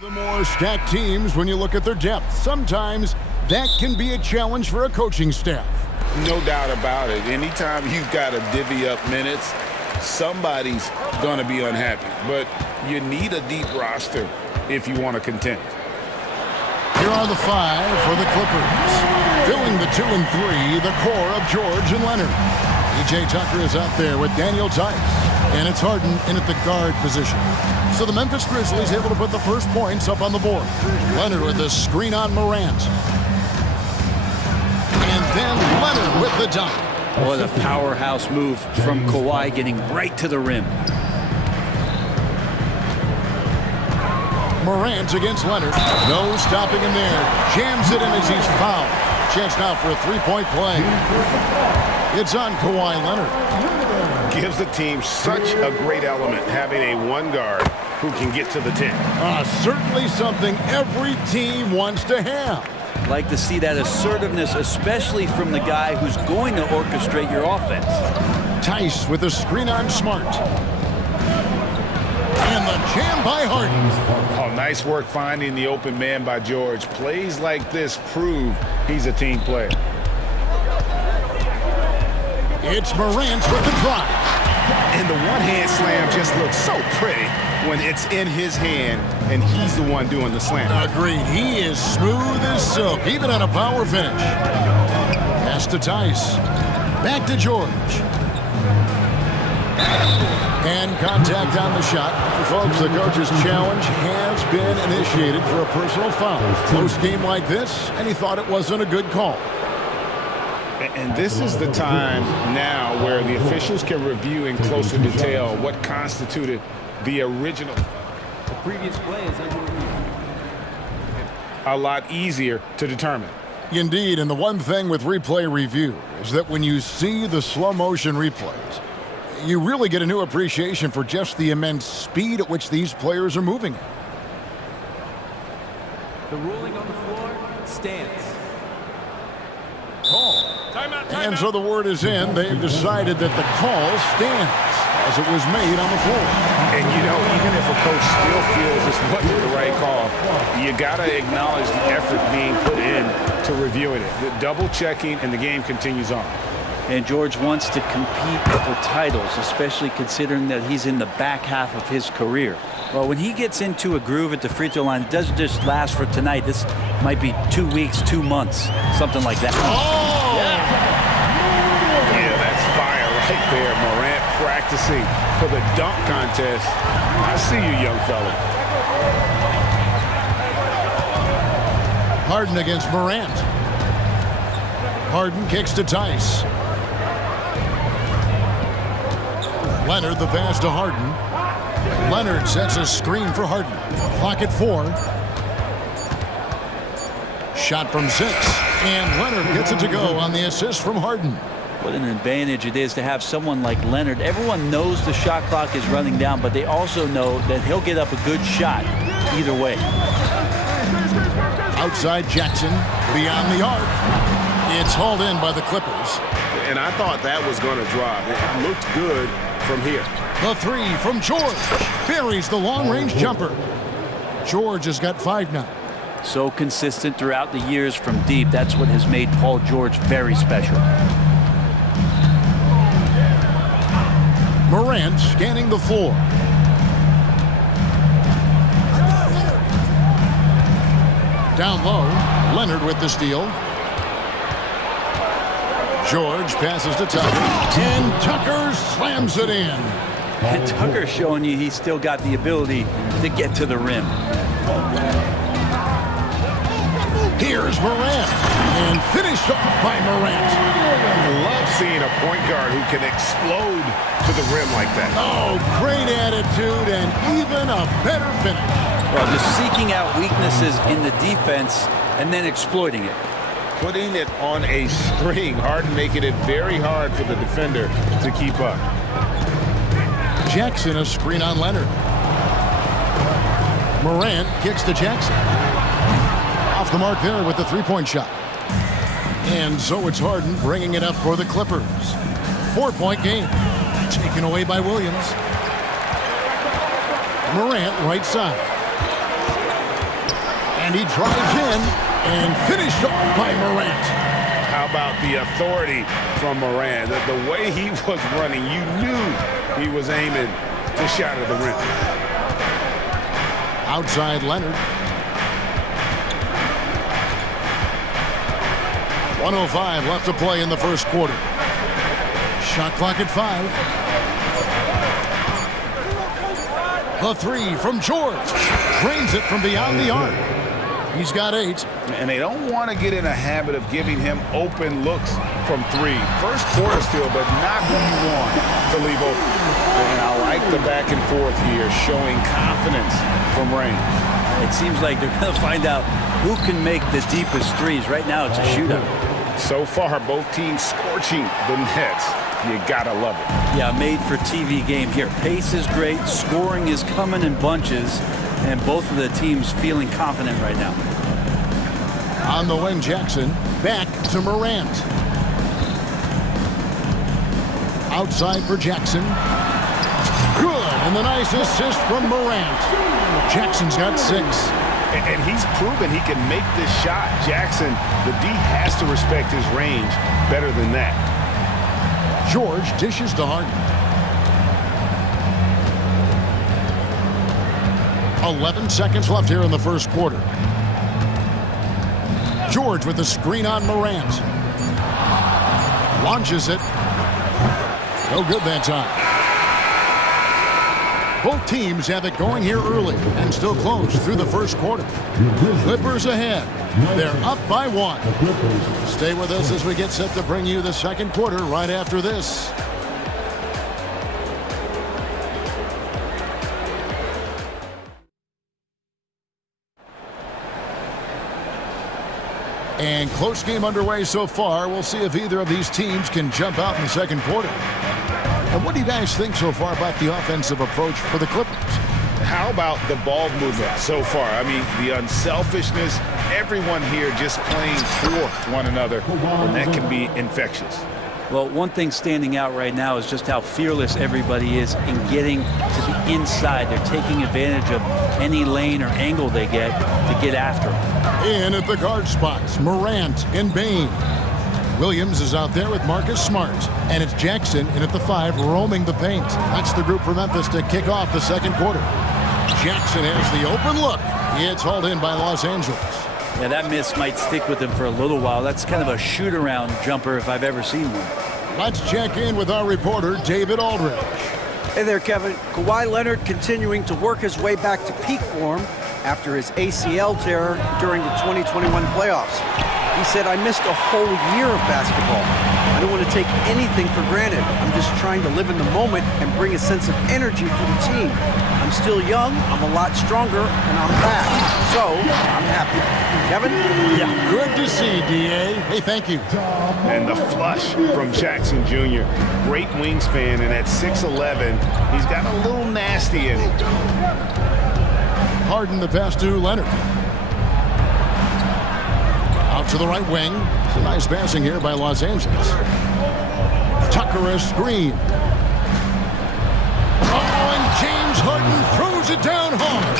The more stacked teams, when you look at their depth, sometimes that can be a challenge for a coaching staff. No doubt about it. Anytime you've got to divvy up minutes, somebody's going to be unhappy. But you need a deep roster if you want to contend. Here are the five for the Clippers. Filling the 2 and 3, the core of George and Leonard. PJ Tucker is out there with Daniel Tice. And it's Harden in at the guard position. So the Memphis Grizzlies able to put the first points up on the board. Leonard with the screen on Morant. And then Leonard with the dunk. What a powerhouse move from Kawhi, getting right to the rim. Morant against Leonard. No stopping him there. Jams it in as he's fouled. Chance now for a three-point play. It's on Kawhi Leonard. Gives the team such a great element, having a one guard who can get to the 10. Certainly something every team wants to have. Like to see that assertiveness, especially from the guy who's going to orchestrate your offense. Tice with a screen on Smart. And the jam by Harden. Oh, nice work finding the open man by George. Plays like this prove he's a team player. It's Morant with the drive. And the one-hand slam just looks so pretty when it's in his hand and he's the one doing the slam. Agreed. He is smooth as silk, even on a power finish. Pass to Tice. Back to George. And contact on the shot. Folks, the coach's challenge has been initiated for a personal foul. Close game like this, and he thought it wasn't a good call. And this is the time now where the officials can review in closer detail what constituted the original. The previous play is under review. A lot easier to determine. Indeed, and the one thing with replay review is that when you see the slow motion replays, you really get a new appreciation for just the immense speed at which these players are moving. The ruling on the floor stands. Call. And so the word is in. They've decided that the call stands as it was made on the floor. And, you know, even if a coach still feels this wasn't the right call, you got to acknowledge the effort being put in to reviewing it. The double checking, and the game continues on. And George wants to compete for titles, especially considering that he's in the back half of his career. Well, when he gets into a groove at the free throw line, it doesn't just last for tonight. This might be 2 weeks, 2 months, something like that. Oh! Yeah, that's fire right there. Morant practicing for the dunk contest. I see you, young fella. Harden against Morant. Harden kicks to Tice. Leonard the pass to Harden. Leonard sets a screen for Harden. Clock at 4. Shot from 6. And Leonard gets it to go on the assist from Harden. What an advantage it is to have someone like Leonard. Everyone knows the shot clock is running down, but they also know that he'll get up a good shot either way. Outside Jackson, beyond the arc. It's hauled in by the Clippers. And I thought that was going to drop. It looked good from here. The 3 from George. Buries the long-range jumper. George has got 5 now. So consistent throughout the years from deep. That's what has made Paul George very special. Morant scanning the floor. Down low, Leonard with the steal. George passes to Tucker, and Tucker slams it in. And Tucker showing you he's still got the ability to get to the rim. Here's Morant, and finished off by Morant. I love seeing a point guard who can explode to the rim like that. Oh, great attitude and even a better finish. Well, just seeking out weaknesses in the defense and then exploiting it. Putting it on a string. Harden making it very hard for the defender to keep up. Jackson a screen on Leonard. Morant kicks to Jackson. Off the mark there with the three-point shot. And so it's Harden bringing it up for the Clippers. 4-point game. Taken away by Williams. Morant right side. And he drives in and finished off by Morant. How about the authority from Morant? The way he was running, you knew he was aiming to shatter the rim. Outside Leonard. 1:05 left to play in the first quarter. Shot clock at 5. The three from George. Drains it from beyond the arc. He's got 8. And they don't want to get in a habit of giving him open looks from 3. First quarter still, but not who you want to leave open. And I like the back and forth here, showing confidence from range. It seems like they're going to find out who can make the deepest threes. Right now, it's a shootout. So far, both teams scorching the nets. You gotta love it. Yeah, made for TV game here. Pace is great. Scoring is coming in bunches. And both of the teams feeling confident right now. On the wing, Jackson. Back to Morant. Outside for Jackson. Good. And the nice assist from Morant. Jackson's got 6. And he's proven he can make this shot. Jackson, the D has to respect his range better than that. George dishes to Harden. 11 seconds left here in the first quarter. George with the screen on Morant. Launches it. No good that time. Both teams have it going here early and still close through the first quarter. Clippers ahead. They're up by 1. Stay with us as we get set to bring you the second quarter right after this. And close game underway so far. We'll see if either of these teams can jump out in the second quarter. And what do you guys think so far about the offensive approach for the Clippers? How about the ball movement so far? I mean, the unselfishness, everyone here just playing for one another, and that can be infectious. Well, one thing standing out right now is just how fearless everybody is in getting to the inside. They're taking advantage of any lane or angle they get to get after them. In at the guard spots, Morant and Bain. Williams is out there with Marcus Smart. And it's Jackson in at the 5, roaming the paint. That's the group from Memphis to kick off the second quarter. Jackson has the open look. It's hauled in by Los Angeles. Yeah, that miss might stick with him for a little while. That's kind of a shoot-around jumper if I've ever seen one. Let's check in with our reporter, David Aldridge. Hey there, Kevin. Kawhi Leonard continuing to work his way back to peak form after his ACL tear during the 2021 playoffs. He said, "I missed a whole year of basketball. I don't want to take anything for granted. I'm just trying to live in the moment and bring a sense of energy for the team. I'm still young, I'm a lot stronger, and I'm back. So, I'm happy." Kevin? Yeah, good to see, D.A. Hey, thank you. And the flush from Jackson Jr. Great wingspan, and at 6'11", he's got a little nasty in him. Harden the pass to Leonard. Out to the right wing. Some nice passing here by Los Angeles. Tucker a screen. Oh, and James Harden throws it down hard.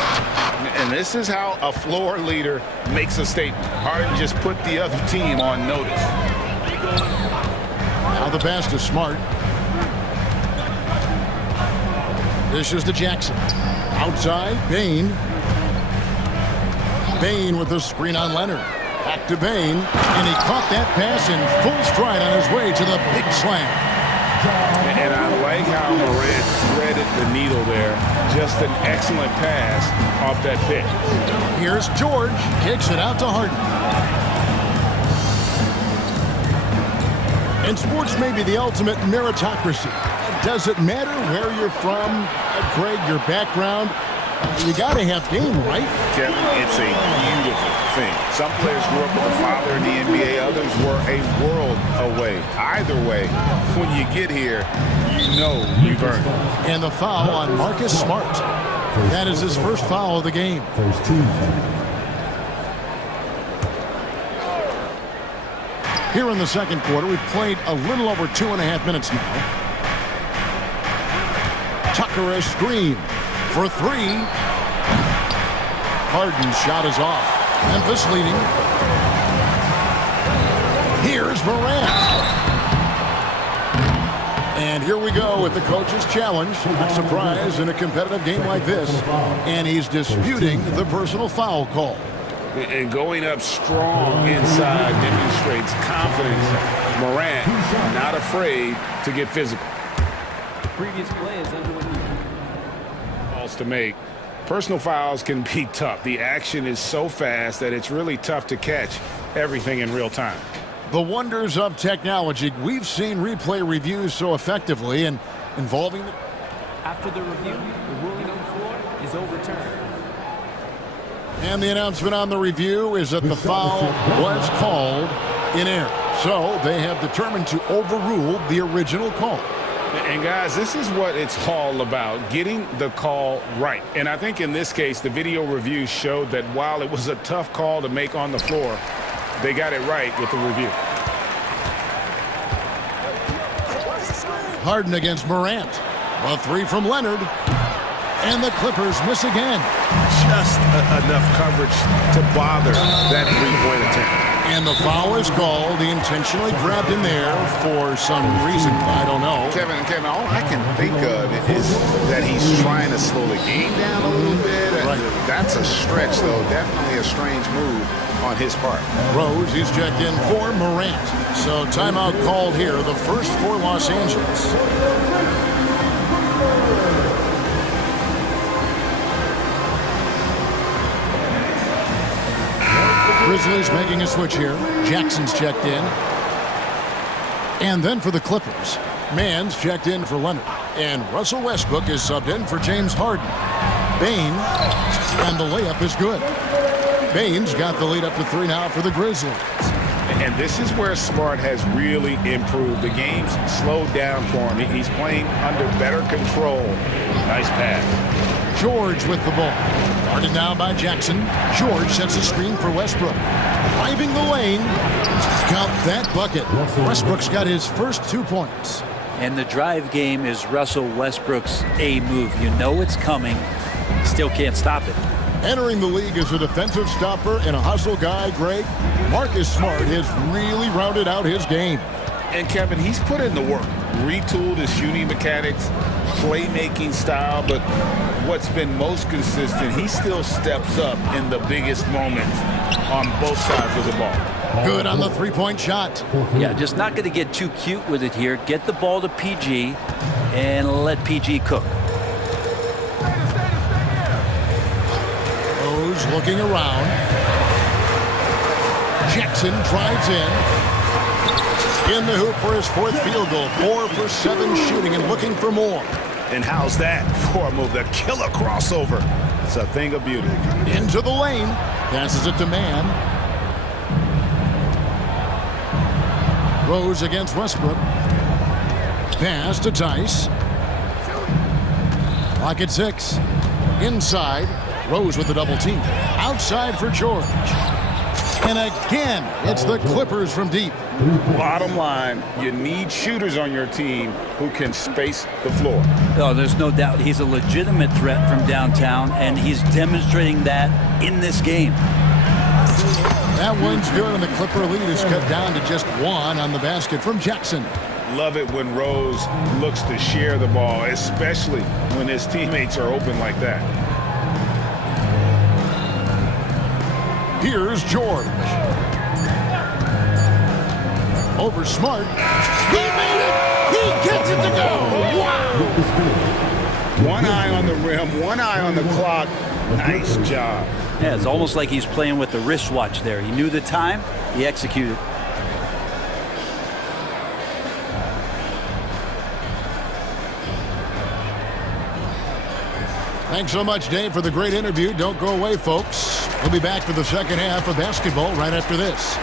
And this is how a floor leader makes a statement. Harden just put the other team on notice. Now the pass to Smart. Dishes to Jackson. Outside, Bain. Bain with the screen on Leonard. Back to Bain, and he caught that pass in full stride on his way to the big slam. And I like how Morant threaded the needle there. Just an excellent pass off that pick. Here's George, kicks it out to Harden. And sports may be the ultimate meritocracy. Does it matter where you're from, Craig, your background? You got to have game, right? Kevin, it's a beautiful thing. Some players grew up with a father in the NBA. Others were a world away. Either way, when you get here, you know you've earned it. And the foul on Marcus Smart. That is his first foul of the game. First team. Here in the second quarter, we've played a little over 2.5 minutes now. Tucker a screen for 3. Harden's shot is off. Memphis leading. Here's Morant. And here we go with the coach's challenge. A surprise in a competitive game like this. And he's disputing the personal foul call. And going up strong inside demonstrates confidence. Morant not afraid to get physical. The previous play is underway. Calls to make. Personal fouls can be tough. The action is so fast that it's really tough to catch everything in real time. The wonders of technology. We've seen replay reviews so effectively and involving the... After the review, the ruling on the floor is overturned. And the announcement on the review is that the foul was called in error. So they have determined to overrule the original call. And guys, this is what it's all about, getting the call right. And I think in this case, the video review showed that while it was a tough call to make on the floor, they got it right with the review. Harden against Morant. A three from Leonard. And the Clippers miss again. Just enough coverage to bother that three-point attempt. And the foul is called. He intentionally grabbed in there for some reason. I don't know. Kevin, all I can think of is that he's trying to slow the game down a little bit. Right. That's a stretch, though. Definitely a strange move on his part. Rose, he's checked in for Morant. So timeout called here, the first for Los Angeles. Grizzlies making a switch here. Jackson's checked in. And then for the Clippers, Mann's checked in for Leonard. And Russell Westbrook is subbed in for James Harden. Bane, and the layup is good. Bane's got the lead up to 3 now for the Grizzlies. And this is where Smart has really improved. The game's slowed down for him. He's playing under better control. Nice pass. George with the ball. Guarded now by Jackson. George sets a screen for Westbrook. Driving the lane. Count that bucket. Westbrook's got his first 2 points. And the drive game is Russell Westbrook's A move. You know it's coming. Still can't stop it. Entering the league as a defensive stopper and a hustle guy, Greg, Marcus Smart has really rounded out his game. And Kevin, he's put in the work. Retooled his shooting mechanics, playmaking style, but what's been most consistent, he still steps up in the biggest moments on both sides of the ball. Good on the three-point shot. Yeah, just not going to get too cute with it here. Get the ball to PG and let PG cook. Rose looking around. Jackson drives in. In the hoop for his fourth field goal. 4 for 7 shooting and looking for more. And how's that for a move? The killer crossover. It's a thing of beauty. Into the lane. Passes it to Mann. Rose against Westbrook. Pass to Tice. Clock at 6. Inside. Rose with the double team. Outside for George. And again, it's the Clippers from deep. Bottom line, you need shooters on your team who can space the floor. Oh, there's no doubt he's a legitimate threat from downtown, and he's demonstrating that in this game. That one's good, and the Clipper lead is cut down to just 1 on the basket from Jackson. Love it when Rose looks to share the ball, especially when his teammates are open like that. Here's George. Over Smart. He made it! He gets it to go! Wow! One eye on the rim, one eye on the clock. Nice job. Yeah, it's almost like he's playing with the wristwatch there. He knew the time, he executed. Thanks so much, Dave, for the great interview. Don't go away, folks. We'll be back for the second half of basketball right after this.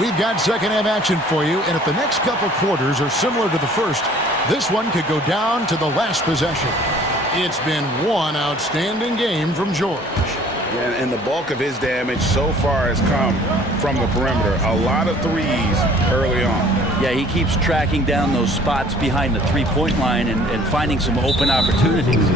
We've got second half action for you, and if the next couple quarters are similar to the first, this one could go down to the last possession. It's been one outstanding game from George. And the bulk of his damage so far has come from the perimeter. A lot of threes early on. Yeah, he keeps tracking down those spots behind the three-point line and finding some open opportunities.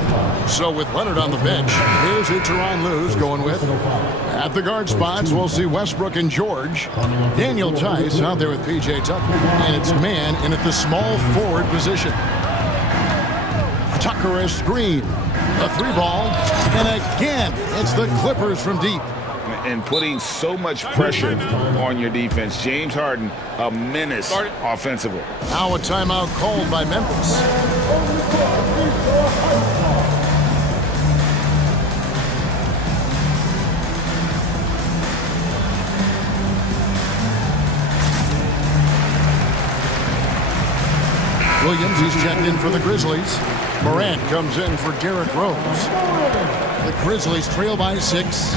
So with Leonard on the bench, here's who Tyronn Lue's going with. At the guard spots, we'll see Westbrook and George. Daniel Tice out there with P.J. Tucker. And it's man in at the small forward position. Tucker is screen. A three ball. And again, it's the Clippers from deep. And putting so much pressure on your defense. James Harden, a menace offensively. Now a timeout called by Memphis. Williams, he's checked in for the Grizzlies. Morant comes in for Derrick Rose. The Grizzlies trail by 6.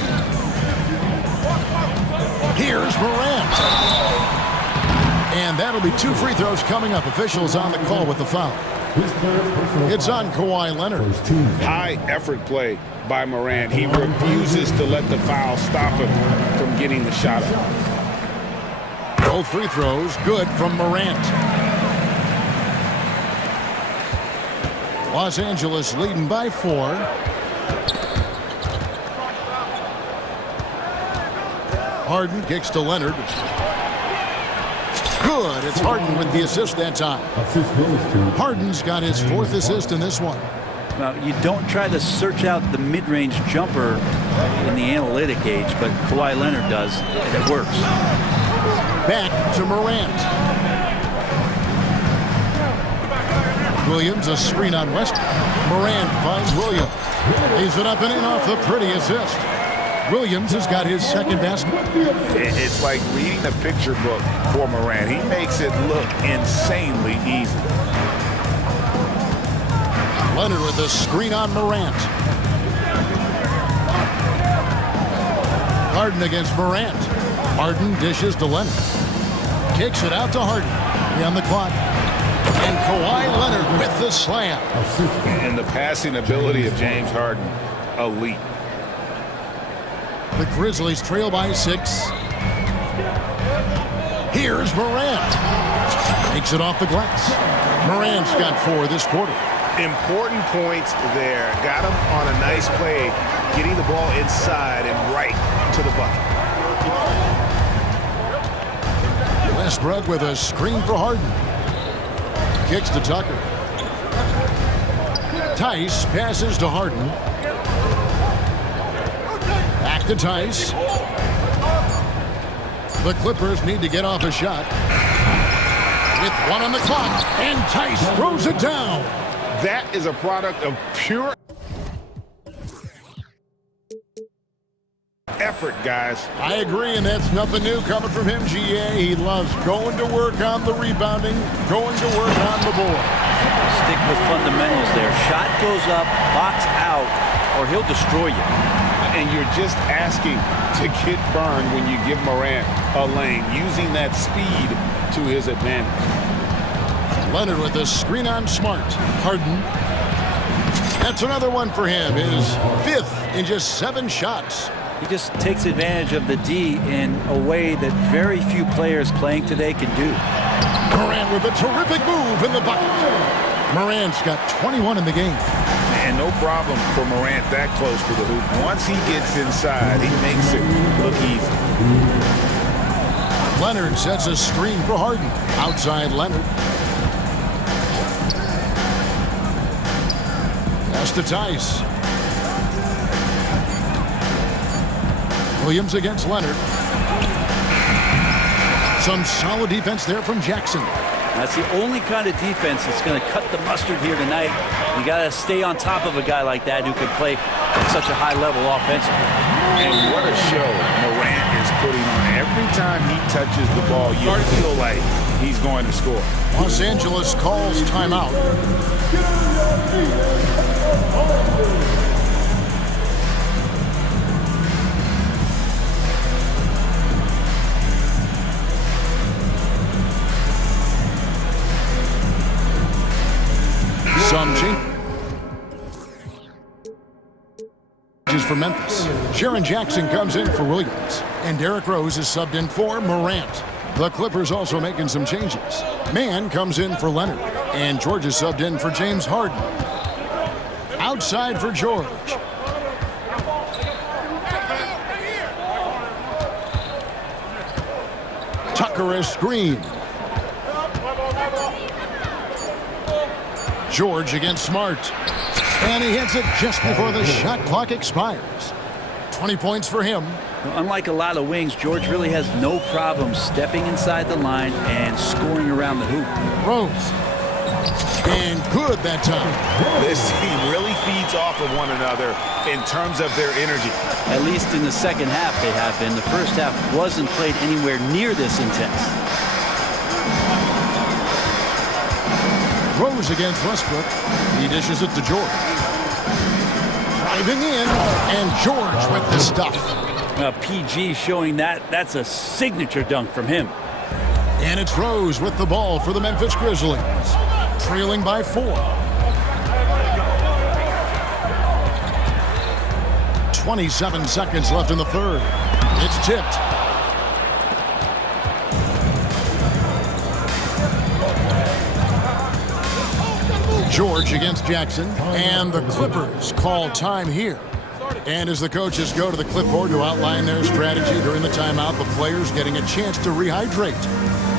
Here's Morant. And that'll be 2 free throws coming up. Officials on the call with the foul. It's on Kawhi Leonard. High effort play by Morant. He refuses to let the foul stop him from getting the shot up. Both free throws good from Morant. Los Angeles leading by 4. Harden kicks to Leonard. Good. It's Harden with the assist that time. Harden's got his 4th assist in this one. Now, you don't try to search out the mid-range jumper in the analytic age, but Kawhi Leonard does, and it works. Back to Morant. Williams, a screen on West. Morant finds Williams. Lays it up and in off the pretty assist. Williams has got his 2nd basket. It's like reading a picture book for Morant. He makes it look insanely easy. Leonard with a screen on Morant. Harden against Morant. Harden dishes to Leonard. Kicks it out to Harden. On the clock. And Kawhi Leonard with the slam. And the passing ability of James Harden, elite. The Grizzlies trail by 6. Here's Morant. Takes it off the glass. Morant's got 4 this quarter. Important points there. Got him on a nice play, getting the ball inside and right to the bucket. Westbrook with a screen for Harden. Kicks to Tucker. Tice passes to Harden. Back to Tice. The Clippers need to get off a shot. With 1 on the clock. And Tice throws it down. That is a product of pure effort, guys. I agree, and that's nothing new coming from him, GA. He loves going to work on the rebounding, going to work on the board. Stick with fundamentals there. Shot goes up, box out, or he'll destroy you. And you're just asking to get burned when you give Morant a lane, using that speed to his advantage. Leonard with a screen on Smart. Harden. That's another one for him. His 5th in just 7 shots. He just takes advantage of the D in a way that very few players playing today can do. Morant with a terrific move in the bucket. Morant's got 21 in the game. And no problem for Morant that close to the hoop. Once he gets inside, he makes it look easy. Leonard sets a screen for Harden. Outside Leonard. Pass to Tice. Williams against Leonard. Some solid defense there from Jackson. That's the only kind of defense that's going to cut the mustard here tonight. You got to stay on top of a guy like that who can play at such a high level offensively. And what a show Morant is putting on. Every time he touches the ball, you feel like he's going to score. Los Angeles calls timeout. Some change. for Memphis. Jaren Jackson comes in for Williams. And Derrick Rose is subbed in for Morant. The Clippers also making some changes. Mann comes in for Leonard. And George is subbed in for James Harden. Outside for George. Tucker is screen. George against Smart. And he hits it just before the shot clock expires. 20 points for him. Unlike a lot of wings, George really has no problem stepping inside the line and scoring around the hoop. Rose. And good that time. This team really feeds off of one another in terms of their energy. At least in the second half they have been. The first half wasn't played anywhere near this intense. Rose against Westbrook. He dishes it to George. Driving in, and George with the stuff. PG showing that's a signature dunk from him. And it's Rose with the ball for the Memphis Grizzlies. Trailing by 4. 27 seconds left in the third. It's tipped. George against Jackson, and the Clippers call time here. And as the coaches go to the clipboard to outline their strategy during the timeout, the players getting a chance to rehydrate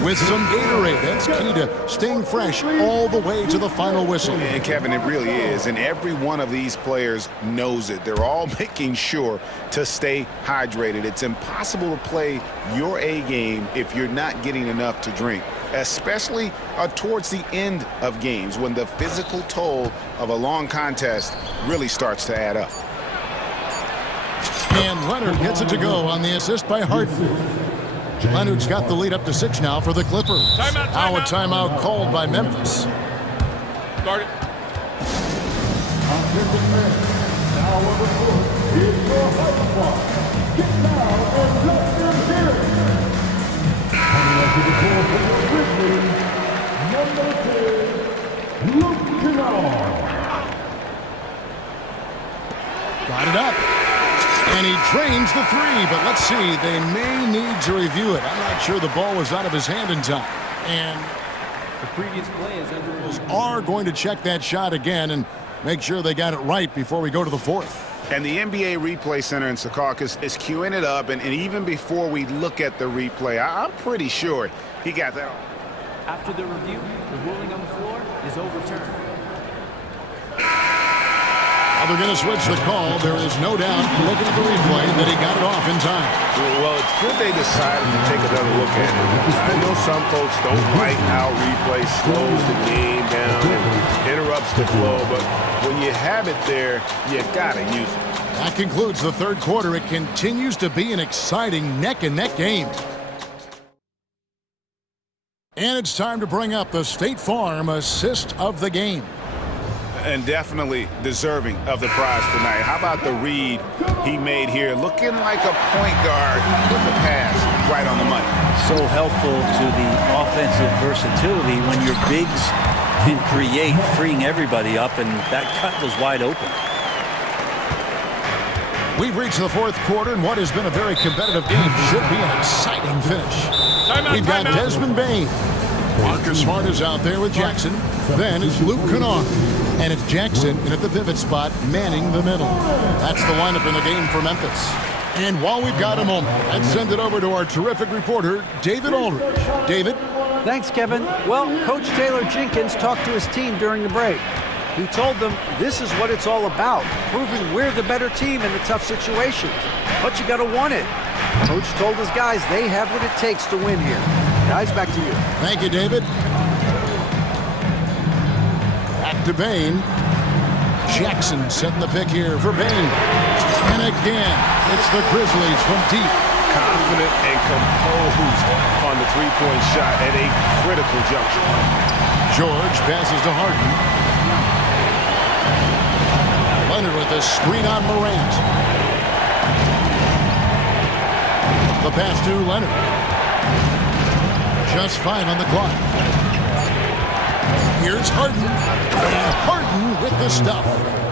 with some Gatorade. That's key to staying fresh all the way to the final whistle. And Kevin, it really is. And every one of these players knows it. They're all making sure to stay hydrated. It's impossible to play your A game if you're not getting enough to drink, especially towards the end of games when the physical toll of a long contest really starts to add up. And Leonard gets it to go on the assist by Harden. Leonard's got the lead up to 6 now for the Clippers. Timeout. Now a timeout called by Memphis. Start it. Got it up. And he drains the 3, but let's see. They may need to review it. I'm not sure the ball was out of his hand in time. And The previous play is under. are going to check that shot again and make sure they got it right before we go to the 4th. And the NBA Replay Center in Secaucus is queuing it up, and even before we look at the replay, I'm pretty sure he got that. After the review, the ruling on the floor is overturned. Now they're going to switch the call. There is no doubt, looking at the replay, that he got it off in time. Well, it's good they decided to take another look at it. I know some folks don't like how replay slows the game down and interrupts the flow, but when you have it there, you gotta use it. That concludes the third quarter. It continues to be an exciting neck-and-neck game. And it's time to bring up the State Farm assist of the game. And definitely deserving of the prize tonight. How about the read he made here? Looking like a point guard with the pass right on the money. So helpful to the offensive versatility when your bigs can create, freeing everybody up, and that cut was wide open. We've reached the 4th quarter, and what has been a very competitive game should be an exciting finish. We've got Desmond Bain. Marcus Smart is out there with Jackson. Then it's Luke Kennard. And it's Jackson in at the pivot spot, manning the middle. That's the lineup in the game for Memphis. And while we've got a moment, let's send it over to our terrific reporter, David Aldridge. David? Thanks, Kevin. Well, Coach Taylor Jenkins talked to his team during the break. He told them this is what it's all about, proving we're the better team in the tough situations. But you got to want it. Coach told his guys they have what it takes to win here. Guys, back to you. Thank you, David. Back to Bain. Jackson setting the pick here for Bain. And again, it's the Grizzlies from deep. Confident and composed on the three-point shot at a critical juncture. George passes to Harden. Leonard with a screen on Morant. The pass to Leonard. Just 5 on the clock. Here's Harden. And Harden with the stuff.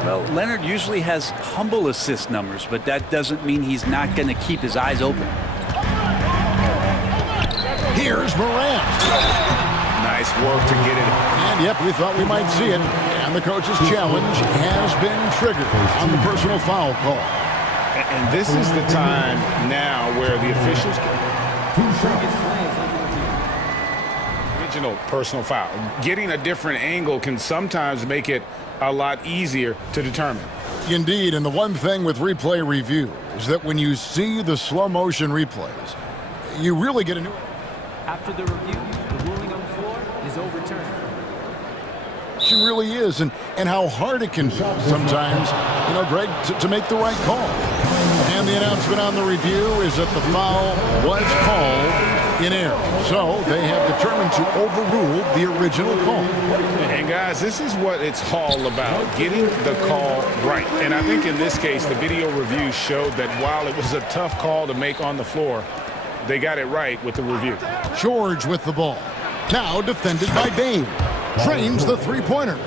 Well, Leonard usually has humble assist numbers, but that doesn't mean he's not going to keep his eyes open. Here's Morant. Nice work to get it. And yep, we thought we might see it. And the coach's challenge has been triggered on the personal foul call. And this is the time now where the officials original personal foul. Getting a different angle can sometimes make it a lot easier to determine. Indeed, and the one thing with replay review is that when you see the slow motion replays, you really get a new... After the review, the ruling on the floor is overturned. She really is, and how hard it can be sometimes, you know, Greg, to make the right call. And the announcement on the review is that the foul was called in error. So they have determined to overrule the original call. And guys, this is what it's all about, getting the call right. And I think in this case, the video review showed that while it was a tough call to make on the floor, they got it right with the review. George with the ball. Now defended by Bain. Trains the three-pointer.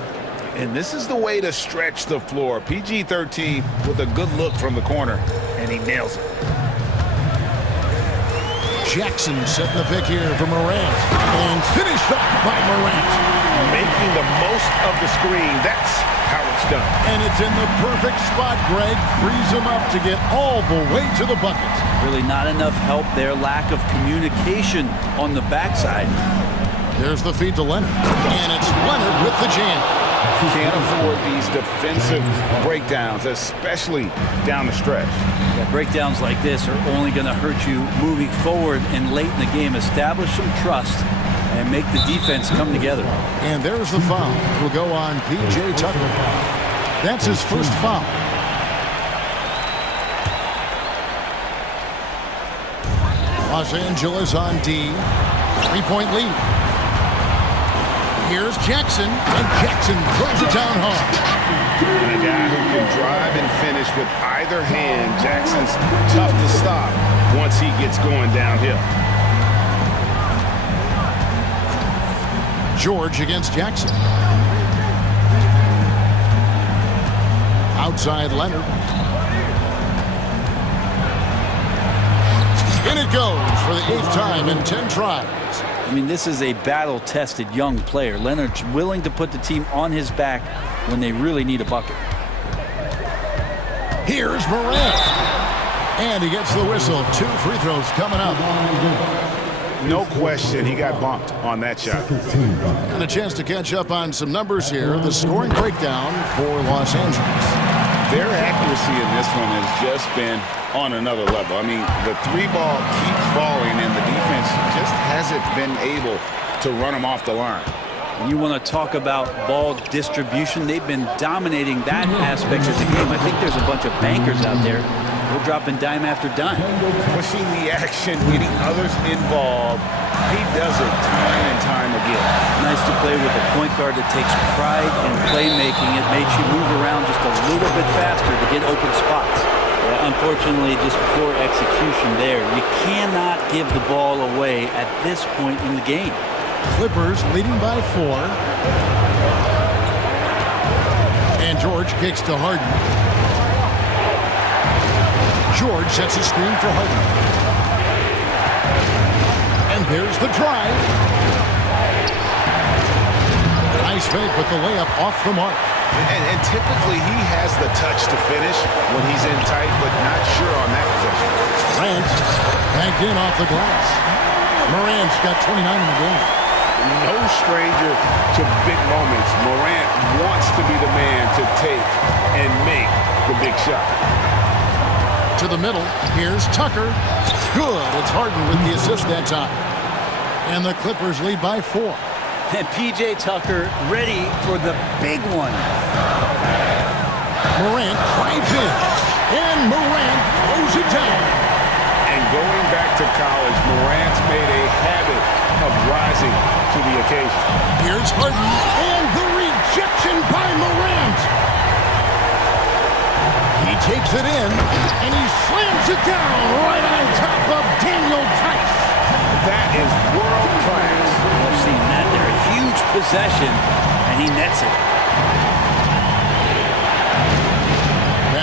And this is the way to stretch the floor. PG-13 with a good look from the corner, and he nails it. Jackson setting the pick here for Morant. And finished off by Morant. Making the most of the screen. That's how it's done. And it's in the perfect spot, Greg. Frees him up to get all the way to the bucket. Really not enough help there. Lack of communication on the backside. There's the feed to Leonard. And it's Leonard with the jam. Can't afford these defensive breakdowns, especially down the stretch. Yeah, breakdowns like this are only going to hurt you moving forward and late in the game. Establish some trust and make the defense come together. And there's the foul. It will go on P.J. Tucker. That's his first foul. Los Angeles on D. 3-point lead. Here's Jackson, and Jackson throws it down hard. And a guy who can drive and finish with either hand. Jackson's tough to stop once he gets going downhill. George against Jackson. Outside Leonard. In it goes for the 8th time in 10 tries. I mean, this is a battle-tested young player. Leonard's willing to put the team on his back when they really need a bucket. Here's Morant. And he gets the whistle. 2 free throws coming up. No question, he got bumped on that shot. And a chance to catch up on some numbers here. The scoring breakdown for Los Angeles. Their accuracy in this one has just been on another level. I mean, the 3-ball keeps falling, and the defense just hasn't been able to run them off the line. You want to talk about ball distribution. They've been dominating that aspect of the game. I think there's a bunch of bankers out there. They're dropping dime after dime. Pushing the action, getting others involved. He does it time and time again. Nice to play with a point guard that takes pride in playmaking. It makes you move around just a little bit faster to get open spots. Unfortunately, just poor execution there. You cannot give the ball away at this point in the game. Clippers leading by 4. And George kicks to Harden. George sets a screen for Harden. And there's the drive. Nice fake with the layup off the mark. And typically he has the touch to finish when he's in tight, but not sure on that possession. Morant backed in off the glass. Morant's got 29 in the game. No stranger to big moments. Morant wants to be the man to take and make the big shot. To the middle, here's Tucker. Good, it's Harden with the assist that time. And the Clippers lead by 4. And P.J. Tucker ready for the big one. Morant drives in. And Morant throws it down. And going back to college, Morant's made a habit of rising to the occasion. Here's Harden. And the rejection by Morant. He takes it in. And he slams it down right on top of Daniel Tice. That is world class. I've seen that there. A huge possession, and he nets it.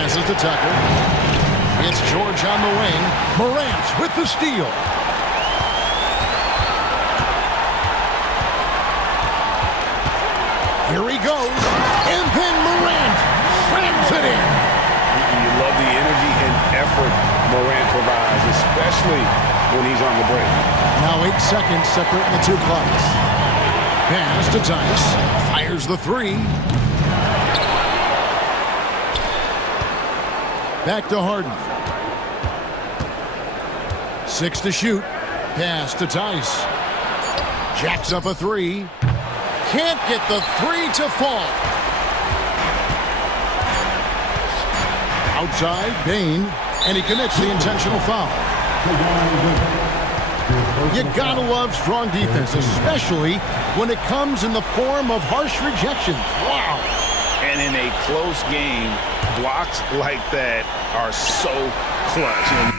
Passes to Tucker. It's George on the wing. Morant with the steal. Here he goes. And then Morant slams it in. You love the energy and effort Morant provides, especially when he's on the break. Now 8 seconds separating the two clocks. Pass to Tice. Fires the three. Back to Harden. 6 to shoot. Pass to Tice. Jacks up a three. Can't get the three to fall. Outside, Bain, and he commits the intentional foul. You gotta love strong defense, especially when it comes in the form of harsh rejections. Wow. And in a close game, blocks like that are so clutch.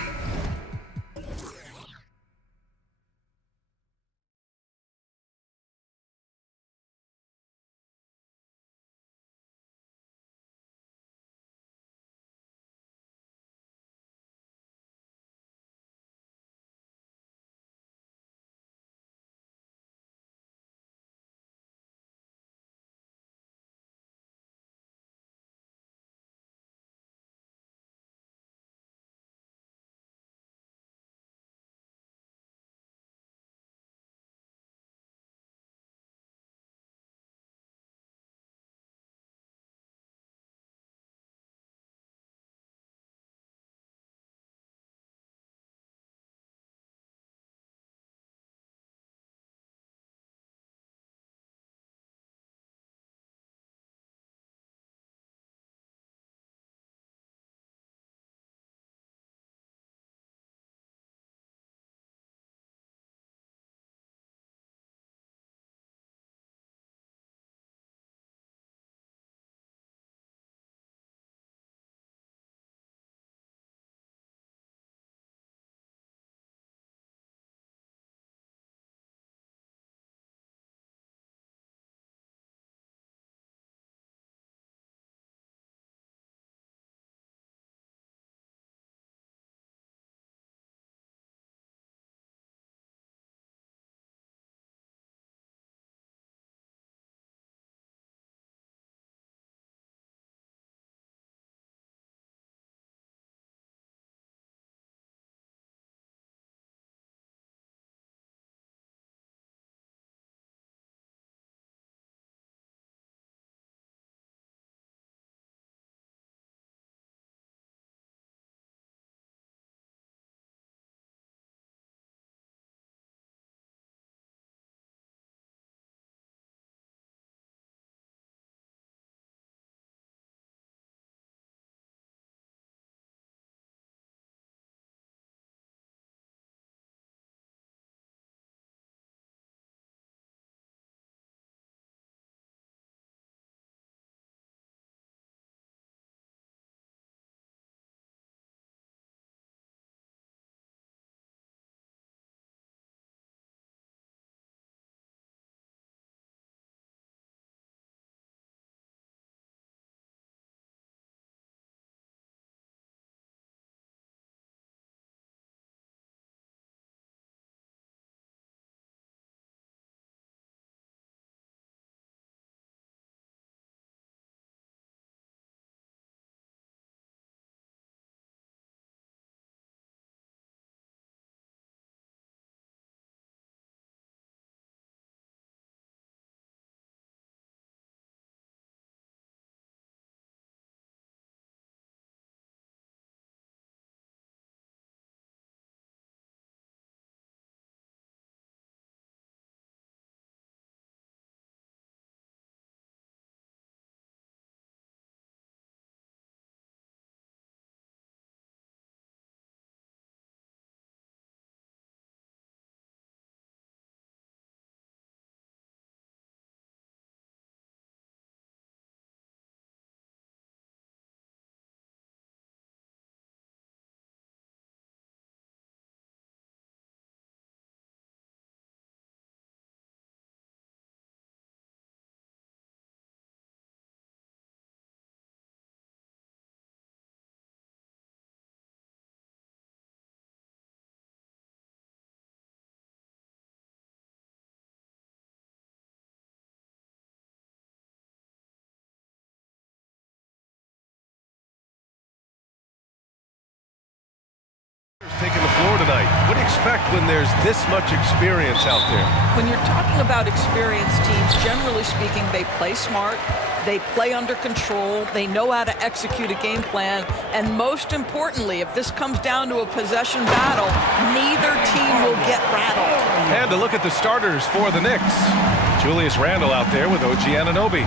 expect when there's this much experience out there. When you're talking about experienced teams, generally speaking, they play smart, they play under control, they know how to execute a game plan, and most importantly, if this comes down to a possession battle, neither team will get rattled. And to look at the starters for the Knicks. Julius Randle out there with OG Anunoby.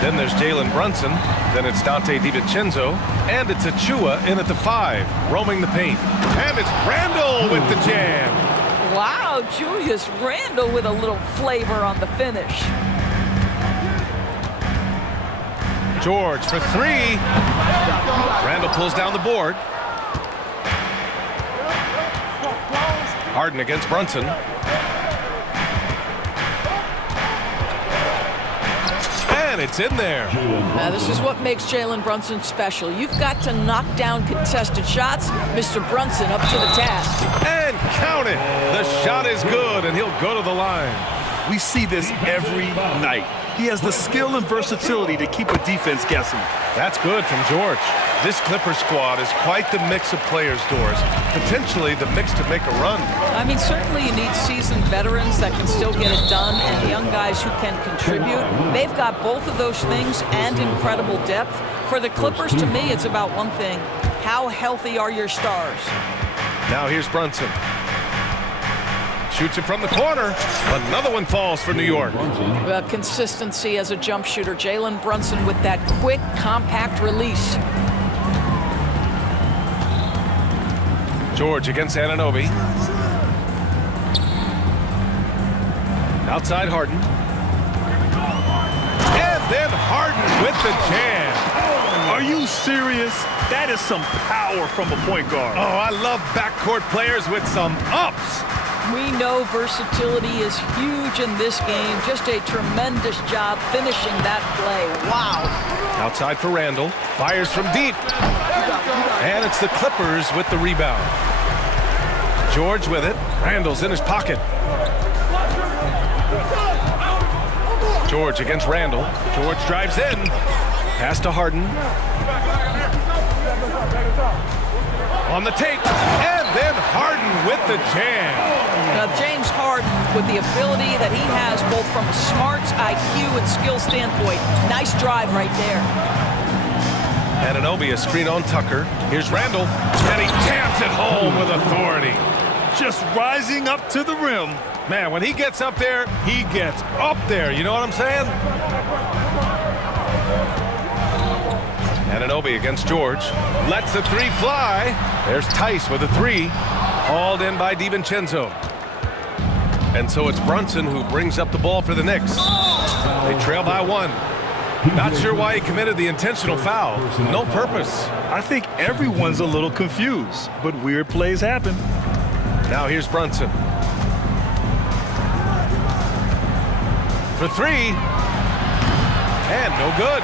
Then there's Jalen Brunson. Then it's Dante DiVincenzo. And it's Achua in at the 5, roaming the paint. And it's Randle with the jam. Wow, Julius Randle with a little flavor on the finish. George for 3. Randle pulls down the board. Harden against Brunson. And it's in there. Now, this is what makes Jalen Brunson special. You've got to knock down contested shots. Mr. Brunson up to the task. And count it. The shot is good, and he'll go to the line. We see this every night. He has the skill and versatility to keep a defense guessing. That's good from George. This Clipper squad is quite the mix of players, Doris. Potentially the mix to make a run. I mean, certainly you need seasoned veterans that can still get it done and young guys who can contribute. They've got both of those things and incredible depth. For the Clippers, to me, it's about one thing. How healthy are your stars? Now here's Brunson. Shoots it from the corner. Another one falls for New York. Consistency as a jump shooter. Jalen Brunson with that quick, compact release. George against Anunoby. Outside Harden. And then Harden with the jam. Are you serious? That is some power from a point guard. Oh, I love backcourt players with some ups. We know versatility is huge in this game. Just a tremendous job finishing that play. Wow. Outside for Randle. Fires from deep. And it's the Clippers with the rebound. George with it. Randle's in his pocket. George against Randle. George drives in. Pass to Harden. On the take. And then Harden with the jam. Now, James Harden, with the ability that he has both from a smarts, IQ, and skill standpoint. Nice drive right there. Anunoby, a screen on Tucker. Here's Randle. And he jams it home with authority. Just rising up to the rim. Man, when he gets up there, he gets up there. You know what I'm saying? Anunoby against George. Lets the 3 fly. There's Tice with a 3. Hauled in by DiVincenzo. And so it's Brunson who brings up the ball for the Knicks. They trail by 1. Not sure why he committed the intentional foul. No purpose. I think everyone's a little confused, but weird plays happen. Now here's Brunson. For 3. And no good.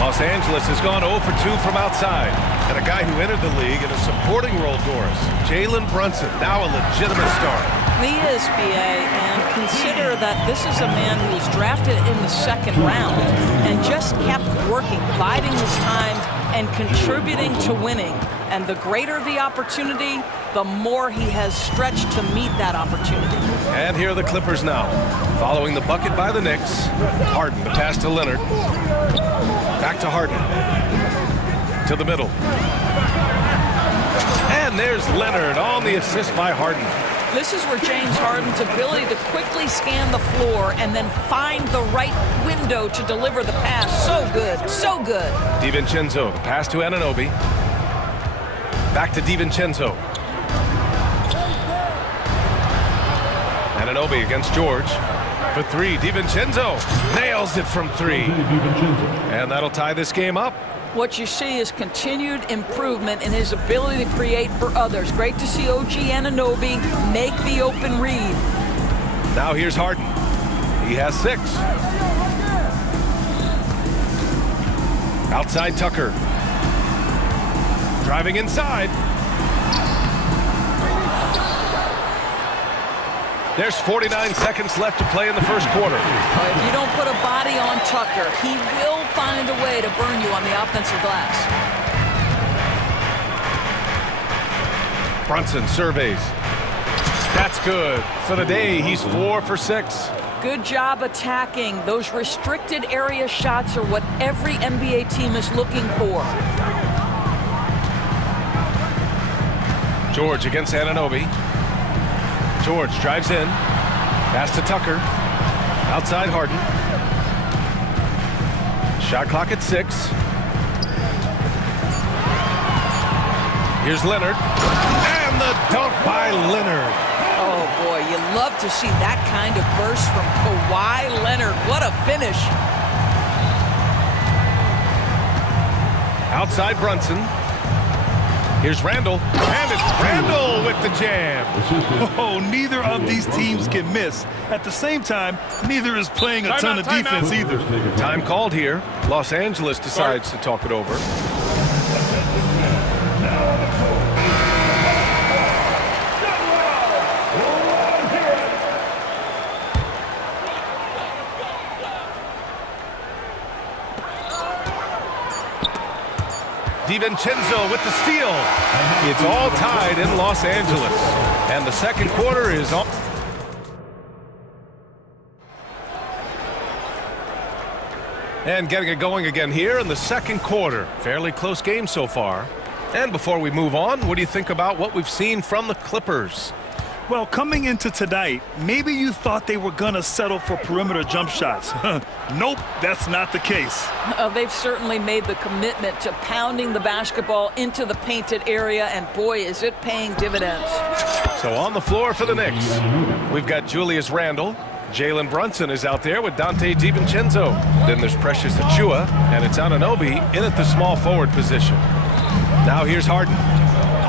Los Angeles has gone 0 for 2 from outside. And a guy who entered the league in a supporting role, Doris. Jalen Brunson, now a legitimate star. He is, B.A., and consider that this is a man who was drafted in the 2nd round and just kept working, biding his time, and contributing to winning. And the greater the opportunity, the more he has stretched to meet that opportunity. And here are the Clippers now. Following the bucket by the Knicks. Harden, the pass to Leonard. Back to Harden. To the middle. And there's Leonard on the assist by Harden. This is where James Harden's ability to quickly scan the floor and then find the right window to deliver the pass. So good, so good. DiVincenzo, the pass to Anunoby. Back to DiVincenzo. Anunoby against George. For 3, DiVincenzo nails it from 3. And that'll tie this game up. What you see is continued improvement in his ability to create for others. Great to see OG Anunoby make the open read. Now here's Harden. He has 6. Outside Tucker. Driving inside. There's 49 seconds left to play in the first quarter. If you don't put a body on Tucker, he will find a way to burn you on the offensive glass. Brunson surveys. That's good. For the day, he's 4 for 6. Good job attacking. Those restricted area shots are what every NBA team is looking for. George against Anunoby. George drives in. Pass to Tucker. Outside Harden. Shot clock at 6. Here's Leonard. And the dunk by Leonard. Oh, boy, you love to see that kind of burst from Kawhi Leonard. What a finish. Outside Brunson. Here's Randall. And it's Randall with the jam. Oh, neither of these teams can miss. At the same time, neither is playing a ton of defense either. Time called here. Los Angeles decides to talk it over. DiVincenzo with the steal. It's all tied in Los Angeles. And the second quarter is on. And getting it going again here in the second quarter. Fairly close game so far. And before we move on, what do you think about what we've seen from the Clippers? Well, coming into tonight, maybe you thought they were going to settle for perimeter jump shots. Nope, that's not the case. They've certainly made the commitment to pounding the basketball into the painted area, and boy, is it paying dividends. So on the floor for the Knicks, we've got Julius Randle. Jalen Brunson is out there with Dante DiVincenzo. Then there's Precious Achiuwa, and it's Anunoby in at the small forward position. Now here's Harden.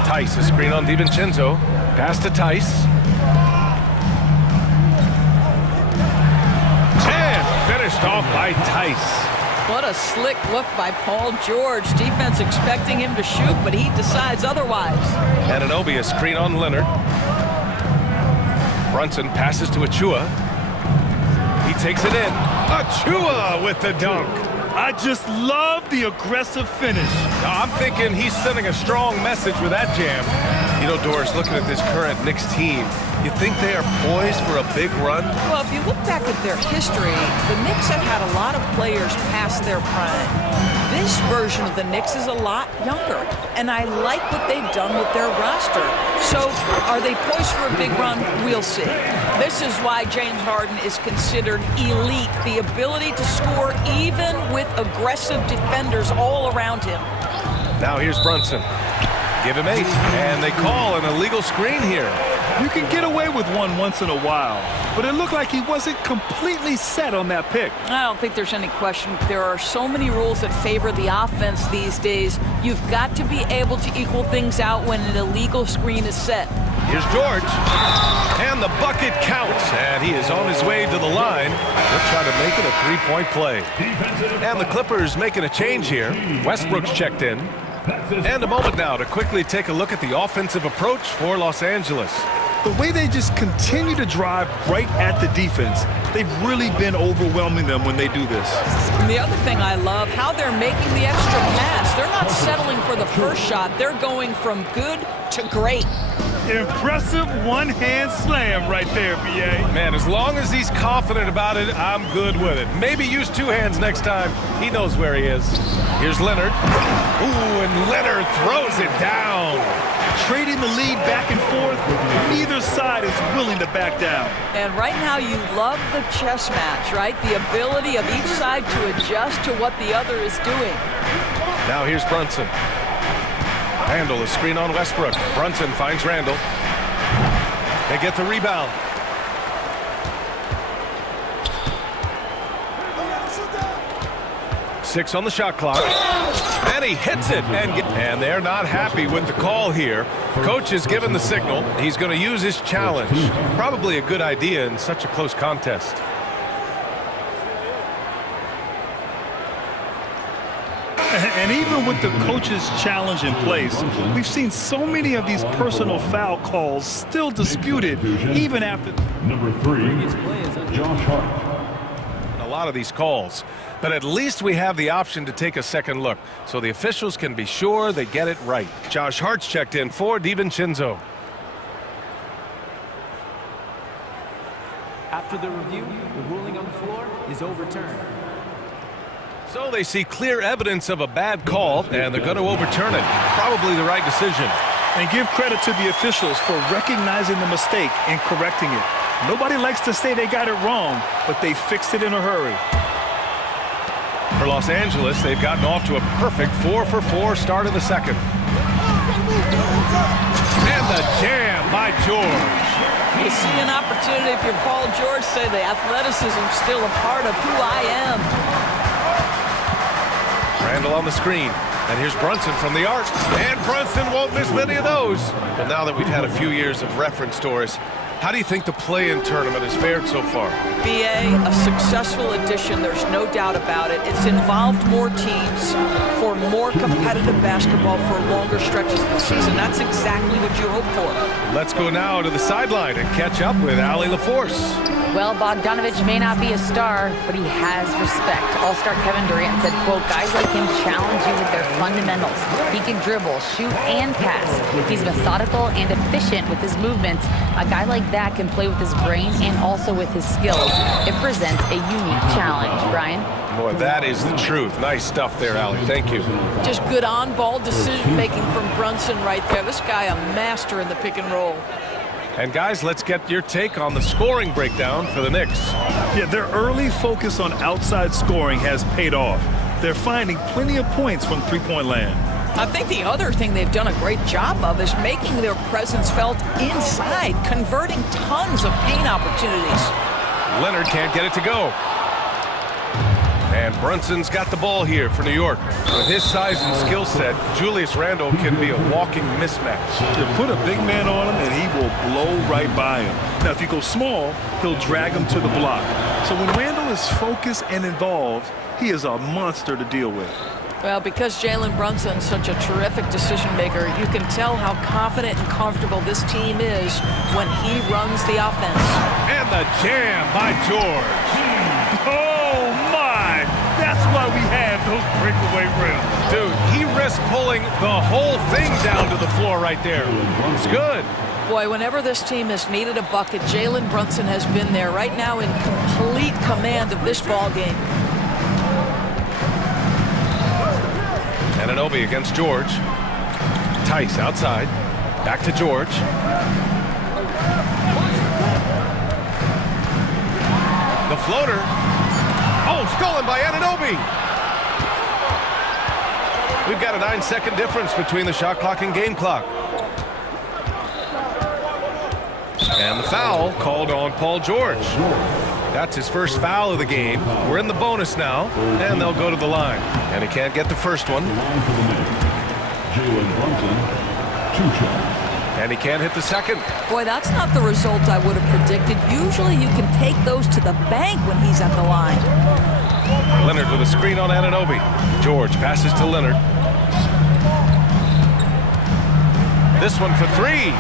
Tice, a screen on DiVincenzo. Pass to Tice. And finished off by Tice. What a slick look by Paul George. Defense expecting him to shoot, but he decides otherwise. Anunoby, a screen on Leonard. Brunson passes to Achiuwa. He takes it in. Achiuwa with the dunk. I just love the aggressive finish. I'm thinking he's sending a strong message with that jam. You know, Doris, looking at this current Knicks team, you think they are poised for a big run? Well, if you look back at their history, the Knicks have had a lot of players past their prime. This version of the Knicks is a lot younger, and I like what they've done with their roster. So, are they poised for a big run? We'll see. This is why James Harden is considered elite, the ability to score even with aggressive defenders all around him. Now here's Brunson. Give him 8, and they call an illegal screen here. You can get away with one once in a while, but it looked like he wasn't completely set on that pick. I don't think there's any question. There are so many rules that favor the offense these days. You've got to be able to equal things out when an illegal screen is set. Here's George, and the bucket counts, and he is on his way to the line. They'll try to make it a three-point play. And the Clippers making a change here. Westbrook's checked in. And a moment now to quickly take a look at the offensive approach for Los Angeles. The way they just continue to drive right at the defense, they've really been overwhelming them when they do this. And the other thing I love, how they're making the extra pass. They're not settling for the first shot. They're going from good to great. Impressive one-hand slam right there, B.A. Man, as long as he's confident about it, I'm good with it. Maybe use 2 hands next time. He knows where he is. Here's Leonard. Ooh, and Leonard throws it down. Trading the lead back and forth, neither side is willing to back down. And right now you love the chess match, right? The ability of each side to adjust to what the other is doing. Now here's Brunson. Randall, a screen on Westbrook. Brunson finds Randall. They get the rebound. Six on the shot clock. And he hits it. And they're not happy with the call here. Coach has given the signal. He's going to use his challenge. Probably a good idea in such a close contest. And even with the coach's challenge in place, we've seen so many of these personal foul calls still disputed even after. Number 3, Josh Hart. A lot of these calls, but at least we have the option to take a second look so the officials can be sure they get it right. Josh Hart's checked in for DiVincenzo. After the review, the ruling on the floor is overturned. So they see clear evidence of a bad call, and they're going to overturn it. Probably the right decision. And give credit to the officials for recognizing the mistake and correcting it. Nobody likes to say they got it wrong, but they fixed it in a hurry. For Los Angeles, they've gotten off to a perfect 4-for-4 start in the second. And the jam by George. You see an opportunity if you're Paul George, say the athleticism is still a part of who I am. Randall on the screen. And here's Brunson from the arc. And Brunson won't miss many of those. Well, now that we've had a few years of reference to us, how do you think the play-in tournament has fared so far? BA, a successful addition, there's no doubt about it. It's involved more teams for more competitive basketball for longer stretches of the season. That's exactly what you hope for. Let's go now to the sideline and catch up with Allie LaForce. Well, Bogdanovich may not be a star, but he has respect. All-star Kevin Durant said, quote, guys like him challenge you with their fundamentals. He can dribble, shoot, and pass. He's methodical and efficient with his movements. A guy like that can play with his brain and also with his skills. It presents a unique challenge. Brian? Boy, that is the truth. Nice stuff there, Allie. Thank you. Just good on-ball decision-making from Brunson right there. This guy a master in the pick and roll. And guys, let's get your take on the scoring breakdown for the Knicks. Yeah, their early focus on outside scoring has paid off. They're finding plenty of points from three-point land. I think the other thing they've done a great job of is making their presence felt inside, converting tons of paint opportunities. Leonard can't get it to go. And Brunson's got the ball here for New York. With his size and skill set, Julius Randle can be a walking mismatch. You put a big man on him and he will blow right by him. Now, if you go small, he'll drag him to the block. So when Randle is focused and involved, he is a monster to deal with. Well, because Jalen Brunson's such a terrific decision maker, you can tell how confident and comfortable this team is when he runs the offense. And the jam by George. Oh, my! That's why we have those breakaway rims. Dude, he risks pulling the whole thing down to the floor right there. It's good. Boy, whenever this team has needed a bucket, Jalen Brunson has been there right now in complete command of this ball game. Anunoby against George. Tice outside. Back to George. The floater. Oh, stolen by Anunoby. We've got a 9-second difference between the shot clock and game clock. And the foul called on Paul George. That's his first foul of the game. We're in the bonus now, and they'll go to the line. And he can't get the first one. Jalen Brunson, 2 shots. And he can't hit the second. Boy, that's not the result I would have predicted. Usually you can take those to the bank when he's at the line. Leonard with a screen on Anunoby. George passes to Leonard. This one for 3.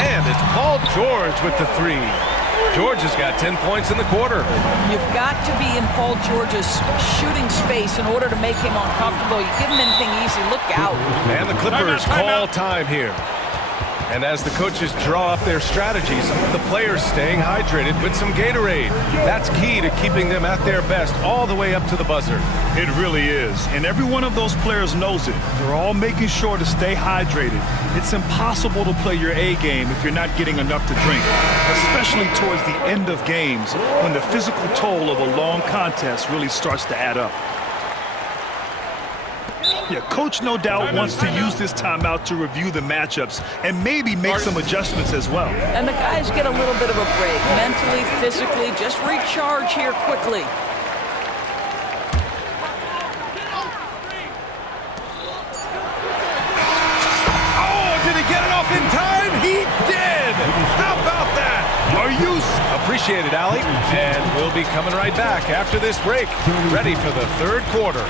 And it's Paul George with the 3. George has got 10 points in the quarter. You've got to be in Paul George's shooting space in order to make him uncomfortable. You give him anything easy, look out. And the Clippers call time here. And as the coaches draw up their strategies, the players staying hydrated with some Gatorade. That's key to keeping them at their best all the way up to the buzzer. It really is. And every one of those players knows it. They're all making sure to stay hydrated. It's impossible to play your A game if you're not getting enough to drink, especially towards the end of games when the physical toll of a long contest really starts to add up. Yeah, Coach no doubt wants to use this timeout to review the matchups and maybe make some adjustments as well. And the guys get a little bit of a break, mentally, physically, just recharge here quickly. Oh, did he get it off in time? He did! How about that? Are you... Appreciate it, Allie. And we'll be coming right back after this break, ready for the third quarter.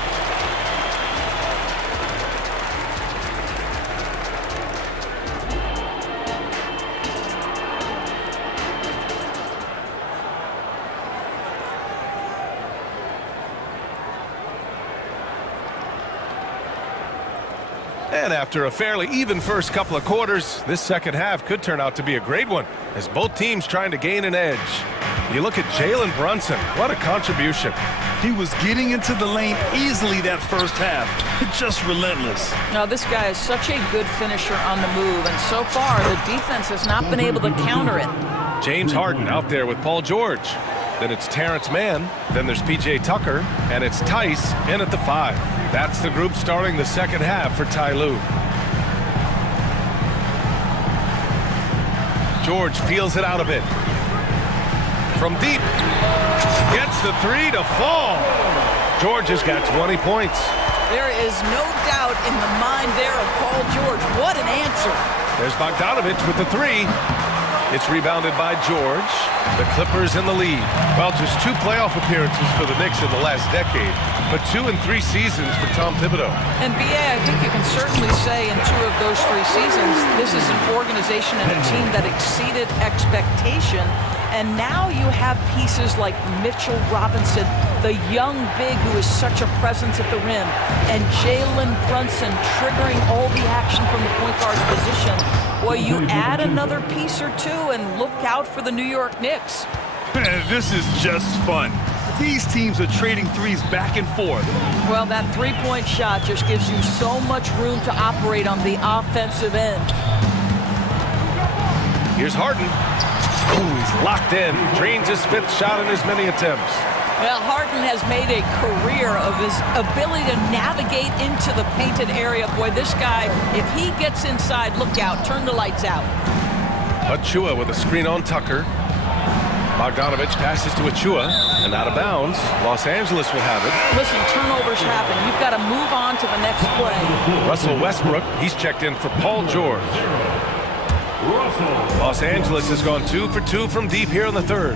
And after a fairly even first couple of quarters, this second half could turn out to be a great one, as both teams trying to gain an edge. You look at Jalen Brunson. What a contribution. He was getting into the lane easily that first half. Just relentless. Now, this guy is such a good finisher on the move, and so far the defense has not been able to counter it. James Harden out there with Paul George. Then it's Terrence Mann. Then there's P.J. Tucker. And it's Tice in at the 5. That's the group starting the second half for Ty Lue. George feels it out a bit. From deep. Gets the 3 to fall. George has got 20 points. There is no doubt in the mind there of Paul George. What an answer. There's Bogdanovich with the 3. It's rebounded by George. The Clippers in the lead. Well, just 2 playoff appearances for the Knicks in the last decade, but 2 in 3 seasons for Tom Thibodeau. And B.A., I think you can certainly say in 2 of those 3 seasons, this is an organization and a team that exceeded expectation. And now you have pieces like Mitchell Robinson, the young big who is such a presence at the rim, and Jalen Brunson triggering all the action from the point guard position. Well, you add another piece or 2 and look out for the New York Knicks. This is just fun. These teams are trading threes back and forth. Well, that 3-point shot just gives you so much room to operate on the offensive end. Here's Harden. Oh, he's locked in. Drains his 5th shot in as many attempts. Well, Harden has made a career of his ability to navigate into the painted area. Boy, this guy, if he gets inside, look out, turn the lights out. Achua with a screen on Tucker. Bogdanovich passes to Achua, and out of bounds. Los Angeles will have it. Listen, turnovers happen. You've got to move on to the next play. Russell Westbrook, he's checked in for Paul George. Los Angeles has gone 2 for 2 from deep here in the 3rd.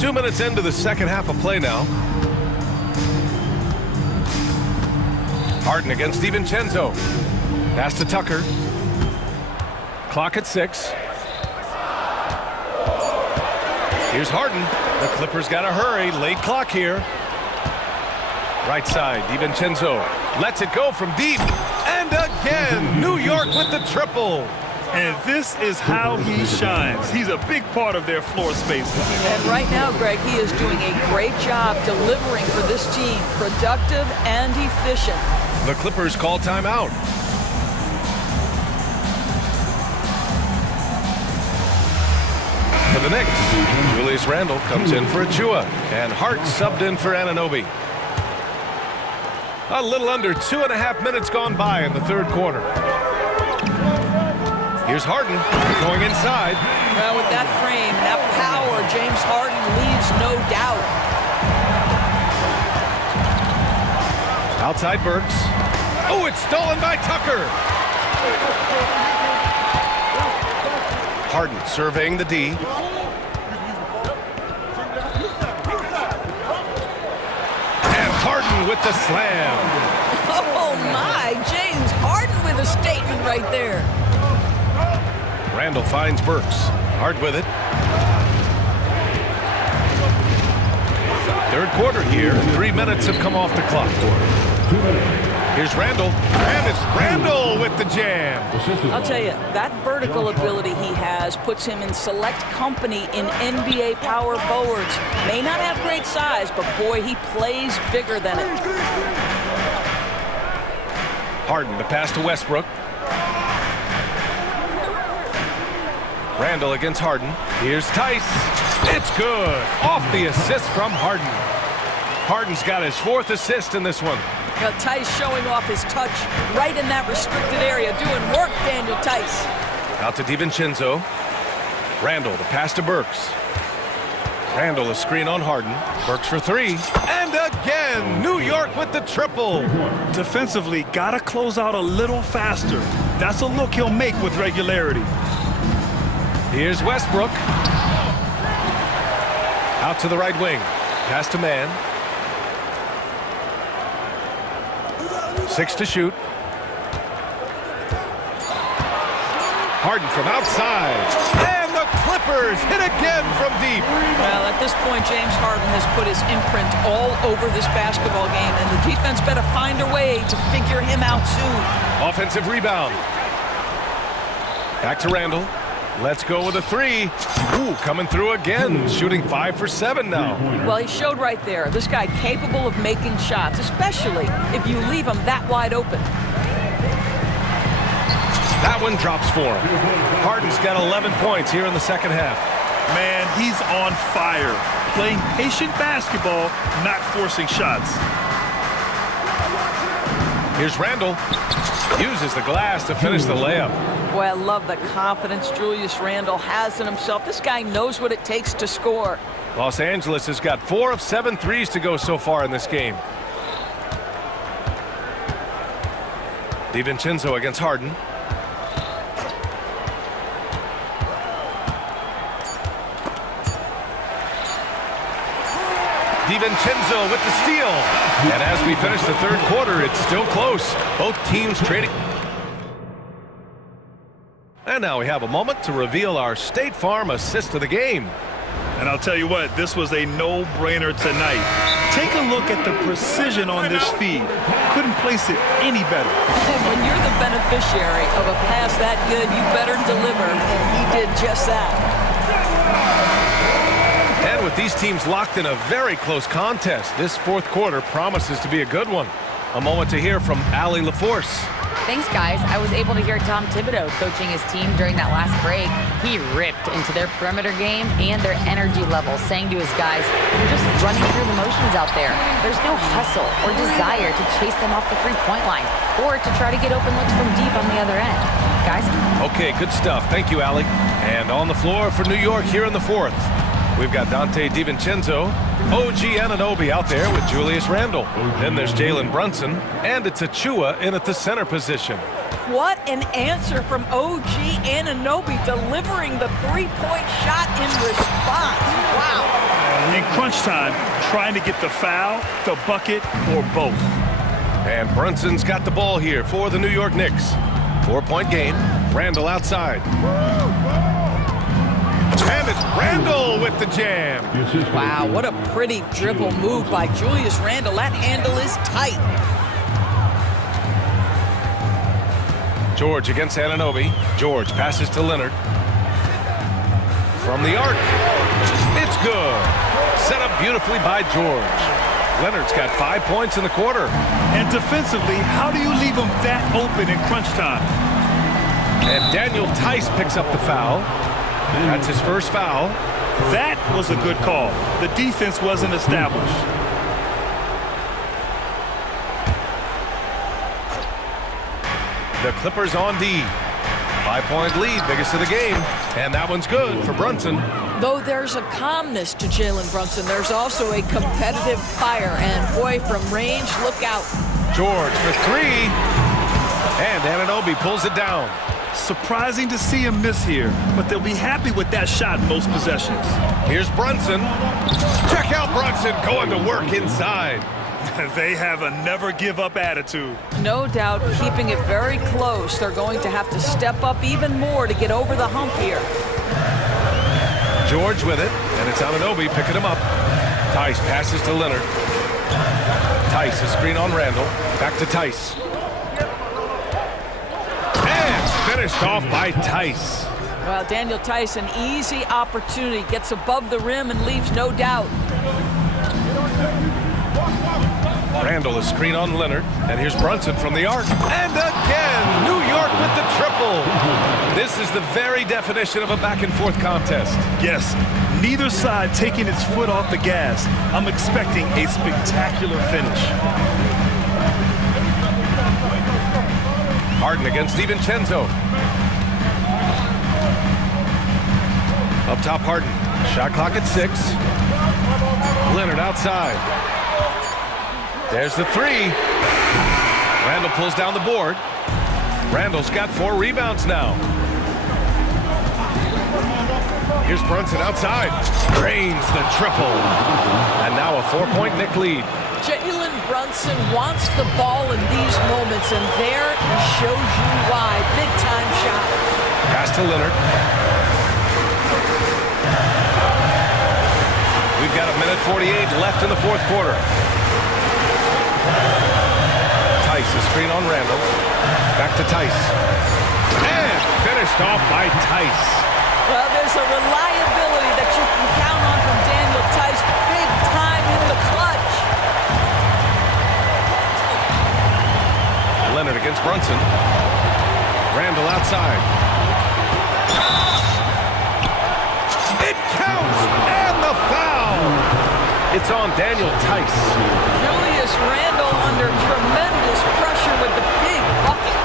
2 minutes into the second half of play now. Harden against DiVincenzo. Pass to Tucker. Clock at 6. Here's Harden. The Clippers got to hurry. Late clock here. Right side, DiVincenzo lets it go from deep. And again, New York with the triple. And this is how he shines. He's a big part of their floor space. And right now, Greg, he is doing a great job delivering for this team. Productive and efficient. The Clippers call timeout. For the Knicks, Julius Randle comes in for Achua. And Hart subbed in for Anunoby. A little under 2.5 minutes gone by in the 3rd quarter. Here's Harden going inside. Well, with that frame, that power, James Harden leaves no doubt. Outside Burks. Oh, it's stolen by Tucker. Harden surveying the D. And Harden with the slam. Oh, my. James Harden with a statement right there. Randle finds Burks. Hard with it. 3rd quarter here. 3 minutes have come off the clock. Here's Randle. And it's Randle with the jam. I'll tell you, that vertical ability he has puts him in select company in NBA power forwards. May not have great size, but boy, he plays bigger than it. Harden, the pass to Westbrook. Randle against Harden. Here's Tice. It's good. Off the assist from Harden. Harden's got his 4th assist in this one. Now, Tice showing off his touch right in that restricted area. Doing work, Daniel Tice. Out to DiVincenzo. Randle, the pass to Burks. Randle, a screen on Harden. Burks for 3. And again, New York with the triple. Defensively, gotta close out a little faster. That's a look he'll make with regularity. Here's Westbrook. Out to the right wing. Pass to Mann. 6 to shoot. Harden from outside. And the Clippers hit again from deep. Well, at this point, James Harden has put his imprint all over this basketball game, and the defense better find a way to figure him out soon. Offensive rebound. Back to Randle. Let's go with a three. Ooh, coming through again. Shooting 5 for 7 now. Well, he showed right there. This guy capable of making shots, especially if you leave him that wide open. That one drops for him. Harden's got 11 points here in the second half. Man, he's on fire. Playing patient basketball, not forcing shots. Here's Randle. Uses the glass to finish the layup. Boy, I love the confidence Julius Randle has in himself. This guy knows what it takes to score. Los Angeles has got 4 of 7 threes to go so far in this game. DiVincenzo against Harden. DiVincenzo with the steal. And as we finish the third quarter, it's still close. Both teams trading. And now we have a moment to reveal our State Farm assist of the game. And I'll tell you what, this was a no-brainer tonight. Take a look at the precision on this feed. Couldn't place it any better. And when you're the beneficiary of a pass that good, you better deliver. And he did just that. And with these teams locked in a very close contest, this fourth quarter promises to be a good one. A moment to hear from Allie LaForce. Thanks, guys. I was able to hear Tom Thibodeau coaching his team during that last break. He ripped into their perimeter game and their energy level, saying to his guys, "You're just running through the motions out there. There's no hustle or desire to chase them off the three-point line or to try to get open looks from deep on the other end." Guys? Okay, good stuff. Thank you, Allie. And on the floor for New York here in the fourth, we've got Dante DiVincenzo, OG Anunoby out there with Julius Randle. Then there's Jalen Brunson, and it's Achua in at the center position. What an answer from OG Anunoby, delivering the three-point shot in response. Wow. In crunch time, trying to get the foul, the bucket, or both. And Brunson's got the ball here for the New York Knicks. 4-point game. Randle outside. And it's Randle with the jam. Wow, what a pretty dribble move by Julius Randle. That handle is tight. George against Anunoby. George passes to Leonard. From the arc. It's good. Set up beautifully by George. Leonard's got 5 points in the quarter. And defensively, how do you leave him that open in crunch time? And Daniel Tice picks up the foul. That's his first foul. That was a good call. The defense wasn't established. The Clippers on D. 5-point lead, biggest of the game. And that one's good for Brunson. Though there's a calmness to Jalen Brunson, there's also a competitive fire. And boy, from range, look out. George for three. And Anunoby pulls it down. Surprising to see him miss here, but they'll be happy with that shot most possessions. Here's Brunson. Check out Brunson going to work inside. They have a never-give-up attitude. No doubt, keeping it very close. They're going to have to step up even more to get over the hump here. George with it, and it's Anunoby picking him up. Tice passes to Leonard. Tice, a screen on Randle. Back to Tice. And finished off by Tice. Well, Daniel Tice, an easy opportunity. Gets above the rim and leaves no doubt. Randle, a screen on Leonard. And here's Brunson from the arc. And again, New York with the triple. This is the very definition of a back-and-forth contest. Yes, neither side taking its foot off the gas. I'm expecting a spectacular finish. Harden against DiVincenzo. Up top, Harden. Shot clock at 6. Leonard outside. There's the three. Randle pulls down the board. Randle's got 4 rebounds now. Here's Brunson outside. Drains the triple. And now a 4-point Knick lead. Jalen Brunson wants the ball in these moments, and there he shows you why. Big-time shot. Pass to Leonard. We've got 1:48 left in the fourth quarter. Tice, a screen on Randle. Back to Tice. And finished off by Tice. Well, there's a reliability that you can count on from Daniel Tice. Big time in the clutch. Leonard against Brunson. Randall outside. It counts, and the foul. It's on Daniel Tice. Julius Randle under tremendous pressure with the big bucket.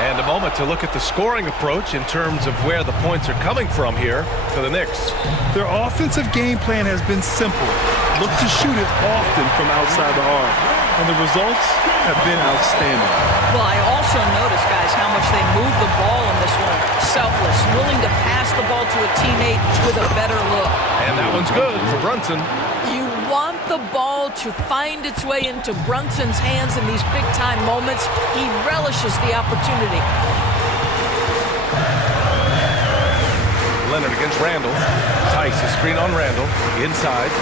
And a moment to look at the scoring approach in terms of where the points are coming from here for the Knicks. Their offensive game plan has been simple. Look to shoot it often from outside the arc. And the results have been outstanding. Well, I also noticed, guys, how much they move the ball in this one. Selfless, willing to pass the ball to a teammate with a better look. And that one's good for Brunson. You want the ball to find its way into Brunson's hands in these big-time moments. He relishes the opportunity. Leonard against Randall. Tice, a screen on Randall. Inside.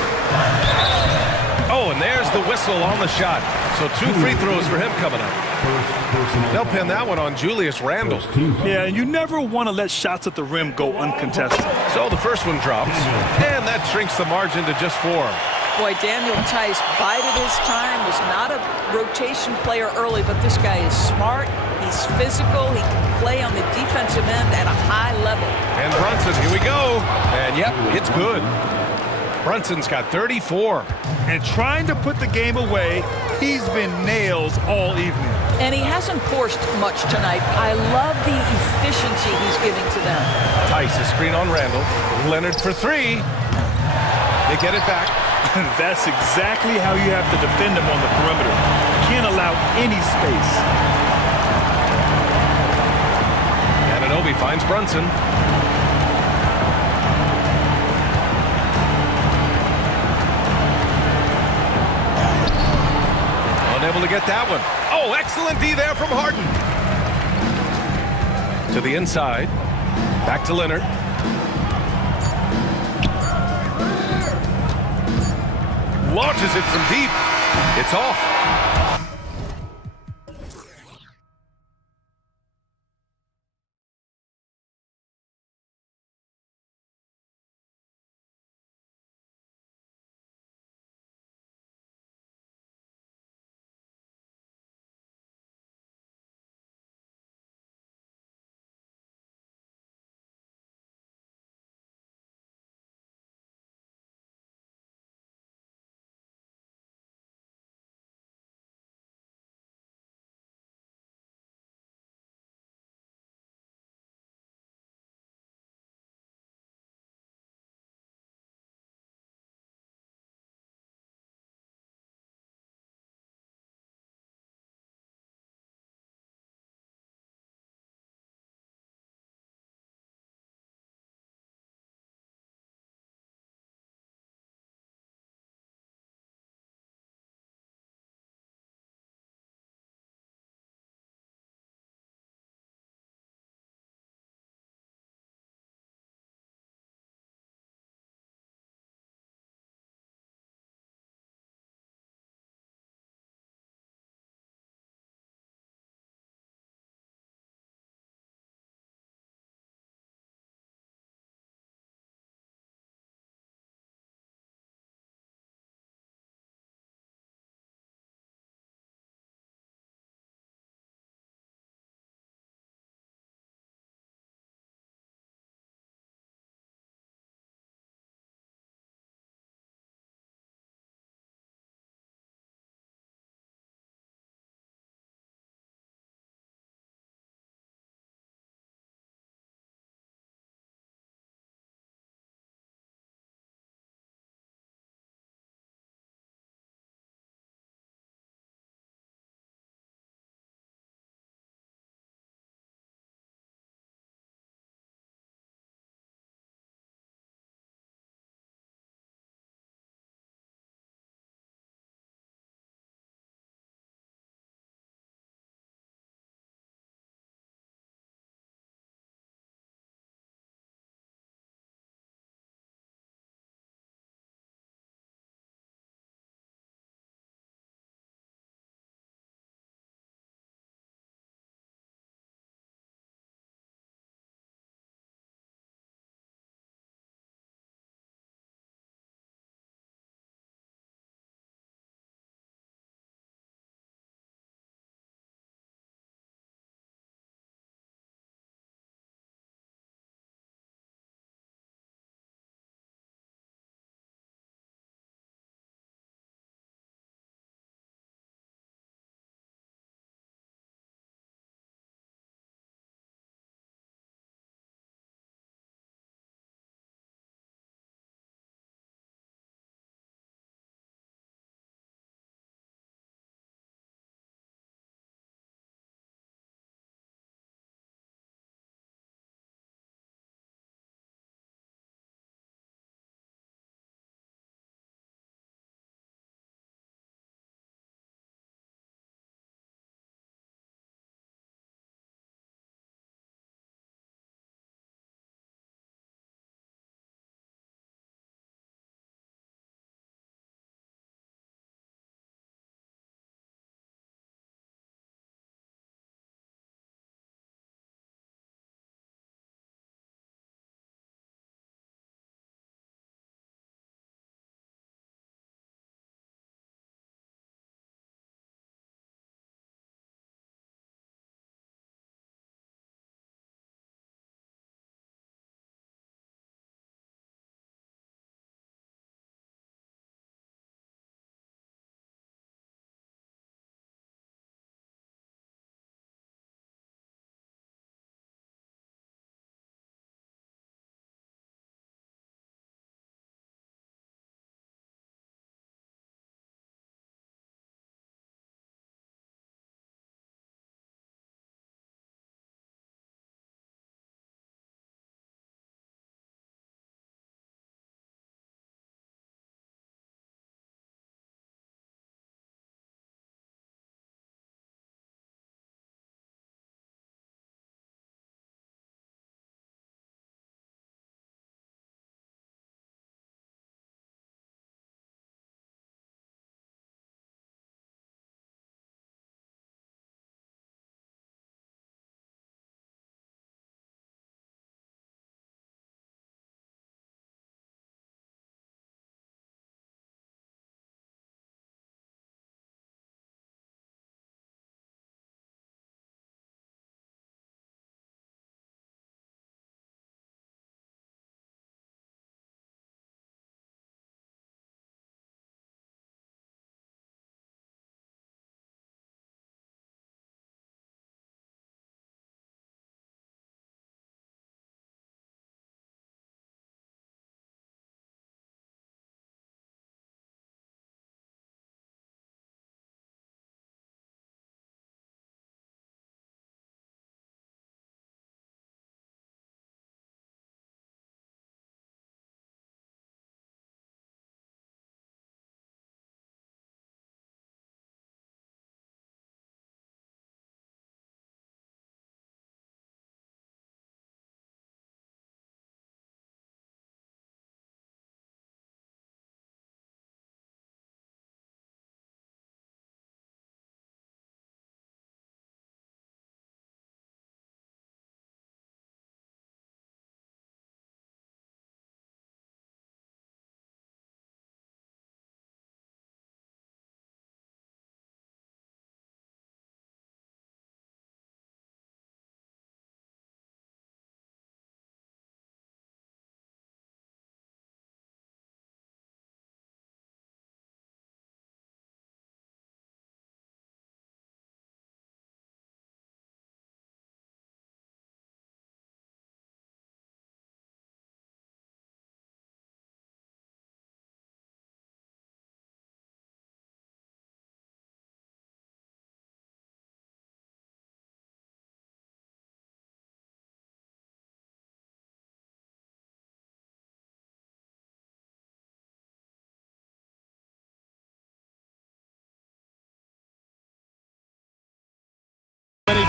Oh, and there's the whistle on the shot. So 2 free throws for him coming up. They'll pin that one on Julius Randall. Yeah, and you never want to let shots at the rim go uncontested. So the first one drops, and that shrinks the margin to just 4. Boy, Daniel Tice bided his time, was not a rotation player early, but this guy is smart, he's physical, he can play on the defensive end at a high level. And Brunson, here we go. And yep, it's good. Brunson's got 34. And trying to put the game away, he's been nails all evening. And he hasn't forced much tonight. I love the efficiency he's giving to them. Tice, a screen on Randall. Leonard for 3. They get it back. That's exactly how you have to defend him on the perimeter. Can't allow any space. Anunoby finds Brunson. Unable to get that one. Oh, excellent D there from Harden. To the inside. Back to Leonard. Launches it from deep. It's off.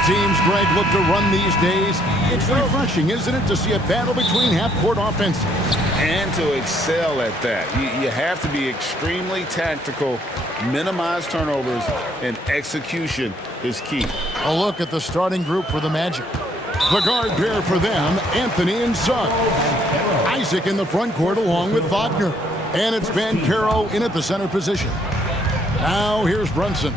teams, Greg, look to run these days. It's refreshing, isn't it, to see a battle between half-court offenses? And to excel at that. You have to be extremely tactical, minimize turnovers, and execution is key. A look at the starting group for the Magic. The guard pair for them, Anthony and Suggs. Isaac in the front court along with Wagner. And it's Banchero in at the center position. Now here's Brunson.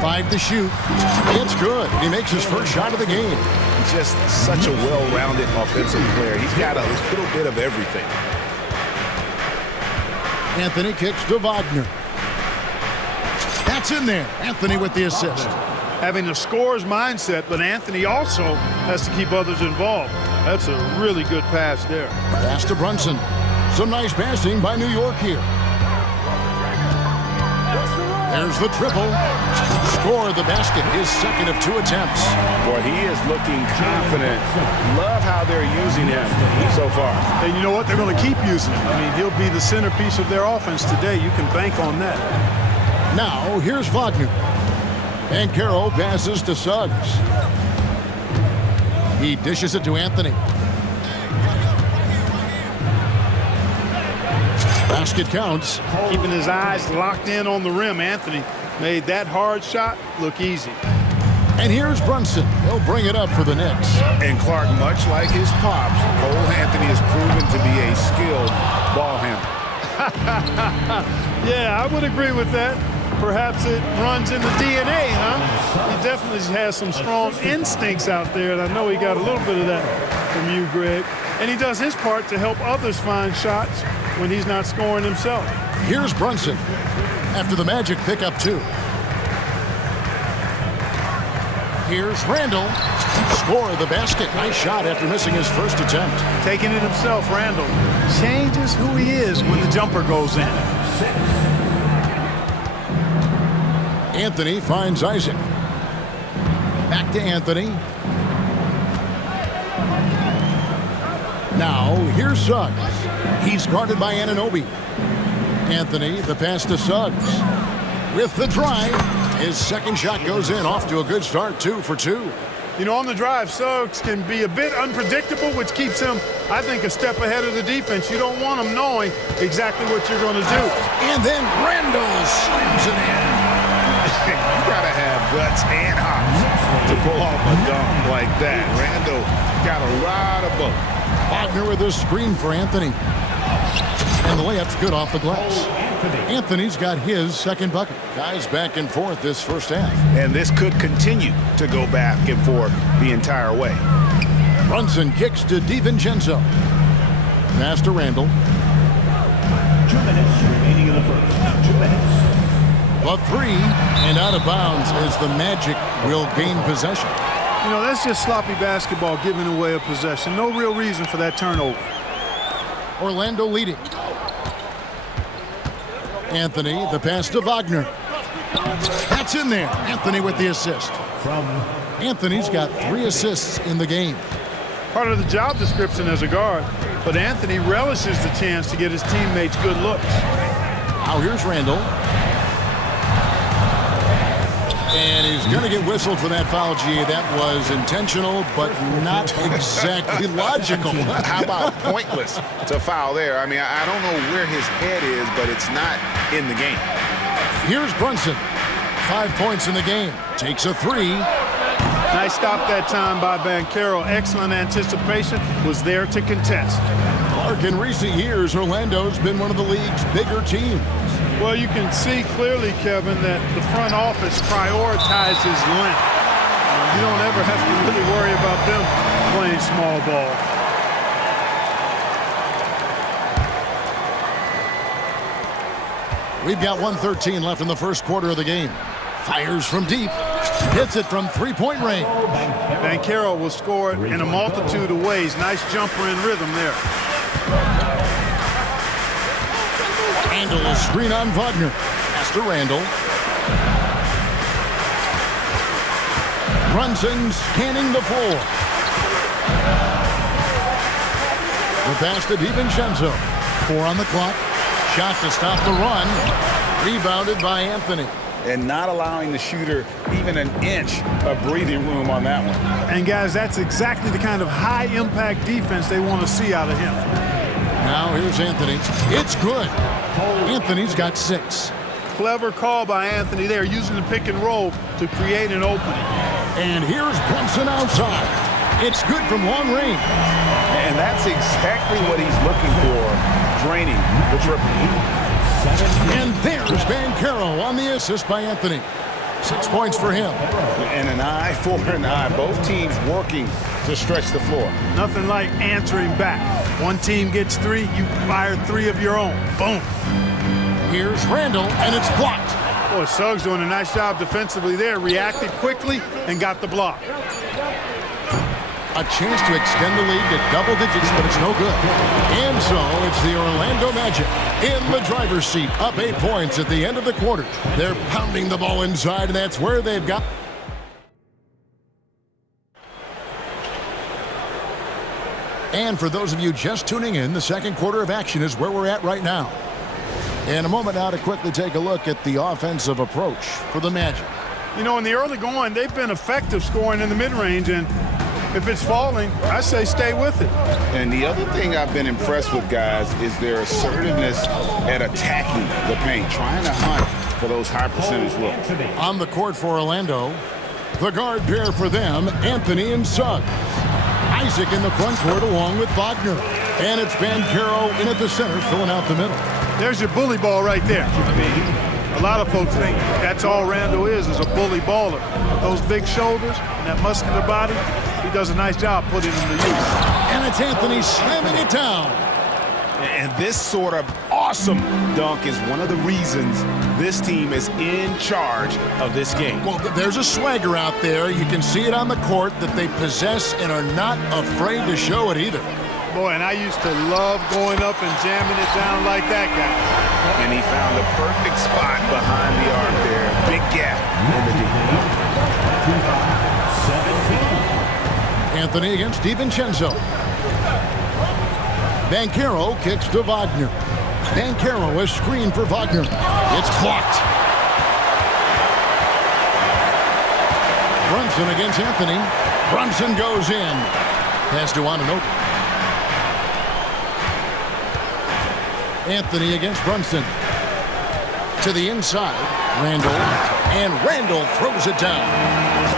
Five to shoot. It's good. He makes his first shot of the game. Just such a well-rounded offensive player. He's got a little bit of everything. Anthony kicks to Wagner. That's in there. Anthony with the assist. Having a scorer's mindset, but Anthony also has to keep others involved. That's a really good pass there. Pass to Brunson. Some nice passing by New York here. There's the triple. Score the basket, his second of 2 attempts. Boy, he is looking confident. Love how they're using him so far. And you know what? They're going to keep using him. I mean, he'll be the centerpiece of their offense today. You can bank on that. Now, here's Wagner. Banchero passes to Suggs. He dishes it to Anthony. Basket counts. Keeping his eyes locked in on the rim, Anthony made that hard shot look easy. And here's Brunson. He'll bring it up for the Knicks. And Clark, much like his pops, Cole Anthony has proven to be a skilled ball handler. Yeah, I would agree with that. Perhaps it runs in the DNA, huh? He definitely has some strong instincts out there, and I know he got a little bit of that from you, Greg. And he does his part to help others find shots when he's not scoring himself. Here's Brunson after the Magic pick up 2. Here's Randall. Score the basket. Nice shot after missing his first attempt. Taking it himself, Randall changes who he is when the jumper goes in. Anthony finds Isaac. Back to Anthony. Now, here's Suggs. He's guarded by Anunoby. Anthony, the pass to Suggs. With the drive, his second shot goes in, off to a good start, 2 for 2. You know, on the drive, Suggs can be a bit unpredictable, which keeps him, I think, a step ahead of the defense. You don't want him knowing exactly what you're going to do. And then Randall slams it in. You got to have guts and hops to pull off a dunk like that. Randall got a lot of both. Wagner with a screen for Anthony. And the layup's good off the glass. Anthony's got his second bucket. Guys back and forth this first half. And this could continue to go back and forth the entire way. Brunson kicks to DiVincenzo. Pass to Randall. 2 minutes remaining in the first. 2 minutes. The 3 and out of bounds as the Magic will gain possession. You know, that's just sloppy basketball, giving away a possession. No real reason for that turnover. Orlando leading. Anthony, the pass to Wagner. That's in there. Anthony with the assist. Anthony's got 3 assists in the game. Part of the job description as a guard, but Anthony relishes the chance to get his teammates good looks. Now here's Randall. And he's going to get whistled for that foul, G. That was intentional, but not exactly logical. How about pointless to foul there? I mean, I don't know where his head is, but it's not in the game. Here's Brunson. 5 points in the game. Takes a 3. Nice stop that time by Banchero. Excellent anticipation. Was there to contest. Clark, in recent years, Orlando's been one of the league's bigger teams. Well, you can see clearly, Kevin, that the front office prioritizes length. You don't ever have to really worry about them playing small ball. We've got 1:13 left in the first quarter of the game. Fires from deep. Hits it from 3-point range. Banchero will score it in a multitude of ways. Nice jumper in rhythm there. Randall, screen on Wagner. Pass to Randall. Brunson scanning the floor. The pass to DiVincenzo. 4 on the clock. Shot to stop the run. Rebounded by Anthony. And not allowing the shooter even an inch of breathing room on that one. And guys, that's exactly the kind of high-impact defense they want to see out of him. Now here's Anthony. It's good. Anthony's got 6. Clever call by Anthony there, using the pick and roll to create an opening. And here's Brunson outside. It's good from long range. And that's exactly what he's looking for, draining the triple. And there's Banchero on the assist by Anthony. 6 points for him. And an eye for an eye. Both teams working to stretch the floor. Nothing like answering back. One team gets 3, you fire 3 of your own. Boom. Here's Randall, and it's blocked. Boy, Suggs doing a nice job defensively there. Reacted quickly and got the block. A chance to extend the lead to double digits, but it's no good. And so it's the Orlando Magic in the driver's seat, up 8 points at the end of the quarter. They're pounding the ball inside, and that's where they've got. And for those of you just tuning in, the second quarter of action is where we're at right now. In a moment now to quickly take a look at the offensive approach for the Magic. You know, in the early going, they've been effective scoring in the mid-range, and if it's falling, I say stay with it. And the other thing I've been impressed with, guys, is their assertiveness at attacking the paint, trying to hunt for those high percentage looks. On the court for Orlando, the guard pair for them, Anthony and Suggs. Isaac in the front court along with Wagner. And it's Banchero in at the center, filling out the middle. There's your bully ball right there. I mean, a lot of folks think that's all Randall is a bully baller. Those big shoulders and that muscular body, he does a nice job putting them to use. And it's Anthony slamming it down. And this sort of awesome dunk is one of the reasons this team is in charge of this game. Well, there's a swagger out there. You can see it on the court that they possess and are not afraid to show it either. Boy, and I used to love going up and jamming it down like that guy. And he found the perfect spot behind the arc there. Big gap in the D. Anthony against DiVincenzo. Banchero kicks to Wagner. Banchero is screened for Wagner. It's blocked. Brunson against Anthony. Brunson goes in. Pass to Ananobi. Anthony against Brunson. To the inside. Randall. And Randall throws it down.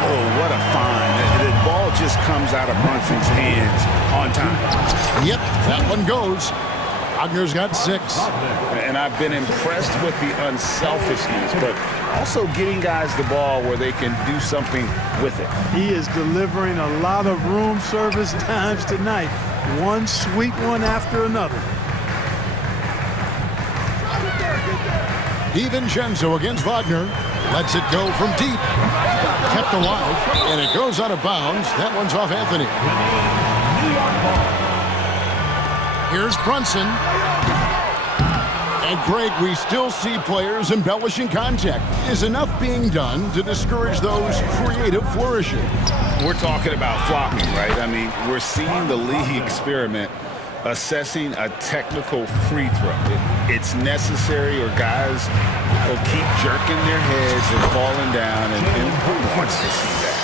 Oh, what a find. The ball just comes out of Brunson's hands on time. Yep, that one goes. Wagner's got 6. And I've been impressed with the unselfishness, but also getting guys the ball where they can do something with it. He is delivering a lot of room service times tonight. One sweet one after another. DiVincenzo against Wagner. Lets it go from deep. Kept alive, and it goes out of bounds. That one's off Anthony. Here's Brunson. And Greg, we still see players embellishing contact. Is enough being done to discourage those creative flourishing? We're talking about flopping, right? I mean, we're seeing the league experiment assessing a technical free throw. It's necessary or guys will keep jerking their heads and falling down, and who wants to see that?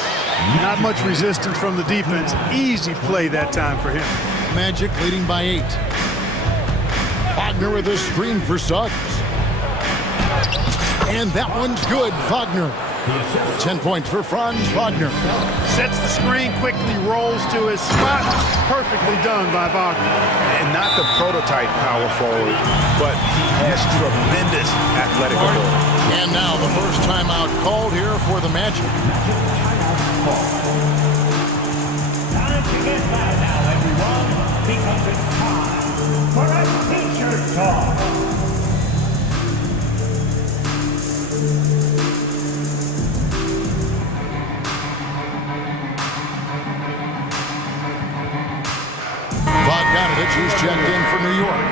Not much resistance from the defense. Easy play that time for him. Magic leading by 8. Wagner with a screen for Suggs. And that one's good, Wagner. 10 points for Franz Wagner. Sets the screen, quickly rolls to his spot. Perfectly done by Wagner. And not the prototype power forward, but he has tremendous athletic ability. And now the first timeout called here for the Magic. Time to get mad now, everyone, because it's time for a t-shirt talk. Bogdanovich, who's checked in for New York.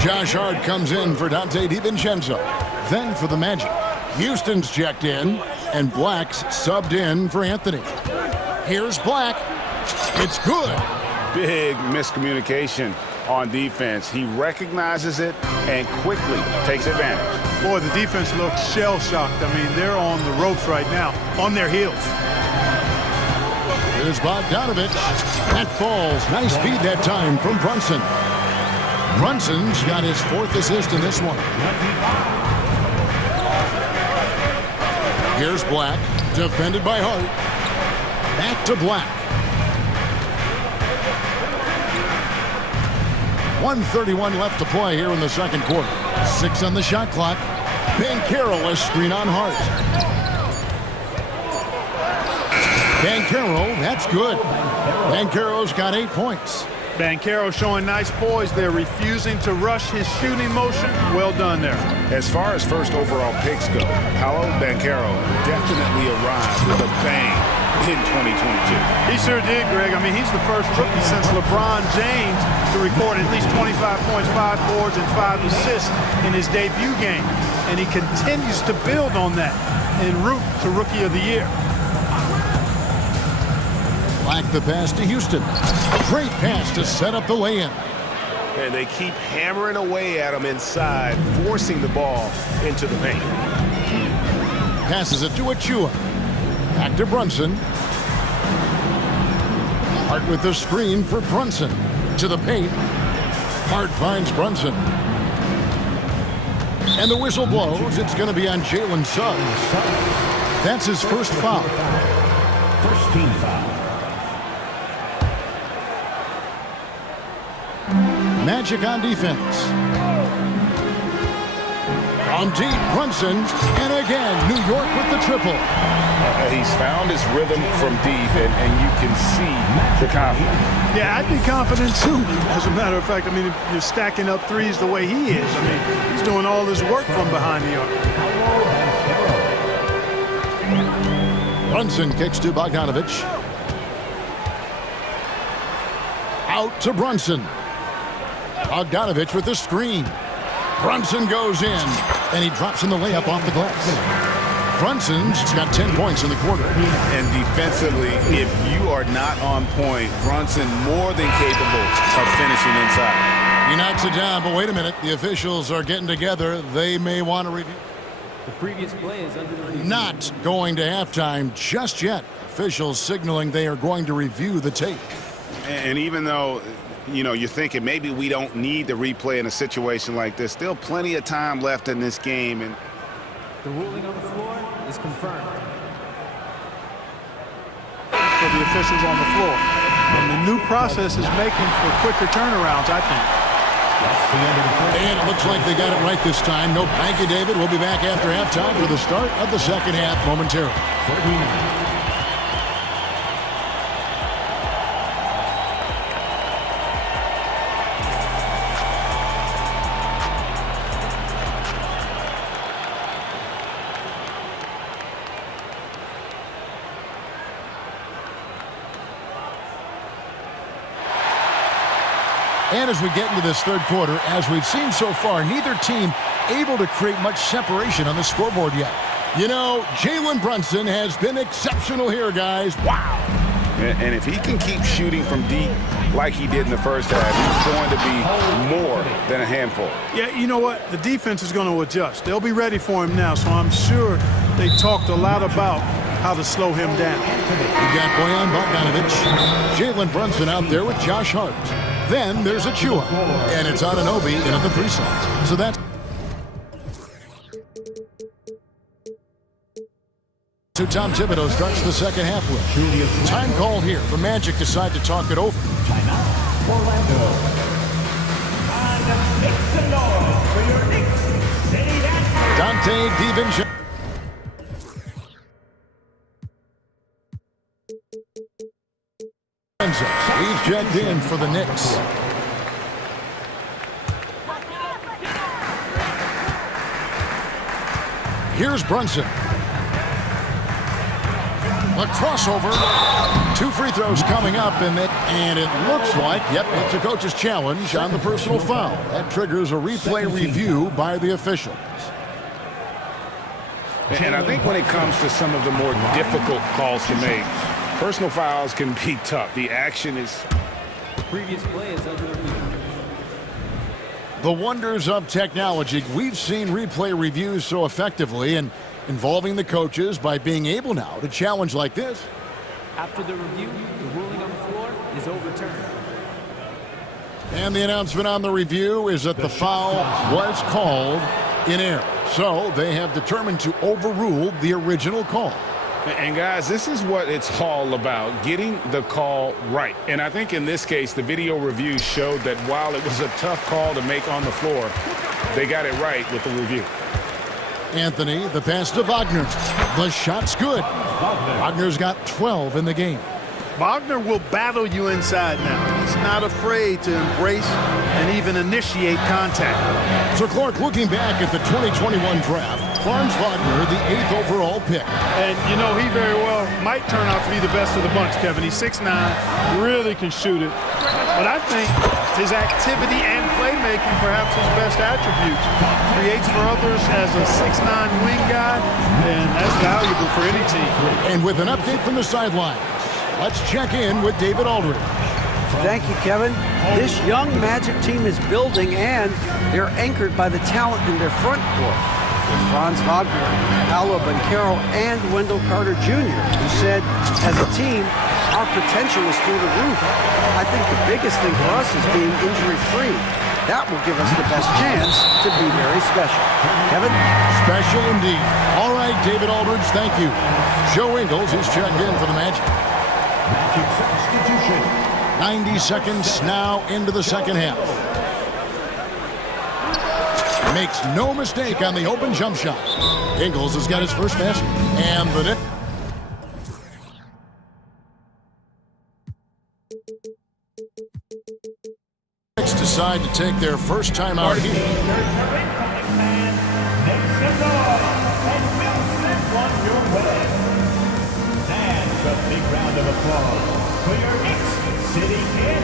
Josh Hart comes in for Dante DiVincenzo. Then for the Magic, Houston's checked in, and Black's subbed in for Anthony. Here's Black. It's good. Big miscommunication on defense. He recognizes it and quickly takes advantage. Boy, the defense looks shell-shocked. I mean, they're on the ropes right now, on their heels. Here's Bogdanovich. That falls. Nice feed that time from Brunson. Brunson's got his 4th assist in this one. Here's Black, defended by Hart. Back to Black. 1:31 left to play here in the second quarter. 6 on the shot clock. Banchero a screen on Hart. Banchero, that's good. Banchero's got 8 points. Banchero showing nice poise there, refusing to rush his shooting motion. Well done there. As far as first overall picks go, Paolo Banchero definitely arrived with a bang in 2022. He sure did, Greg. I mean, he's the first rookie since LeBron James to record at least 25 points, 5 boards, and 5 assists in his debut game. And he continues to build on that en route to Rookie of the Year. Black the pass to Houston. Great pass to set up the lay-in. And they keep hammering away at him inside, forcing the ball into the paint. Passes it to Achua. Back to Brunson. Hart with the screen for Brunson. To the paint. Hart finds Brunson. And the whistle blows. It's going to be on Jalen Suggs. That's his first foul. First team foul. Magic on defense. From deep, Brunson, and again, New York with the triple. He's found his rhythm from deep, and you can see the confidence. Yeah, I'd be confident too. As a matter of fact, I mean, if you're stacking up threes the way he is, I mean, he's doing all his work from behind the arc. Brunson kicks to Bogdanovich. Out to Brunson. Bogdanovich with the screen. Brunson goes in, and he drops in the layup off the glass. Brunson's got 10 points in the quarter. And defensively, if you are not on point, Brunson more than capable of finishing inside. He knocks it down, but wait a minute. The officials are getting together. They may want to review. The previous play is under review. Not going to halftime just yet. Officials signaling they are going to review the tape. And even though, you know, you're thinking maybe we don't need the replay in a situation like this, still plenty of time left in this game. And the ruling on the floor is confirmed. For the officials on the floor. And the new process is making for quicker turnarounds, I think. And it looks like they got it right this time. No, thank you, David. We'll be back after halftime for the start of the second half momentarily. And as we get into this third quarter, as we've seen so far, neither team able to create much separation on the scoreboard yet. You know, Jalen Brunson has been exceptional here, guys. Wow. And if he can keep shooting from deep like he did in the first half, he's going to be more than a handful. Yeah, you know what? The defense is going to adjust. They'll be ready for him now, so I'm sure they talked a lot about how to slow him down. We got Bojan Bogdanovic, Jalen Brunson out there with Josh Hart. Then there's Achua, and it's Anunoby in at the 3 slot. So that's so Tom Thibodeau starts the second half with. Time call here. The Magic decide to talk it over. Orlando. And make some noise for your Knicks City Dancers. Dante DiVincenzo. He's checked in for the Knicks. Here's Brunson. A crossover. 2 free throws coming up, and it looks like, yep, it's a coach's challenge on the personal foul. That triggers a replay review by the officials. And I think when it comes to some of the more difficult calls to make, personal fouls can be tough. The action is... The previous play is under review. The wonders of technology. We've seen replay reviews so effectively and involving the coaches by being able now to challenge like this. After the review, the ruling on the floor is overturned. And the announcement on the review is that the foul was called in error. So they have determined to overrule the original call. And guys, this is what it's all about, getting the call right. And I think in this case, the video review showed that while it was a tough call to make on the floor, they got it right with the review. Anthony, the pass to Wagner. The shot's good. Wagner's got 12 in the game. Wagner will battle you inside now. He's not afraid to embrace and even initiate contact. So Clark, looking back at the 2021 draft, Franz Wagner, the 8th overall pick. And, you know, he very well might turn out to be the best of the bunch, Kevin. He's 6'9", really can shoot it. But I think his activity and playmaking, perhaps his best attributes. Creates for others as a 6'9" wing guy, and that's valuable for any team. And with an update from the sidelines, let's check in with David Aldridge. Thank you, Kevin. This young Magic team is building, and they're anchored by the talent in their front court. With Franz Wagner, Paolo Banchero, and Wendell Carter Jr., who said, as a team, our potential is through the roof. I think the biggest thing for us is being injury-free. That will give us the best chance to be very special. Kevin? Special indeed. All right, David Aldridge, thank you. Joe Ingles is checked in for the Magic. 90 seconds now into the second half. Makes no mistake on the open jump shot. Ingles has got his first basket. And the net. Knicks decide to take their first time out here. And a big round of applause for your Knicks sitting in.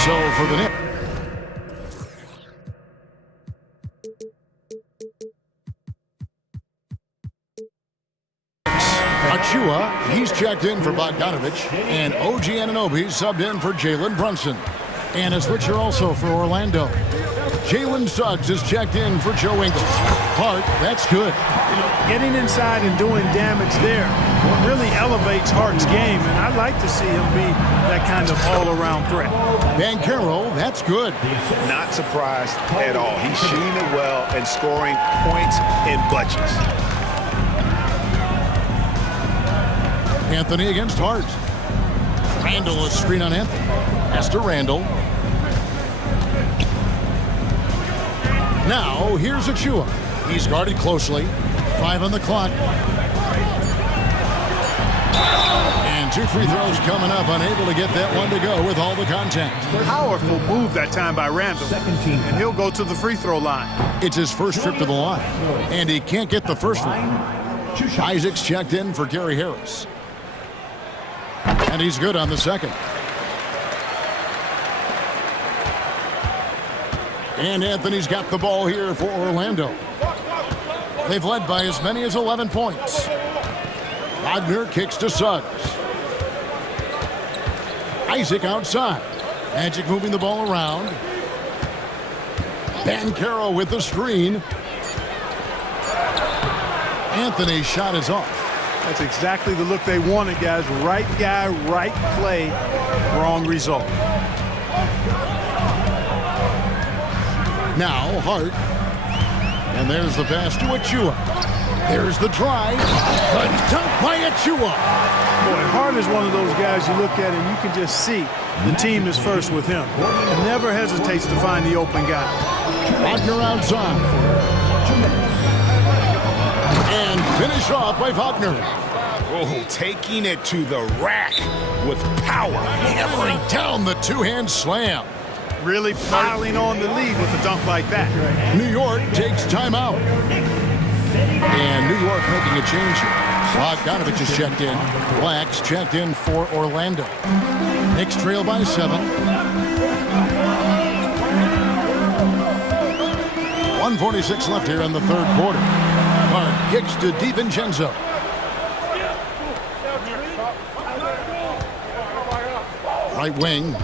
So for the Knicks. Achua, he's checked in for Bogdanovich, and OG Anunoby subbed in for Jalen Brunson. And a switcher also for Orlando. Jalen Suggs is checked in for Joe Ingles. Hart, that's good. Getting inside and doing damage there really elevates Hart's game, and I'd like to see him be that kind of all-around threat. Banchero, that's good. Not surprised at all. He's shooting it well and scoring points in bunches. Anthony against Hart. Randall is screen on Anthony. Pass to Randall. Now, here's Achua. He's guarded closely. 5 on the clock. And 2 free throws coming up. Unable to get that one to go with all the contact. Powerful move that time by Randall. And he'll go to the free throw line. It's his first trip to the line. And he can't get the first one. Isaac's checked in for Gary Harris. And he's good on the second. And Anthony's got the ball here for Orlando. They've led by as many as 11 points. Wagner kicks to Suggs. Isaac outside. Magic moving the ball around. Banchero with the screen. Anthony's shot is off. That's exactly the look they wanted, guys. Right guy, right play, wrong result. Now Hart. And there's the pass to Achua. There's the drive. The dunk by Achua. Boy, Hart is one of those guys you look at and you can just see the team is first with him. Never hesitates to find the open guy. Wagner outside. And finish off by Wagner. Oh, taking it to the rack with power. Hammering down the two-hand slam. Really piling on the lead with a dunk like that. New York takes timeout. And New York making a change here. Bogdanovich is checked in. Black's checked in for Orlando. Knicks trail by 7. 1:46 left here in the third quarter. Hart kicks to DiVincenzo. Right wing.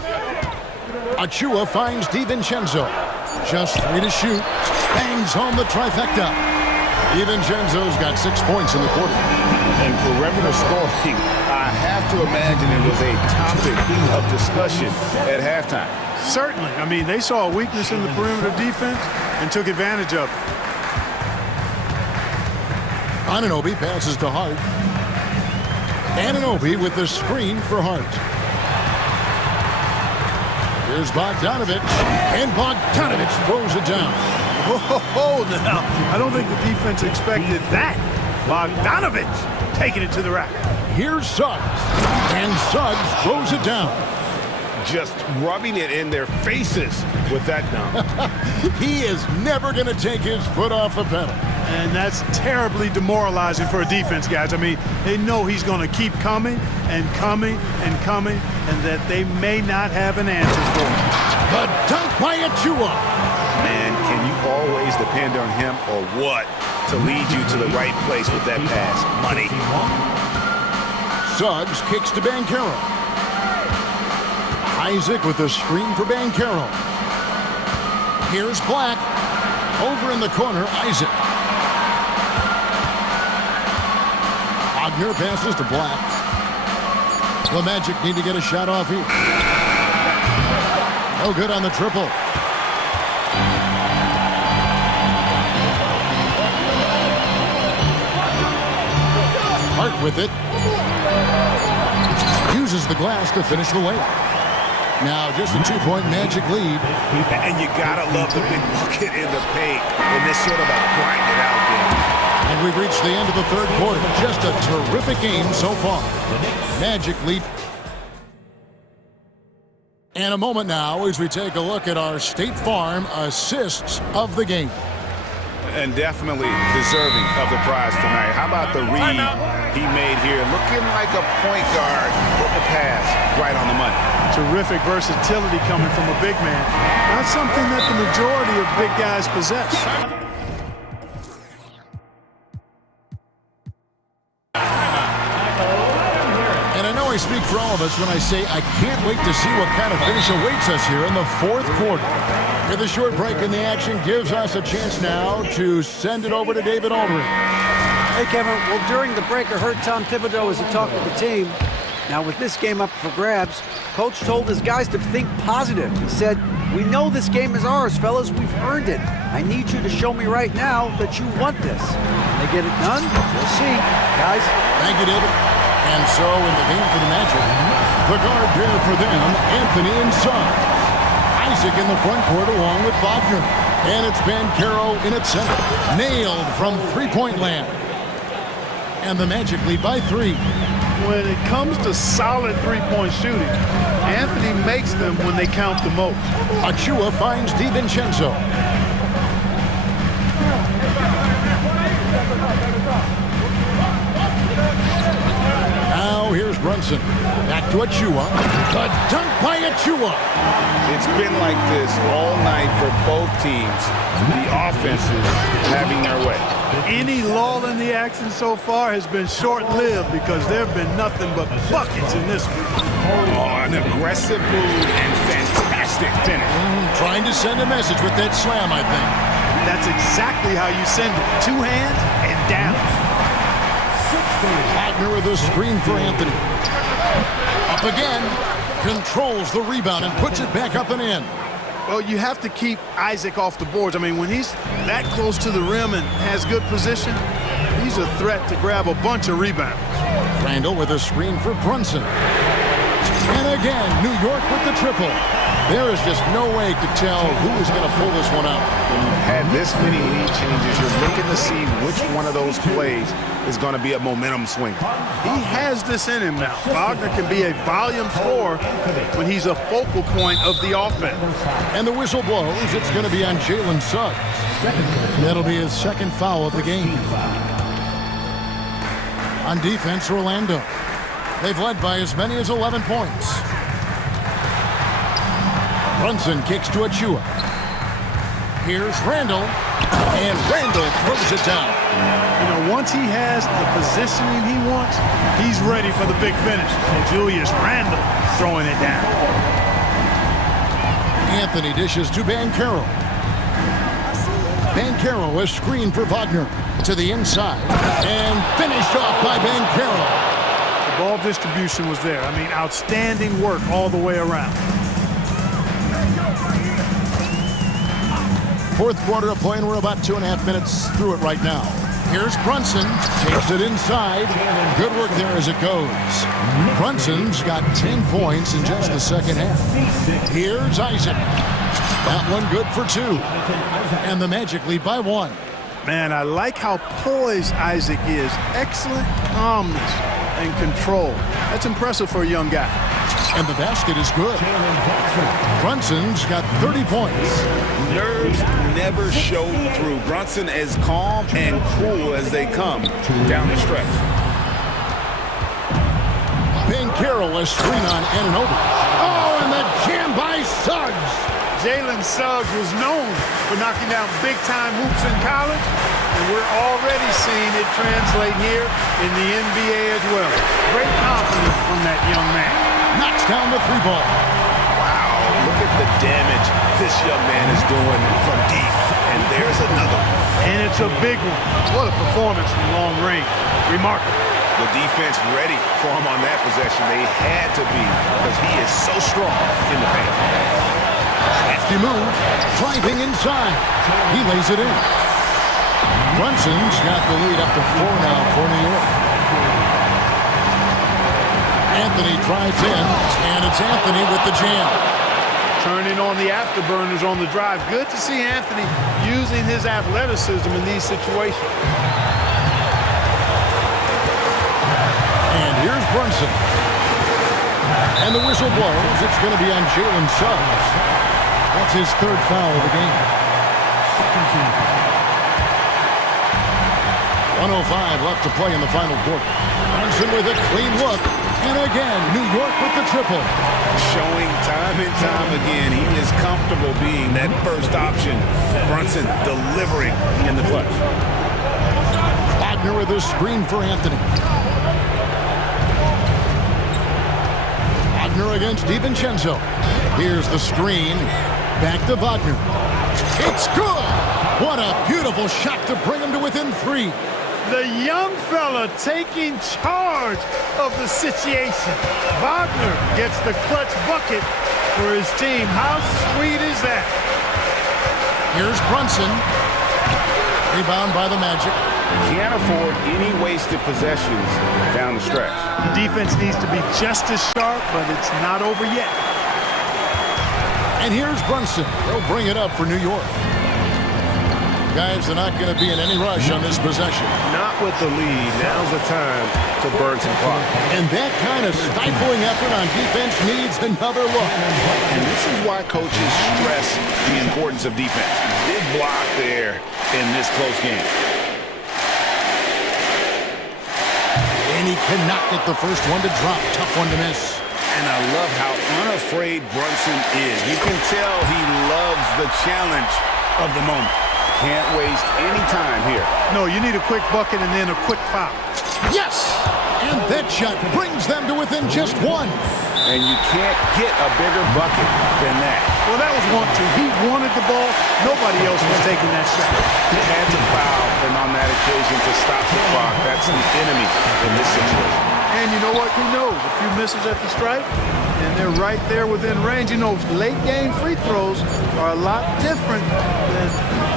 Achua finds DiVincenzo. Just 3 to shoot. Bangs home the trifecta. DiVincenzo's got 6 points in the quarter. And perimeter scoring, I have to imagine it was a topic of discussion at halftime. Certainly. I mean, they saw a weakness in the perimeter defense and took advantage of it. Anunoby passes to Hart. Anunoby with the screen for Hart. Here's Bogdanovich, and Bogdanovich throws it down. Oh, now, I don't think the defense expected that. Bogdanovich taking it to the rack. Here's Suggs, and Suggs throws it down. Just rubbing it in their faces with that dunk. He is never going to take his foot off the pedal. And that's terribly demoralizing for a defense, guys. I mean, they know he's going to keep coming and coming and coming, and that they may not have an answer for him. The dunk by Achua. Man, can you always depend on him or what to lead you to the right place with that pass? Money. Suggs kicks to Banchero. Isaac with a screen for Banchero. Here's Black. Over in the corner, Isaac. Wagner passes to Black. The Magic need to get a shot off here. No good on the triple. Hart with it. Uses the glass to finish the layup. Now just a 2-point Magic lead. And you gotta love the big bucket in the paint in this sort of a grind it out game. And we've reached the end of the third quarter. Just a terrific game so far. Magic lead. And a moment now as we take a look at our State Farm assists of the game. And definitely deserving of the prize tonight. How about the read he made here? Looking like a point guard with the pass right on the money. Terrific versatility coming from a big man. Not something that the majority of big guys possess. And I know I speak for all of us when I say I can't wait to see what kind of finish awaits us here in the fourth quarter. With a short break in the action gives us a chance now to send it over to David Aldridge. Hey, Kevin. Well, during the break, I heard Tom Thibodeau as he talked to the team. Now, with this game up for grabs, Coach told his guys to think positive. He said, "We know this game is ours, fellas. We've earned it. I need you to show me right now that you want this." When they get it done, we'll see. Guys. Thank you, David. And so, in the game for the Magic, the guard pair for them, Anthony and Suggs. Isaac in the front court along with Wagner. And it's Banchero in at center. Nailed from three-point land. And the Magic lead by 3. When it comes to solid three-point shooting, Anthony makes them when they count the most. Achua finds DiVincenzo. Now here's Brunson. Back to Achua. The dunk by Achua. It's been like this all night for both teams. The offenses having their way. Any lull in the action so far has been short-lived because there have been nothing but buckets in this one. Oh, an aggressive move and fantastic finish. Trying to send a message with that slam, I think. That's exactly how you send it. 2 hands and down. Wagner with a screen for Anthony. Up again. Controls the rebound and puts it back up and in. Well, you have to keep Isaac off the boards. I mean, when he's that close to the rim and has good position, he's a threat to grab a bunch of rebounds. Randall with a screen for Brunson. And again, New York with the triple. There is just no way to tell who is going to pull this one out. When you've had this many lead changes, you're looking to see which one of those plays is going to be a momentum swinger. He has this in him now. Wagner can be a volume scorer when he's a focal point of the offense. And the whistle blows. It's going to be on Jalen Suggs. That'll be his second foul of the game. On defense, Orlando. They've led by as many as 11 points. Brunson kicks to Achua. Here's Randall. And Randall throws it down. You know, once he has the positioning he wants, he's ready for the big finish. And Julius Randle throwing it down. Anthony dishes to Banchero. Banchero, a screen for Wagner. To the inside. And finished off by Banchero. The ball distribution was there. I mean, outstanding work all the way around. Fourth quarter of play, and we're about 2.5 minutes through it right now. Here's Brunson. Takes it inside. Good work there as it goes. Brunson's got 10 points in just the second half. Here's Isaac. That one good for 2. And the Magic lead by 1. Man, I like how poised Isaac is. Excellent calmness and control. That's impressive for a young guy. And the basket is good. Brunson's got 30 points. Nerves never show through. Brunson as calm and cool as they come down the stretch. Banchero, a screen on Anunoby. Oh, and the jam by Suggs. Jalen Suggs was known for knocking down big-time hoops in college, and we're already seeing it translate here in the NBA as well. Great confidence from that young man. Knocks down the 3-ball. Wow, look at the damage this young man is doing from deep. And there's another one. And it's a big one. What a performance from long range. Remarkable. The defense ready for him on that possession. They had to be because he is so strong in the paint. Hefty move, driving inside. He lays it in. Brunson's got the lead up to 4 now for New York. Anthony drives in, and it's Anthony with the jam. Turning on the afterburners on the drive. Good to see Anthony using his athleticism in these situations. And here's Brunson. And the whistle blows. It's going to be on Jalen Suggs. That's his 3rd foul of the game. 1:05 left to play in the final quarter. Brunson with a clean look. And again, New York with the triple. Showing time and time again, he is comfortable being that first option. Brunson delivering in the clutch. Wagner with a screen for Anthony. Wagner against DiVincenzo. Here's the screen. Back to Wagner. It's good! What a beautiful shot to bring him to within 3. The young fella taking charge of the situation. Wagner gets the clutch bucket for his team. How sweet is that? Here's Brunson. Rebound by the Magic. Can't afford any wasted possessions down the stretch. The defense needs to be just as sharp, but it's not over yet. And here's Brunson. He'll bring it up for New York. Guys, they're not going to be in any rush on this possession. Not with the lead. Now's the time to burn some clock. And that kind of stifling effort on defense needs another look. And this is why coaches stress the importance of defense. Big block there in this close game. And he cannot get the first one to drop. Tough one to miss. And I love how unafraid Brunson is. You can tell he loves the challenge of the moment. Can't waste any time here. No, you need a quick bucket and then a quick foul. Yes! And that shot brings them to within just 1. And you can't get a bigger bucket than that. Well, that was 1-2. He wanted the ball. Nobody else was taking that shot. He had to foul, and on that occasion to stop the clock. That's the enemy in this situation. And you know what? Who knows? A few misses at the stripe, and they're right there within range. You know, late game free throws are a lot different than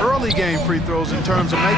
early game free throws in terms of making.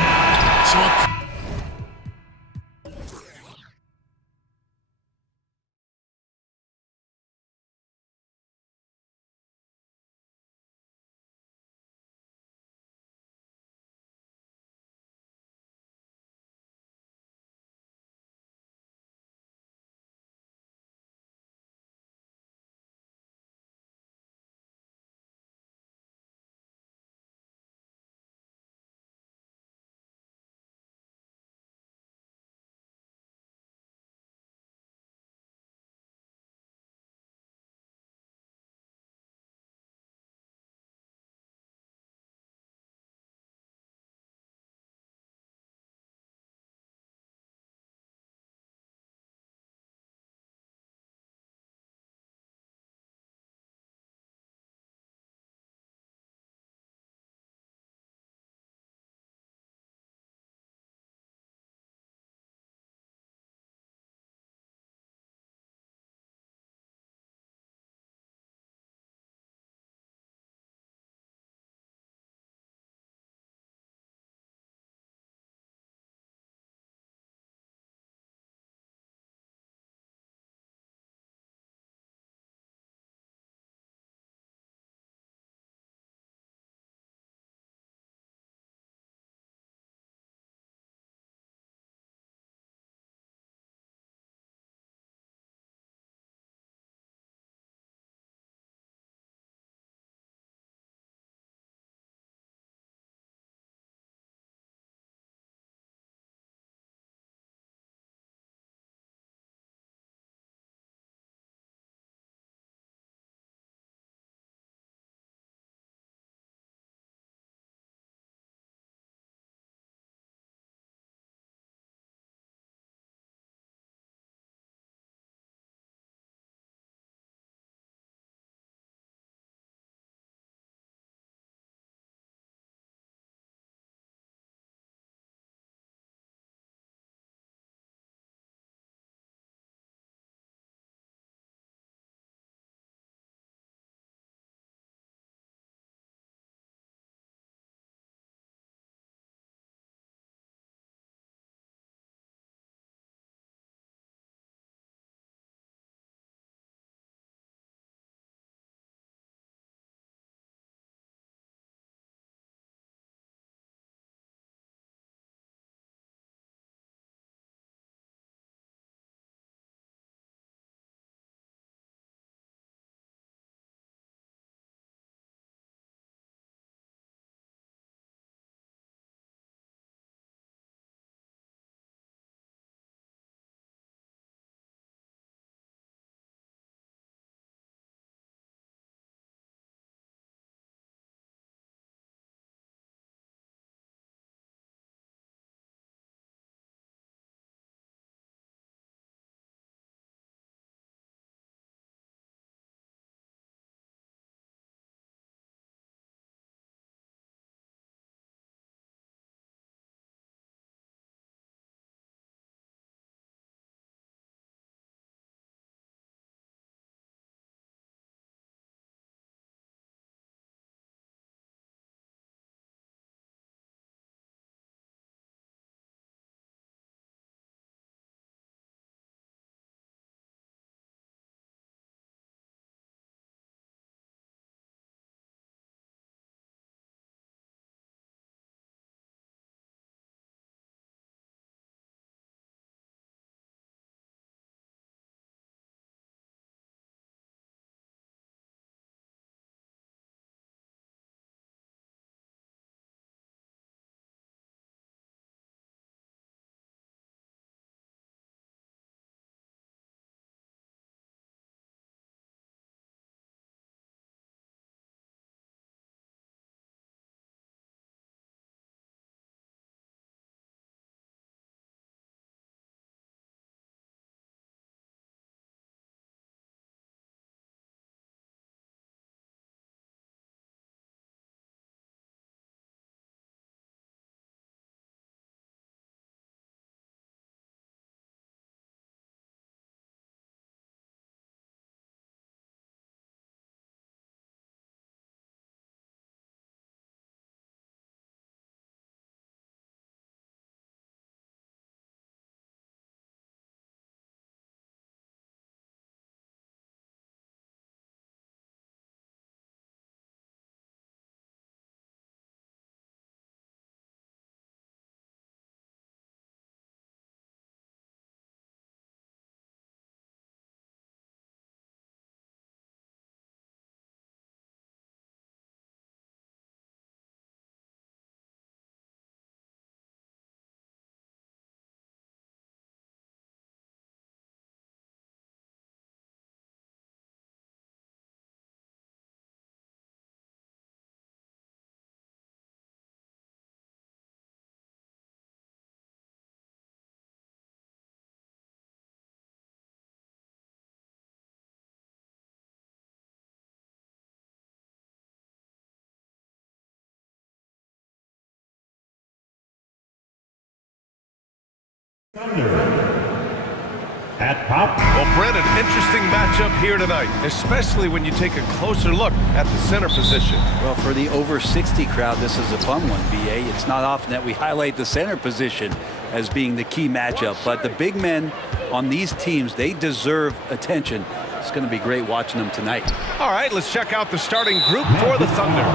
At top. Well, Brent, an interesting matchup here tonight, especially when you take a closer look at the center position. Well, for the over 60 crowd, this is a fun one, BA. It's not often that we highlight the center position as being the key matchup, but the big men on these teams, they deserve attention. It's going to be great watching them tonight. All right, let's check out the starting group for the Thunder.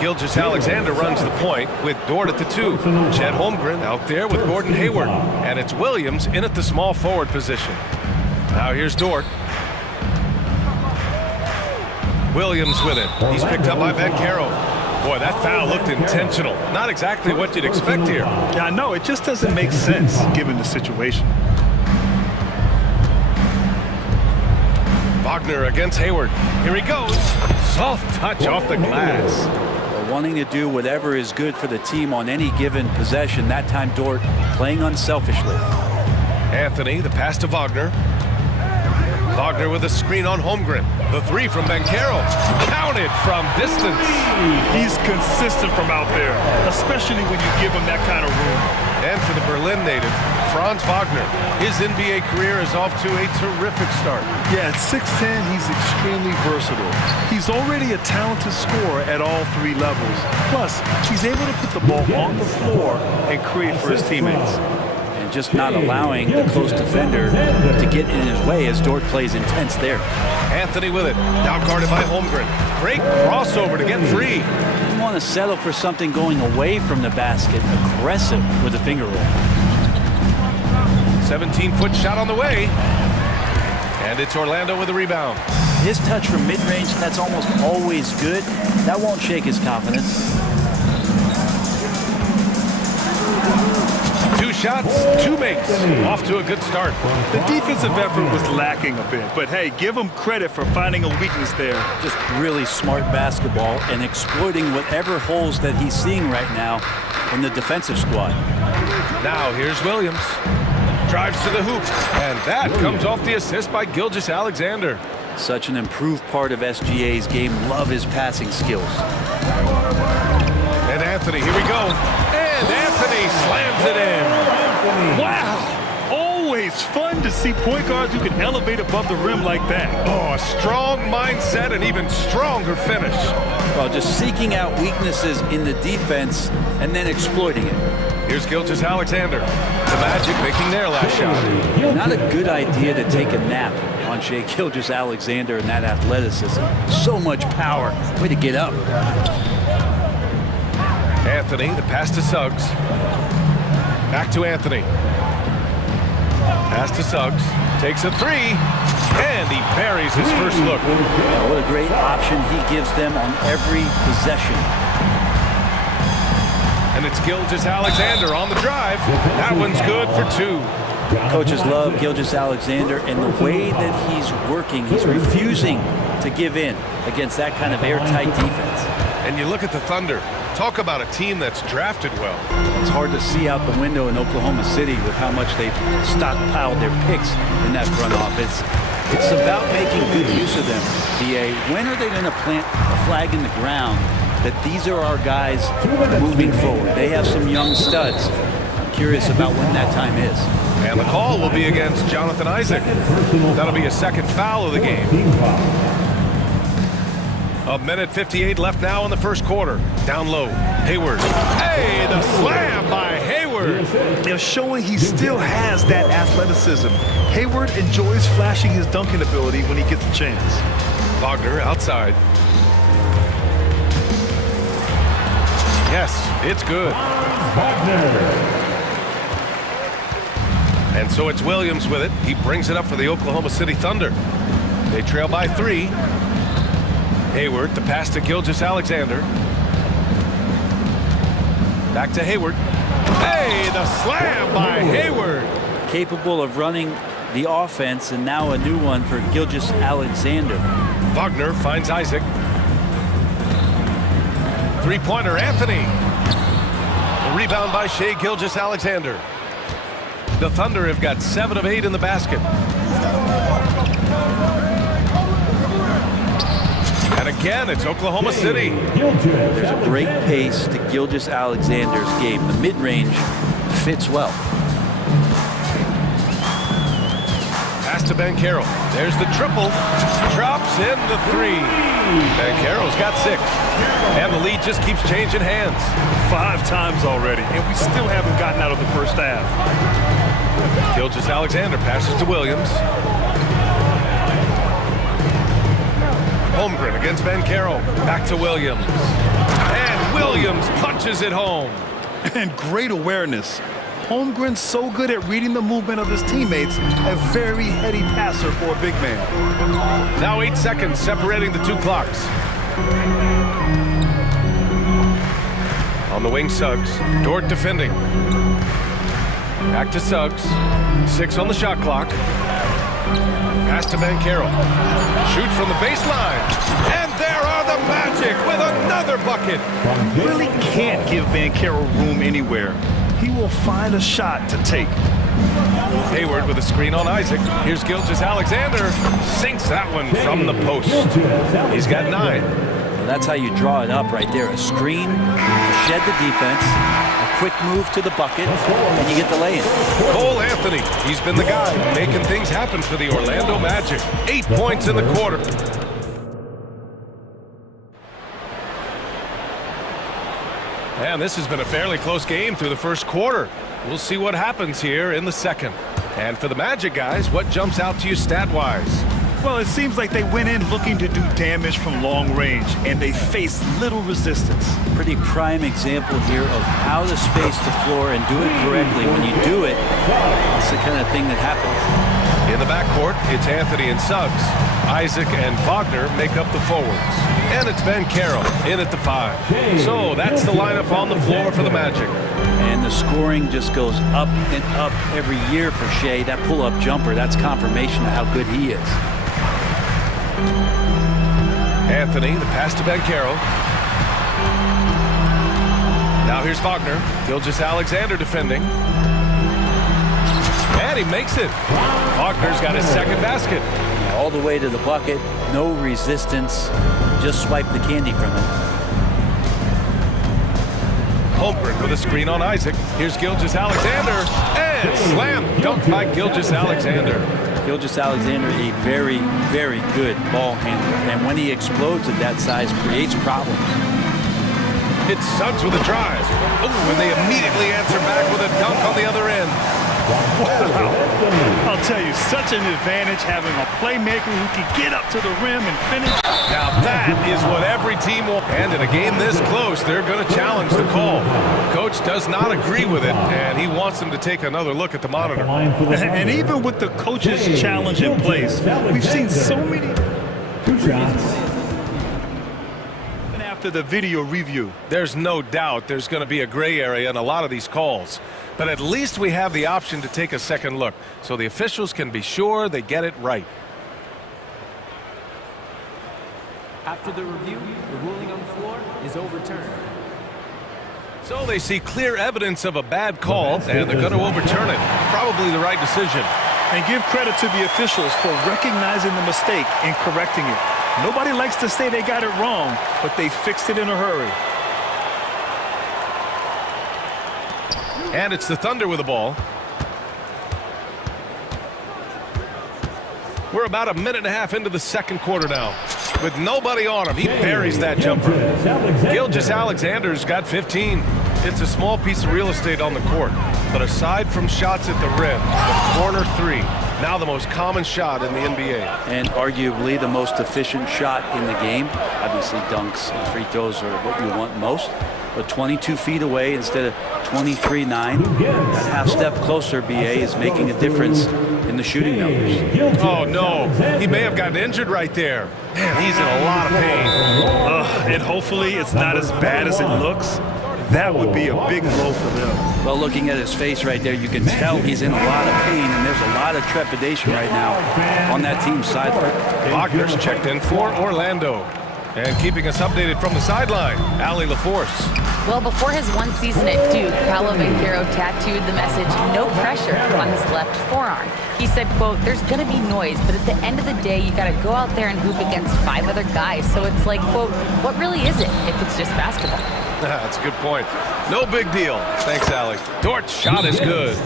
Gilgeous-Alexander runs the point with Dort at the 2. Chet Holmgren out there with Gordon Hayward. And it's Williams in at the small forward position. Now here's Dort. Williams with it. He's picked up by Bankero. Boy, that foul looked intentional. Not exactly what you'd expect here. Yeah, I know. It just doesn't make sense given the situation. Wagner against Hayward. Here he goes. Soft touch off the glass. Well, wanting to do whatever is good for the team on any given possession. That time Dort playing unselfishly. Anthony, the pass to Wagner. Wagner with a screen on Holmgren. The 3 from Bankero. Counted from distance. He's consistent from out there, especially when you give him that kind of room. And for the Berlin native, Franz Wagner. His NBA career is off to a terrific start. Yeah, at 6'10", he's extremely versatile. He's already a talented scorer at all 3 levels. Plus, he's able to put the ball on the floor and create for his teammates. And just not allowing the close defender to get in his way as Dort plays intense there. Anthony with it. Now guarded by Holmgren. Great crossover to get free. You want to settle for something going away from the basket. Aggressive with a finger roll. 17-foot shot on the way. And it's Orlando with the rebound. His touch from mid-range, that's almost always good. That won't shake his confidence. 2 shots, 2 makes. Off to a good start. The defensive effort was lacking a bit, but hey, give him credit for finding a weakness there. Just really smart basketball and exploiting whatever holes that he's seeing right now in the defensive squad. Now here's Williams. Drives to the hoop, and that comes off the assist by Gilgeous-Alexander. Such an improved part of SGA's game. Love his passing skills. And Anthony, here we go. And Anthony slams it in. Wow! Always fun to see point guards who can elevate above the rim like that. Oh, a strong mindset and even stronger finish. Well, just seeking out weaknesses in the defense and then exploiting it. Here's Gilgeous-Alexander. The Magic making their last shot. Not a good idea to take a nap on Shai Gilgeous-Alexander and that athleticism. So much power. Way to get up. Anthony, the pass to Suggs. Back to Anthony. Pass to Suggs. Takes a 3. And he buries his first look. What a great option he gives them on every possession. And it's Gilgeous-Alexander on the drive. That one's good for 2. Coaches love Gilgeous-Alexander and the way that he's working. He's refusing to give in against that kind of airtight defense. And you look at the Thunder. Talk about a team that's drafted well. It's hard to see out the window in Oklahoma City with how much they've stockpiled their picks in that front office. It's about making good use of them. DA, when are they going to plant a flag in the ground that these are our guys moving forward? They have some young studs. I'm curious about when that time is. And the call will be against Jonathan Isaac. That'll be a second foul of the game. 1:58 left now in the first quarter. Down low, Hayward. Hey, the slam by Hayward. They're showing he still has that athleticism. Hayward enjoys flashing his dunking ability when he gets a chance. Wagner outside. Yes, it's good. And so it's Williams with it. He brings it up for the Oklahoma City Thunder. They trail by 3. Hayward, the pass to Gilgeous-Alexander. Back to Hayward. Hey, the slam by Hayward. Capable of running the offense, and now a new one for Gilgeous-Alexander. Wagner finds Isaac. Three-pointer, Anthony. The rebound by Shai Gilgeous-Alexander. The Thunder have got 7 of 8 in the basket. And again, it's Oklahoma City. There's a great pace to Gilgeous-Alexander's game. The mid-range fits well. Pass to Banchero. There's the triple. Drops in the three. Banchero's got 6. And the lead just keeps changing hands. 5 times already, and we still haven't gotten out of the first half. Gilgeous-Alexander passes to Williams. Holmgren against Banchero. Back to Williams. And Williams punches it home. And great awareness. Holmgren's so good at reading the movement of his teammates, a very heady passer for a big man. Now 8 seconds separating the 2 clocks. On the wing, Suggs. Dort defending. Back to Suggs. 6 on the shot clock. Pass to Banchero. Shoot from the baseline. And there are the Magic with another bucket. You really can't give Banchero room anywhere. He will find a shot to take. Hayward with a screen on Isaac. Here's Gilgeous-Alexander. Sinks that one from the post. He's got 9. Well, that's how you draw it up right there. A screen to shed the defense, a quick move to the bucket, and you get the lay-in. Cole Anthony, he's been the guy making things happen for the Orlando Magic. 8 points in the quarter. And this has been a fairly close game through the first quarter. We'll see what happens here in the second. And for the Magic guys, what jumps out to you stat-wise? Well, it seems like they went in looking to do damage from long range, and they faced little resistance. Pretty prime example here of how to space the floor and do it correctly. When you do it, it's the kind of thing that happens. In the backcourt, it's Anthony and Suggs. Isaac and Wagner make up the forwards. And it's Banchero in at the 5. So that's the lineup on the floor for the Magic. And the scoring just goes up and up every year for Shea. That pull-up jumper, that's confirmation of how good he is. Anthony, the pass to Banchero. Now here's Wagner. Gilgeous-Alexander defending. And he makes it. Wagner's got his second basket. All the way to the bucket, no resistance, just swipe the candy from it. Holmgren with a screen on Isaac. Here's Gilgeous-Alexander, and slam dunk by Gilgeous-Alexander. Gilgeous-Alexander, a very, very good ball handler, and when he explodes at that size, creates problems. It's Suggs with a drive. Oh, and they immediately answer back with a dunk on the other end. Wow. I'll tell you, such an advantage having a playmaker who can get up to the rim and finish. Now that is what every team will. And in a game this close, they're going to challenge the call. Coach does not agree with it, and he wants them to take another look at the monitor. And even with the coach's challenge in place, we've seen so many. 2 shots. After the video review, there's no doubt there's going to be a gray area in a lot of these calls. But at least we have the option to take a second look, so the officials can be sure they get it right. After the review, the ruling on the floor is overturned. So they see clear evidence of a bad call, and they're going to overturn it. Probably the right decision. And give credit to the officials for recognizing the mistake and correcting it. Nobody likes to say they got it wrong, but they fixed it in a hurry. And it's the Thunder with the ball. We're about a minute and a half into the second quarter now. With nobody on him, he buries that jumper. Gilgeous-Alexander's got 15. It's a small piece of real estate on the court. But aside from shots at the rim, the corner 3, now the most common shot in the NBA. And arguably the most efficient shot in the game. Obviously dunks and free throws are what you want most. But 22 feet away instead of 23-9. That half step closer, BA, is making a difference in the shooting numbers. Oh, no. He may have gotten injured right there. Man, he's in a lot of pain. And hopefully it's not as bad as it looks. That would be a big blow for them. Well, looking at his face right there, you can tell he's in a lot of pain, and there's a lot of trepidation right now on that team's sideline. Wagner's checked in for Orlando. And keeping us updated from the sideline, Allie LaForce. Well, before his one season at Duke, Paolo Banchero tattooed the message, "No pressure," on his left forearm. He said, quote, "There's going to be noise, but at the end of the day, you got to go out there and hoop against 5 other guys. So it's like, quote, what really is it if it's just basketball?" That's a good point. No big deal. Thanks, Alec. Dort's shot is good.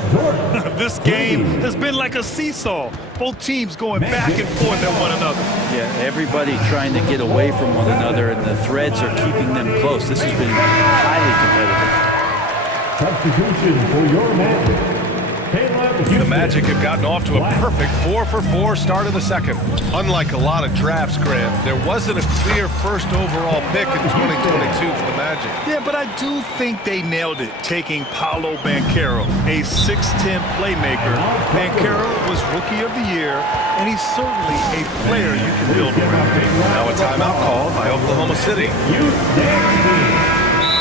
This game has been like a seesaw. Both teams going back and forth at one another. Yeah, everybody trying to get away from one another, and the threads are keeping them close. This has been highly competitive. Substitution for your Magic. The Magic have gotten off to a perfect 4-for-4 start of the second. Unlike a lot of drafts, Grant, there wasn't a clear first overall pick in 2022 for the Magic. Yeah, but I do think they nailed it, taking Paolo Banchero, a 6'10 playmaker. Banchero was Rookie of the Year, and he's certainly a player you can build around. Now a timeout call by Oklahoma City.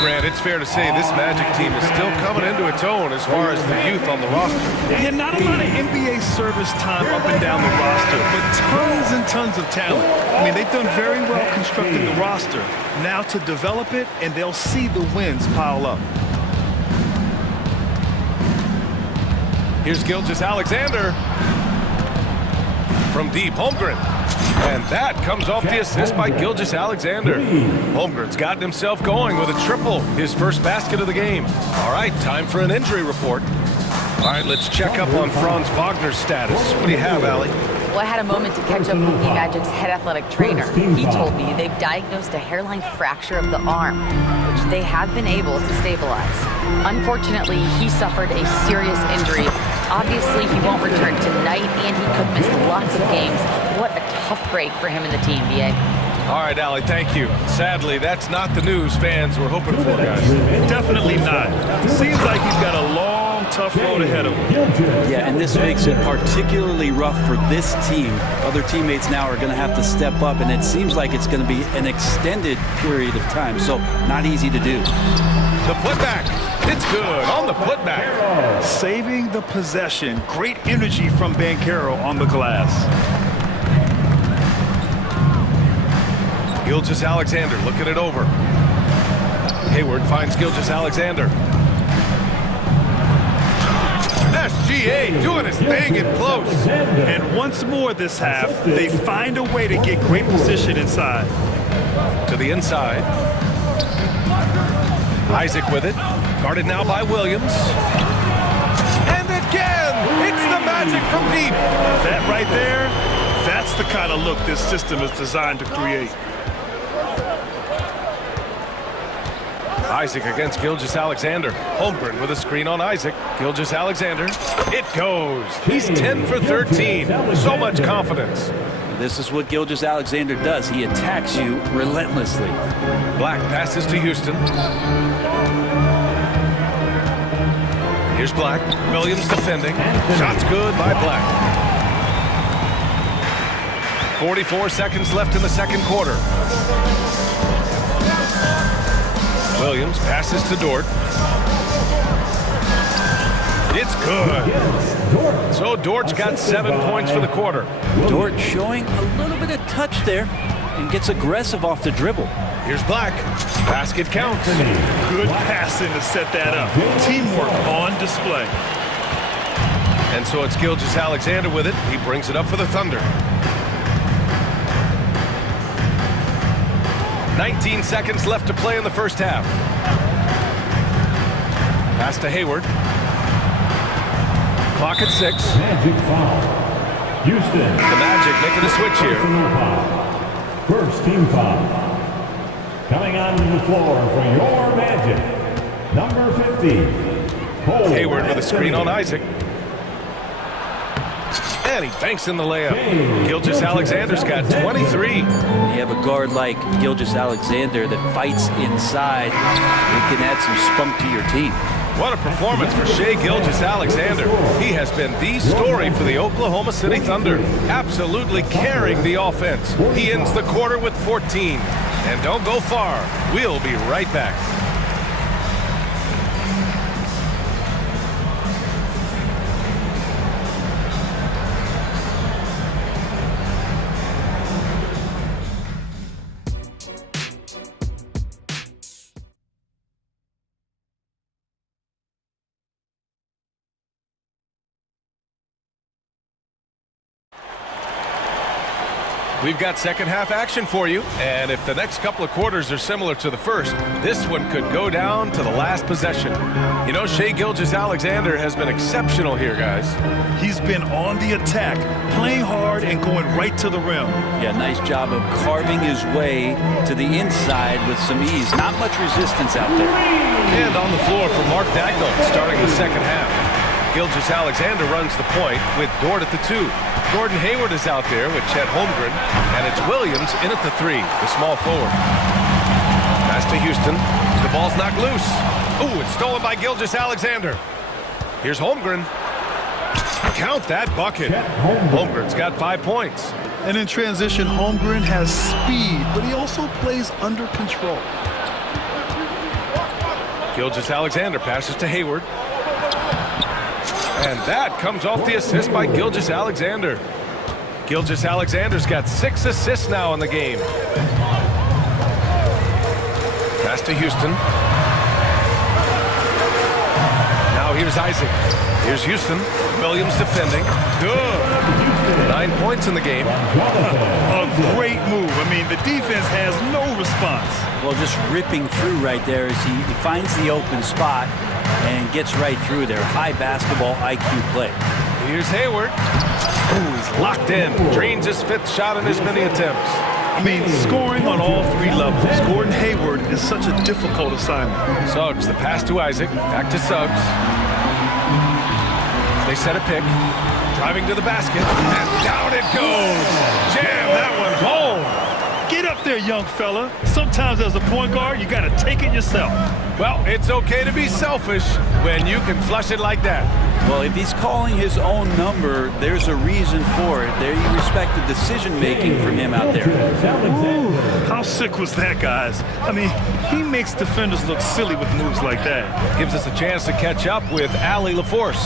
Grant, it's fair to say this Magic team is still coming into its own as far as the youth on the roster. Yeah, not a lot of NBA service time up and down the roster, but tons and tons of talent. I mean, they've done very well constructing the roster. Now to develop it, and they'll see the wins pile up. Here's Gilgeous-Alexander from deep. Holmgren. And that comes off the assist by Gilgeous-Alexander. Holmgren's gotten himself going with a triple, his first basket of the game. All right, time for an injury report. All right, let's check up on Franz Wagner's status. What do you have, Allie? Well, I had a moment to catch up with the Magic's head athletic trainer. He told me they've diagnosed a hairline fracture of the arm, which they have been able to stabilize. Unfortunately, he suffered a serious injury. Obviously, he won't return tonight, and he could miss lots of games. What a tough break for him and the team, BA. All right, Allie, thank you. Sadly, that's not the news fans were hoping for, guys. Definitely not. Seems like he's got a long, tough road ahead of him. Yeah, and this makes it particularly rough for this team. Other teammates now are going to have to step up, and it seems like it's going to be an extended period of time, so not easy to do. The putback. It's good on the putback. Saving the possession. Great energy from Banchero on the glass. Gilgeous-Alexander looking it over. Hayward finds Gilgeous-Alexander. SGA doing his thing in close. And once more this half, they find a way to get great position inside. To the inside. Isaac with it. Guarded now by Williams. And again, it's the Magic from deep. That right there, that's the kind of look this system is designed to create. Isaac against Gilgeous-Alexander. Holmgren with a screen on Isaac. Gilgeous-Alexander. It goes. He's 10 for 13. So much confidence. This is what Gilgeous-Alexander does. He attacks you relentlessly. Black passes to Houston. Here's Black. Williams defending. Shot's good by Black. 44 seconds left in the second quarter. Williams passes to Dort. It's good. So Dort's got 7 points for the quarter. Dort showing a little bit of touch there and gets aggressive off the dribble. Here's Black. Basket counts. Good passing to set that up. Teamwork on display. And so it's Gilgeous-Alexander with it. He brings it up for the Thunder. 19 seconds left to play in the first half. Pass to Hayward. Clock at 6. Magic foul. Houston. The Magic making a switch here. First team foul. Coming onto the floor for your Magic, number 50. Cole Hayward with a screen on Isaac. And he banks in the layup. Gilgeous-Alexander's got 23. You have a guard like Gilgeous-Alexander that fights inside. It can add some spunk to your team. What a performance for Shai Gilgeous-Alexander. He has been the story for the Oklahoma City Thunder, absolutely carrying the offense. He ends the quarter with 14. And don't go far. We'll be right back. We've got second half action for you, and if the next couple of quarters are similar to the first, this one could go down to the last possession. You know, Shai Gilgeous-Alexander has been exceptional here, guys. He's been on the attack, playing hard and going right to the rim. Yeah, nice job of carving his way to the inside with some ease. Not much resistance out there. And on the floor for Mark Dagnall, starting the second half. Gilgeous-Alexander runs the point with Dort at the 2. Gordon Hayward is out there with Chet Holmgren, and it's Williams in at the 3, the small forward. Pass to Houston. The ball's knocked loose. Ooh, it's stolen by Gilgeous-Alexander. Here's Holmgren. Count that bucket. Holmgren's got 5 points. And in transition, Holmgren has speed, but he also plays under control. Gilgeous-Alexander passes to Hayward. And that comes off the assist by Gilgeous-Alexander. Gilgeous-Alexander's got 6 assists now in the game. Pass to Houston. Now here's Isaac. Here's Houston. Williams defending. Good. 9 points in the game. A great move. I mean, the defense has no response. Well, just ripping through right there as he finds the open spot and gets right through there. High basketball IQ play. Here's Hayward. Ooh, he's locked in. Drains his 5th shot in as many attempts. I mean, scoring on all 3 levels. Gordon Hayward is such a difficult assignment. Suggs, the pass to Isaac. Back to Suggs. They set a pick. Driving to the basket. And down it goes. Jam that one home. Get up there, young fella. Sometimes as a point guard, you got to take it yourself. Well, it's okay to be selfish when you can flush it like that. Well, if he's calling his own number, there's a reason for it. There you respect the decision-making from him out there. Ooh, how sick was that, guys? I mean, he makes defenders look silly with moves like that. Gives us a chance to catch up with Allie LaForce.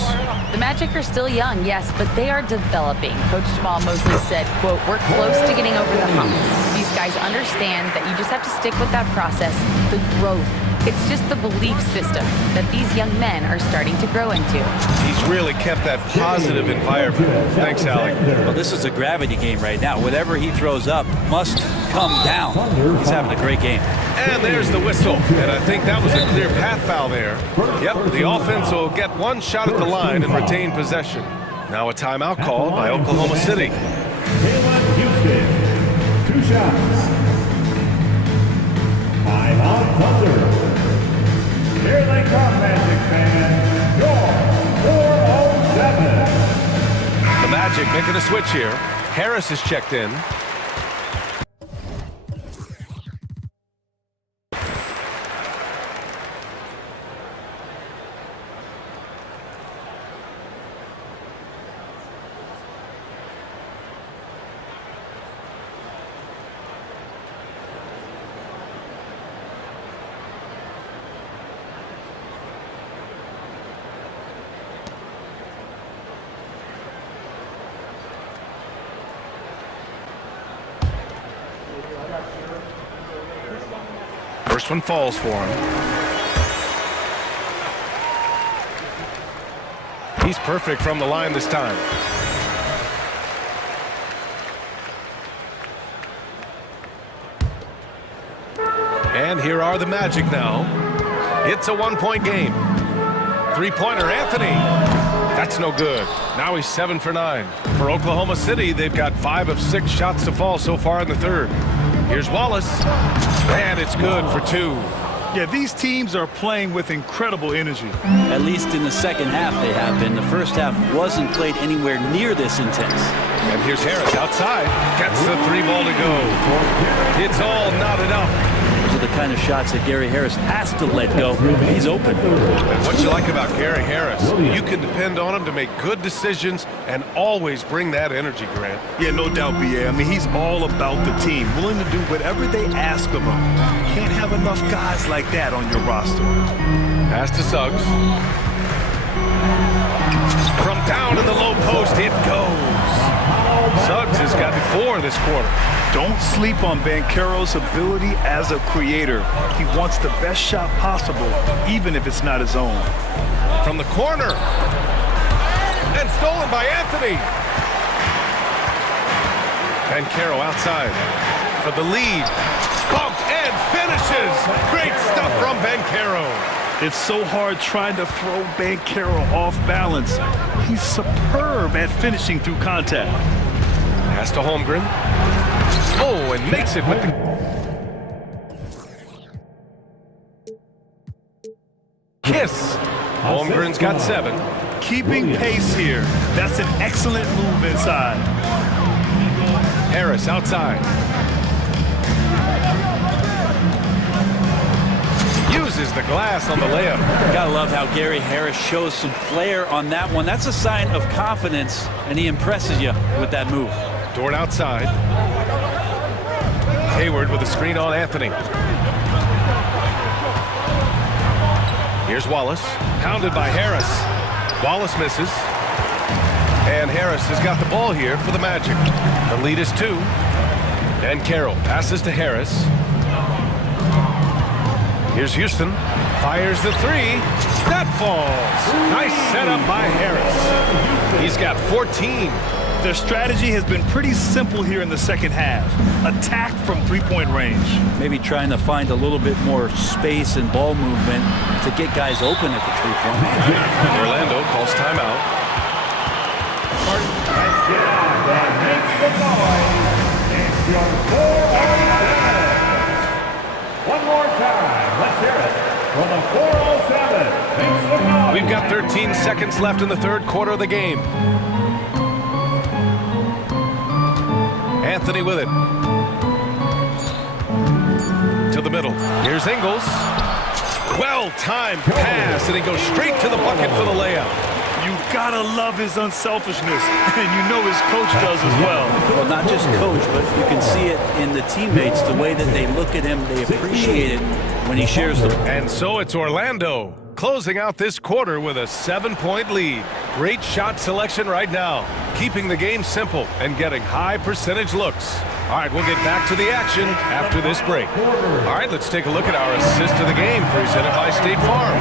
The Magic are still young, yes, but they are developing. Coach Jamal Mosley said, quote, "We're close to getting over the hump." These guys understand that you just have to stick with that process, the growth. It's just the belief system that these young men are starting to grow into. He's really kept that positive environment. Thanks, Allie. Well, this is a gravity game right now. Whatever he throws up must come down. He's having a great game. And there's the whistle. And I think that was a clear path foul there. Yep, the offense will get 1 shot at the line and retain possession. Now a timeout called by Oklahoma City. Houston, 2 shots. 5 on Thunder. Here they come, Magic fans. Your 407. The Magic making a switch here. Harris is checked in. First one falls for him. He's perfect from the line this time. And here are the Magic now. It's a 1-point game. 3-pointer Anthony. That's no good. Now he's 7 for 9. For Oklahoma City, they've got 5 of 6 shots to fall so far in the third. Here's Wallace. And it's good for 2. Yeah, these teams are playing with incredible energy. At least in the second half they have been. The first half wasn't played anywhere near this intense. And here's Harris outside. Gets the 3 ball to go. It's all knotted up. Those are the kind of shots that Gary Harris has to let go. He's open. And what you like about Gary Harris, you can depend on him to make good decisions and always bring that energy, Grant. Yeah, no doubt, B.A. I mean, he's all about the team, willing to do whatever they ask of him. Can't have enough guys like that on your roster. Pass to Suggs. From down in the low post, it goes. Suggs has got 4 this quarter. Don't sleep on Banchero's ability as a creator. He wants the best shot possible, even if it's not his own. From the corner. And stolen by Anthony. Bankero outside for the lead. Pumped and finishes. Great stuff from Bankero. It's so hard trying to throw Bankero off balance. He's superb at finishing through contact. Pass to Holmgren. Oh, and makes it with the... Kiss. Holmgren's got 7. Keeping pace here. That's an excellent move inside. Harris outside. Uses the glass on the layup. Gotta love how Gary Harris shows some flair on that one. That's a sign of confidence, and he impresses you with that move. Dort outside. Hayward with a screen on Anthony. Here's Wallace. Pounded by Harris. Wallace misses. And Harris has got the ball here for the Magic. The lead is 2. And Carroll passes to Harris. Here's Houston. Fires the 3. That falls. Nice setup by Harris. He's got 14. Their strategy has been pretty simple here in the second half. Attack from 3-point range. Maybe trying to find a little bit more space and ball movement to get guys open at the 3-point. Orlando calls timeout. Let's get out and make the noise. It's your 407. One more time. Let's hear it for the 407. Makes the noise. We've got 13 seconds left in the third quarter of the game. Anthony with it. To the middle. Here's Ingles. Well-timed pass, and he goes straight to the bucket for the layup. You gotta love his unselfishness, and you know his coach does as well. Well, not just coach, but you can see it in the teammates, the way that they look at him, they appreciate it when he shares them. And so it's Orlando closing out this quarter with a 7-point lead. Great shot selection right now, keeping the game simple and getting high percentage looks. All right, we'll get back to the action after this break. All right, let's take a look at our assist of the game presented by State Farm.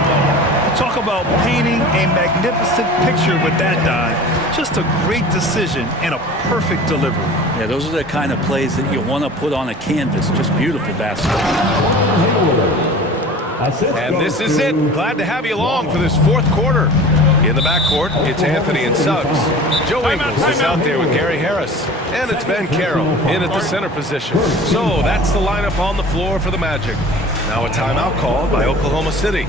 Talk about painting a magnificent picture with that dive. Just a great decision and a perfect delivery. Yeah, those are the kind of plays that you want to put on a canvas. Just beautiful basketball. And this is it. Glad to have you along for this fourth quarter. In the backcourt, it's Anthony and Suggs. Joe Ingles is out there with Gary Harris. And it's Ben Carroll in at the center position. So that's the lineup on the floor for the Magic. Now a timeout called by Oklahoma City.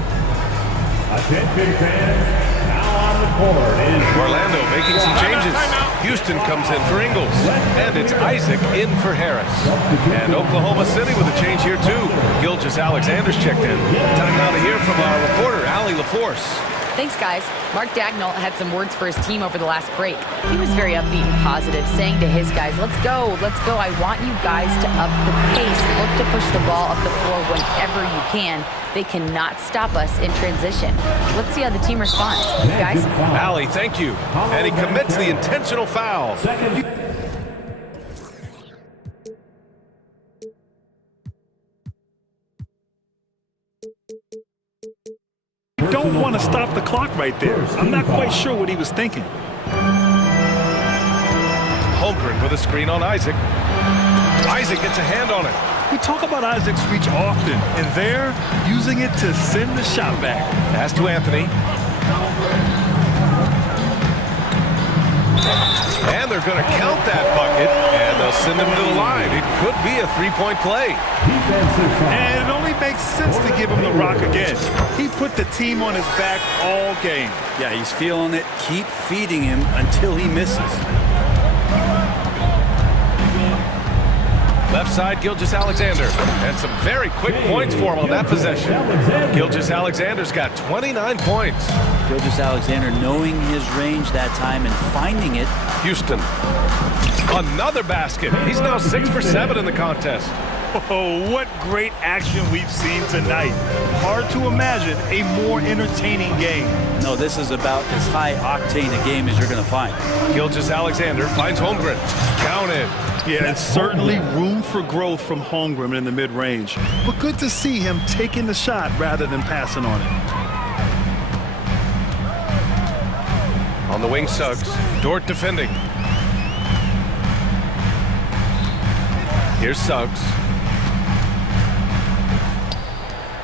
Attention fans, now on the court is Orlando making some changes. Houston comes in for Ingles. And it's Isaac in for Harris. And Oklahoma City with a change here too. Gilgeous-Alexander's checked in. Time now to hear from our reporter, Allie LaForce. Thanks, guys. Mark Dagnall had some words for his team over the last break. He was very upbeat and positive, saying to his guys, let's go. I want you guys to up the pace. Look to push the ball up the floor whenever you can. They cannot stop us in transition. Let's see how the team responds. Guys? Allie, thank you. And he commits the intentional foul. Don't want to stop the clock right there. I'm not quite sure what he was thinking. Holmgren with a screen on Isaac. Isaac gets a hand on it. We talk about Isaac's reach often, and they're using it to send the shot back. Pass to Anthony. And they're going to count that bucket, and they'll send him to the line. It could be a 3-point play. And it only makes sense to give him the rock again. He put the team on his back all game. Yeah, he's feeling it. Keep feeding him until he misses. Left side, Gilgeous-Alexander. And some very quick points for him on that possession. Gilgeous-Alexander's got 29 points. Gilgeous-Alexander knowing his range that time and finding it. Houston. Another basket. He's now 6 for 7 in the contest. Oh, what great action we've seen tonight. Hard to imagine a more entertaining game. No, this is about as high-octane a game as you're going to find. Gilgeous-Alexander finds Holmgren. Counted. Yeah, it's certainly room for growth from Holmgren in the mid-range. But good to see him taking the shot rather than passing on it. On the wing, Suggs. Dort defending. Here's Suggs.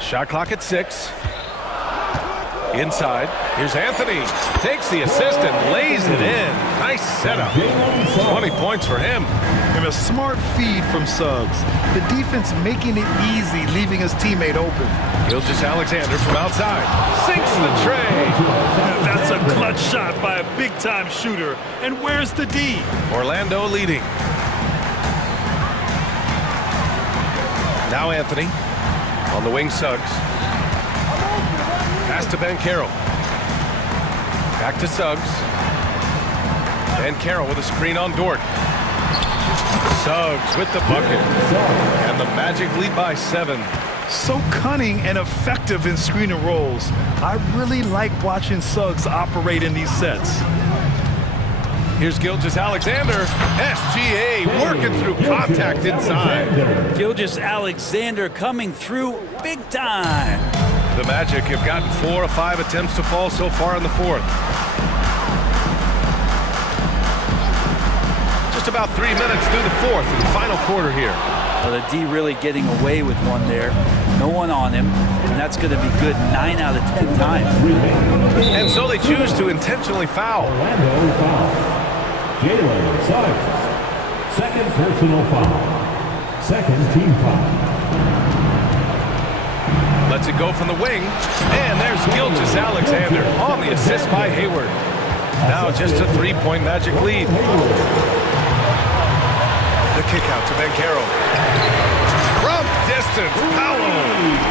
Shot clock at 6. Inside. Here's Anthony. Takes the assist and lays it in. Nice setup. 20 points for him. And a smart feed from Suggs. The defense making it easy, leaving his teammate open. Gilgeous-Alexander from outside. Sinks the tray. That's a clutch shot by a big-time shooter. And where's the D? Orlando leading. Now Anthony. On the wing, Suggs. Pass to Banchero. Back to Suggs. Banchero with a screen on Dort. Suggs with the bucket. And the Magic lead by 7. So cunning and effective in screen and rolls. I really like watching Suggs operate in these sets. Here's Gilgeous-Alexander. SGA working through contact inside. Gilgeous-Alexander coming through big time. The Magic have gotten 4 of 5 attempts to fall so far in the 4th. Just about 3 minutes through the 4th in the final quarter here. Well, the D really getting away with one there. No one on him, and that's going to be good 9 out of 10 times. And so they choose to intentionally foul. Orlando foul. Jalen Suggs. Second personal foul. Second team foul. Lets it go from the wing. And there's Gilgeous-Alexander on the assist by Hayward. Now just a 3-point Magic lead. The kick out to Banchero. From distance, Paolo.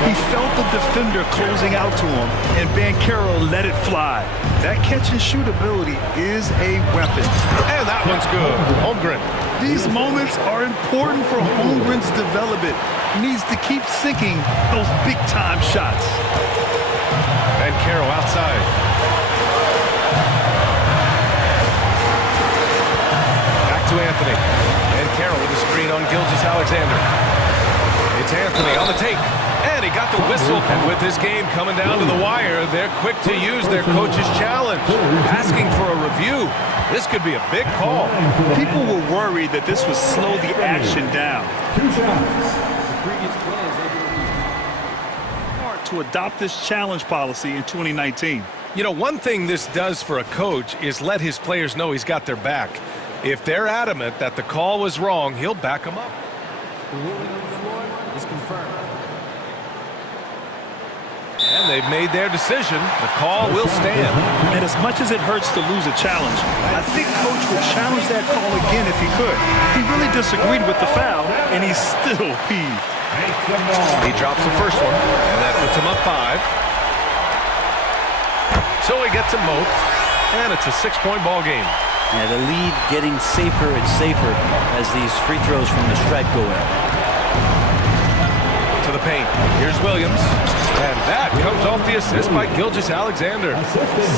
He felt the defender closing out to him, and Banchero let it fly. That catch and shoot ability is a weapon. And that one's good. Holmgren. These moments are important for Holmgren's development. He needs to keep sinking those big-time shots. Banchero outside. Back to Anthony. Banchero with a screen on Gilgeous-Alexander. It's Anthony on the take. And he got the whistle. And with this game coming down to the wire, they're quick to use their coach's challenge. Asking for a review. This could be a big call. People were worried that this would slow the action down. Hard to adopt this challenge policy in 2019. You know, one thing this does for a coach is let his players know he's got their back. If they're adamant that the call was wrong, he'll back them up. The ruling on the floor is confirmed. And they've made their decision. The call will stand. And as much as it hurts to lose a challenge, I think Coach would challenge that call again if he could. He really disagreed with the foul, and he's still peeved. He drops the first one, and that puts him up 5. So he gets them both, and it's a 6-point ball game. Yeah, the lead getting safer and safer as these free throws from the stripe go in. To the paint. Here's Williams. And that comes off the assist by Gilgeous-Alexander.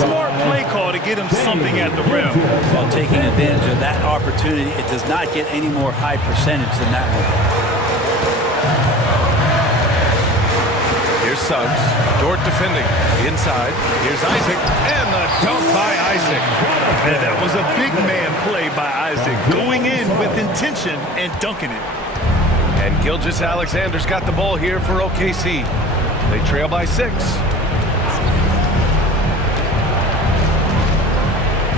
Smart play call to get him something at the rim. While taking advantage of that opportunity, it does not get any more high percentage than that one. Here's Suggs. Dort defending. Inside. Here's Isaac. And the dunk by Isaac. And that was a big man play by Isaac. Going in with intention and dunking it. And Gilgeous-Alexander's got the ball here for OKC. They trail by 6.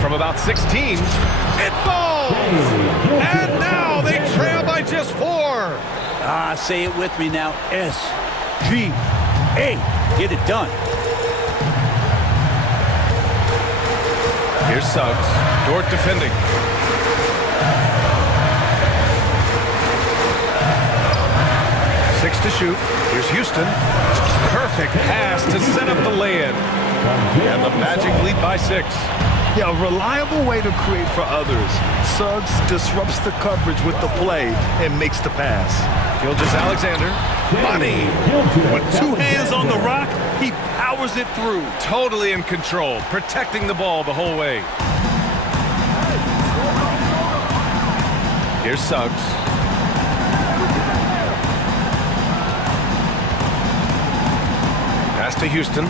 From about 16, it falls! And now they trail by just 4. Say it with me now. SGA. Get it done. Here's Suggs. Dort defending. Six to shoot. Here's Houston. Perfect pass to set up the lay-in. And the Magic lead by 6. Yeah, a reliable way to create for others. Suggs disrupts the coverage with the play and makes the pass. Gilgeous-Alexander. Money. With 2 hands on the rock, he powers it through. Totally in control, protecting the ball the whole way. Here's Suggs. Pass to Houston.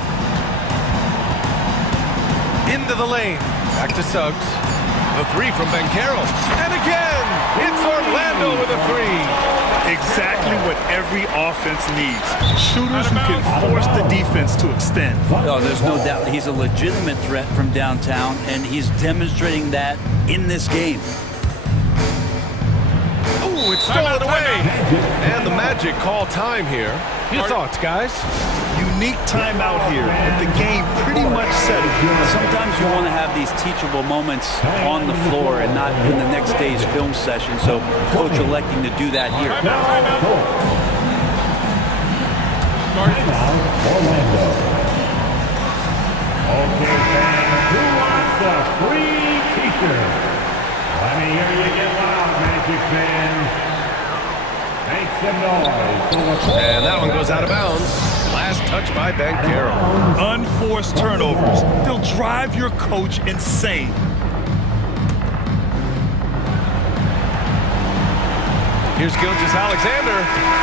Into the lane. Back to Suggs. The 3 from Banchero. And again, it's Orlando with a 3. exactly what every offense needs. Shooters who can force the defense to extend. Oh, there's no doubt he's a legitimate threat from downtown, and he's demonstrating that in this game. Ooh, it's stolen away. And the Magic call time here. Your thoughts, guys? Unique timeout here, but the game pretty much settled. Sometimes you want to have these teachable moments on the floor and not in the next day's film session, so coach electing to do that here. Orlando. Okay, fans, who wants a free t-shirt? Let me hear you get loud, Magic fans. Make some noise. And that one goes out of bounds. Last touch by Banchero. Unforced turnovers. They'll drive your coach insane. Here's Gilgeous-Alexander.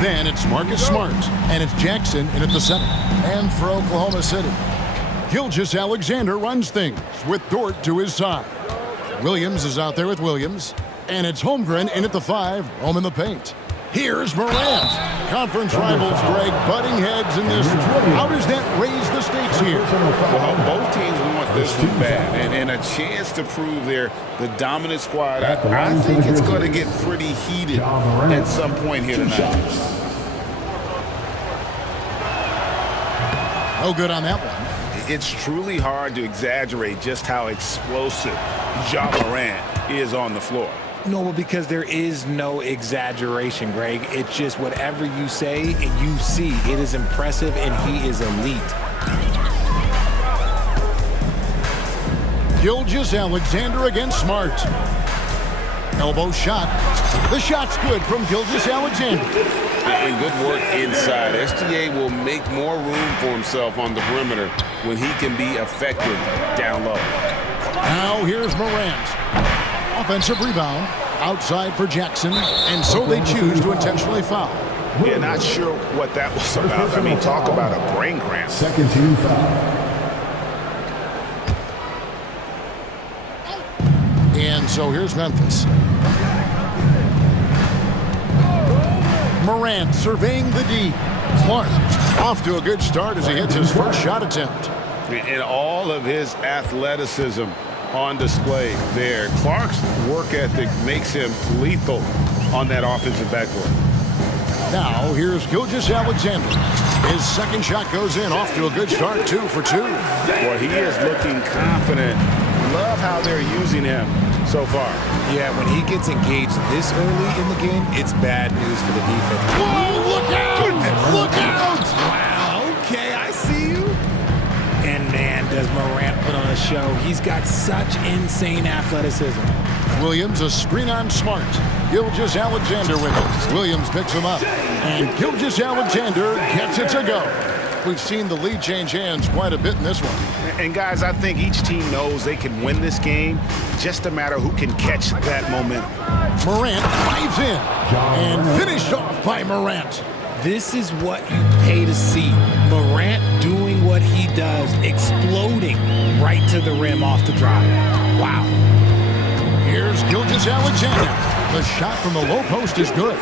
Then it's Marcus Smart, and it's Jackson in at the center. And for Oklahoma City, Gilgeous-Alexander runs things with Dort to his side. Williams is out there with Williams, and it's Holmgren in at the 5, home in the paint. Here's Morant. Conference rivals, Greg, butting heads in this one. How does that raise the stakes here? Well, both teams want this one bad, and a chance to prove they're the dominant squad. I think it's going to get pretty heated at some point here tonight. No good on that one. It's truly hard to exaggerate just how explosive Ja Morant is on the floor. No, because there is no exaggeration, Greg. It's just whatever you say and you see. It is impressive, and he is elite. Gilgeous-Alexander against Smart. Elbow shot. The shot's good from Gilgeous-Alexander. And good work inside. SGA will make more room for himself on the perimeter when he can be effective down low. Now here's Morant. Offensive rebound. Outside for Jackson. And so they choose to intentionally foul. Yeah, not sure what that was about. I mean, talk about a brain cramp. Second team foul. And so here's Memphis. Morant surveying the D. Clark off to a good start as he hits his first shot attempt. And all of his athleticism on display there. Clark's work ethic makes him lethal on that offensive backboard. Now here's Gilgeous-Alexander. His second shot goes in, off to a good start, 2 for 2. Boy, he is looking confident. Love how they're using him so far. Yeah, when he gets engaged this early in the game, it's bad news for the defense. Whoa, look out! Look out! Wow, okay, I see you. And man, does Morant put on a show. He's got such insane athleticism. Williams, a screen on Smart. Gilgeous-Alexander with it. Williams picks him up. And Gilgeous-Alexander gets it to go. We've seen the lead change hands quite a bit in this one. And guys, I think each team knows they can win this game. Just a matter who can catch that momentum. Morant dives in and finished off by Morant. This is what you pay to see. Morant doing what he does, exploding right to the rim off the drive. Wow. Here's Gilgeous-Alexander. The shot from the low post is good.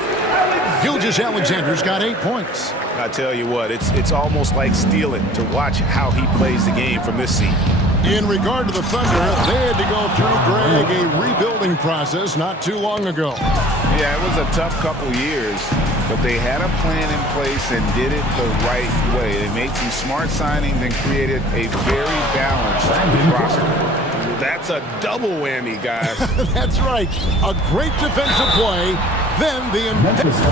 Gilgeous-Alexander's got 8 points. I tell you what, it's almost like stealing to watch how he plays the game from this seat. In regard to the Thunder, they had to go through, Greg, a rebuilding process not too long ago. Yeah, it was a tough couple years, but they had a plan in place and did it the right way. They made some smart signings and created a very balanced roster. That's a double whammy, guys. That's right. A great defensive play. Then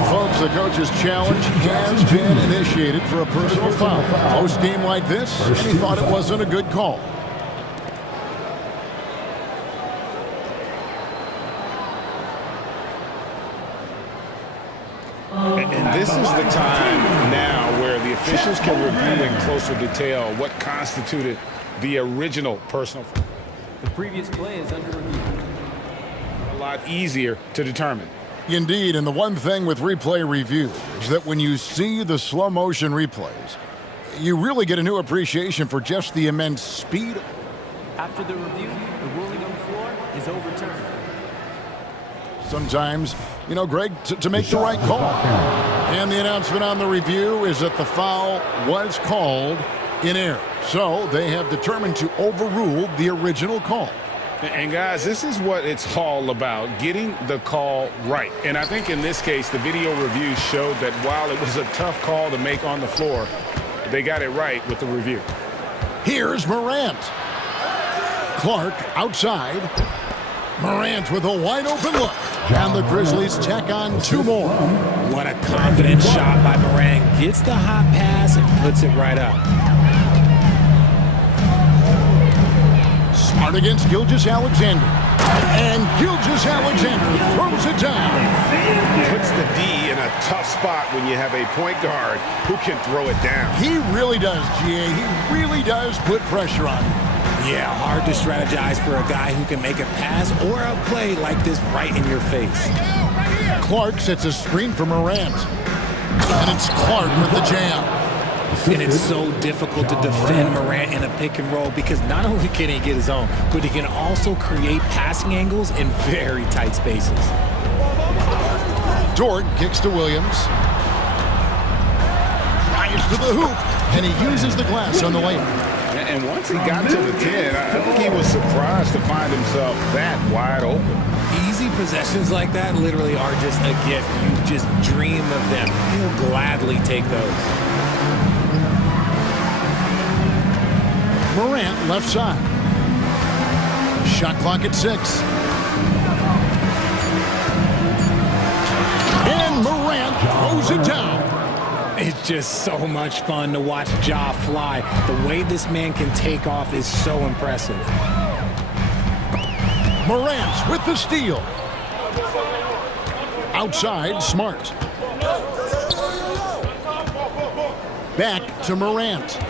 folks, the coach's challenge has been initiated for a personal foul. Post game like this, and he thought it wasn't a good call. And this is the time now where the officials can review in closer detail what constituted the original personal foul. The previous play is under review. A lot easier to determine. Indeed, and the one thing with replay review is that when you see the slow motion replays, you really get a new appreciation for just the immense speed. After the review, the ruling on the floor is overturned. Sometimes, you know, Greg, to make the right call. And the announcement on the review is that the foul was called in error. So they have determined to overrule the original call. And guys, this is what it's all about, getting the call right. And I think in this case, the video review showed that while it was a tough call to make on the floor, they got it right with the review. Here's Morant. Clark outside. Morant with a wide open look. And the Grizzlies tack on 2 more. What a confident shot by Morant. Gets the hot pass and puts it right up. Smart against Gilgeous-Alexander. And Gilgeous-Alexander throws it down. Puts the D in a tough spot when you have a point guard who can throw it down. He really does, GA. He really does put pressure on him. Yeah, hard to strategize for a guy who can make a pass or a play like this right in your face. Clark sets a screen for Morant. And it's Clark with the jam. And it's so difficult to defend Morant in a pick and roll because not only can he get his own, but he can also create passing angles in very tight spaces. Dort kicks to Williams. Drives to the hoop, and he uses the glass on the layup. And once he got to the 10, I think he was surprised to find himself that wide open. Easy possessions like that literally are just a gift. You just dream of them. He'll gladly take those. Morant left side. Shot clock at 6. And Morant throws it down. It's just so much fun to watch Ja fly. The way this man can take off is so impressive. Morant with the steal. Outside, Smart. Back to Morant.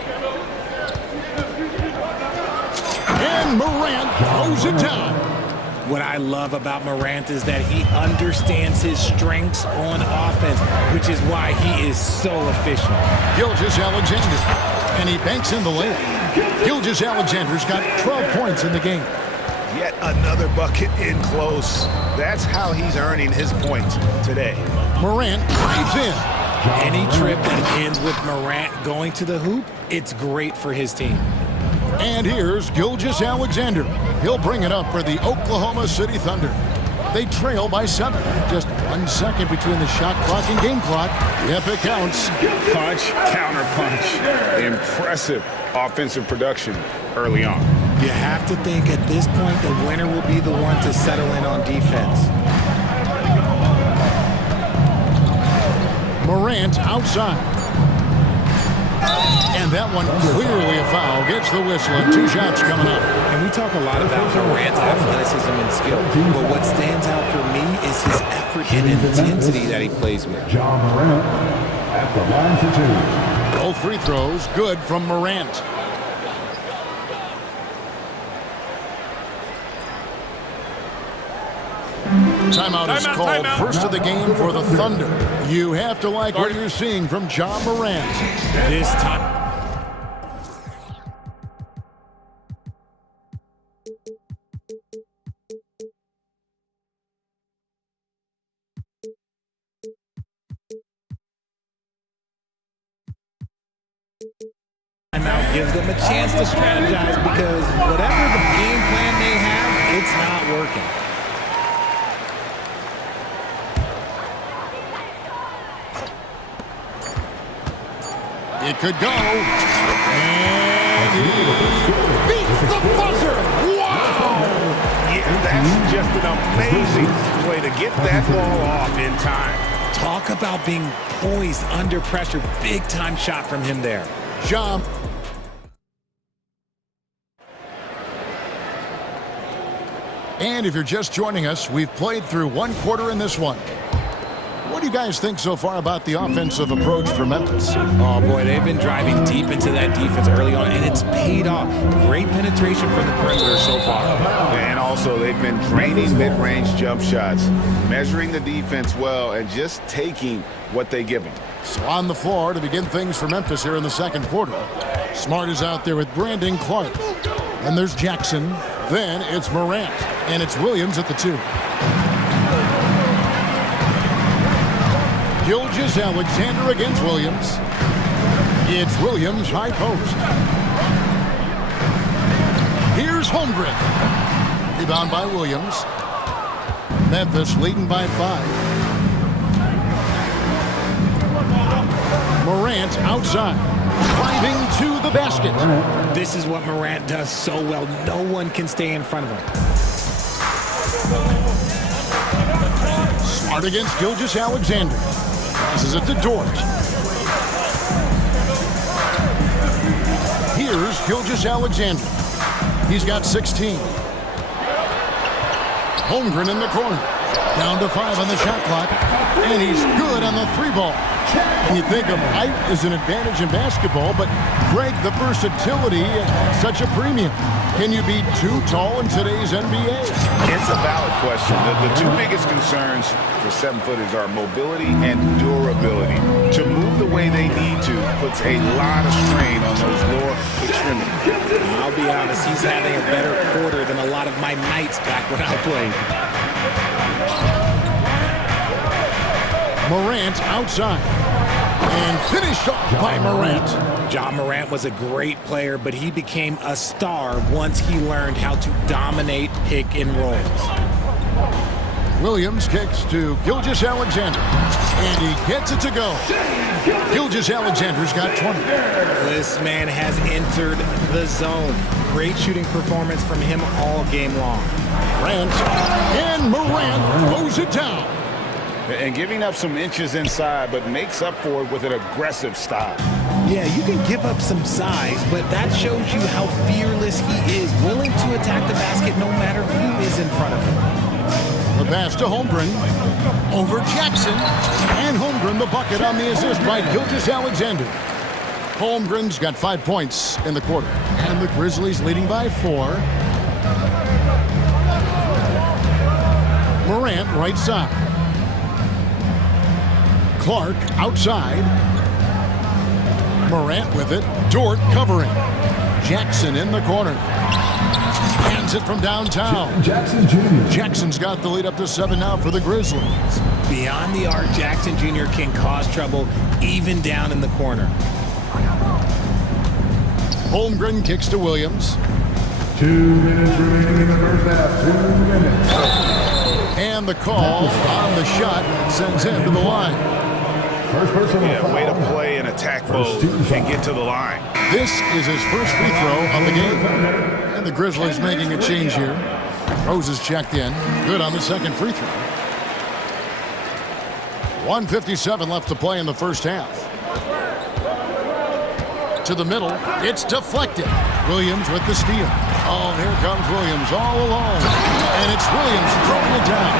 And Morant throws it down. What I love about Morant is that he understands his strengths on offense, which is why he is so efficient. Gilgeous-Alexander, and he banks in the layup. Gilgeous-Alexander's got 12 points in the game. Yet another bucket in close. That's how he's earning his points today. Morant drives in. Any trip that ends with Morant going to the hoop, it's great for his team. And here's Gilgeous-Alexander. He'll bring it up for the Oklahoma City Thunder. They trail by 7. Just 1 second between the shot clock and game clock. If it counts. Punch, counter punch. Impressive offensive production early on. You have to think at this point the winner will be the one to settle in on defense. Morant outside. And that one clearly a foul. Gets the whistle and 2 shots coming up. And we talk a lot about Morant's athleticism and skill, but what stands out for me is his effort and intensity that he plays with. Ja Morant at the line for 2. Both free throws good from Morant. Timeout is called. First of the game for the Thunder. You have to like what you're seeing from Ja Morant. This time. Timeout gives them a chance to strategize because whatever the game plan they have, it's not working. It could go. And he beats the buzzer. Wow! Yeah, that's just an amazing way to get that ball off in time. Talk about being poised under pressure. Big time shot from him there. Ja. And if you're just joining us, we've played through 1 quarter in this one. What do you guys think so far about the offensive approach for Memphis? Oh, boy, they've been driving deep into that defense early on, and it's paid off. Great penetration from the perimeter so far. And also, they've been draining mid-range jump shots, measuring the defense well, and just taking what they give them. So on the floor to begin things for Memphis here in the second quarter. Smart is out there with Brandon Clark. And there's Jackson. Then it's Morant. And it's Williams at the 2. Gilgeous-Alexander against Williams. It's Williams high post. Here's Holmgren. Rebound by Williams. Memphis leading by 5. Morant outside. Driving to the basket. This is what Morant does so well. No one can stay in front of him. Smart against Gilgeous-Alexander. Passes it to Dort. Here's Gilgeous-Alexander. He's got 16. Holmgren in the corner. Down to 5 on the shot clock. And he's good on the 3 ball. And you think of height as an advantage in basketball, but Greg, the versatility is such a premium. Can you be too tall in today's NBA? It's a valid question. The 2 biggest concerns for 7-footers are mobility and durability. to move the way they need to puts a lot of strain on those lower extremities. I'll be honest, he's having a better quarter than a lot of my nights back when I played. Morant outside. And finished off by Morant. Ja Morant was a great player, but he became a star once he learned how to dominate pick and rolls. Williams kicks to Gilgeous-Alexander. And he gets it to go. Gilgeous-Alexander's got 20. This man has entered the zone. Great shooting performance from him all game long. Morant. And Morant throws it down. And giving up some inches inside, but makes up for it with an aggressive style. Yeah, you can give up some size, but that shows you how fearless he is, willing to attack the basket no matter who is in front of him. The pass to Holmgren. Over Jackson. And Holmgren the bucket on the assist by Gilgeous-Alexander. Holmgren's got 5 points in the quarter. And the Grizzlies leading by 4. Morant right side. Clark outside. Morant with it. Dort covering. Jackson in the corner. Hands it from downtown. Jackson Jr. Jackson's got the lead up to 7 now for the Grizzlies. Beyond the arc, Jackson Jr. can cause trouble even down in the corner. Holmgren kicks to Williams. 2 minutes remaining in the first half. 2 minutes. And the call on the shot sends him to the line. First personal foul. Way to play and attack mode and get to the line. This is his first free throw of the game. And the Grizzlies making a change here. Rose is checked in. Good on the second free throw. 1:57 left to play in the first half. To the middle. It's deflected. Williams with the steal. Oh, here comes Williams all alone. And it's Williams throwing it down.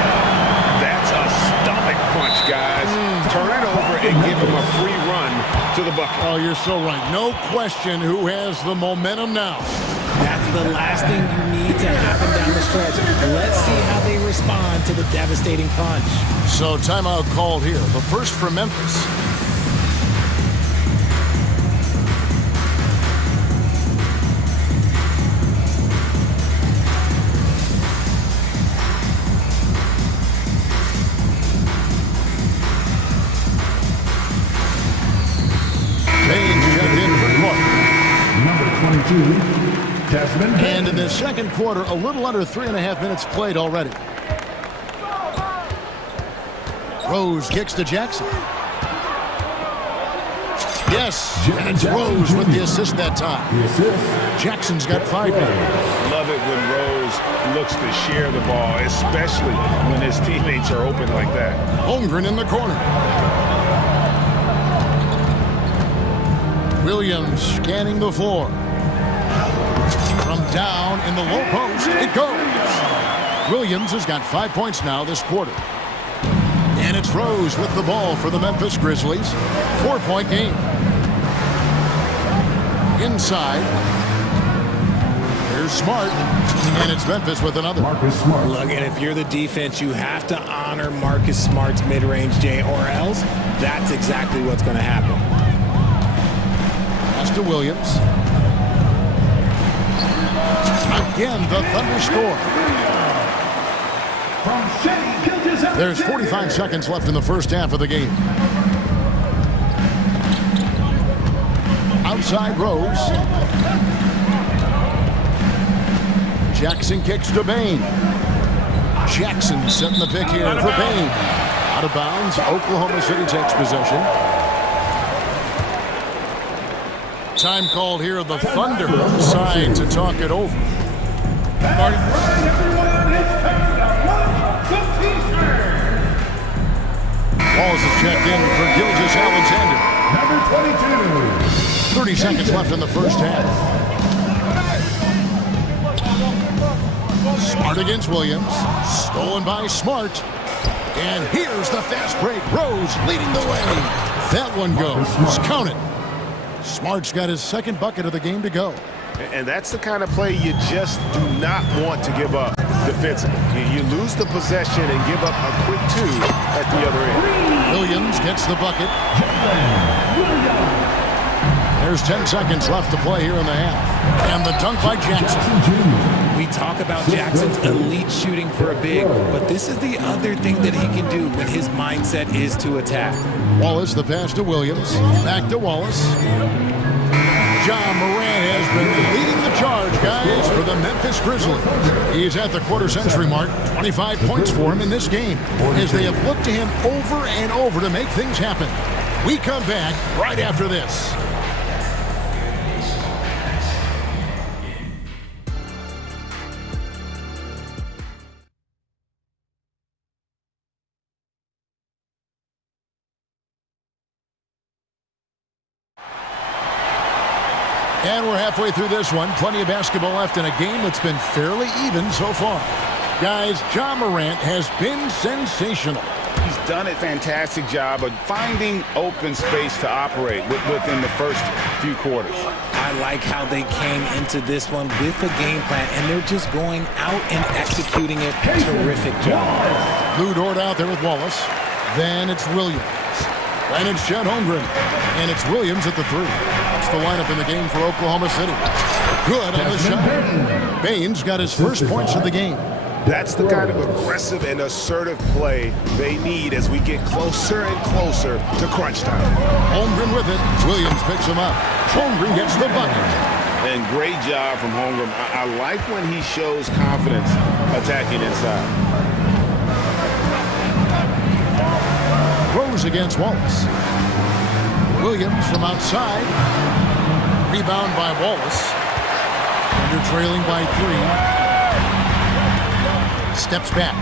That's a stomach punch, guys. Turn it over and give him a free run to the bucket. Oh, you're so right. No question who has the momentum now. That's the last thing you need to happen down the stretch. Let's see how they respond to the devastating punch. So timeout called here. The first for Memphis. And in the second quarter, a little under 3.5 minutes played already. Rose kicks to Jackson. Yes, and it's Rose with the assist that time. Jackson's got 5 now. Love it when Rose looks to share the ball, especially when his teammates are open like that. Holmgren in the corner. Williams scanning the floor. From down in the low post, it goes. Williams has got 5 points now this quarter. And it's Rose with the ball for the Memphis Grizzlies. 4-point game. Inside. Here's Smart. And it's Memphis with another. Marcus Smart. Look, and if you're the defense, you have to honor Marcus Smart's mid-range, Jay, or else that's exactly what's going to happen. Pass to Williams. Again, the Thunder score. There's 45 seconds left in the first half of the game. Outside Rose. Jackson kicks to Bain. Jackson setting the pick here for Bain. Out of bounds. Oklahoma City takes possession. Time called here. The Thunder decide to talk it over. Walls is checked in for Gilgeous-Alexander. Number 22. 30 seconds left in the first half. Smart against Williams. Stolen by Smart. And here's the fast break. Rose leading the way. That one goes. Count it. Smart's got his second bucket of the game to go. And that's the kind of play you just do not want to give up defensively. You lose the possession and give up a quick 2 at the other end. Williams gets the bucket. There's 10 seconds left to play here in the half. And the dunk by Jackson. We talk about Jackson's elite shooting for a big, but this is the other thing that he can do when his mindset is to attack. Wallace, the pass to Williams. Back to Wallace. John Moran has been leading the charge, guys, for the Memphis Grizzlies. He's at the quarter-century mark. 25 points for him in this game, as they have looked to him over and over to make things happen. We come back right after this. And we're halfway through this one. Plenty of basketball left in a game that's been fairly even so far. Guys, John Morant has been sensational. He's done a fantastic job of finding open space to operate within the first few quarters. I like how they came into this one with a game plan, and they're just going out and executing it. Terrific job. Lou Dort out there with Wallace. Then it's Williams. And it's Chet Holmgren. And it's Williams at the 3. That's the lineup in the game for Oklahoma City. Good on the shot. Baines got his first points of the game. That's the kind of aggressive and assertive play they need as we get closer and closer to crunch time. Holmgren with it. Williams picks him up. Holmgren gets the bucket. And great job from Holmgren. I like when he shows confidence attacking inside. Rose against Wallace. Williams from outside. Rebound by Wallace. Under trailing by 3. Steps back.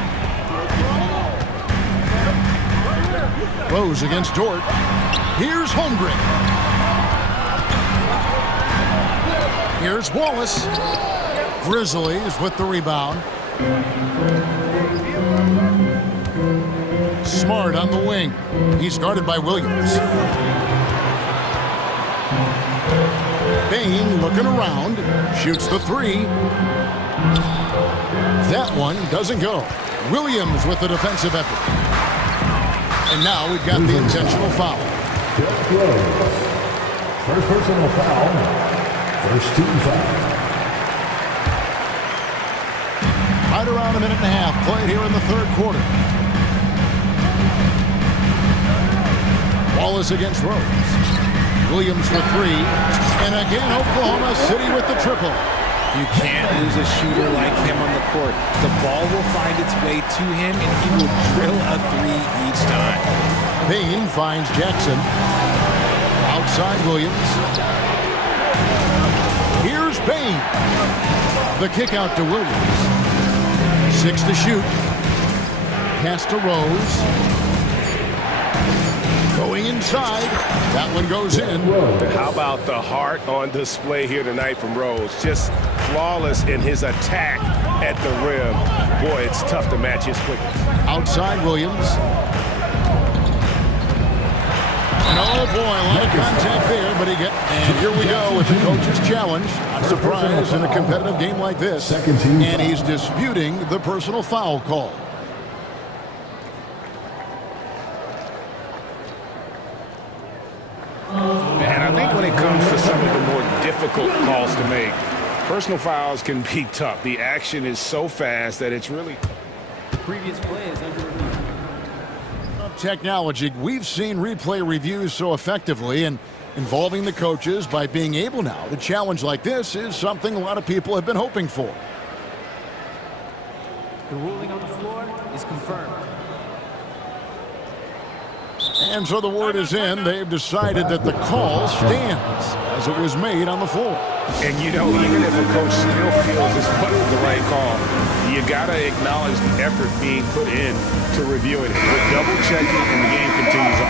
Rose against Dort. Here's Holmgren. Here's Wallace. Grizzlies with the rebound. Smart on the wing. He's guarded by Williams. Bain looking around. Shoots the 3. That one doesn't go. Williams with the defensive effort. And now we've got the intentional foul. First personal foul. First team foul. Right around a minute and a half played here in the third quarter. Wallace against Rose. Williams for 3. And again, Oklahoma City with the triple. You can't lose a shooter like him on the court. The ball will find its way to him, and he will drill a 3 each time. Bain finds Jackson. Outside Williams. Here's Bain. The kick out to Williams. 6 to shoot. Pass to Rose. Going inside. That one goes in. How about the heart on display here tonight from Rose? Just flawless in his attack at the rim. Boy, it's tough to match his quickness. Outside Williams. And oh boy, a lot of contact there, but and here we go with the coach's challenge. Not surprised in a competitive game like this. And he's disputing the personal foul call. And I think when it comes to some of the more difficult calls to make, personal fouls can be tough. The action is so fast that it's really... The previous play is under review. Technology, we've seen replay reviews so effectively, and involving the coaches by being able now to challenge like this is something a lot of people have been hoping for. The ruling on the floor is confirmed. And so the word is in. They've decided that the call stands as it was made on the floor. And you know, even if a coach still feels this wasn't the right call, you got to acknowledge the effort being put in to reviewing it. We're double-checking, and the game continues on.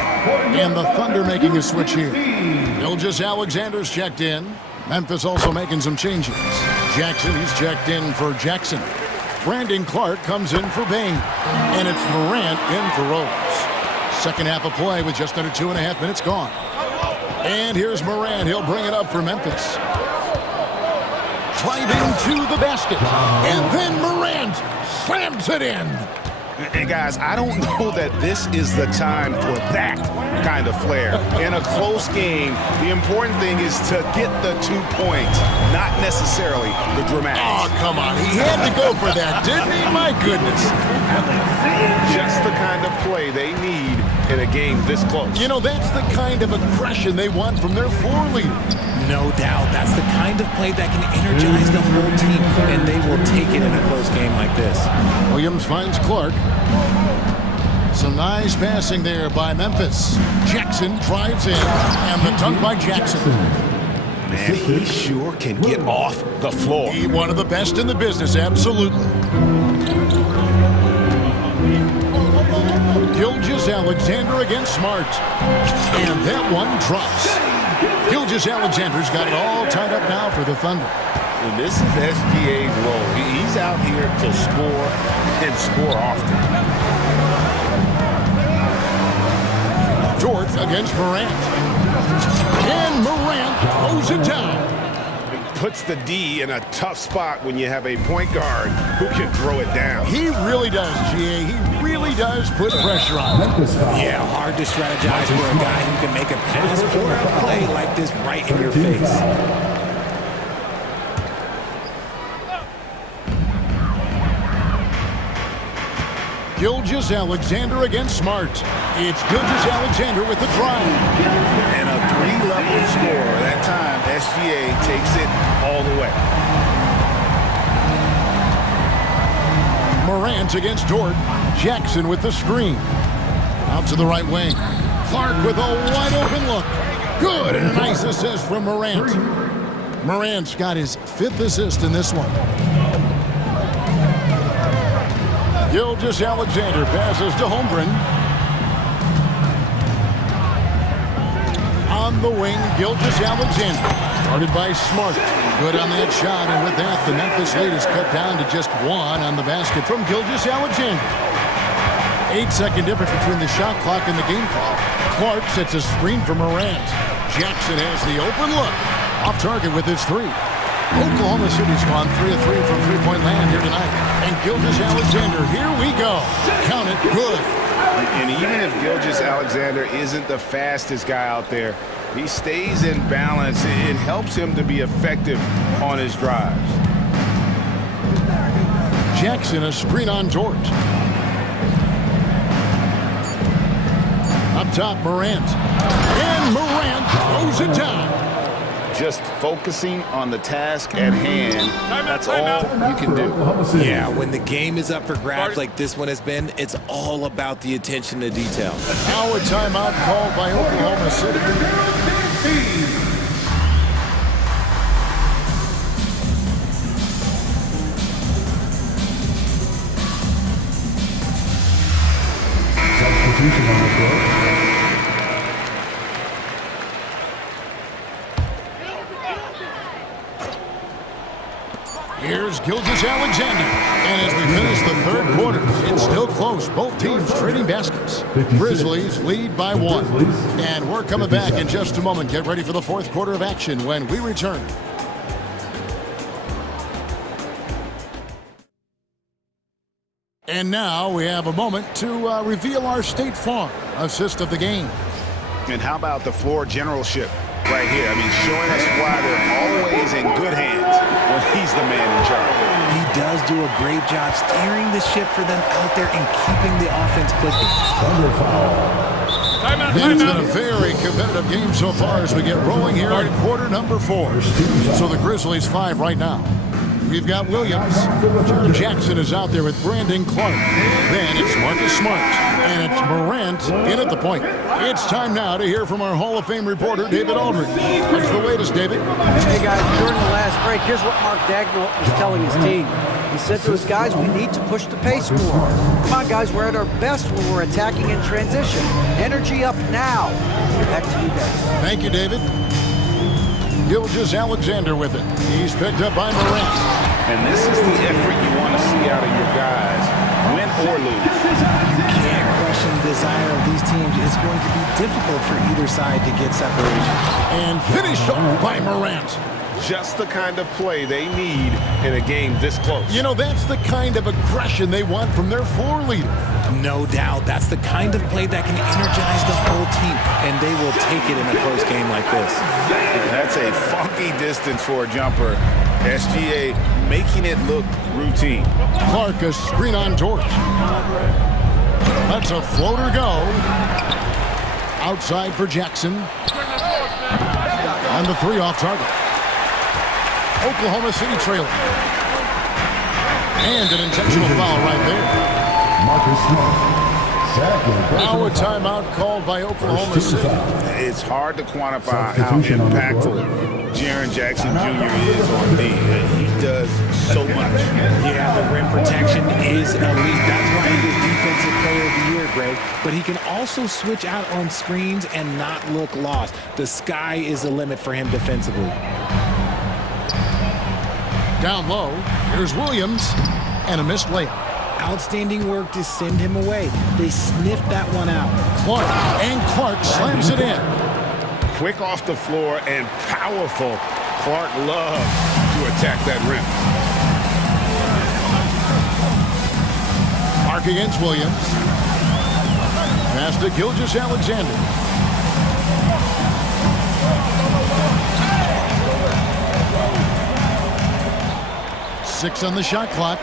And the Thunder making a switch here. Ilgis Alexander's checked in. Memphis also making some changes. Jackson, he's checked in for Jackson. Brandon Clark comes in for Bain. And it's Morant in for Rose. Second half of play with just under 2.5 minutes gone. And here's Morant. He'll bring it up for Memphis. driving to the basket. And then Morant slams it in. And guys, I don't know that this is the time for that kind of flair. In a close game, the important thing is to get the 2 points, not necessarily the dramatics. Oh, come on. He had to go for that, didn't he? My goodness. Just the kind of play they need in a game this close. You know, that's the kind of aggression they want from their floor leader. No doubt. That's the kind of play that can energize the whole team, and they will take it in a close game like this. Williams finds Clark. Some nice passing there by Memphis. Jackson drives in, and the dunk by Jackson. Man, he sure can get off the floor. He one of the best in the business, absolutely. Gilgeous-Alexander against Smart. And that one drops. Gilgeous-Alexander's got it all tied up now for the Thunder. And this is SGA's role. He's out here to score and score often. Dort against Morant. And Morant throws it down. It puts the D in a tough spot when you have a point guard who can throw it down. He really does, GA. He really does put pressure on him. Yeah, hard to strategize for a guy who can make a pass or a play like this right in your face. Gilgeous-Alexander against Smart. It's Gilgeous-Alexander with the drive. And a three-level score. That time, SGA takes it all the way. Morant against Dort. Jackson with the screen. Out to the right wing. Clark with a wide-open look. Good, and a nice assist from Morant. Morant's got his 5th assist in this one. Gilgeous-Alexander passes to Holmgren. On the wing, Gilgeous-Alexander. Started by Smart. Good on that shot, and with that, the Memphis lead is cut down to just 1 on the basket from Gilgeous-Alexander. 8-second difference between the shot clock and the game clock. Clark sets a screen for Morant. Jackson has the open look. Off target with his 3. Oklahoma City's gone 3 of 3 from three-point land here tonight. And Gilgeous-Alexander, here we go. Count it, good. And even if Gilgeous-Alexander isn't the fastest guy out there, he stays in balance. It helps him to be effective on his drives. Jackson, a screen on Dort. Up top, Morant. And Morant throws it down. Just focusing on the task at hand. That's all you can do. Yeah, when the game is up for grabs like this one has been, it's all about the attention to detail. Now a timeout called by Oklahoma City. Substitution on the court. Here's Gilgeous-Alexander. And as we finish the 3rd quarter, it's still close. Both teams trading baskets. Grizzlies lead by 1. And we're coming back in just a moment. Get ready for the 4th quarter of action when we return. And now we have a moment to reveal our State Farm assist of the game. And how about the floor generalship right here? I mean, showing us why they're always in good hands when he's the man in charge. He does do a great job steering the ship for them out there and keeping the offense clicking. It's been a very competitive game so far as we get rolling here in quarter number 4. So the Grizzlies 5 right now. We've got Williams. Jackson is out there with Brandon Clark. Then it's Marcus Smart. And it's Morant in at the point. It's time now to hear from our Hall of Fame reporter, David Aldridge. What's the latest, David? Hey, guys, during the last break, here's what Mark Dagnall was telling his team. He said to his guys, we need to push the pace more. Come on, guys, we're at our best when we're attacking in transition. Energy up now. Back to you guys. Thank you, David. Gilgeous-Alexander with it. He's picked up by Morant. And this is the effort you want to see out of your guys, win or lose. You can't question the desire of these teams. It's going to be difficult for either side to get separation. And finished off by Morant. just the kind of play they need in a game this close. You know, that's the kind of aggression they want from their floor leader. No doubt. That's the kind of play that can energize the whole team, and they will take it in a close game like this. That's a funky distance for a jumper. SGA making it look routine. Clark, a screen on George. That's a floater go. Outside for Jackson. And the three off target. Oklahoma City trailing. And an intentional foul right there. Now a timeout called by Oklahoma City. It's hard to quantify how impactful Jaren Jackson Jr. is on D. He does so much. Yeah, the rim protection is elite. That's why he was Defensive Player of the Year, Greg. But he can also switch out on screens and not look lost. The sky is the limit for him defensively. Down low, here's Williams, and a missed layup. Outstanding work to send him away. They sniffed that one out. Clark slams it in. Quick off the floor and powerful. Clark loves to attack that rim. Mark against Williams. Pass to Gilgeous-Alexander. Six on the shot clock.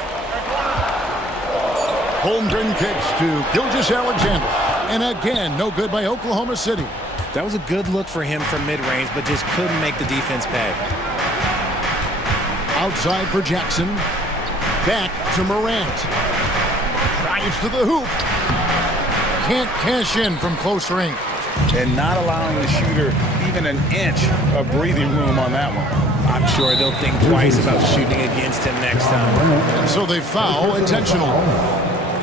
Holmgren kicks to Gilgeous-Alexander. And again, no good by Oklahoma City. That was a good look for him from mid-range, but just couldn't make the defense pay. Outside for Jackson. Back to Morant. Drives to the hoop. Can't cash in from close range. And not allowing the shooter even an inch of breathing room on that one. I'm sure they'll think twice about shooting against him next time. And so they foul intentionally.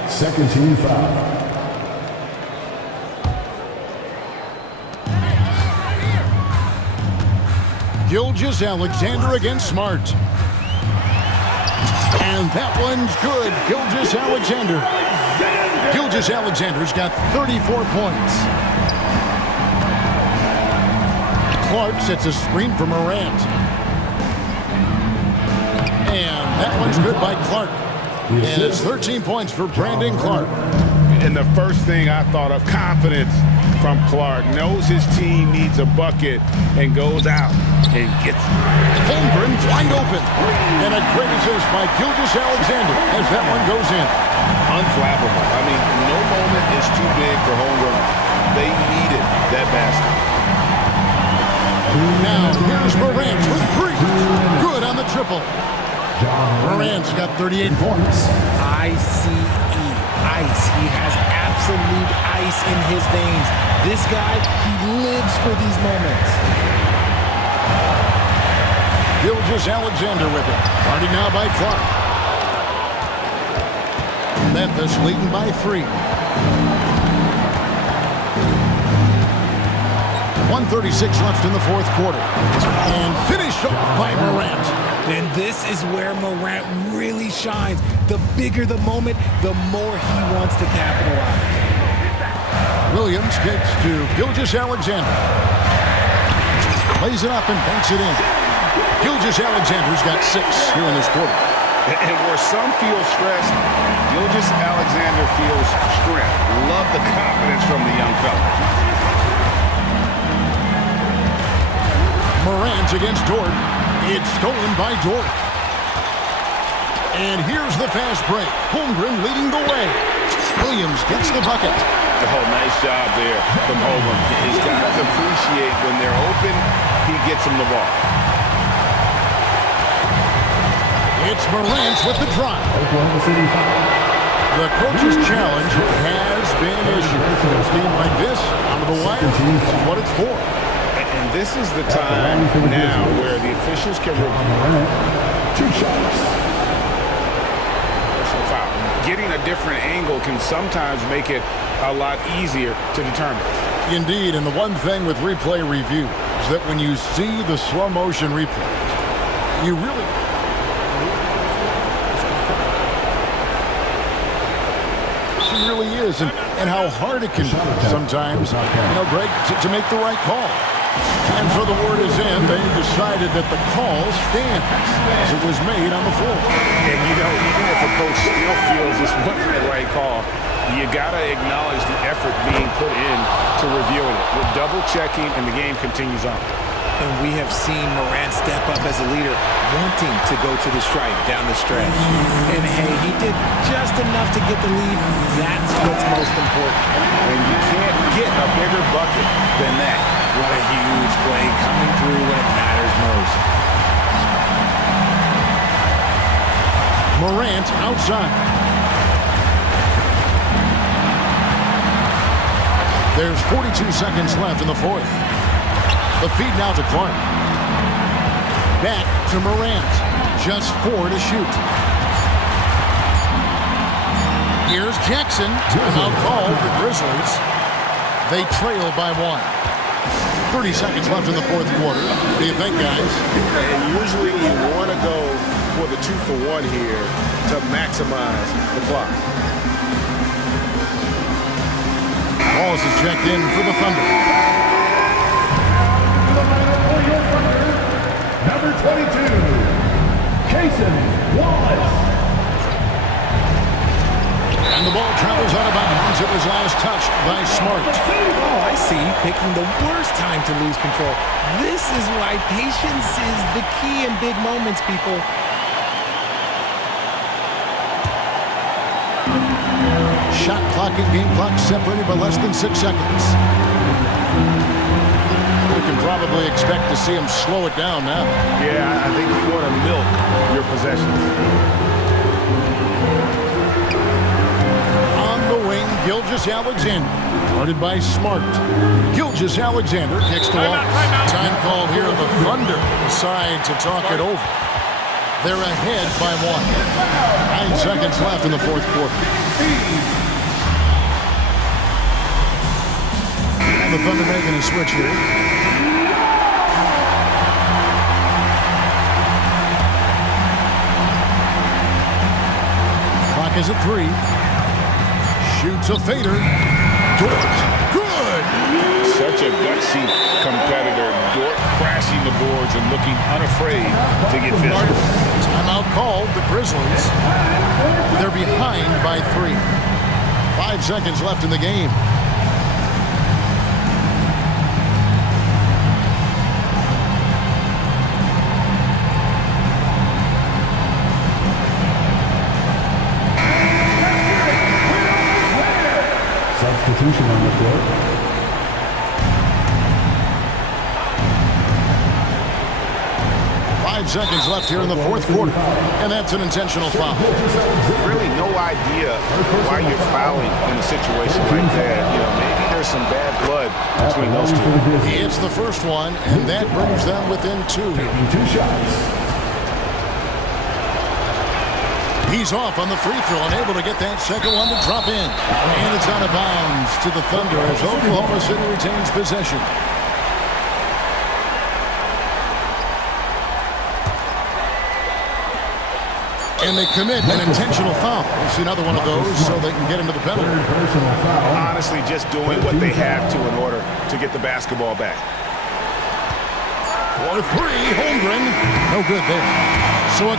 Second team foul. Gilgeous-Alexander against Smart. And that one's good. Gilgeous-Alexander. Gilgeous-Alexander's got 34 points. Clark sets a screen for Morant. And that one's good by Clark. And it's 13 points for Brandon Clark. And the first thing I thought of, confidence from Clark. Knows his team needs a bucket and goes out and gets it. Holmgren wide open. And a great assist by Gilgeous-Alexander as that one goes in. Unflappable. I mean, no moment is too big for Holmgren. They needed that basket. Now here's Morant with three. Good on the triple. Morant's got 38 points. ICE. Ice. He has absolute ice in his veins. This guy, he lives for these moments. Gilgeous-Alexander with it. Starting now by Clark. Memphis leading by 3. 1:36 left in the fourth quarter. And finished off by Morant. And this is where Morant really shines. The bigger the moment, the more he wants to capitalize. Williams kicks to Gilgeous-Alexander. Plays it up and banks it in. Gilgeous-Alexander's got 6 here in this quarter. And where some feel stressed, Gilgeous-Alexander feels strength. Love the confidence from the young fella. Morant against Dort. It's stolen by Dort. And here's the fast break. Holmgren leading the way. Williams gets the bucket. Oh, nice job there from Holmgren. He's got to appreciate when they're open, he gets them the ball. It's Morant with the drive. The coach's challenge has been issued. A team like this, out of the wire, this is what it's for. And this is the time now where the officials can review 2 shots. Foul. Getting a different angle can sometimes make it a lot easier to determine. Indeed, and the one thing with replay review is that when you see the slow motion replay, you really... It really is, and how hard it can be sometimes, you know, Greg, to make the right call. And so the word is in. They decided that the call stands as it was made on the floor. And, you know, even if a coach still feels this wasn't the right call, you got to acknowledge the effort being put in to reviewing it. We're double-checking, and the game continues on. And we have seen Morant step up as a leader, wanting to go to the stripe down the stretch. And, hey, he did just enough to get the lead. That's what's most important. And you can't get a bigger bucket than that. What a huge play coming through when it matters most. Morant outside. There's 42 seconds left in the fourth. The feed now to Clark. Back to Morant. Just 4 to shoot. Here's Jackson. Timeout called the Grizzlies. They trail by 1. 30 seconds left in the fourth quarter. What do you think, guys? And usually you want to go for the 2-for-1 here to maximize the clock. Wallace is checked in for the Thunder. Number 22, Wallace. And the ball travels out of bounds. It was last touched by Smart. Oh, I see. Picking the worst time to lose control. This is why patience is the key in big moments, people. Shot clock and game clock separated by less than 6 seconds. We can probably expect to see him slow it down now. Yeah, I think you want to milk your possessions. On the wing, Gilgeous-Alexander. Guarded by Smart. Gilgeous-Alexander kicks the ball. Time called here. The Thunder decide to talk it over. They're ahead by 1. 9 seconds left in the fourth quarter. And the Thunder making a switch here. Clock is at 3. Shoots a fader. Dort. Good. Such a gutsy competitor. Dort crashing the boards and looking unafraid to get physical. Timeout called. The Grizzlies. They're behind by 3. 5 seconds left in the game. Substitution on the court. Seconds left here in the fourth quarter, and that's an intentional foul. Really no idea why you're fouling in a situation like that. You know, maybe there's some bad blood between those two. It's the first one, and that brings them within 2. Taking 2 shots. He's off on the free throw, unable to get that second one to drop in. And it's out of bounds to the Thunder as Oklahoma City retains possession. And they commit an intentional foul. We'll see another one of those so they can get into the penalty. Honestly, just doing what they have to in order to get the basketball back. For 3, Holmgren. No good there. So a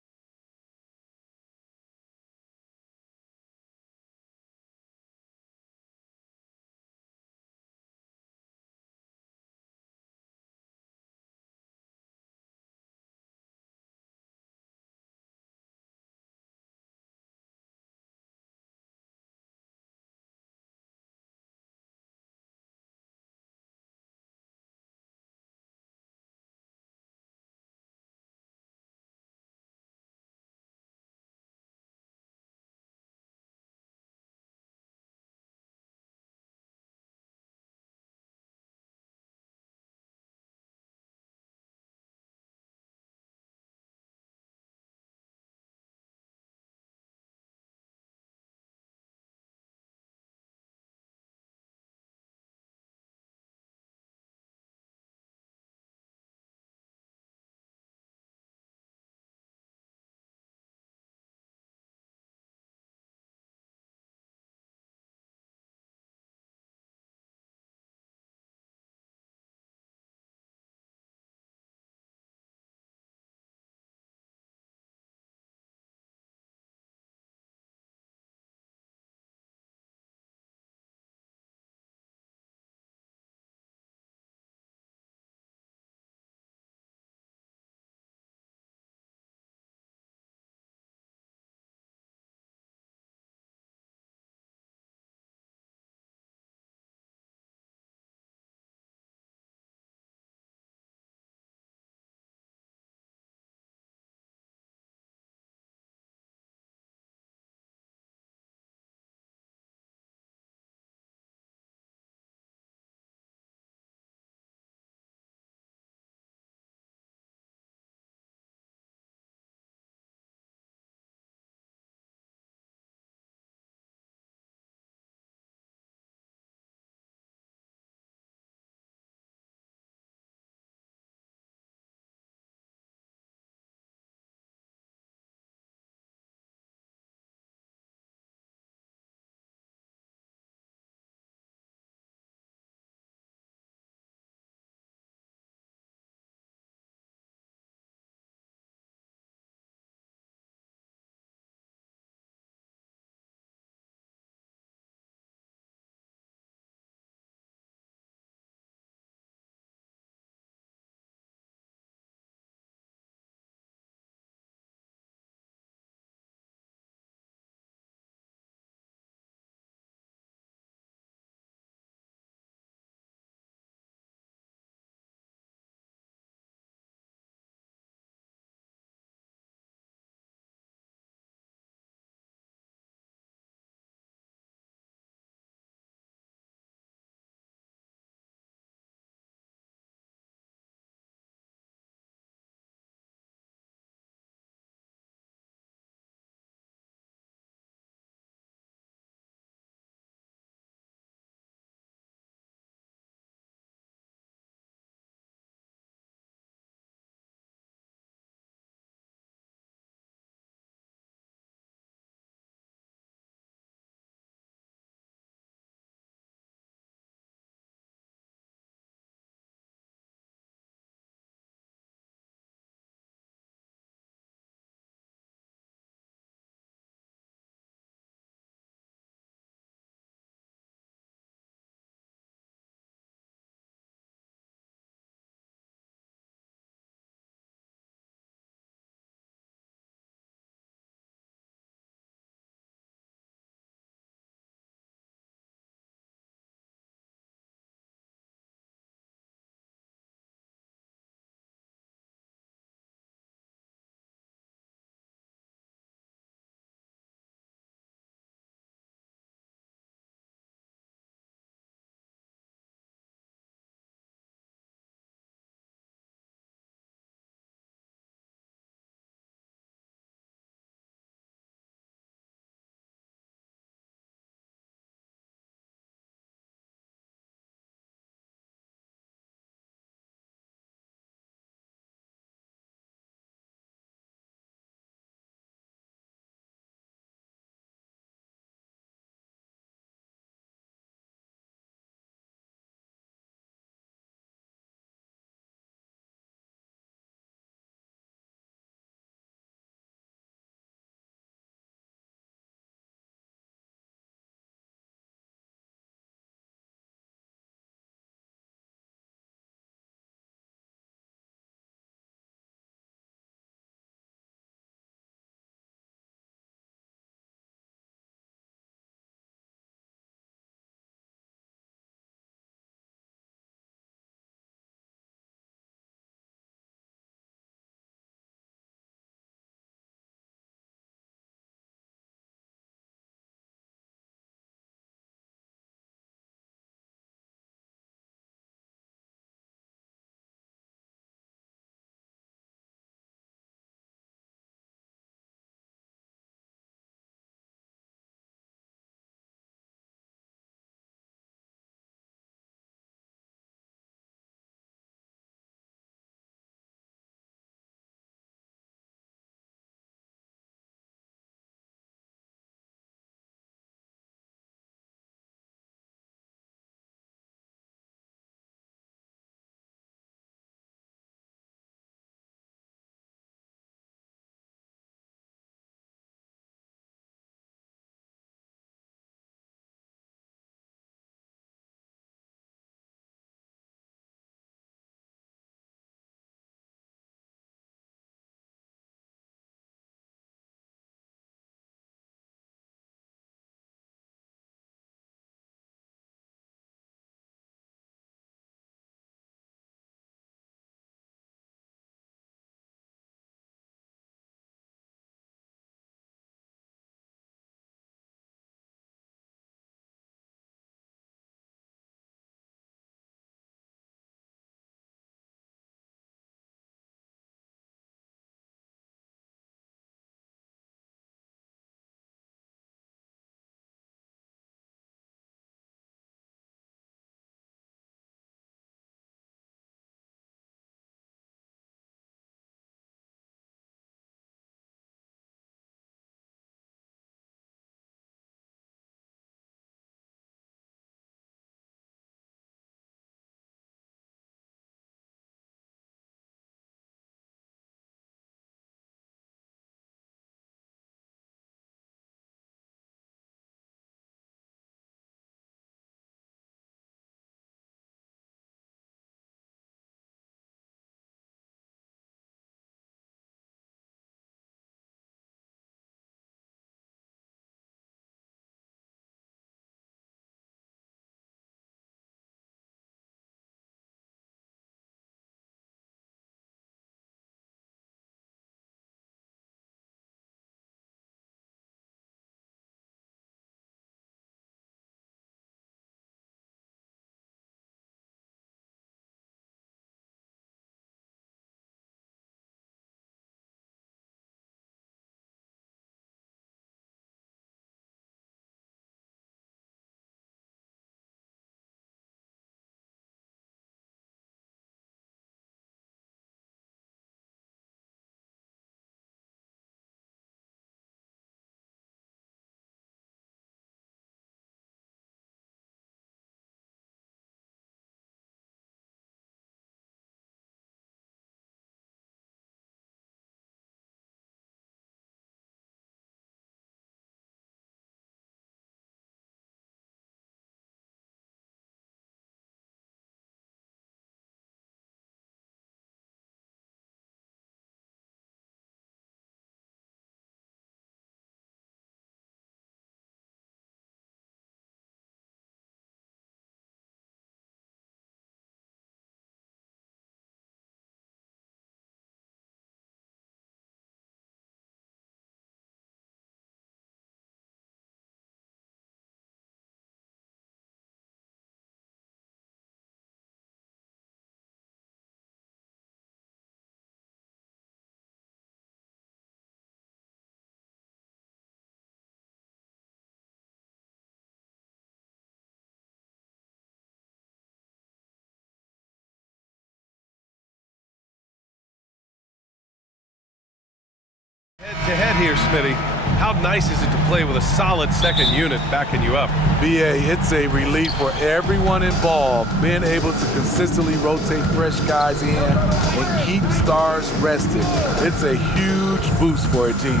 Head here, Smitty. How nice is it to play with a solid second unit backing you up? BA, it's a relief for everyone involved, being able to consistently rotate fresh guys in and keep stars rested. It's a huge boost for a team.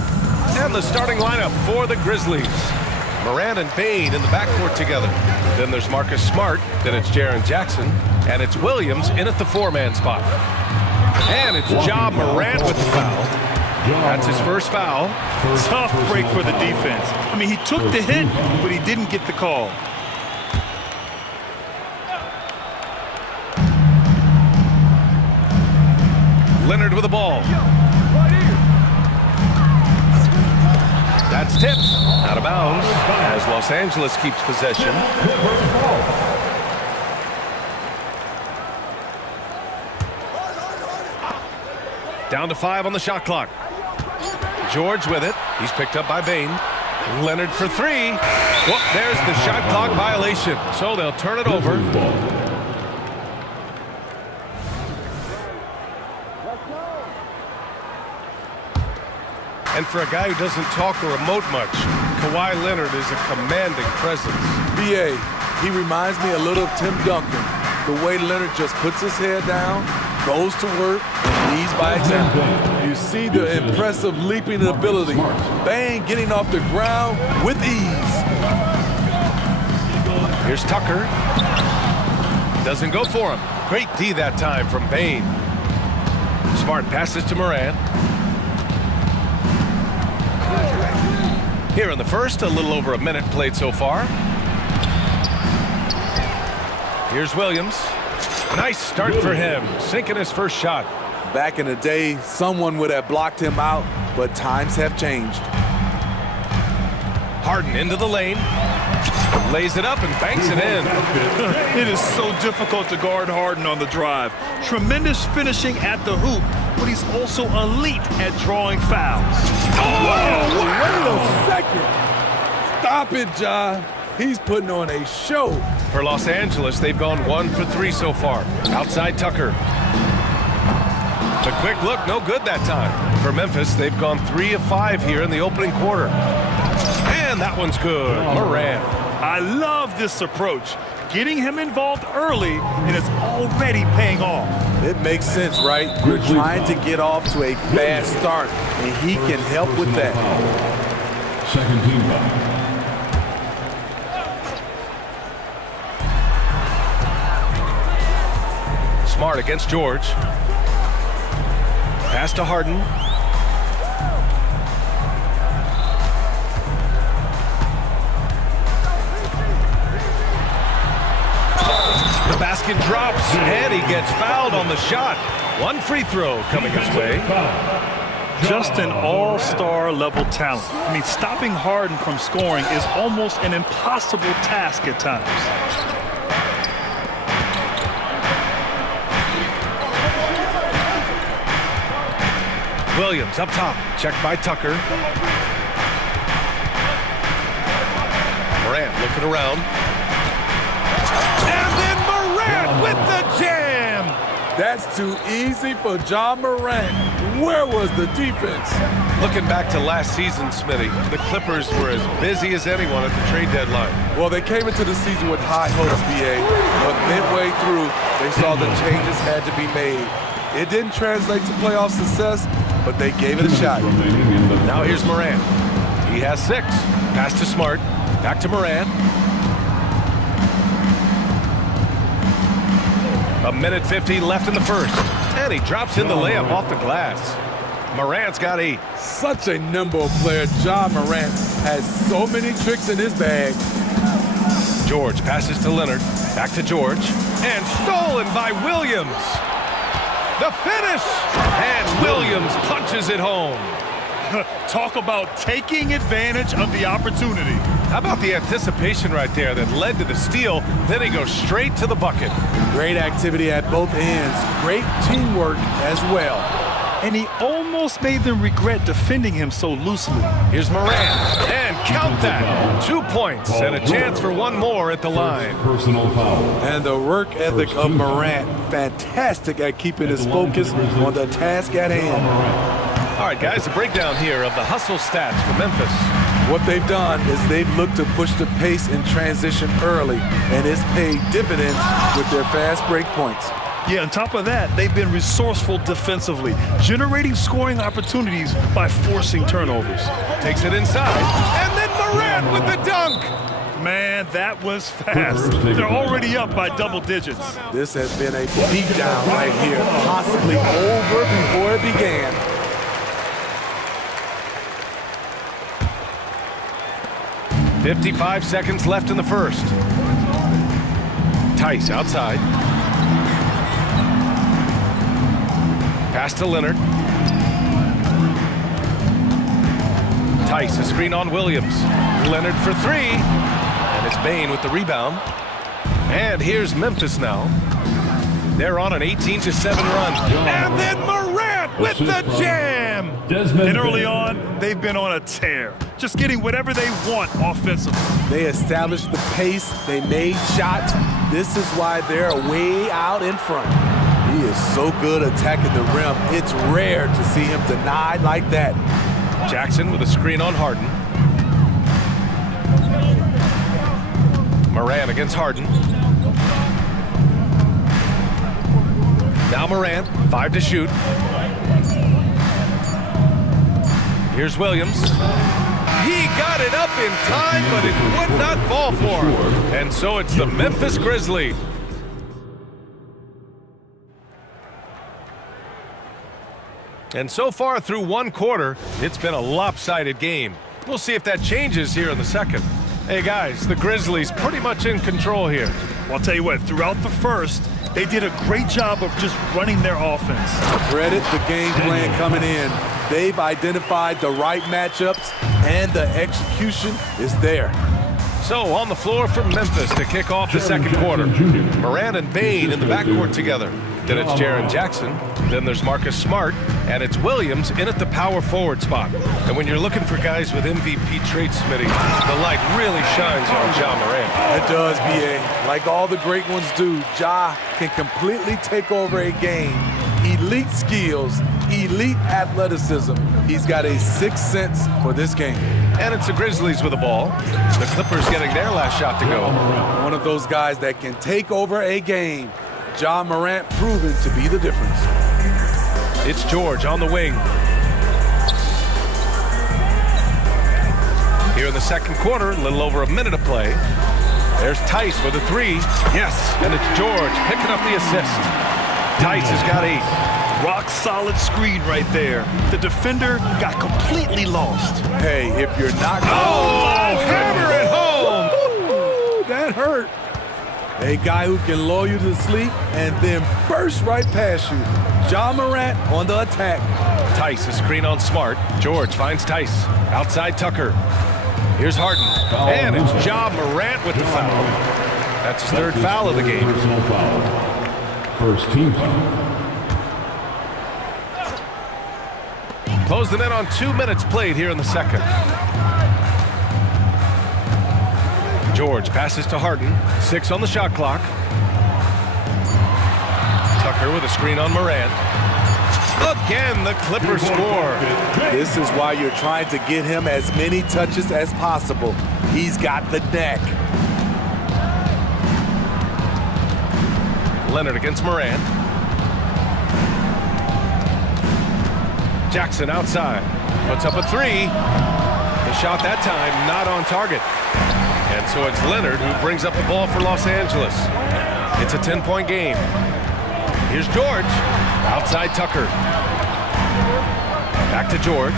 And the starting lineup for the Grizzlies. Morant and Bane in the backcourt together. Then there's Marcus Smart, then it's Jaren Jackson, and it's Williams in at the four-man spot. And it's Ja Morant with the foul. That's his first foul. Tough break for the defense. I mean, he took the hit, but he didn't get the call. Leonard with the ball. That's tipped. Out of bounds as Los Angeles keeps possession. Down to 5 on the shot clock. George with it. He's picked up by Bane. Leonard for 3. Well, there's the shot clock violation. So they'll turn it over. And for a guy who doesn't talk or emote much, Kawhi Leonard is a commanding presence. BA, he reminds me a little of Tim Duncan. The way Leonard just puts his head down, goes to work, and leads by example. You see the impressive leaping ability. Bane getting off the ground with ease. Here's Tucker. Doesn't go for him. Great D that time from Bane. Smart passes to Morant. Here in the first, a little over a minute played so far. Here's Williams. Nice start for him, sinking his first shot. Back in the day, someone would have blocked him out, but times have changed. Harden into the lane. Lays it up and banks it in. It is so difficult to guard Harden on the drive. Tremendous finishing at the hoop, but he's also elite at drawing fouls. Oh, wait a second. Stop it, John. He's putting on a show. For Los Angeles, they've gone 1 for 3 so far. Outside Tucker. The quick look, no good that time. For Memphis, they've gone 3 of 5 here in the opening quarter. And that one's good. Morant. I love this approach. Getting him involved early, and it's already paying off. It makes sense, right? We're trying to get off to a fast start, and he can help with that. Second team foul. Smart against George. Pass to Harden. The basket drops, and he gets fouled on the shot. One free throw coming his way. Just an all-star level talent. I mean, stopping Harden from scoring is almost an impossible task at times. Williams up top, checked by Tucker. Morant looking around. And then Morant with the jam! That's too easy for Ja Morant. Where was the defense? Looking back to last season, Smitty, the Clippers were as busy as anyone at the trade deadline. Well, they came into the season with high hopes, BA, but midway through, they saw the changes had to be made. It didn't translate to playoff success, but they gave it a shot. Now here's Morant. He has 6. Pass to Smart. Back to Morant. A minute 50 left in the first. And he drops in the layup off the glass. Morant's got 8. Such a nimble player. Ja Morant has so many tricks in his bag. George passes to Leonard. Back to George. And stolen by Williams. The finish! And Williams punches it home. Talk about taking advantage of the opportunity. How about the anticipation right there that led to the steal? Then he goes straight to the bucket. Great activity at both ends. Great teamwork as well. And he almost made them regret defending him so loosely. Here's Morant. And count that. 2 points and a chance for one more at the line. Personal foul. And the work ethic of Morant. Fantastic at keeping his focus on the task at hand. All right, guys, a breakdown here of the hustle stats for Memphis. What they've done is they've looked to push the pace in transition early, and it's paid dividends with their fast break points. Yeah, on top of that, they've been resourceful defensively, generating scoring opportunities by forcing turnovers. Takes it inside, and then Morant with the dunk. Man, that was fast. They're already up by double digits. This has been a beatdown right here, possibly over before it began. .55 seconds left in the first. Tice outside. Pass to Leonard. Tice, a screen on Williams. Leonard for three. And it's Bane with the rebound. And here's Memphis now. They're on an 18-7 run. And then Morant with the jam. And early on, they've been on a tear, just getting whatever they want offensively. They established the pace. They made shots. This is why they're way out in front. He is so good attacking the rim. It's rare to see him denied like that. Jackson with a screen on Harden. Morant against Harden. Now Morant, 5 to shoot. Here's Williams. He got it up in time, but it would not fall for him. And so it's the Memphis Grizzlies. And so far through one quarter, it's been a lopsided game. We'll see if that changes here in the second. Hey guys, the Grizzlies pretty much in control here. Well, I'll tell you what, throughout the first, they did a great job of just running their offense. Credit the game plan coming in. They've identified the right matchups, and the execution is there. So on the floor for Memphis to kick off the second quarter. Morant and Bane in the backcourt together. Then it's Jaren Jackson. Then there's Marcus Smart. And it's Williams in at the power forward spot. And when you're looking for guys with MVP traits, Smitty, the light really shines on Ja Morant. It does, B.A. Like all the great ones do, Ja can completely take over a game. Elite skills, elite athleticism. He's got a sixth sense for this game. And it's the Grizzlies with the ball. The Clippers getting their last shot to go. One of those guys that can take over a game. Ja Morant proven to be the difference. It's George on the wing. Here in the second quarter, a little over a minute of play. There's Tice with a three. Yes, and it's George picking up the assist. Tice has got 8. Rock solid screen right there. The defender got completely lost. Hey, if you're not... Oh, hammer it home! Ooh, that hurt. A guy who can lull you to sleep and then burst right past you. Ja Morant on the attack. Tice, a screen on Smart. George finds Tice. Outside Tucker. Here's Harden. And it's Ja Morant with the foul. That's his third foul of the game. First team foul. Close the net on 2 minutes played here in the second. George passes to Harden. 6 on the shot clock. Tucker with a screen on Morant. Again, the Clippers score. This is why you're trying to get him as many touches as possible. He's got the neck. Leonard against Morant. Jackson outside. Puts up a three. The shot that time not on target. And so it's Leonard who brings up the ball for Los Angeles. It's a 10-point game. Here's George. Outside Tucker. Back to George.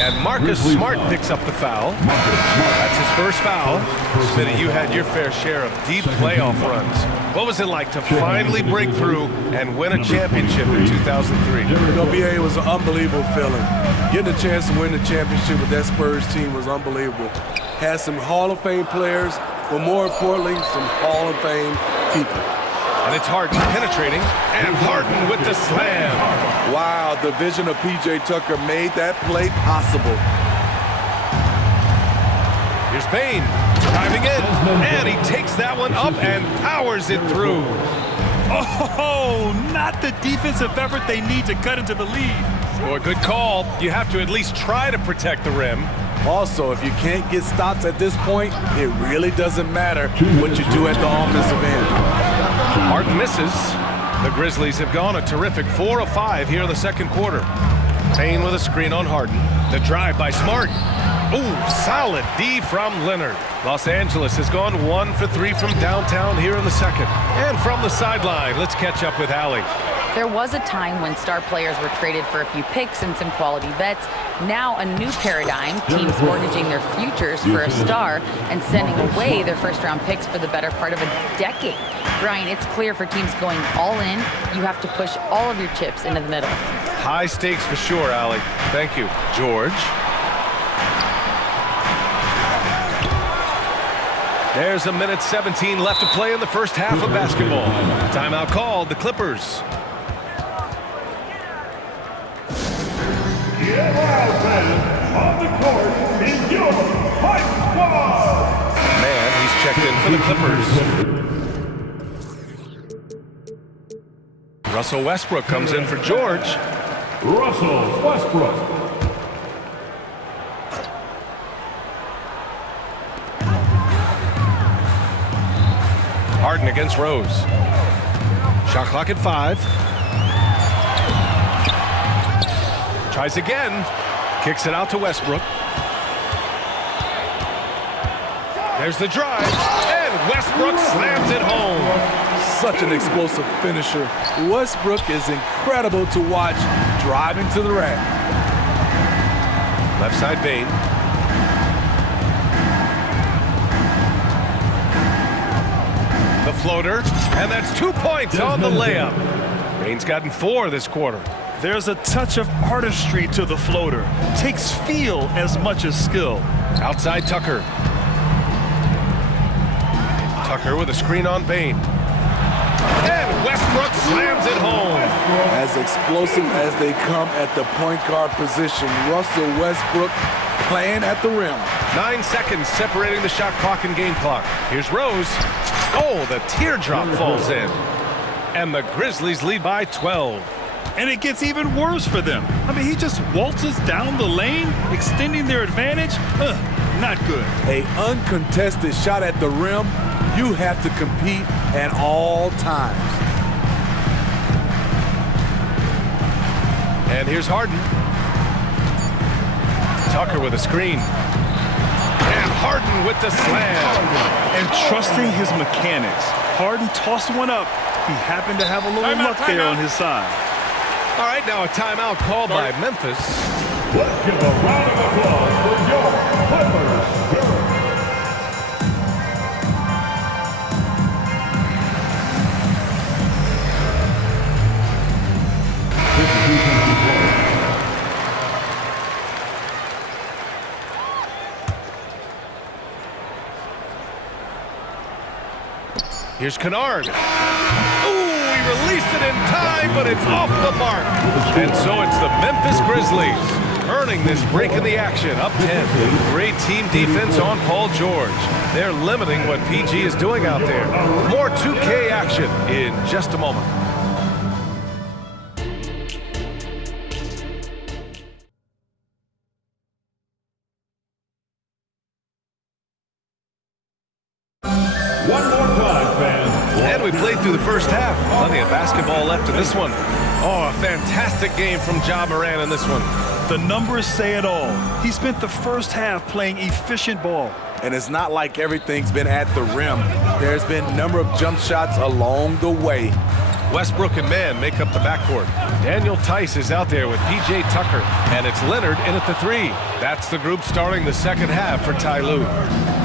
And Marcus Smart picks up the foul. That's his first foul. Smitty, you had your fair share of deep playoff runs. What was it like to finally break through and win a championship in 2003? WBA was an unbelievable feeling. Getting a chance to win the championship with that Spurs team was unbelievable. Had some Hall of Fame players, but more importantly, some Hall of Fame people. And it's Harden penetrating, and Harden with the slam. Wow, the vision of P.J. Tucker made that play possible. Here's Bane driving in, and he takes that one up and powers it through. Oh, not the defensive effort they need to cut into the lead. Boy, good call. You have to at least try to protect the rim. Also, if you can't get stops at this point, it really doesn't matter what you do at the offensive end. Martin misses. The Grizzlies have gone a terrific 4 of 5 here in the second quarter. Payne with a screen on Harden. The drive by Smart. Ooh, solid D from Leonard. Los Angeles has gone 1 for 3 from downtown here in the second. And from the sideline, let's catch up with Allie. There was a time when star players were traded for a few picks and some quality vets. Now a new paradigm, teams mortgaging their futures for a star and sending away their first-round picks for the better part of a decade. Brian, it's clear for teams going all in, you have to push all of your chips into the middle. High stakes for sure, Allie. Thank you. George. There's a minute 17 left to play in the first half of basketball. Timeout called, the Clippers. Get loud, fans. On the court is your Hype Squad. Man, he's checked in for the Clippers. Russell Westbrook comes in for George. Russell Westbrook. Harden against Rose. Shot clock at 5. Tries again. Kicks it out to Westbrook. There's the drive. And Westbrook slams it home. Such an explosive finisher. Westbrook is incredible to watch driving to the rack. Left side Bane. The floater, and that's 2 points on the layup. Bane's gotten 4 this quarter. There's a touch of artistry to the floater. Takes feel as much as skill. Outside Tucker. Tucker with a screen on Bane. And Westbrook slams it home. As explosive as they come at the point guard position, Russell Westbrook playing at the rim. 9 seconds separating the shot clock and game clock. Here's Rose. Oh, the teardrop falls in. And the Grizzlies lead by 12. And it gets even worse for them. I mean, he just waltzes down the lane, extending their advantage. Not good. An uncontested shot at the rim, you have to compete at all times. And here's Harden. Tucker with a screen. And Harden with the slam. And trusting his mechanics. Harden tossed one up. He happened to have a little luck there on his side. All right, now a timeout called by Memphis. Let's give a round of applause for your Clippers. Here's Kennard. Released it in time, but it's off the mark. And so it's the Memphis Grizzlies earning this break in the action, up 10. Great team defense on Paul George. They're limiting what PG is doing out there. More 2K action in just a moment. One more time, fans. And we played through the first half. Plenty of basketball left in this one. Oh, a fantastic game from Ja Morant in this one. The numbers say it all. He spent the first half playing efficient ball. And it's not like everything's been at the rim. There's been a number of jump shots along the way. Westbrook and Mann make up the backcourt. Daniel Tice is out there with P.J. Tucker, and it's Leonard in at the 3. That's the group starting the second half for Ty Lue.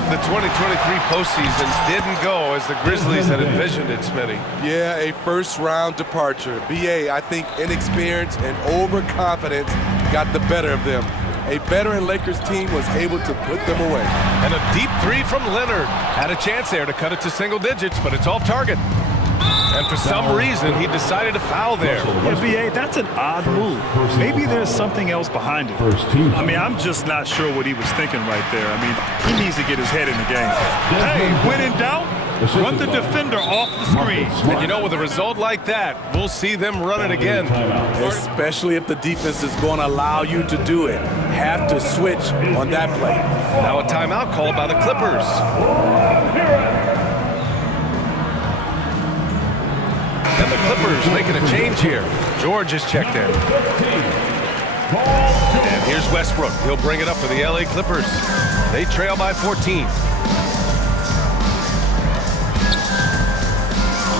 The 2023 postseason didn't go as the Grizzlies had envisioned it, Smitty. Yeah, a first-round departure. B.A., I think inexperience and overconfidence got the better of them. A veteran Lakers team was able to put them away. And a deep 3 from Leonard. Had a chance there to cut it to single digits, but it's off target. And for some reason, he decided to foul there. Yeah, B.A., that's an odd move. Maybe there's something else behind it. I mean, I'm just not sure what he was thinking right there. I mean, he needs to get his head in the game. Hey, when in doubt, Run the defender off the screen. And you know, with a result like that, we'll see them run it again. Especially if the defense is going to allow you to do it. Have to switch on that play. Now a timeout called by the Clippers. And the Clippers making a change here. George is checked in. And here's Westbrook. He'll bring it up for the LA Clippers. They trail by 14.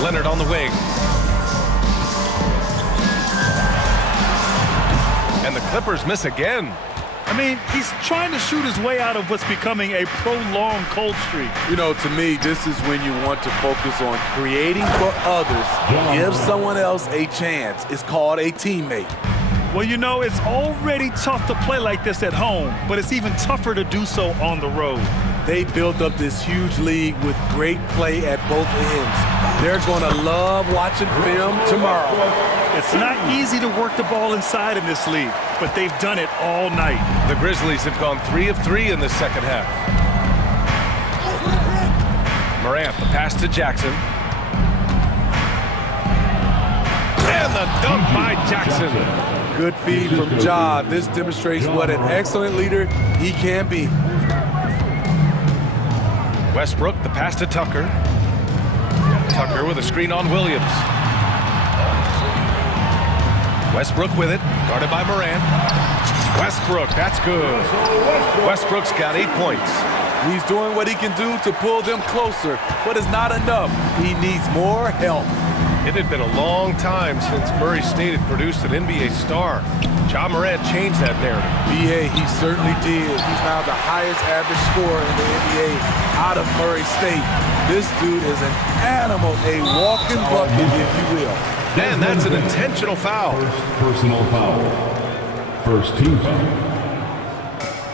Leonard on the wing. And the Clippers miss again. I mean, he's trying to shoot his way out of what's becoming a prolonged cold streak. You know, to me, this is when you want to focus on creating for others. Give someone else a chance. It's called a teammate. Well, you know, it's already tough to play like this at home, but it's even tougher to do so on the road. They built up this huge league with great play at both ends. They're going to love watching film tomorrow. It's not easy to work the ball inside in this league, but they've done it all night. The Grizzlies have gone 3 of 3 in the second half. Morant, the pass to Jackson. And the dunk by Jackson. Good feed from Ja. This demonstrates what an excellent leader he can be. Westbrook, the pass to Tucker. Tucker with a screen on Williams. Westbrook with it, guarded by Morant. Westbrook, that's good. Westbrook's got 8 points. He's doing what he can do to pull them closer, but it's not enough. He needs more help. It had been a long time since Murray State had produced an NBA star. Ja Morant changed that narrative. B.A., he certainly did. He's now the highest average scorer in the NBA out of Murray State. This dude is an animal, a walking bucket, if you will. And that's an intentional foul. First personal foul. First team foul.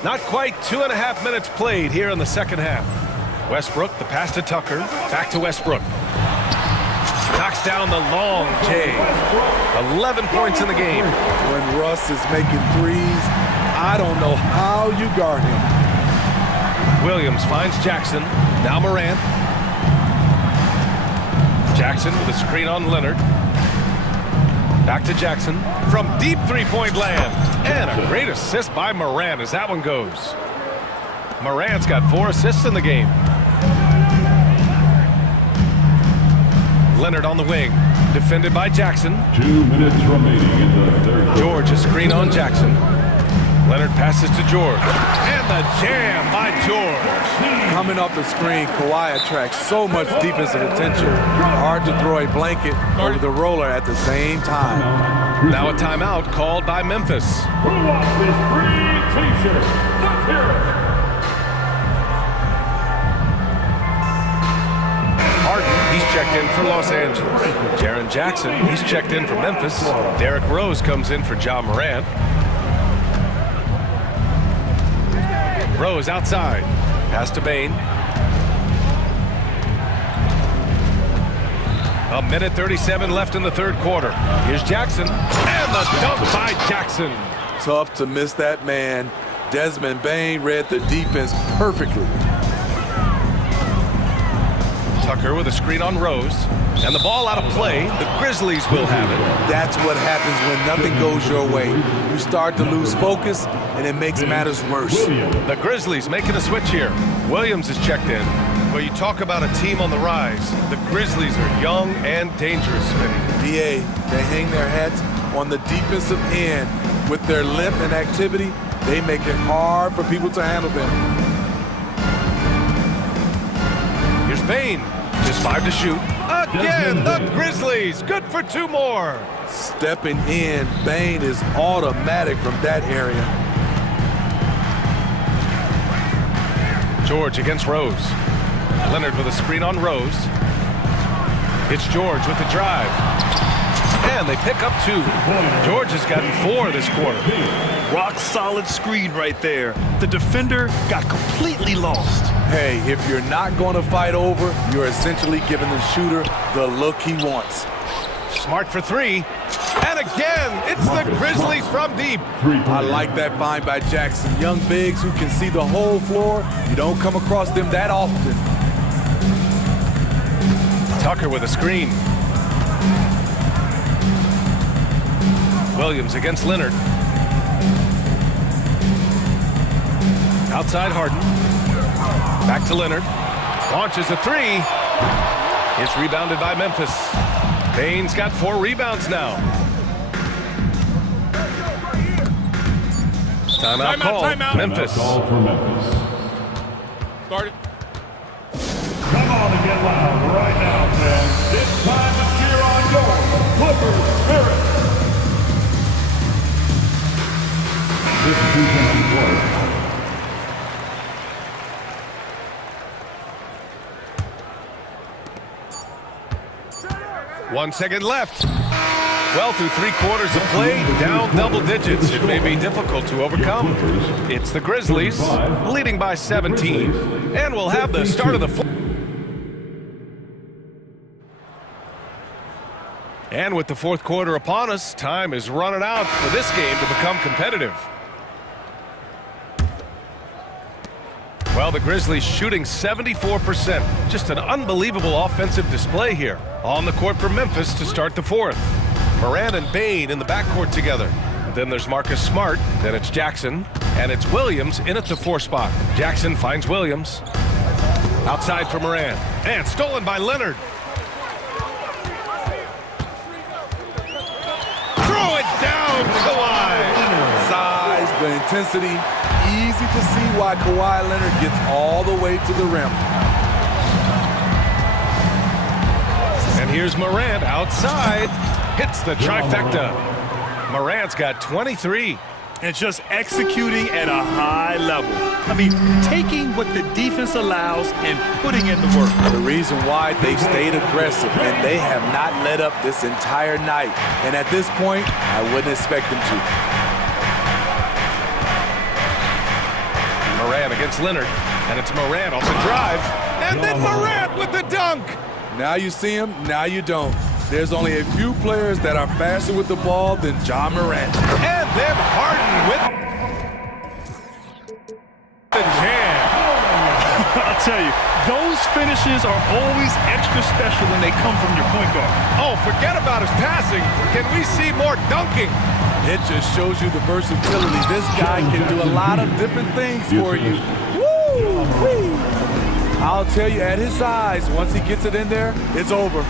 Not quite 2.5 minutes played here in the second half. Westbrook, the pass to Tucker. Back to Westbrook. Knocks down the long J. 11 points in the game. When Russ is making threes, I don't know how you guard him. Williams finds Jackson. Now Morant. Jackson with a screen on Leonard. Back to Jackson from deep three-point land. And a great assist by Morant as that one goes. Morant's got 4 assists in the game. Leonard on the wing, defended by Jackson. 2 minutes remaining in the third quarter. George, a screen on Jackson. Leonard passes to George. And the jam by George. Coming off the screen, Kawhi attracts so much defensive attention. Hard to throw a blanket over the roller at the same time. Now a timeout called by Memphis. Who wants this free t-shirt? Let's hear it. He's checked in for Los Angeles. Jaren Jackson, he's checked in for Memphis. Derrick Rose comes in for Ja Morant. Rose outside. Pass to Bane. 1:37 left in the third quarter. Here's Jackson. And the dunk by Jackson. Tough to miss that man. Desmond Bane read the defense perfectly. Tucker with a screen on Rose. And the ball out of play. The Grizzlies will have it. That's what happens when nothing goes your way. You start to lose focus, and it makes matters worse. The Grizzlies making a switch here. Williams is checked in. Well, you talk about a team on the rise. The Grizzlies are young and dangerous, Smitty. BA, they hang their hats on the defensive end. With their length and activity, they make it hard for people to handle them. Here's Bane. Just 5 to shoot. Again, the Grizzlies. Good for 2 more. Stepping in, Bane is automatic from that area. George against Rose. Leonard with a screen on Rose. It's George with the drive. And they pick up 2. George has gotten 4 this quarter. Rock solid screen right there. The defender got completely lost. Hey, if you're not going to fight over, you're essentially giving the shooter the look he wants. Smart for 3. And again, it's the Grizzlies from deep. I like that find by Jackson. Young bigs who can see the whole floor. You don't come across them that often. Tucker with a screen. Williams against Leonard. Outside Harden. Back to Leonard. Launches a three. It's rebounded by Memphis. Bane's got 4 rebounds now. Timeout call. Memphis. Call for Memphis. Start it. Come on and get loud right now, fans. It's time to cheer on your Clippers spirit. This is Detroit. 1 second left. Well, through 3 quarters of play, down double digits. It may be difficult to overcome. It's the Grizzlies leading by 17, and we'll have the start of the fourth. And with the fourth quarter upon us, time is running out for this game to become competitive. Well, the Grizzlies shooting 74%. Just an unbelievable offensive display here. On the court for Memphis to start the fourth. Moran and Bane in the backcourt together. Then there's Marcus Smart. Then it's Jackson. And it's Williams in at the 4 spot. Jackson finds Williams. Outside for Moran. And stolen by Leonard. Throw it down, Kawhi. Size, the intensity. Easy to see why Kawhi Leonard gets all the way to the rim. And here's Morant outside. Hits the trifecta. Morant's got 23. And just executing at a high level. I mean, taking what the defense allows and putting in the work. The reason why they've stayed aggressive and they have not let up this entire night. And at this point, I wouldn't expect them to. Morant against Leonard, and it's Morant off the drive, and then Morant with the dunk. Now you see him, now you don't. There's only a few players that are faster with the ball than John Morant. And then Harden with the jam. I'll tell you, those finishes are always extra special when they come from your point guard. Oh, forget about his passing. Can we see more dunking? It just shows you the versatility. This guy can do a lot of different things for you. Woo-wee. I'll tell you, at his size, once he gets it in there, it's over.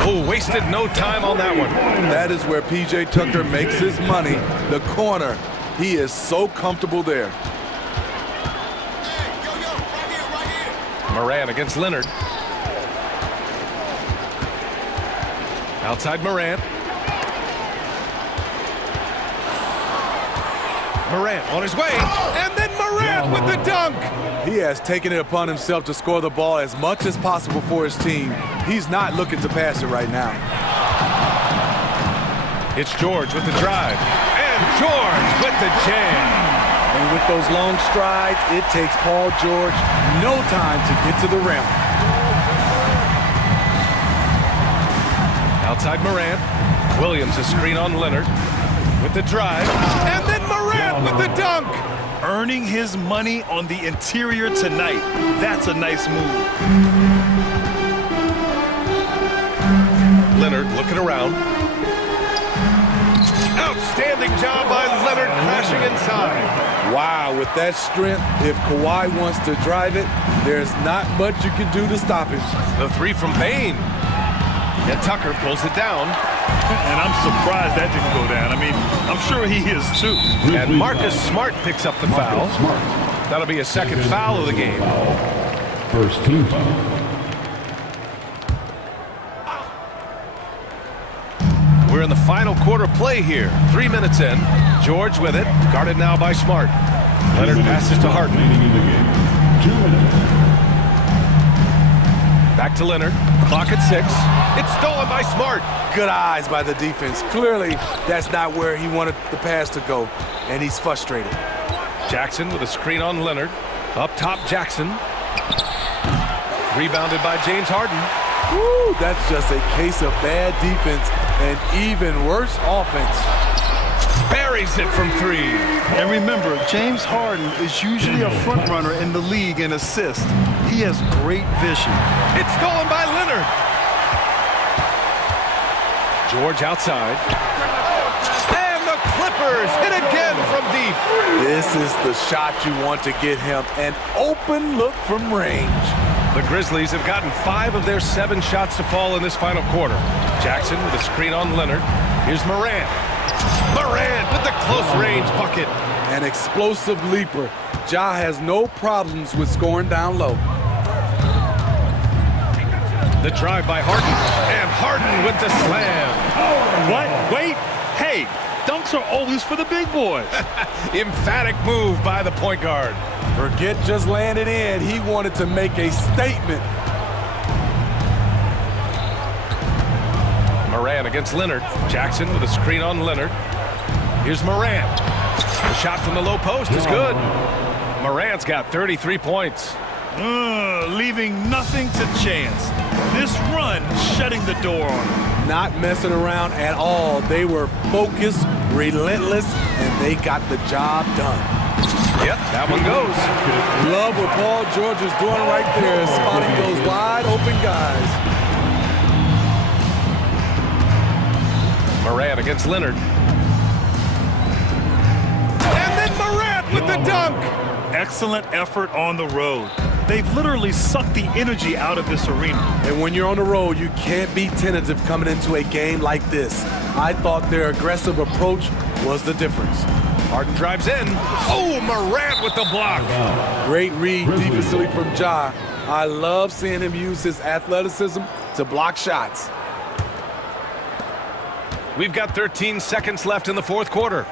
Oh, wasted no time on that one. That is where P.J. Tucker makes his money. The corner. He is so comfortable there. Morant against Leonard. Outside Morant. Morant on his way, and then Morant with the dunk. He has taken it upon himself to score the ball as much as possible for his team. He's not looking to pass it right now. It's George with the drive, and George with the jam. And with those long strides, it takes Paul George no time to get to the rim. Outside Morant. Williams a screen on Leonard with the drive, and then Morant with the dunk. Earning his money on the interior tonight. That's a nice move. Leonard looking around. Outstanding job by Leonard crashing inside. Wow, with that strength, if Kawhi wants to drive it, there's not much you can do to stop him. The 3 from Bane. And Tucker pulls it down. And I'm surprised that didn't go down. I mean, I'm sure he is too. And Marcus Smart picks up the foul. That'll be a second foul of the game. First team foul. We're in the final quarter play here. 3 minutes in. George with it. Guarded now by Smart. Leonard passes to Harden. 2 minutes. Back to Leonard. Clock at 6. It's stolen by Smart. Good eyes by the defense. Clearly, that's not where he wanted the pass to go, and he's frustrated. Jackson with a screen on Leonard. Up top, Jackson. Rebounded by James Harden. Woo, that's just a case of bad defense and even worse offense. Buries it from 3. And remember, James Harden is usually a front runner in the league in assists. He has great vision. It's stolen by Leonard. George outside. And the Clippers hit again from deep. This is the shot you want to get him. An open look from range. The Grizzlies have gotten 5 of their 7 shots to fall in this final quarter. Jackson with a screen on Leonard. Here's Morant. Morant with the close-range bucket. An explosive leaper. Ja has no problems with scoring down low. The drive by Harden. And Harden with the slam. What? Wait. Hey, dunks are always for the big boys. Emphatic move by the point guard. Forget just laying it in. He wanted to make a statement. Morant against Leonard. Jackson with a screen on Leonard. Here's Morant. The shot from the low post is good. Morant's got 33 points. Leaving nothing to chance. This run shutting the door on him. Not messing around at all. They were focused, relentless, and they got the job done. Yep, that one goes. Love what Paul George is doing right there, spotting those wide open guys. Morant against Leonard. And then Morant with the dunk. Excellent effort on the road. They've literally sucked the energy out of this arena. And when you're on the road, you can't be tentative coming into a game like this. I thought their aggressive approach was the difference. Harden drives in. Oh, Morant with the block. Great read defensively from Ja. I love seeing him use his athleticism to block shots. We've got 13 seconds left in the fourth quarter.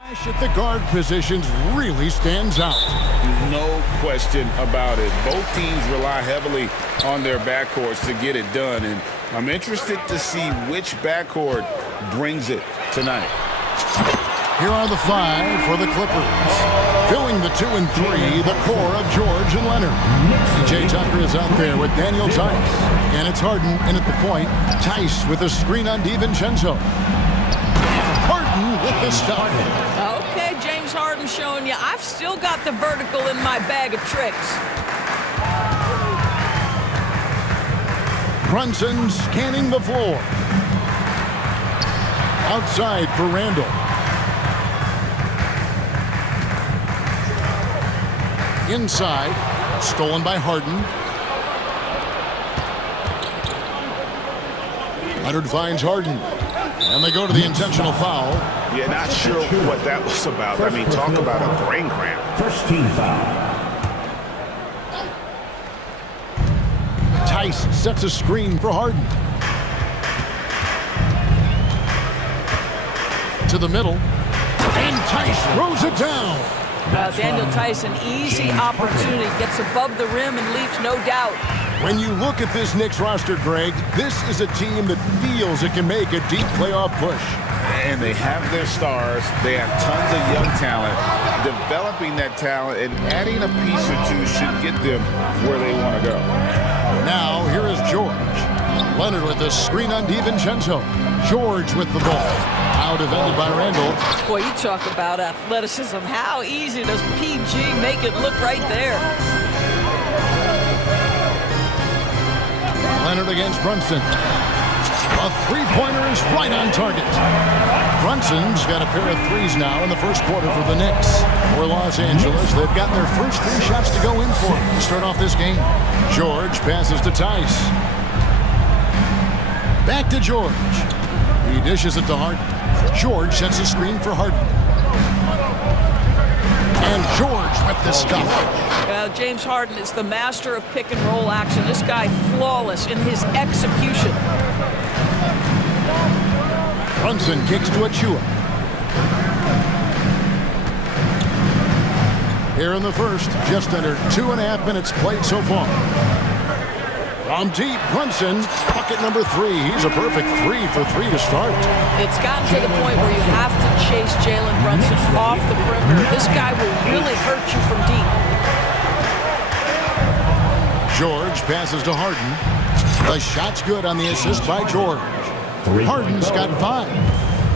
At the guard positions really stands out. No question about it. Both teams rely heavily on their backcourts to get it done, and I'm interested to see which backcourt brings it tonight. Here are the 5 for the Clippers. Filling the 2 and 3, the core of George and Leonard. PJ Tucker is out there with Daniel Tice. And it's Harden in at the point. Tice with a screen on DiVincenzo. Harden with the stop. Okay, James Harden showing you I've still got the vertical in my bag of tricks. Brunson scanning the floor. Outside for Randall. Inside, stolen by Harden. Leonard finds Harden. And they go to the intentional foul. Yeah, not sure what that was about. I mean, talk about a brain cramp. First team foul. Tice sets a screen for Harden. To the middle. And Tice throws it down. Daniel Tice, an easy opportunity. Gets above the rim and leaves no doubt. When you look at this Knicks roster, Greg, this is a team that feels it can make a deep playoff push. And they have their stars. They have tons of young talent. Developing that talent and adding a piece or two should get them where they want to go. Now, here is George. Leonard with a screen on DiVincenzo. George with the ball. Now defended by Randall. Boy, you talk about athleticism. How easy does PG make it look right there? Leonard against Brunson. A three-pointer is right on target. Brunson's got a pair of threes now in the first quarter for the Knicks. For Los Angeles, they've gotten their first 3 shots to go in for to start off this game. George passes to Tice. Back to George. He dishes it to Harden. George sets a screen for Harden. And George with the stuff. James Harden is the master of pick and roll action. This guy flawless in his execution. Brunson kicks to Achua. Here in the first, just under 2.5 minutes played so far. From deep, Brunson, bucket number 3. He's a perfect 3 for 3 to start. It's gotten to the point where you have to chase Jalen Brunson off the perimeter. This guy will really hurt you from deep. George passes to Harden. The shot's good on the assist by George. Harden's got 5.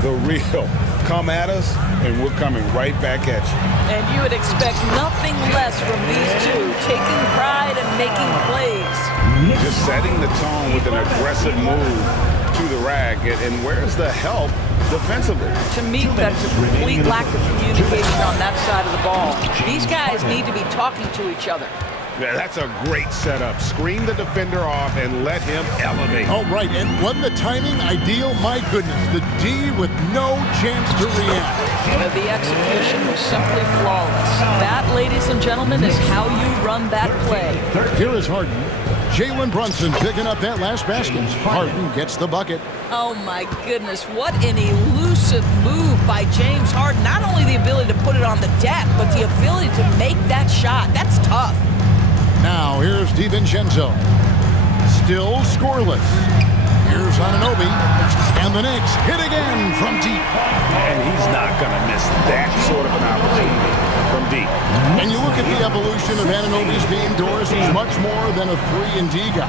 The real. Come at us, and we're coming right back at you. And you would expect nothing less from these two, taking pride and making plays. Just setting the tone with an aggressive move to the rack. And where's the help defensively? To me, that's a complete lack of communication on that side of the ball. These guys need to be talking to each other. Yeah, that's a great setup. Screen the defender off and let him elevate. Oh, right. And wasn't the timing ideal? My goodness. The D with no chance to react. The execution was simply flawless. That, ladies and gentlemen, is how you run that play. Here is Harden. Jalen Brunson picking up that last basket. Harden gets the bucket. Oh, my goodness. What an elusive move by James Harden. Not only the ability to put it on the deck, but the ability to make that shot. That's tough. Now, here's DiVincenzo. Still scoreless. Here's Anunoby. And the Knicks hit again from deep. And he's not going to miss that sort of an opportunity from deep. And you look at the evolution of Anunoby's game, Doris, he's much more than a 3-and-D guy.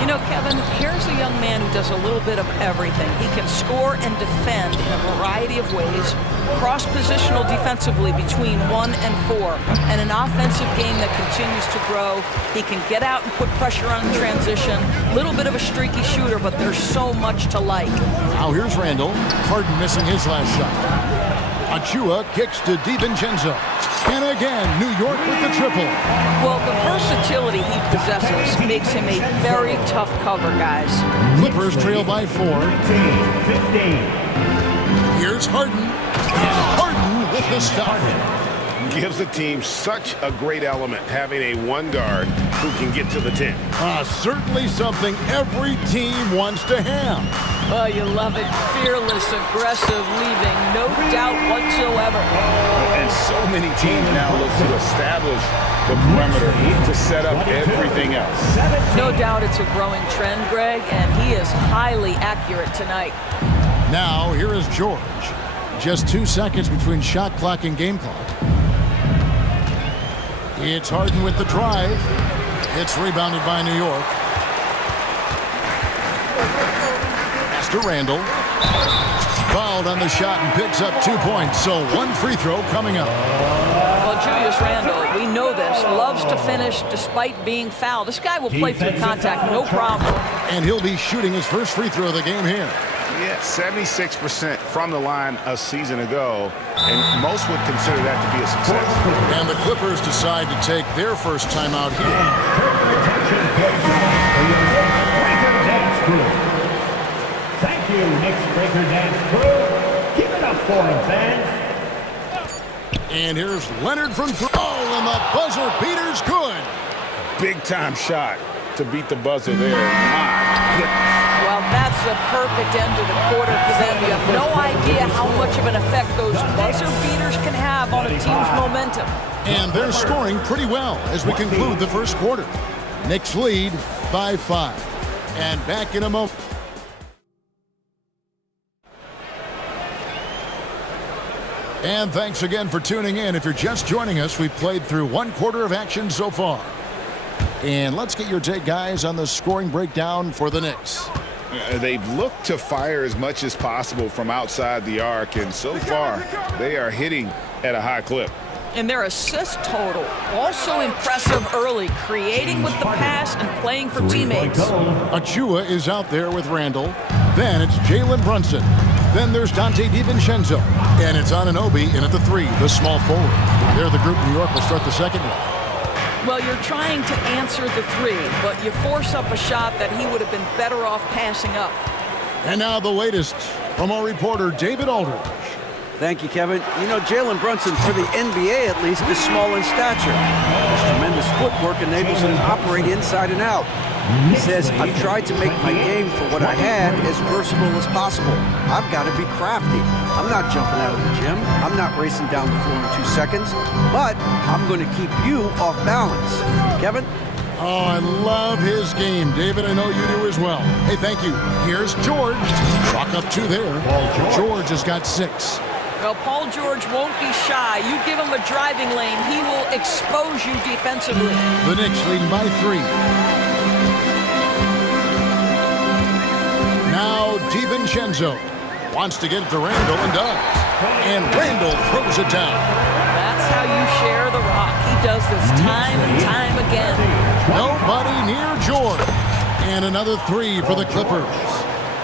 You know, Kevin, here's a young man who does a little bit of everything. He can score and defend in a variety of ways, cross-positional defensively between 1 and 4, and an offensive game that continues to grow. He can get out and put pressure on transition. Little bit of a streaky shooter, but there's so much to like. Now here's Randall. Harden missing his last shot. Achua kicks to DiVincenzo. And again, New York with the triple. Well, the versatility he possesses makes him a very tough cover, guys. Clippers trail by 4. 15. Here's Harden. And Harden with the stop. Gives the team such a great element having a 1 guard who can get to the 10. Certainly something every team wants to have. Oh, you love it. Fearless, aggressive, leaving. No doubt whatsoever. And so many teams now look to establish the perimeter to set up everything else. No doubt it's a growing trend, Greg, and he is highly accurate tonight. Now, here is George. Just 2 seconds between shot clock and game clock. It's Harden with the drive. It's rebounded by New York. Pass to Randall. Fouled on the shot and picks up 2 points. So 1 free throw coming up. Well, Julius Randle, we know this, loves to finish despite being fouled. This guy will play through contact, no problem. And he'll be shooting his first free throw of the game here. Yeah, 76% from the line a season ago, and most would consider that to be a success. And the Clippers decide to take their first timeout here. Thank you, Knicks Breaker Dance crew. Keep it up for him, fans. And here's Leonard from three. Oh, and the buzzer beater's good. Big-time shot to beat the buzzer there. My goodness. Well, that's a perfect end to the quarter for them. You have no idea how much of an effect those buzzer beaters can have on a team's momentum. And they're scoring pretty well as we conclude the first quarter. Knicks lead by 5. And back in a moment. And thanks again for tuning in. If you're just joining us, we've played through 1 quarter of action so far. And let's get your take, guys, on the scoring breakdown for the Knicks. They've looked to fire as much as possible from outside the arc, and so far, they are hitting at a high clip. And their assist total, also impressive early, creating with the pass and playing for teammates. Achua is out there with Randall. Then it's Jalen Brunson. Then there's Dante DiVincenzo. And it's Anunoby in at the 3, the small forward. They're the group New York will start the second one. Well, you're trying to answer the 3, but you force up a shot that he would have been better off passing up. And now the latest from our reporter, David Aldridge. Thank you, Kevin. You know, Jalen Brunson, for the NBA at least, is small in stature. His tremendous footwork enables him to operate inside and out. He says, I've tried to make my game for what I had as versatile as possible. I've got to be crafty. I'm not jumping out of the gym. I'm not racing down the floor in 2 seconds. But I'm going to keep you off balance. Kevin? Oh, I love his game. David, I know you do as well. Hey, thank you. Here's George. Clock up 2 there. George has got 6. Well, Paul George won't be shy. You give him a driving lane, he will expose you defensively. The Knicks leading by 3. Now DiVincenzo wants to get it to Randall and does. And Randall throws it down. That's how you share the rock. He does this time and time again. Nobody near George. And another 3 for the Clippers.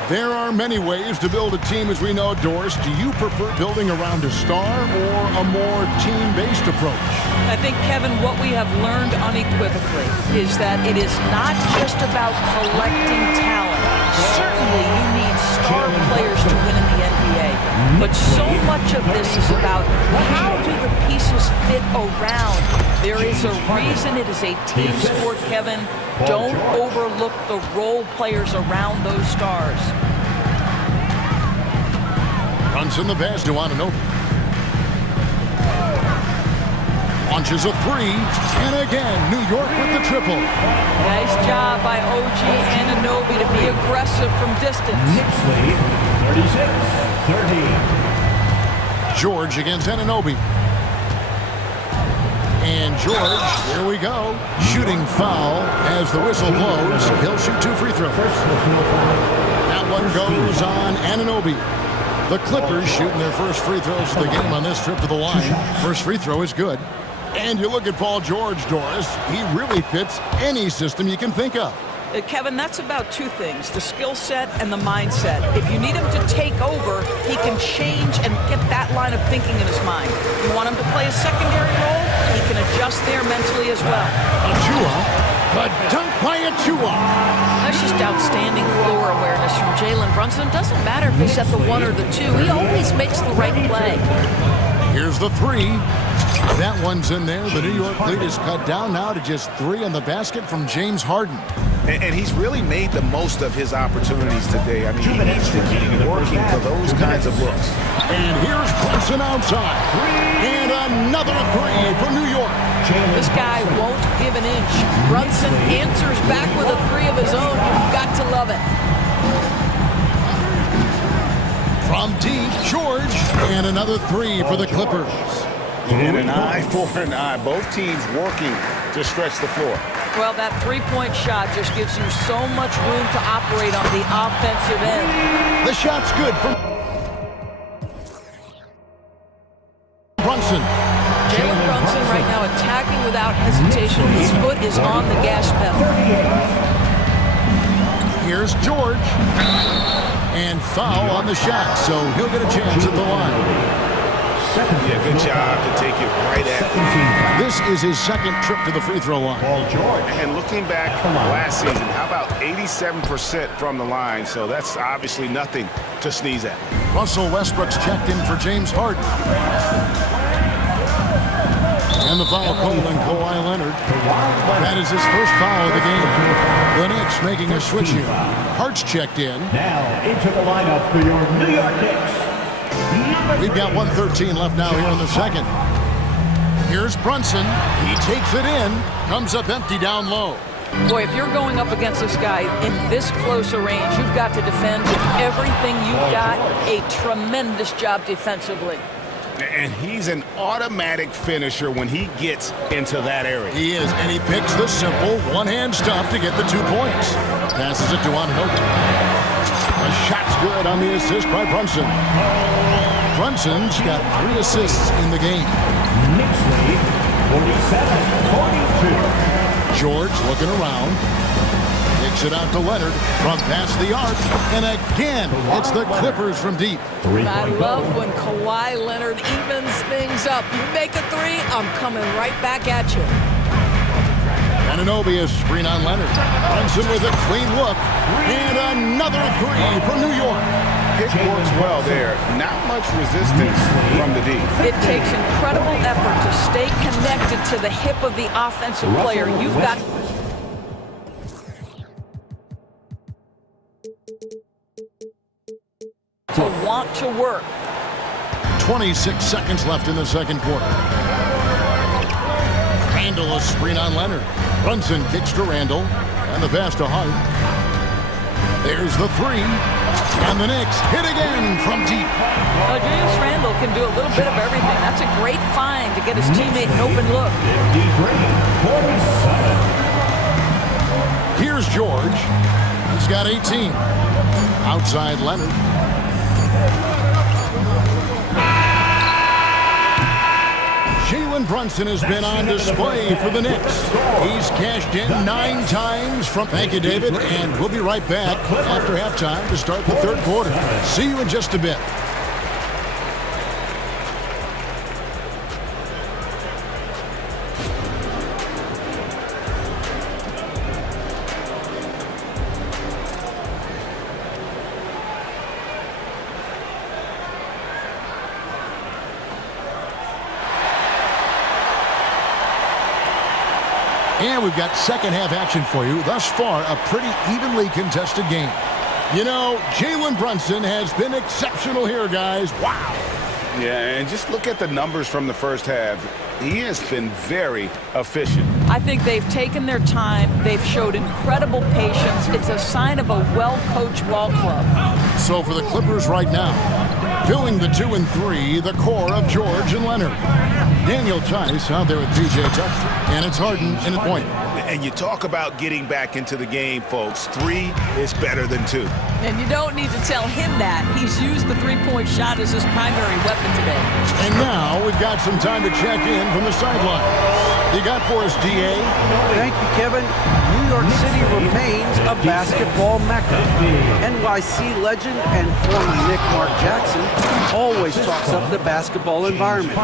There are many ways to build a team, as we know. Doris, do you prefer building around a star or a more team-based approach? I think, Kevin, what we have learned unequivocally is that it is not just about collecting talent. Certainly, you need star players to win in the NBA. But so much of this is about how do the pieces fit around. There is a reason it is a team sport, Kevin. Don't overlook the role players around those stars. Brunson the pass to Anunoby. Launches a 3, and again, New York with the triple. Nice job by OG Anunoby to be aggressive from distance. Knicks lead, 36-30. George against Anunoby. And George, here we go. Shooting foul as the whistle blows. He'll shoot 2 free throws. That one goes on Anunoby. The Clippers shooting their first free throws of the game on this trip to the line. First free throw is good. And you look at Paul George, Doris. He really fits any system you can think of. Kevin, that's about 2 things, the skill set and the mindset. If you need him to take over, he can change and get that line of thinking in his mind. You want him to play a secondary role, he can adjust there mentally as well. Achua, the dunk by Achua. That's just outstanding floor awareness from Jalen Brunson. Doesn't matter if he's at the 1 or the 2, he always makes the right play. Here's the 3. That one's in there. The New York lead is cut down now to just 3 on the basket from James Harden. And he's really made the most of his opportunities today. I mean, he needs to keep working for those kinds of looks. And here's Brunson outside. And another three for New York. This guy won't give an inch. Brunson answers back with a three of his own. You've got to love it. From deep, George. And another three for the Clippers. And an eye for an eye. Both teams working to stretch the floor. Well, that three-point shot just gives you so much room to operate on the offensive end. The shot's good from Brunson. Jalen Brunson right now attacking without hesitation. His foot is on the gas pedal. Here's George. And foul on the shot, so he'll get a chance at the line. Yeah, good job to take it right at him. This is his second trip to the free throw line. And looking back last season, how about 87% from the line? So that's obviously nothing to sneeze at. Russell Westbrook's checked in for James Harden. And the foul called on Kawhi Leonard. That is his first foul of the game. The Knicks making a switch here. Hart's checked in. Now into the lineup for your New York Knicks. We've got 1:13 left now here in the second. Here's Brunson. He takes it in. Comes up empty down low. Boy, if you're going up against this guy in this close a range, you've got to defend with everything you've got. A tremendous job defensively. And he's an automatic finisher when he gets into that area. He is, and he picks the simple one-hand stuff to get the 2 points. Passes it to Anunoby. The shot's good on the assist by Brunson. Brunson's got 3 assists in the game. Knicks lead 47-42. George looking around. Kicks it out to Leonard from past the arc. And again, it's the Clippers from deep. I love when Kawhi Leonard evens things up. You make a three, I'm coming right back at you. Anunoby is screen on Leonard. Brunson with a clean look. And another three for New York. It works well there. Not much resistance from the D. It takes incredible effort to stay connected to the hip of the offensive player. You've got to want to work. 26 seconds left in the second quarter. Randall a screen on Leonard. Brunson kicks to Randall. And the pass to Hart. There's the three. And the Knicks hit again from deep. Julius Randall can do a little bit of everything. That's a great find to get his teammate an open look. 53-47. Here's George. He's got 18. Outside Leonard. Jalen Brunson has been on display for the Knicks. He's cashed in 9 times from... Thank you, David. And we'll be right back after halftime to start the third quarter. See you in just a bit. And we've got second half action for you. Thus far, a pretty evenly contested game. You know, Jalen Brunson has been exceptional here, guys. Wow. Yeah, and just look at the numbers from the first half. He has been very efficient. I think they've taken their time. They've showed incredible patience. It's a sign of a well-coached ball club. So for the Clippers right now, filling the 2 and 3, the core of George and Leonard. Daniel Tice out there with P.J. Tucker. And it's Harden in a point. And you talk about getting back into the game, folks. 3 is better than 2. And you don't need to tell him that. He's used the three-point shot as his primary weapon today. And now we've got some time to check in from the sideline. You got for us, D.A.? Thank you, Kevin. New York City remains a basketball mecca. NYC legend and former Knick Mark Jackson always talks up the basketball environment.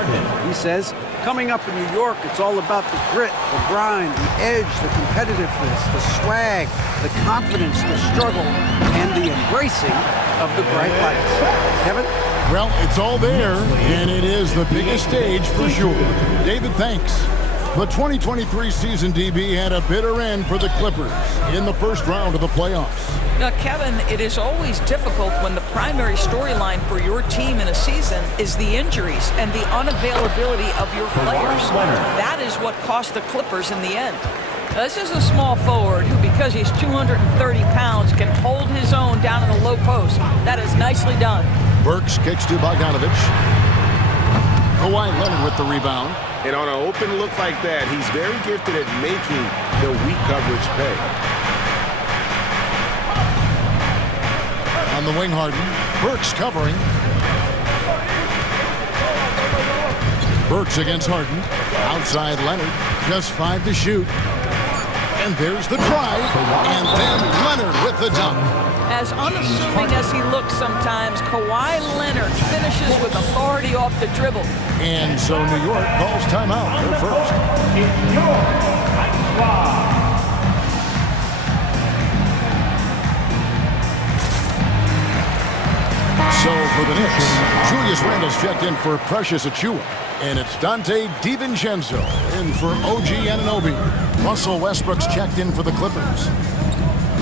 He says, coming up in New York, it's all about the grit, the grind, the edge, the competitiveness, the swag, the confidence, the struggle, and the embracing of the bright lights. Kevin? Well, it's all there, and it is the biggest stage for sure. David, thanks. The 2023 season, DB, had a bitter end for the Clippers in the first round of the playoffs. Now, Kevin, it is always difficult when the primary storyline for your team in a season is the injuries and the unavailability of your players. That is what cost the Clippers in the end. Now, this is a small forward who, because he's 230 pounds, can hold his own down in the low post. That is nicely done. Burks kicks to Bogdanovich. Kawhi Leonard with the rebound. And on an open look like that, he's very gifted at making the weak coverage pay. On the wing, Harden. Burks covering. Burks against Harden. Outside Leonard. Just 5 to shoot. And there's the drive. And then Leonard with the dunk. As unassuming as he looks sometimes, Kawhi Leonard finishes with authority off the dribble. And so New York calls timeout. They're first. It's your Ice Squad. So for the Knicks, Julius Randle's checked in for Precious Achiuwa. And it's Dante DiVincenzo in for OG Anunoby. Russell Westbrook's checked in for the Clippers.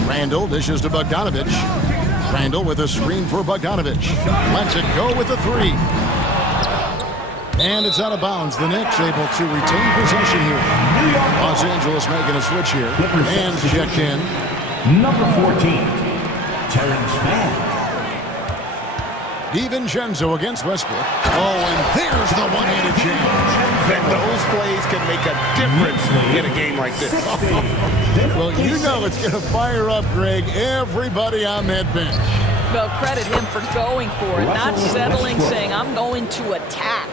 Randle dishes to Bogdanovich. Randle with a screen for Bogdanovich. Lets it go with a 3. And it's out of bounds. The Knicks able to retain possession here. Los Angeles making a switch here. Man's checked in. Number 14, Terrence Mann. DiVincenzo against Westbrook. Oh, and there's the one-handed jam. And those plays can make a difference in a game like this. Well, you know it's going to fire up, Greg, everybody on that bench. Well, credit him for going for it, not settling, saying, I'm going to attack.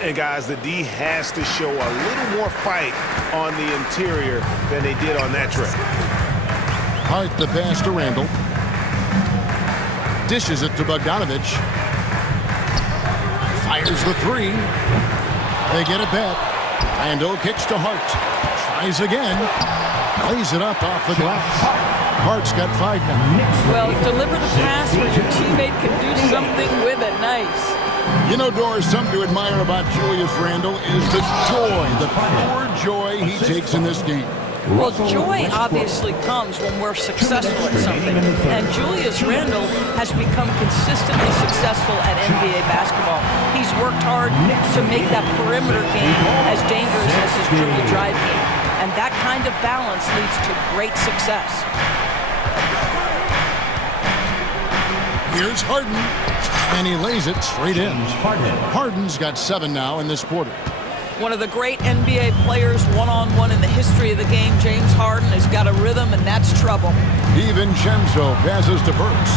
And guys, the D has to show a little more fight on the interior than they did on that trip. Hart the pass to Randle. Dishes it to Bogdanovich. Fires the 3. They get it back. Randle kicks to Hart. Tries again. Lays it up off the glass. Hart's got 5 now. Well, deliver the pass when your teammate can do something with it. Nice. You know, Doris, something to admire about Julius Randle is the joy, the pure joy he takes in this game. Well, joy obviously comes when we're successful at something. And Julius Randle has become consistently successful at NBA basketball. He's worked hard to make that perimeter game as dangerous as his dribble drive game. And that kind of balance leads to great success. Here's Harden. And he lays it straight in. Harden's got 7 now in this quarter. One of the great NBA players one-on-one in the history of the game, James Harden, has got a rhythm, and that's trouble. DiVincenzo passes to Burks.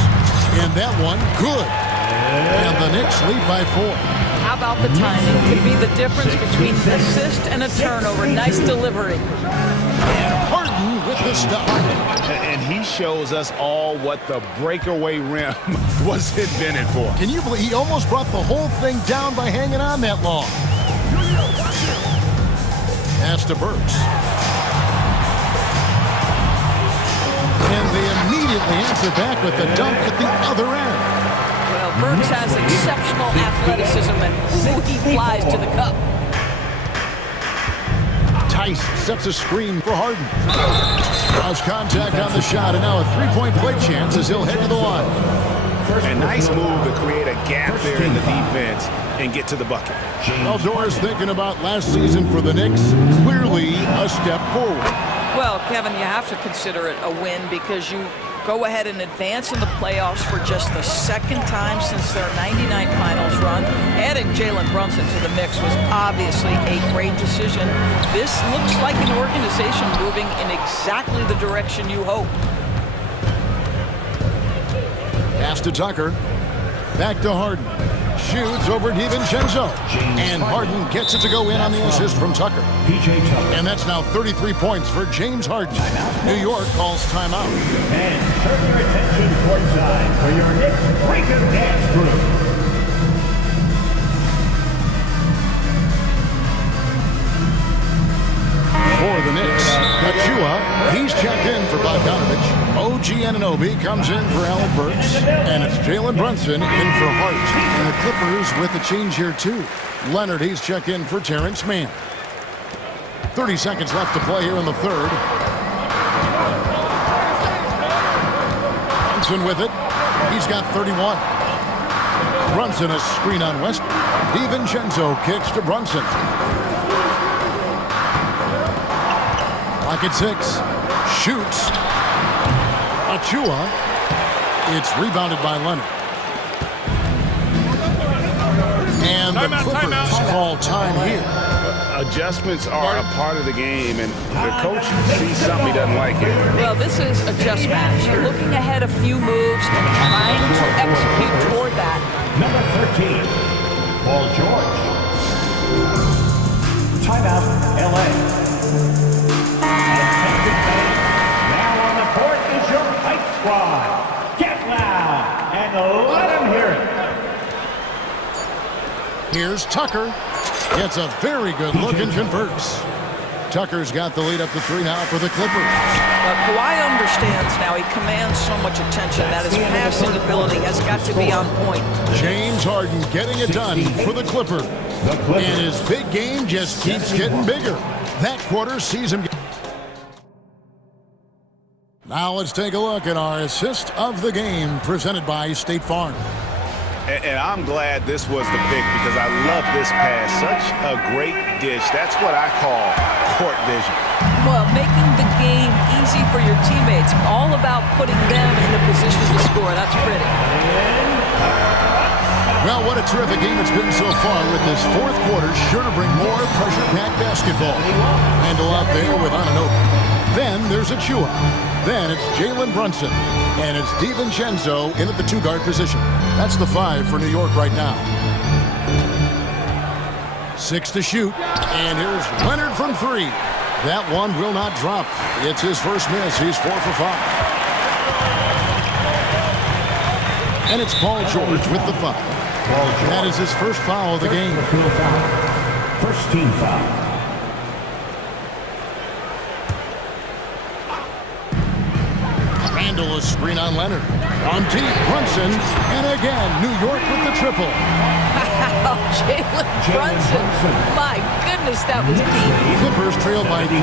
And that one, good. And the Knicks lead by 4. How about the timing? Could be the difference between an assist and a turnover. Nice delivery. And Harden with the stop. And he shows us all what the breakaway rim was invented for. Can you believe he almost brought the whole thing down by hanging on that long? Pass to Burks. And they immediately answer back with the dunk at the other end. Well, Burks has exceptional athleticism, and he flies to the cup. Tice sets a screen for Harden. Draws contact on the shot, and now a three-point play chance as he'll head to the line. A nice move to create a gap there in the defense and get to the bucket. Well, Doris, thinking about last season for the Knicks, clearly a step forward. Well, Kevin, you have to consider it a win because you go ahead and advance in the playoffs for just the second time since their 99 finals run. Adding Jalen Brunson to the mix was obviously a great decision. This looks like an organization moving in exactly the direction you hope. Pass to Tucker. Back to Harden. Shoots over DiVincenzo. And Harden gets it to go in on the assist from Tucker. And that's now 33 points for James Harden. New York calls timeout. And turn your attention courtside for your next break of dance group. For the Knicks, Achiuwa, he's checked in for Bogdanovich. OG Anunoby comes in for Alec Burks. And it's Jalen Brunson in for Hart. And the Clippers with a change here, too. Leonard, he's checked in for Terrence Mann. 30 seconds left to play here in the third. Brunson with it. He's got 31. Brunson a screen on West. DiVincenzo kicks to Brunson. Clock at 6. Shoots. Achua. It's rebounded by Leonard. And the Clippers call time here. Adjustments are a part of the game, and the coach sees something he doesn't like here. Well, this is a just match. You're looking ahead a few moves and trying to execute toward that. Number 13, Paul George. Timeout, LA. Attention fans, now on the court is your hype squad. Get loud and let them hear it. Here's Tucker. Gets a very good look and converts. Tucker's got the lead up to 3 now for the Clippers. Kawhi understands now. He commands so much attention that his passing ability has got to be on point. James Harden getting it done for the Clippers. And his big game just keeps getting bigger. That quarter sees him. Now let's take a look at our assist of the game presented by State Farm. And I'm glad this was the pick because I love this pass. Such a great dish. That's what I call court vision. Well, making the game easy for your teammates. All about putting them in a position to score. That's pretty. Well, what a terrific game it's been so far with this fourth quarter. Sure to bring more pressure-packed basketball. Handle out there with Anunoby. Then there's Achua. Then it's Jalen Brunson. And it's DiVincenzo in at the 2-guard position. That's the 5 for New York right now. 6 to shoot. And here's Leonard from 3. That one will not drop. It's his first miss. He's 4 for 5. And it's Paul George with the 5. That is his first foul of the game. First team foul. Randall a screen on Leonard. On deep, Brunson. And again, New York with the triple. Wow, Jalen Brunson. My goodness, that was deep. Clippers trail by 3.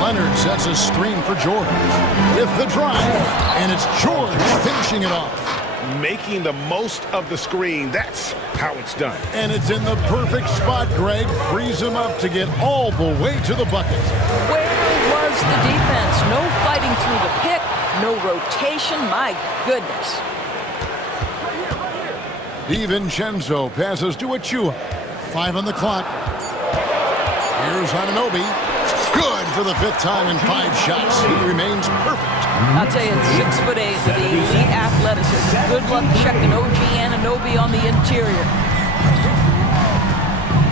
Leonard sets a screen for George. With the drive. And it's George finishing it off. Making the most of the screen. That's how it's done. And it's in the perfect spot, Greg. Frees him up to get all the way to the bucket. Where was the defense? No fighting through the pick, no rotation. My goodness. DiVincenzo passes to Achua. 5 on the clock. Here's Anunoby. Good for the 5th time in 5 shots. He remains perfect. I'll tell you, it's 6'8" with the elite athleticism. Good luck checking OG Anunoby on the interior.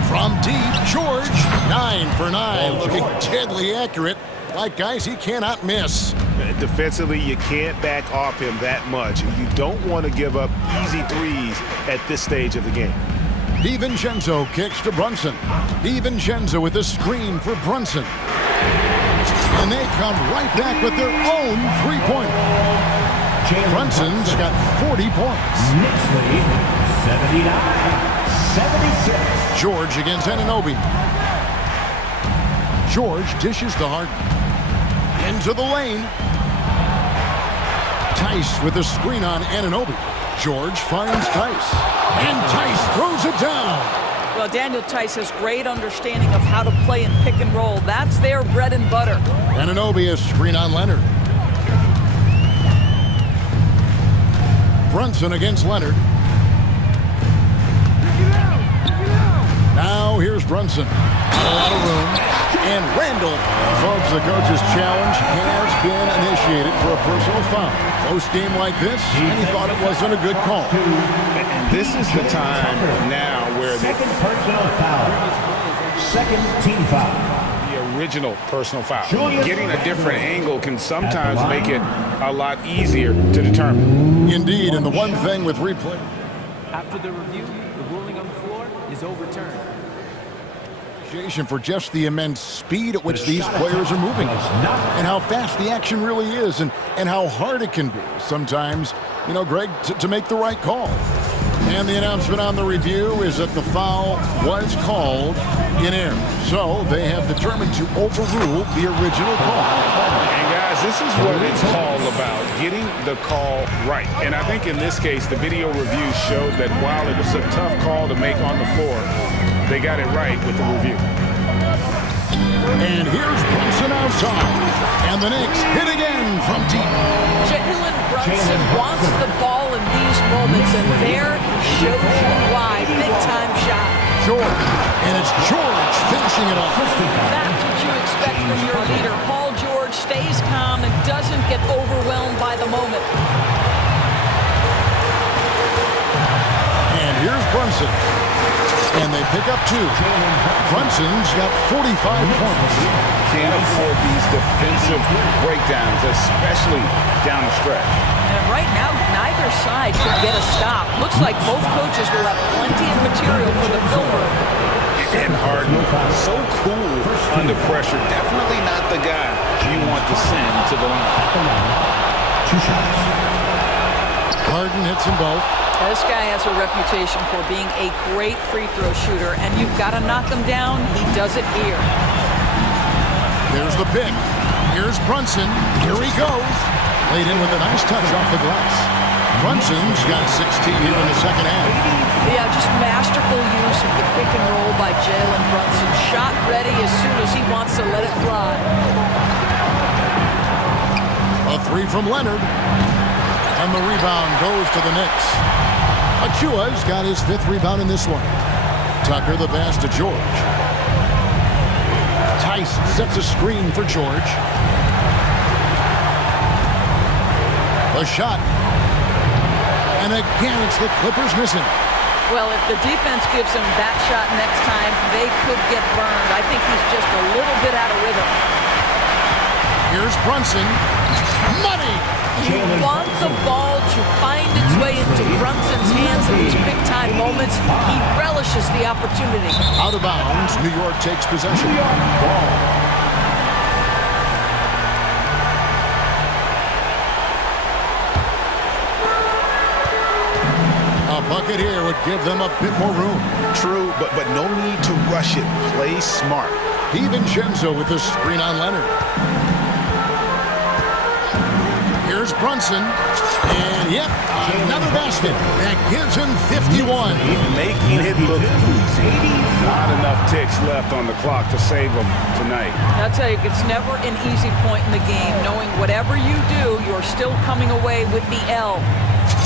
From deep, George, 9 for 9. Looking deadly accurate. Like guys he cannot miss. Defensively, you can't back off him that much. You don't want to give up easy threes at this stage of the game. DiVincenzo kicks to Brunson. DiVincenzo with a screen for Brunson. And they come right back with their own 3-pointer. Brunson's got 40 points. Knicks lead, 79-76. George against Anunoby. George dishes to Harden. Into the lane. Tice with a screen on Anunoby. George finds Tice. And Tice throws it down. Well, Daniel Tice has great understanding of how to play in pick and roll. That's their bread and butter. Anunoby a screen on Leonard. Brunson against Leonard. Now here's Brunson. Not a lot of room. And Randall. Folks, the coach's challenge has been initiated for a personal foul. Close game like this, and he thought it wasn't a good call. And this is the time now where Second personal foul. Second team foul. The original personal foul. Getting a different angle can sometimes make it a lot easier to determine. Indeed, and the one thing with replay. After the review, the ruling on the floor is overturned. For just the immense speed at which these players are moving and how fast the action really is and how hard it can be sometimes, you know, Greg, to make the right call. And the announcement on the review is that the foul was called in air. So they have determined to overrule the original call. And guys, this is what it's all about, getting the call right. And I think in this case, the video review showed that while it was a tough call to make on the floor, they got it right with the review. And here's Brunson outside. And the Knicks hit again from deep. Jalen Brunson wants the ball in these moments, and there he shows you why. Big-time shot. George. And it's George finishing it off. That's what you expect from your leader. Paul George stays calm and doesn't get overwhelmed by the moment. And here's Brunson. And they pick up 2. Brunson's got 45 points. Can't afford these defensive breakdowns, especially down the stretch. And right now, neither side could get a stop. Looks like both coaches will have plenty of material for the film room. And Harden, so cool under pressure. Definitely not the guy you want to send to the line. 2 shots. Harden hits them both. This guy has a reputation for being a great free throw shooter, and you've got to knock him down. He does it here. There's the pick. Here's Brunson. Here he goes. Laid in with a nice touch off the glass. Brunson's got 16 here in the second half. Yeah, just masterful use of the pick and roll by Jalen Brunson. Shot ready as soon as he wants to let it fly. A 3 from Leonard. And the rebound goes to the Knicks. Achua's got his 5th rebound in this one. Tucker the pass to George. Tice sets a screen for George. A shot. And again, it's the Clippers missing. Well, if the defense gives him that shot next time, they could get burned. I think he's just a little bit out of rhythm. Here's Brunson. Money! You want the ball to find its way into Brunson's hands in these big-time moments. He relishes the opportunity. Out of bounds, New York takes possession. A bucket here would give them a bit more room. True, but no need to rush it. Play smart. DiVincenzo with the screen on Leonard. Here's Brunson. And yep, another basket. That gives him 51. Making it look easy. Not enough ticks left on the clock to save them tonight. I'll tell you, it's never an easy point in the game. Knowing whatever you do, you're still coming away with the L.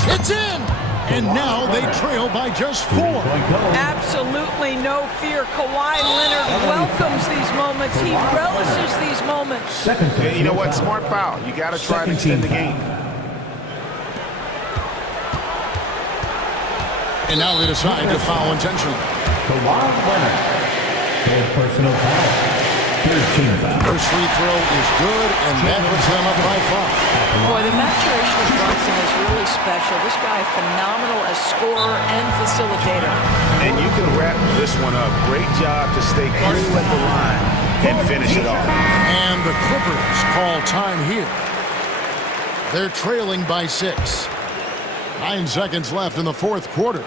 It's in! And now they trail by just 4. Absolutely no fear. Kawhi Leonard welcomes these moments. He relishes these moments. Hey, you know what? Smart foul. You got to try to extend the game. And now they decide to foul intentionally. Kawhi Leonard. 4 personal foul. 13 foul. First free throw is good, and that puts them up by 5. Boy, the maturation of Brunson is really special. This guy, phenomenal as scorer and facilitator. And you can wrap this one up. Great job to stay cool at the line and finish it off. And the Clippers call time here. They're trailing by 6. 9 seconds left in the 4th quarter.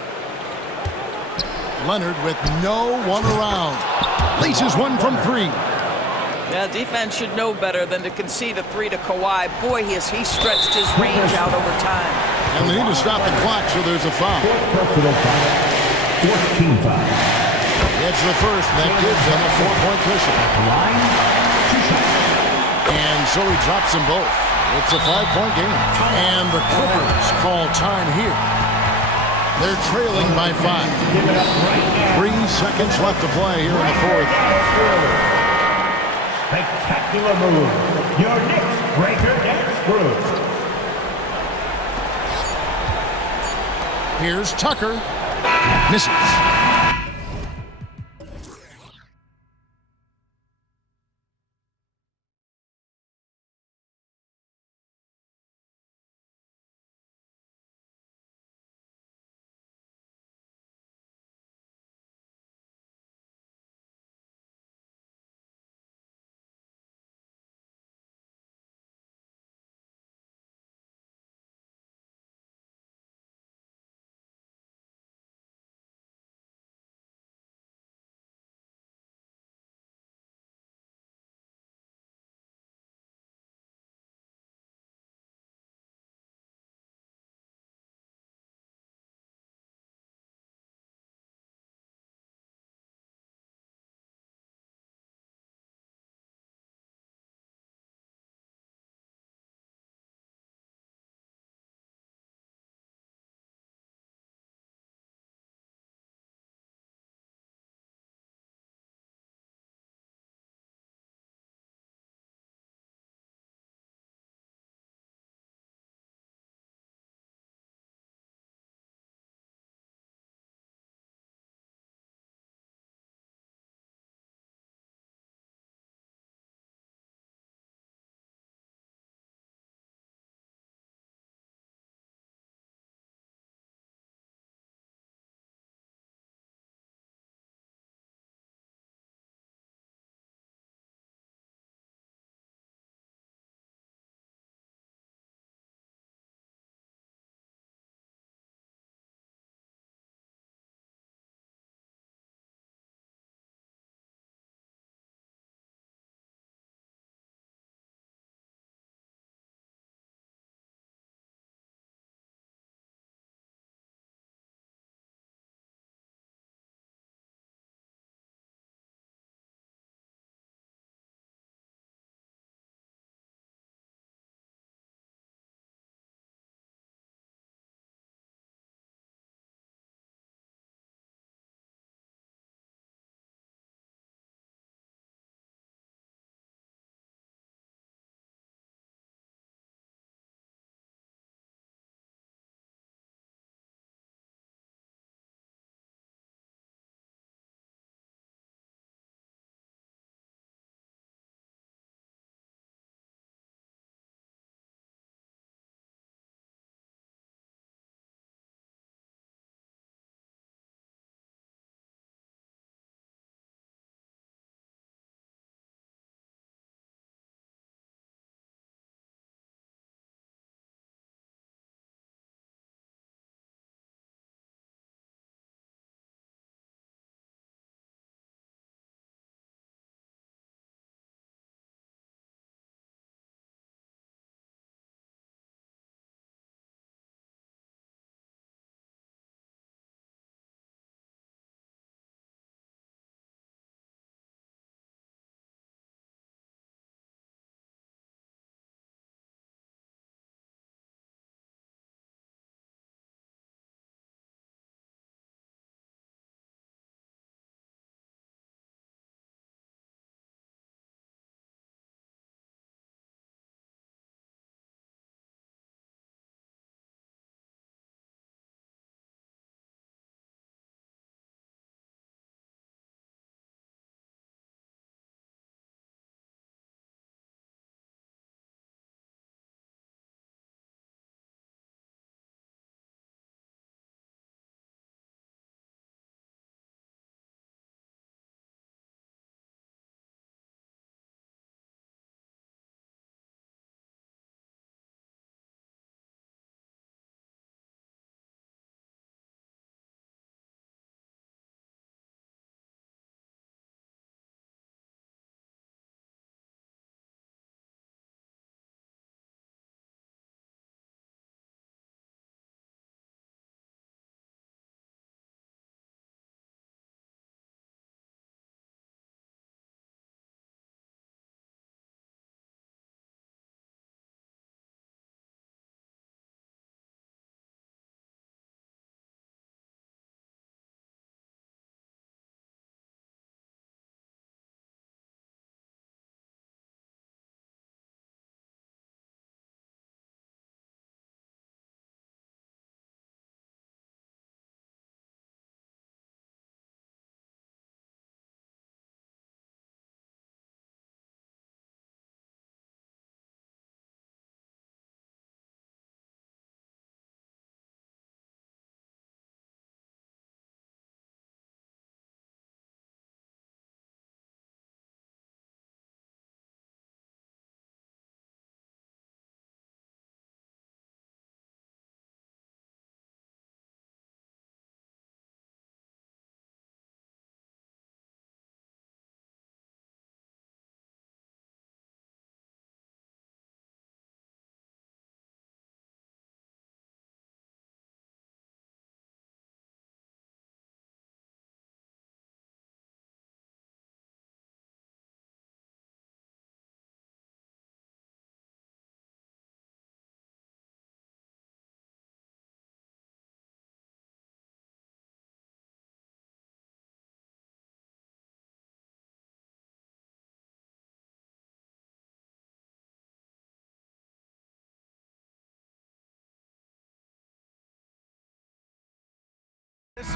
Leonard with no one around. Laces one from 3. Yeah, defense should know better than to concede a 3 to Kawhi. Boy, he stretched his range out over time. And they need to stop the clock, so there's a foul. 14 foul. It's the first. That gives them a 4-point cushion. And so he drops them both. It's a 5-point game. And the Clippers call time here. They're trailing by 5. 3 seconds left to play here in the 4th. Spectacular move. Your Knicks breaker dance group. Here's Tucker. Misses.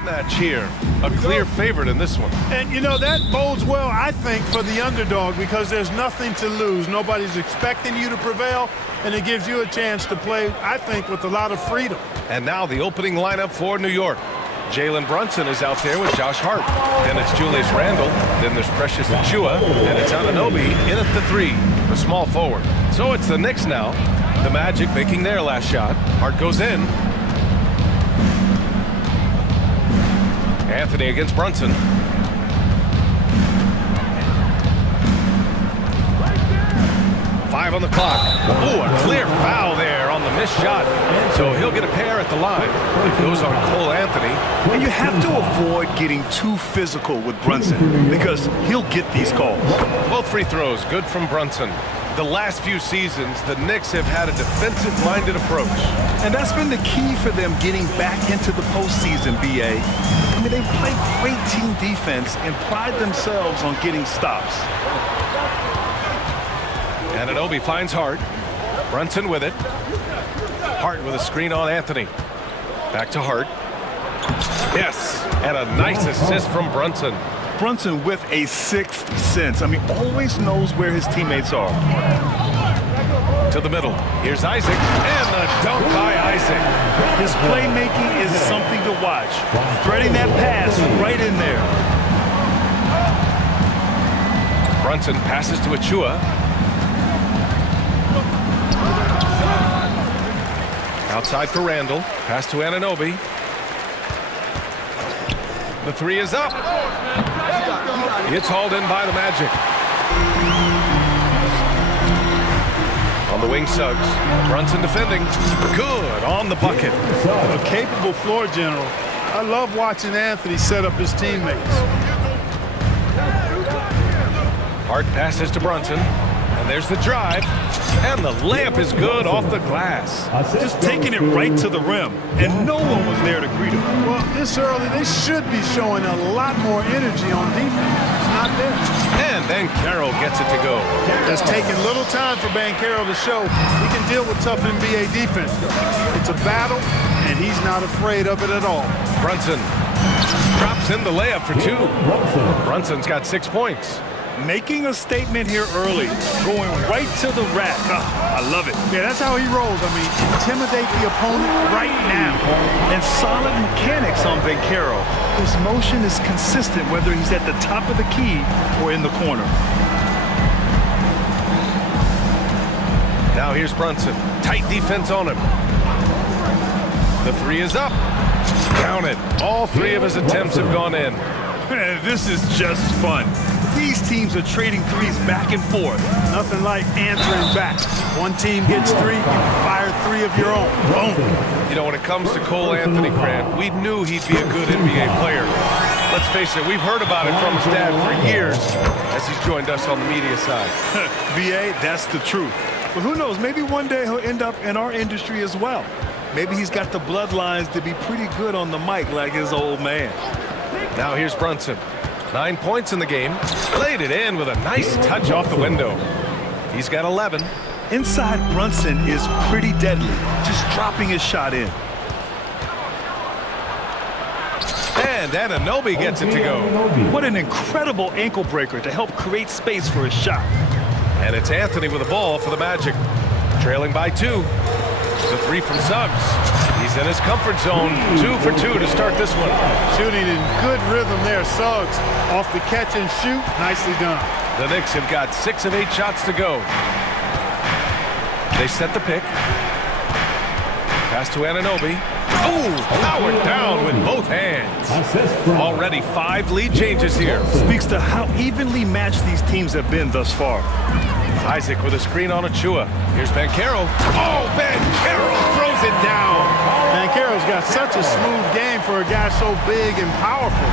mismatch here. A clear favorite in this one. And, you know, that bodes well, I think, for the underdog because there's nothing to lose. Nobody's expecting you to prevail, and it gives you a chance to play, I think, with a lot of freedom. And now the opening lineup for New York. Jalen Brunson is out there with Josh Hart. Then it's Julius Randle. Then there's Precious Achiuwa. And it's Anunoby in at the 3, the small forward. So it's the Knicks now. The Magic making their last shot. Hart goes in. Anthony against Brunson. Five on the clock. Ooh, a clear foul there on the missed shot. So he'll get a pair at the line. It goes on Cole Anthony. And you have to avoid getting too physical with Brunson because he'll get these calls. Both free throws, good from Brunson. The last few seasons, the Knicks have had a defensive-minded approach. And that's been the key for them getting back into the postseason, BA. I mean, they play great team defense and pride themselves on getting stops. Anunoby finds Hart. Brunson with it. Hart with a screen on Anthony. Back to Hart. Yes, and a nice assist from Brunson. Brunson with a sixth sense. I mean, always knows where his teammates are. To the middle. Here's Isaac, and the dunk by Isaac. His playmaking is something to watch. Threading that pass right in there. Brunson passes to Achiuwa. Outside for Randle. Pass to Anunoby. The 3 is up. It's hauled in by the Magic. On the wing, Suggs. Brunson defending. Good on the bucket. A capable floor general. I love watching Anthony set up his teammates. Hart passes to Brunson. And there's the drive. And the layup is good off the glass. Just taking it right to the rim. And no one was there to greet him. Well, this early, they should be showing a lot more energy on defense. It's not there. And Banchero gets it to go. It's taking little time for Banchero to show he can deal with tough NBA defense. It's a battle, and he's not afraid of it at all. Brunson drops in the layup for 2. Brunson's got 6 points. Making a statement here early, going right to the rack. I love it. Yeah, that's how he rolls. I mean, intimidate the opponent right now. And solid mechanics on Banchero. His motion is consistent whether he's at the top of the key or in the corner. Now here's Brunson. Tight defense on him. The 3 is up. Count it. All 3 of his attempts have gone in. This is just fun. These teams are trading threes back and forth. Nothing like answering back. One team gets 3, you fire 3 of your own. Boom. You know, when it comes to Cole Anthony, Grant, we knew he'd be a good NBA player. Let's face it, we've heard about it from his dad for years as he's joined us on the media side. BA, that's the truth. But who knows, maybe one day he'll end up in our industry as well. Maybe he's got the bloodlines to be pretty good on the mic like his old man. Now here's Brunson. 9 points in the game. Laid it in with a nice touch off the window. He's got 11. Inside Brunson is pretty deadly, just dropping his shot in. And Anunoby gets it to go. What an incredible ankle breaker to help create space for his shot. And it's Anthony with the ball for the Magic. Trailing by 2. The 3 from Suggs. He's in his comfort zone. 2 for 2 to start this one. Shooting in good rhythm there. Suggs off the catch and shoot. Nicely done. The Knicks have got 6 of 8 shots to go. They set the pick. Pass to Anunoby. Oh, powered down with both hands. Already 5 lead changes here. Speaks to how evenly matched these teams have been thus far. Isaac with a screen on Achiuwa. Here's Banchero. Oh, Banchero throws it down. Banchero's got such a smooth game for a guy so big and powerful.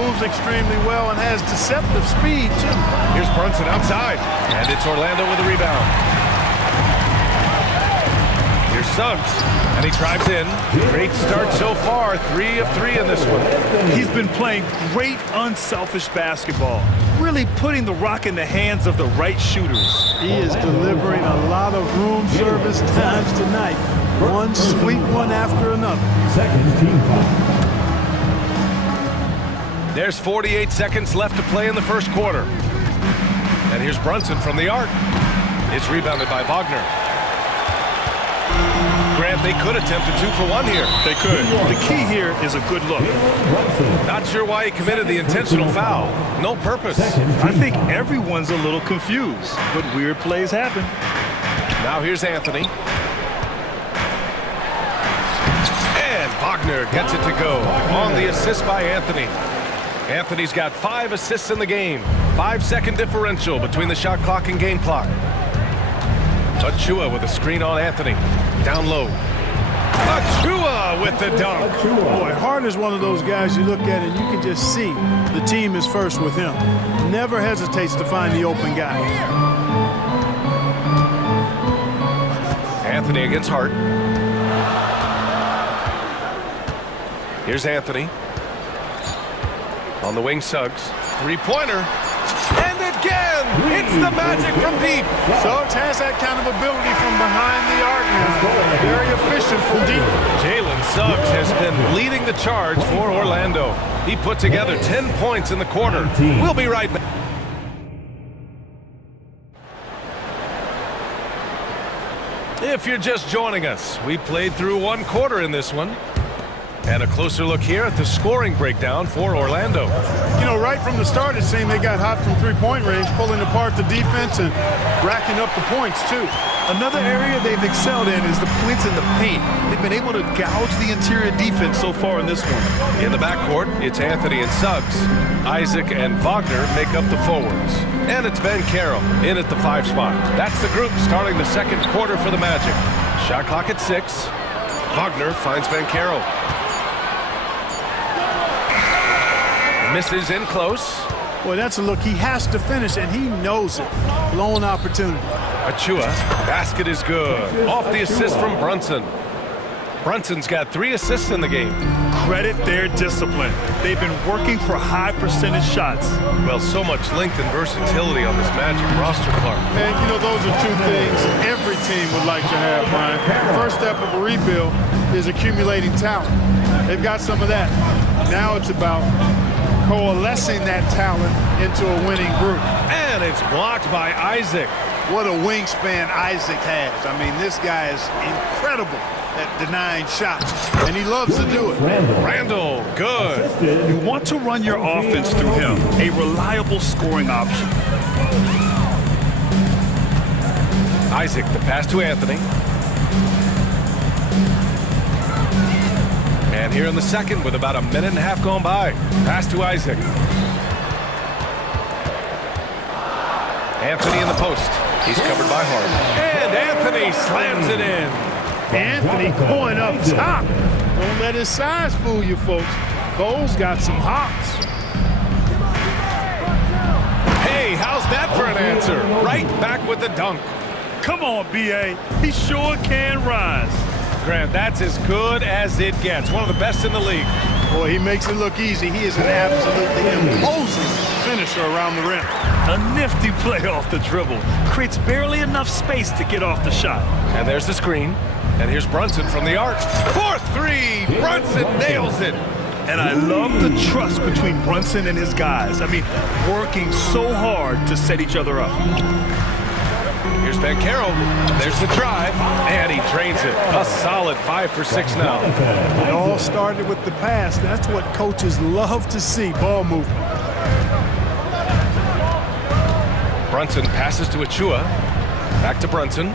Moves extremely well and has deceptive speed, too. Here's Brunson outside. And it's Orlando with the rebound. Here's Suggs. And he drives in. Great start so far. 3 of 3 in this one. He's been playing great unselfish basketball. Really putting the rock in the hands of the right shooters. He is delivering a lot of room service times tonight. One sweet one after another. Second team foul. There's 48 seconds left to play in the first quarter. And here's Brunson from the arc. It's rebounded by Wagner. Grant, they could attempt a 2-for-1 here. They could. The key here is a good look. Not sure why he committed the intentional foul. No purpose. I think everyone's a little confused, but weird plays happen. Now here's Anthony. And Wagner gets it to go on the assist by Anthony. Anthony's got 5 assists in the game. 5-second differential between the shot clock and game clock. Achua with a screen on Anthony. Down low. Achua with the dunk. Boy, Harden's one of those guys you look at and you can just see the team is first with him. Never hesitates to find the open guy. Anthony against Hart. Here's Anthony. On the wing, Suggs. Three-pointer. And again, it's the Magic from deep. Suggs has that kind of ability from behind the arc now. Very efficient from deep. Jalen Suggs has been leading the charge for Orlando. He put together 10 points in the quarter. We'll be right back. If you're just joining us, we played through 1 quarter in this one. And a closer look here at the scoring breakdown for Orlando. You know, right from the start, it seemed they got hot from three-point range, pulling apart the defense and racking up the points, too. Another area they've excelled in is the points in the paint. They've been able to gouge the interior defense so far in this one. In the backcourt, it's Anthony and Suggs. Isaac and Wagner make up the forwards. And it's Ben Carroll in at the 5 spot. That's the group starting the second quarter for the Magic. Shot clock at 6. Wagner finds Ben Carroll. Misses in close. Boy, that's a look he has to finish, and he knows it. Blown opportunity. Achua, basket is good. Off the assist from Brunson. Brunson's got 3 assists in the game. Credit their discipline. They've been working for high percentage shots. Well, so much length and versatility on this Magic roster, Clark. And, you know, those are 2 things every team would like to have, Brian. The first step of a rebuild is accumulating talent. They've got some of that. Now it's about coalescing that talent into a winning group. And it's blocked by Isaac. What a wingspan Isaac has. I mean, this guy is incredible at denying shots, and he loves to do it. Randall, good. You want to run your offense through him, a reliable scoring option. Isaac, the pass to Anthony. And here in the second with about a minute and a half gone by. Pass to Isaac. Anthony in the post. He's covered by Hart. And Anthony slams it in. Anthony going up top. Don't let his size fool you, folks. Cole's got some hops. Hey, how's that for an answer? Right back with the dunk. Come on, B.A. He sure can rise. Grant, that's as good as it gets. One of the best in the league. Boy, he makes it look easy. He is an absolutely imposing finisher around the rim. A nifty play off the dribble. Creates barely enough space to get off the shot. And there's the screen. And here's Brunson from the arc. 4-3. Brunson nails it. And I love the trust between Brunson and his guys. I mean, working so hard to set each other up. Here's Ben Carroll. There's the drive. And he drains it. A solid 5 for 6 now. It all started with the pass. That's what coaches love to see, ball movement. Brunson passes to Achua. Back to Brunson.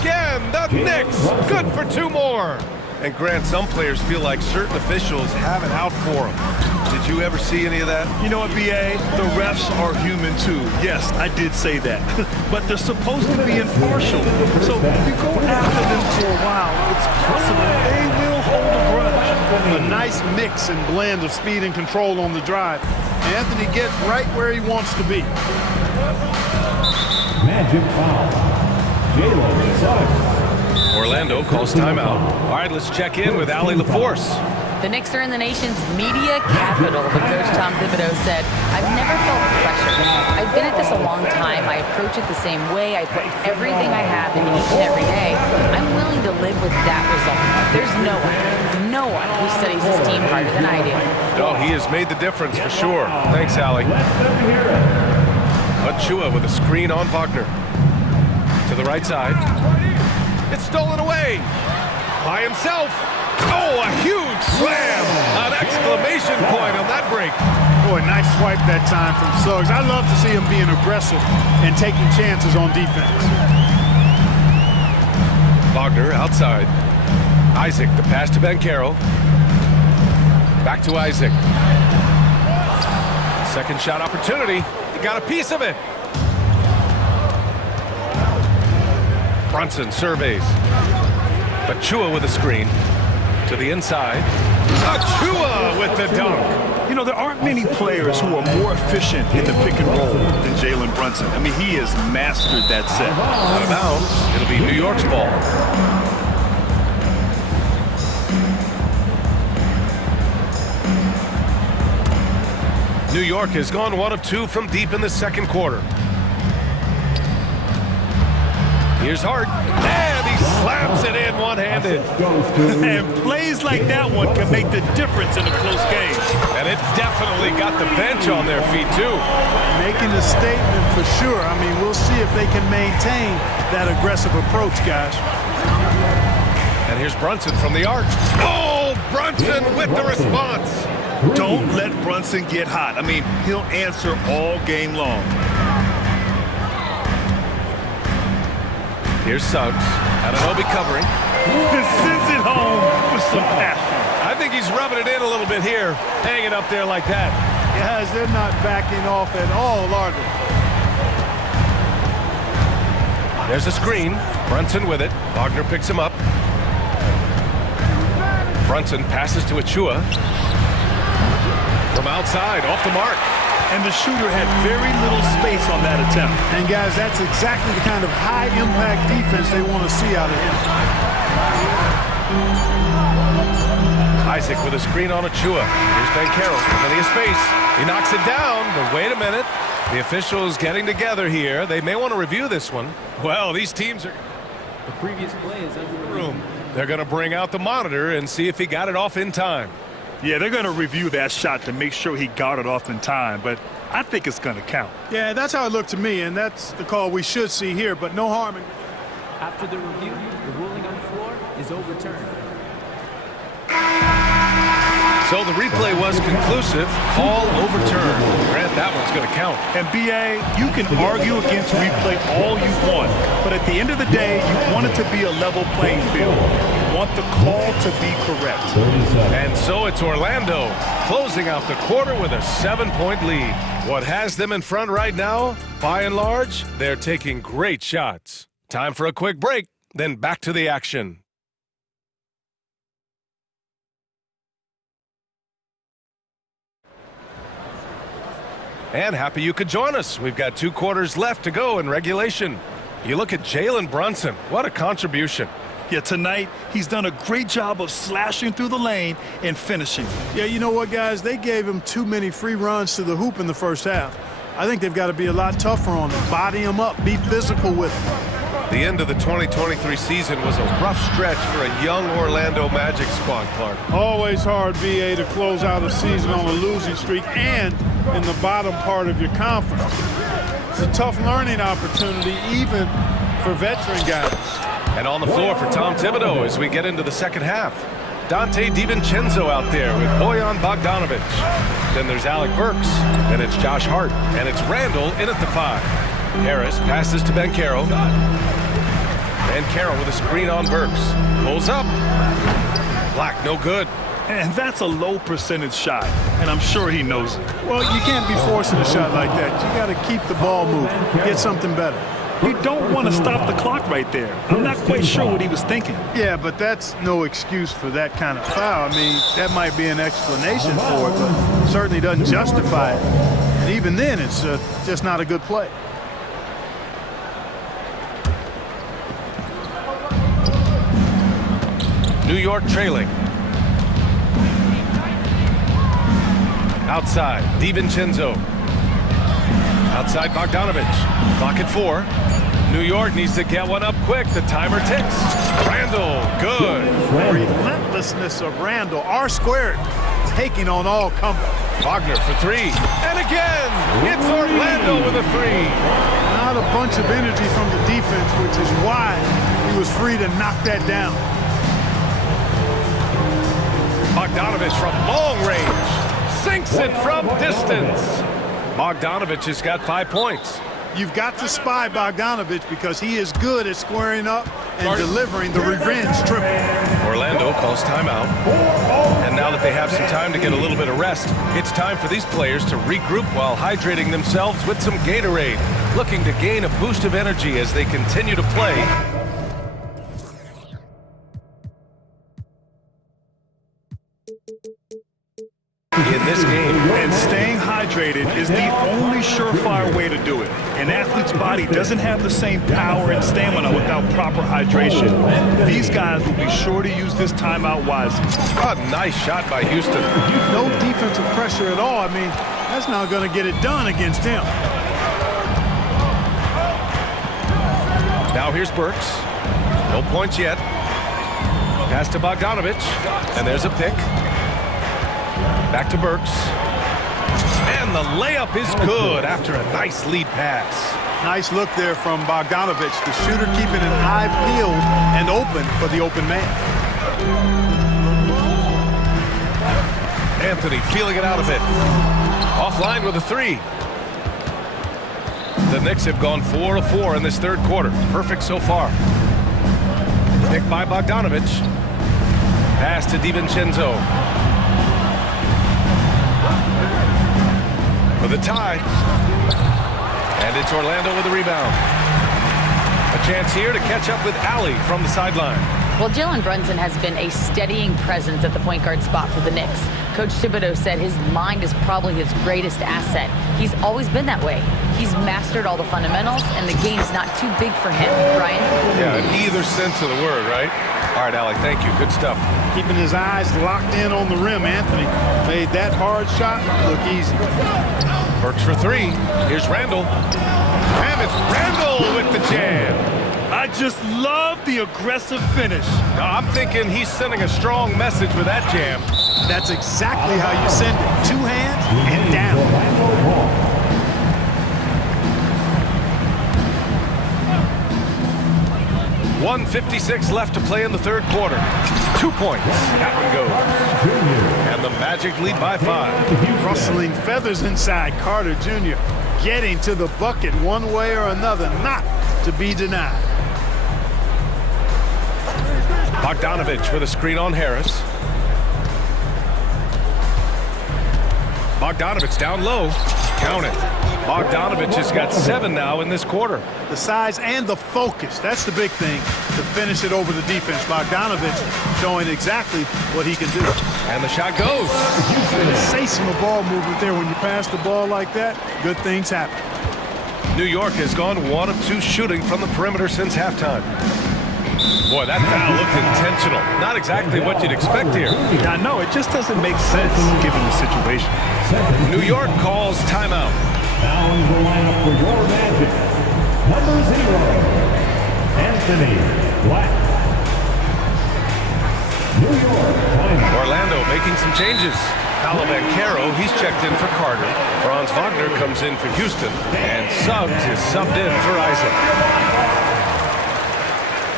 Again, the Knicks. Good for 2 more. And Grant, some players feel like certain officials have it out for them. Did you ever see any of that? You know what, B.A.? The refs are human, too. Yes, I did say that. But they're supposed to be impartial. So if you go after them for a while, it's possible they will hold a grudge. A nice mix and blend of speed and control on the drive. Anthony gets right where he wants to be. Magic foul. Jalen Suggs. Orlando calls timeout. All right, let's check in with Allie LaForce. The Knicks are in the nation's media capital, but Coach Tom Thibodeau said, I've never felt pressure. I've been at this a long time. I approach it the same way. I put everything I have into each and every day. I'm willing to live with with that result. There's no one who studies his team harder than I do. Oh, he has made the difference for sure. Thanks, Allie. Achua with a screen on Wagner. To the right side. It's stolen away. By himself. Oh, a huge slam! An exclamation point on that break. Boy, nice swipe that time from Suggs. I love to see him being aggressive and taking chances on defense. Wagner outside. Isaac, the pass to Bankero. Back to Isaac. Second shot opportunity. He got a piece of it. Brunson surveys. Achua with a screen. To the inside. Achua with the dunk. You know, there aren't many players who are more efficient in the pick and roll than Jalen Brunson. I mean, he has mastered that set. Out of bounds. It'll be New York's ball. New York has gone 1 of 2 from deep in the second quarter. Here's Hart. And he slams it in one-handed. And plays like that one can make the difference in a close game. And it definitely got the bench on their feet, too. Making a statement for sure. I mean, we'll see if they can maintain that aggressive approach, guys. And here's Brunson from the arc. Oh, Brunson with the response. Don't let Brunson get hot. I mean, he'll answer all game long. Here's Suggs. Anunoby covering. This sends it home with some passion. I think he's rubbing it in a little bit here, hanging up there like that. Guys, they're not backing off at all, are they? There's a screen. Brunson with it. Wagner picks him up. Brunson passes to Achua. From outside, off the mark. And the shooter had very little space on that attempt. And guys, that's exactly the kind of high-impact defense they want to see out of him. Isaac with a screen on Achua. Here's Bankero. Plenty of space. He knocks it down, but wait a minute. The officials getting together here. They may want to review this one. Well, these teams are... The previous play is under the room. They're going to bring out the monitor and see if he got it off in time. Yeah, they're going to review that shot to make sure he got it off in time, but I think it's going to count. Yeah, that's how it looked to me, and that's the call we should see here, but no harm in... After the review, the ruling on the floor is overturned. So the replay was conclusive. Call overturned. Grant, that one's going to count. And BA, you can argue against replay all you want, but at the end of the day, you want it to be a level playing field. You want the call to be correct. And so it's Orlando closing out the quarter with a 7-point lead. What has them in front right now? By and large, they're taking great shots. Time for a quick break, then back to the action. And happy you could join us. We've got 2 quarters left to go in regulation. You look at Jalen Brunson. What a contribution. Yeah, tonight, he's done a great job of slashing through the lane and finishing. Yeah, you know what, guys? They gave him too many free runs to the hoop in the first half. I think they've got to be a lot tougher on him. Body him up. Be physical with him. The end of the 2023 season was a rough stretch for a young Orlando Magic squad, Clark. Always hard, BA, to close out a season on a losing streak and in the bottom part of your conference. It's a tough learning opportunity, even for veteran guys. And on the floor for Tom Thibodeau as we get into the second half. Dante DiVincenzo out there with Bojan Bogdanovic. Then there's Alec Burks. Then it's Josh Hart. And it's Randall in at the 5. Harris passes to Bankero. Bankero with a screen on Burks. Pulls up. Black, no good. And that's a low percentage shot, and I'm sure he knows it. Well, you can't be forcing a shot like that. You got to keep the ball moving, get something better. You don't want to stop the clock right there. I'm not quite sure what he was thinking. Yeah, but that's no excuse for that kind of foul. I mean, that might be an explanation for it, but certainly doesn't justify it. And even then, it's just not a good play. New York trailing. Outside, DiVincenzo. Outside, Bogdanovic. Clock at 4. New York needs to get one up quick. The timer ticks. Randall, good. Relentlessness of Randall, R squared, taking on all comers. Wagner for three. And again, it's Orlando with a three. Not a bunch of energy from the defense, which is why he was free to knock that down. Bogdanovich from long range. Sinks it from distance. Bogdanovich has got 5 points. You've got to spy Bogdanovich because he is good at squaring up and delivering the revenge triple. Orlando calls timeout. And now that they have some time to get a little bit of rest, it's time for these players to regroup while hydrating themselves with some Gatorade, looking to gain a boost of energy as they continue to play. In this game. And staying hydrated is the only surefire way to do it. An athlete's body doesn't have the same power and stamina without proper hydration. These guys will be sure to use this timeout wisely. A nice shot by Houston. No defensive pressure at all. I mean, that's not going to get it done against him. Now here's Burks. No points yet. Pass to Bogdanovich. And there's a pick. Back to Burks. And the layup is good after a nice lead pass. Nice look there from Bogdanovich, the shooter keeping an eye peeled and open for the open man. Anthony feeling it out a bit. Offline with a three. The Knicks have gone 4 of 4 in this third quarter. Perfect so far. Pick by Bogdanovich. Pass to DiVincenzo. For the tie. And it's Orlando with the rebound. A chance here to catch up with Allie from the sideline. Well, Jalen Brunson has been a steadying presence at the point guard spot for the Knicks. Coach Thibodeau said his mind is probably his greatest asset. He's always been that way. He's mastered all the fundamentals, and the game's not too big for him. Ryan? Yeah, in either sense of the word, right? All right, Allie, thank you. Good stuff. Keeping his eyes locked in on the rim, Anthony made that hard shot look easy. Burks for three. Here's Randall. And it's Randall with the jam. I just love the aggressive finish. I'm thinking he's sending a strong message with that jam. That's exactly how you send it. 2 hands and down. 1:56 left to play in the third quarter. 2 points. That one goes. And the Magic lead by 5. Rustling feathers inside Carter Jr. Getting to the bucket one way or another, not to be denied. Bogdanovich with a screen on Harris. Bogdanovich down low. Count it. Bogdanovich has got 7 now in this quarter. The size and the focus, that's the big thing to finish it over the defense. Bogdanovich showing exactly what he can do. And the shot goes. Sensational ball movement there. When you pass the ball like that, good things happen. New York has gone 1 of 2 shooting from the perimeter since halftime. Boy, that foul looked intentional. Not exactly what you'd expect here. I know, it just doesn't make sense given the situation. New York calls timeout. Now in the lineup for your Magic, number 0, Anthony Black. New York timeout. Orlando making some changes. Paolo Banchero, he's checked in for Carter. Franz Wagner comes in for Houston. And Suggs is subbed in for Isaac.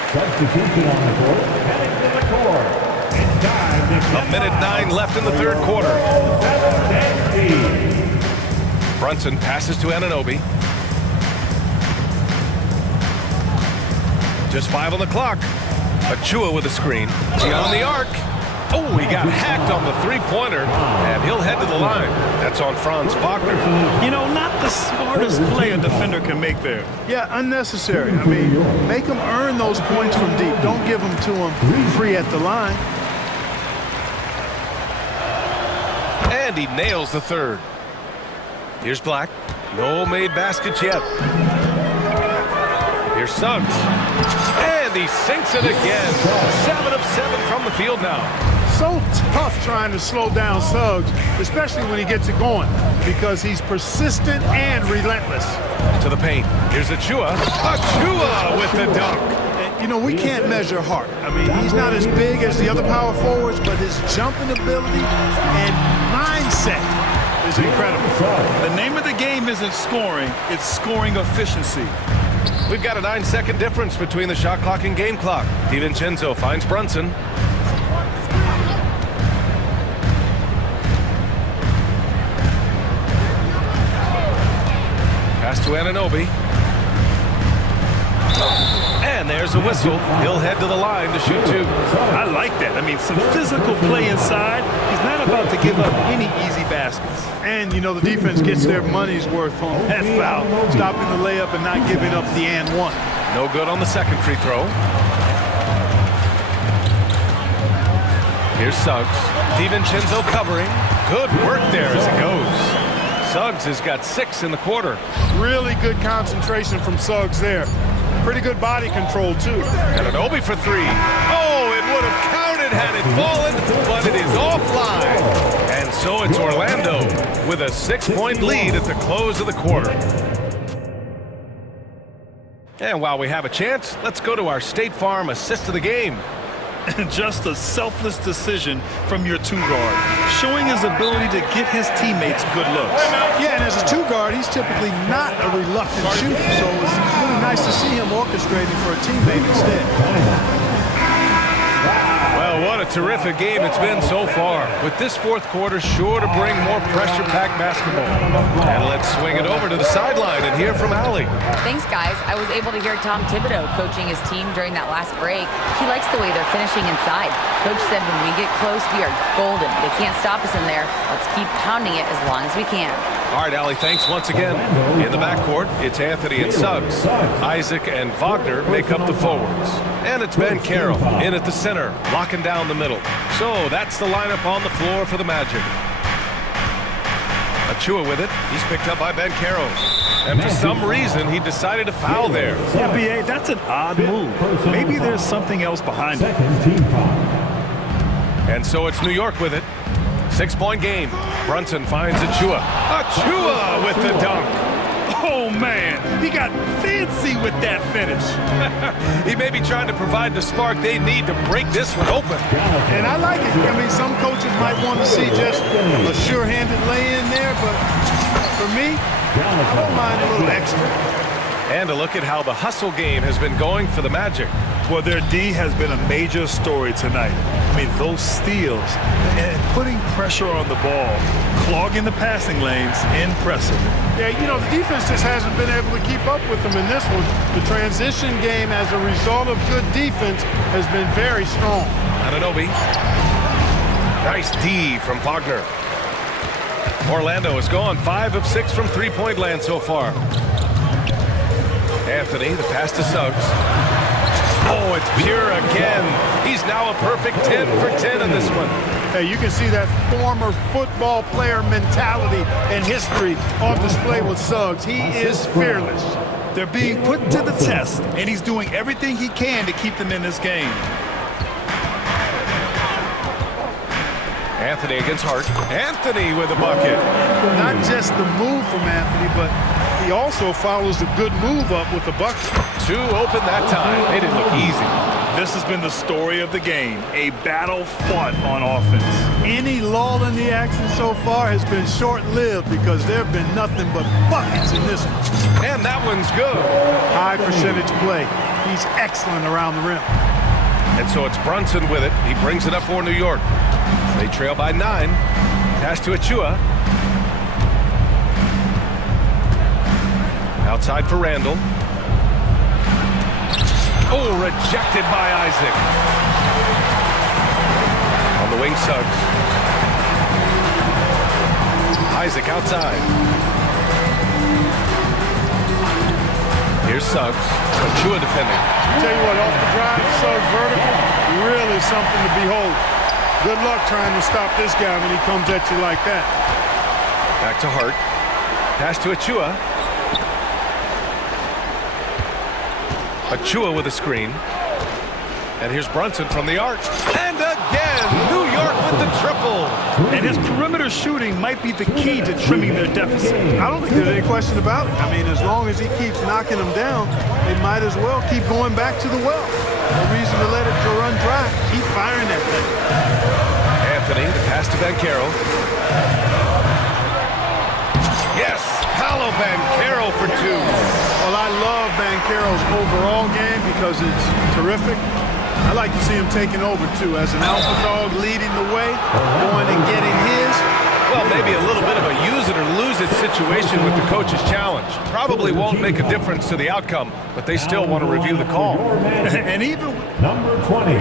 Substitution on the court, heading to the court. It's time to 1:09 left in the third quarter. Brunson passes to Anunoby. Just 5 on the clock. Achua with a screen. Beyond the arc. Oh, he got hacked on the three-pointer, and he'll head to the line. That's on Franz Wagner. You know, not the smartest play a defender can make there. Yeah, unnecessary. I mean, make them earn those points from deep. Don't give them to them free at the line. And he nails the third. Here's Black. No made baskets yet. Here's Suggs. And he sinks it again. 7 of 7 from the field now. So tough trying to slow down Suggs, especially when he gets it going, because he's persistent and relentless. To the paint. Here's Achua. Achua with the dunk. And You know, we can't measure Hart. I mean, he's not as big as the other power forwards, but his jumping ability and mindset is incredible. The name of the game isn't scoring, it's scoring efficiency. We've got a 9-second difference between the shot clock and game clock. DiVincenzo finds Brunson. Pass to Anunoby. And there's a whistle. He'll head to the line to shoot two. I like that. I mean, some physical play inside. He's not about to give up any easy baskets. And, you know, the defense gets their money's worth on that foul, stopping the layup and not giving up the and one. No good on the second free throw. Here's Suggs. DiVincenzo covering. Good work there as it goes. Suggs has got 6 in the quarter. Really good concentration from Suggs there. Pretty good body control, too. Anunoby for 3. Oh, it would have counted had it fallen, but it is offline. And so it's Orlando with a 6-point lead at the close of the quarter. And while we have a chance, let's go to our State Farm assist of the game. Just a selfless decision from your two-guard, showing his ability to get his teammates good looks. Yeah, and as a two-guard, he's typically not a reluctant shooter, so it's really nice to see him orchestrating for a teammate instead. Well, what a terrific game it's been so far, with this fourth quarter sure to bring more pressure-packed basketball. And let's swing it over to the sideline and hear from Allie. Thanks, guys. I was able to hear Tom Thibodeau coaching his team during that last break. He likes the way they're finishing inside. Coach said when we get close, we are golden. They can't stop us in there. Let's keep pounding it as long as we can. All right, Allie, thanks once again. In the backcourt, it's Anthony and Suggs. Isaac and Wagner make up the forwards. And it's Ben Carroll in at the center, locking down the middle. So that's the lineup on the floor for the Magic. Achua with it. He's picked up by Ben Carroll. And for some reason, he decided to foul there. Yeah, B.A., that's an odd move. Maybe there's something else behind it. And so it's New York with it. 6-point game. Brunson finds Achua. Achua with the dunk. Oh, man. He got fancy with that finish. He may be trying to provide the spark they need to break this one open. And I like it. I mean, some coaches might want to see just a sure-handed lay-in there, but for me, I don't mind a little extra. And a look at how the hustle game has been going for the Magic. Well, their D has been a major story tonight. I mean, those steals and putting pressure on the ball, clogging the passing lanes, impressive. Yeah, you know, the defense just hasn't been able to keep up with them in this one. The transition game, as a result of good defense, has been very strong. Anunoby. Nice D from Wagner. Orlando has gone 5 of 6 from three-point land so far. Anthony, the pass to Suggs. Oh, it's pure again. He's now a perfect 10 for 10 in this one. Hey, you can see that former football player mentality and history on display with Suggs. He is fearless. They're being put to the test, and he's doing everything he can to keep them in this game. Anthony against Hart. Anthony with a bucket. Not just the move from Anthony, but he also follows the good move up with the bucket. 2 open that time. They didn't look easy. This has been the story of the game, a battle fought on offense. Any lull in the action so far has been short-lived because there have been nothing but buckets in this one. And that one's good. High percentage play. He's excellent around the rim. And so it's Brunson with it. He brings it up for New York. They trail by 9. Pass to Achua. Outside for Randall. Oh, rejected by Isaac. On the wing, Suggs. Isaac outside. Here's Suggs. Achua defending. Tell you what, off the drive, Suggs vertical, really something to behold. Good luck trying to stop this guy when he comes at you like that. Back to Hart. Pass to Achua. Achua with a screen. And here's Brunson from the arc. And again, New York with the triple. And his perimeter shooting might be the key to trimming their deficit. I don't think there's any question about it. I mean, as long as he keeps knocking them down, they might as well keep going back to the well. No reason to let it run dry. Keep firing that thing. Anthony, the pass to Banchero. Yes, Paolo Banchero for two. Well, I love Banchero's overall game because it's terrific. I like to see him taking over, too, as an alpha dog leading the way, going and getting his. Well, maybe a little bit of a use it or lose it situation with the coach's challenge. Probably won't make a difference to the outcome, but they still want to review the call. And even number 20,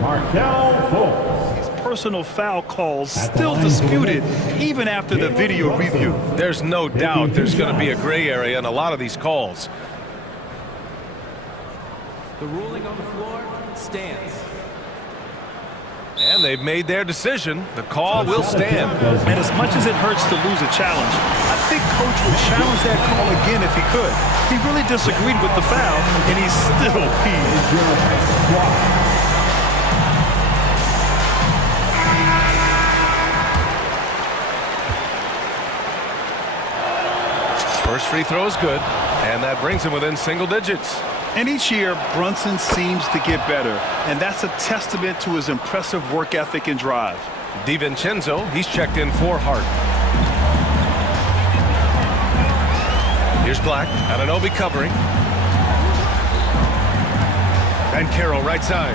Markel Fultz. These personal foul calls still disputed even after the video review. There's no doubt there's going to be a gray area in a lot of these calls. The ruling on the floor stands. And they've made their decision. The call will stand. And as much as it hurts to lose a challenge, I think Coach would challenge that call again if he could. He really disagreed with the foul, and he's still peeved. First free throw is good, and that brings him within single digits. And each year, Brunson seems to get better, and that's a testament to his impressive work ethic and drive. DiVincenzo, he's checked in for Hart. Here's Black, Anunoby covering. Banchero right side.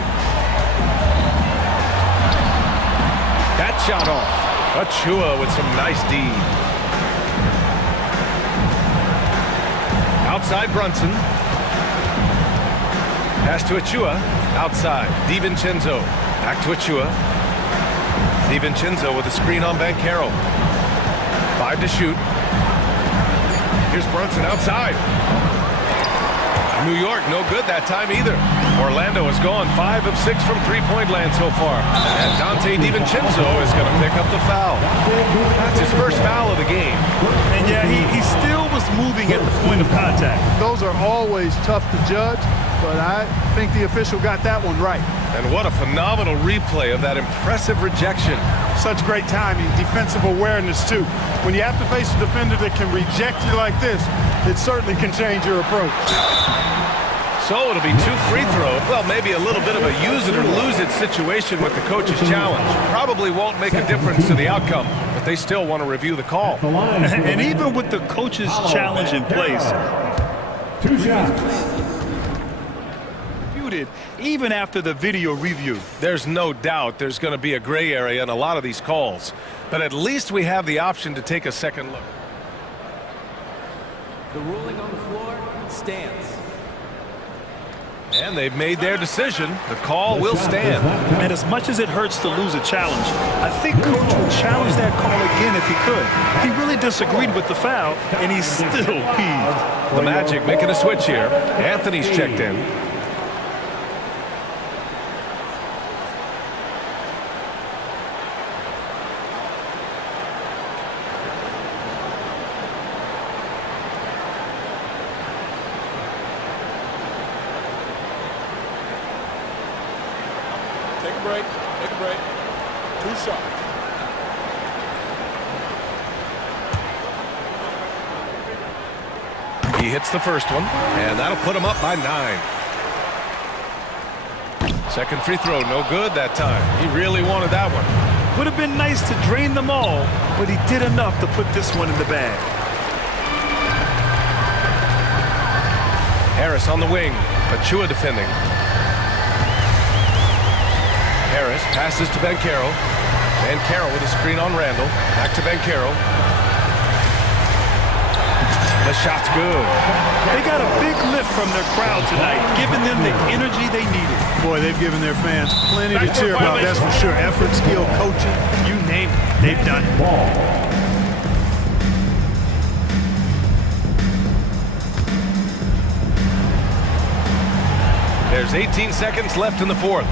That shot off. Achua with some nice D. Outside Brunson. Pass to Achua, outside. DiVincenzo, back to Achua. DiVincenzo with a screen on Banchero. 5 to shoot. Here's Brunson outside. New York, no good that time either. Orlando has gone 5 of 6 from three-point land so far. And Dante DiVincenzo is going to pick up the foul. That's his first foul of the game. And yeah, he still was moving at the point of contact. Those are always tough to judge, but I think the official got that one right. And what a phenomenal replay of that impressive rejection. Such great timing, defensive awareness too. When you have to face a defender that can reject you like this, it certainly can change your approach. So it'll be 2 free throws. Well, maybe a little bit of a use it or lose it situation with the coach's challenge. Probably won't make a difference to the outcome, but they still want to review the call. And even with the coach's challenge in place, 2 shots. Even after the video review. There's no doubt there's going to be a gray area in a lot of these calls, but at least we have the option to take a second look. The ruling on the floor stands. And they've made their decision. The call will stand. And as much as it hurts to lose a challenge, I think Coach would challenge that call again if he could. He really disagreed with the foul, and he's still peeved. The Magic making a switch here. Anthony's checked in. Take a break. 2 shots. He hits the first one, and that'll put him up by 9. Second free throw, no good that time. He really wanted that one. Would have been nice to drain them all, but he did enough to put this one in the bag. Harris on the wing. Achua defending. Harris passes to Banchero. Banchero with a screen on Randall. Back to Banchero. The shot's good. They got a big lift from their crowd tonight, giving them the energy they needed. Boy, they've given their fans plenty to cheer about, that's for sure. Effort, skill, coaching, you name it, they've done it. There's 18 seconds left in the fourth.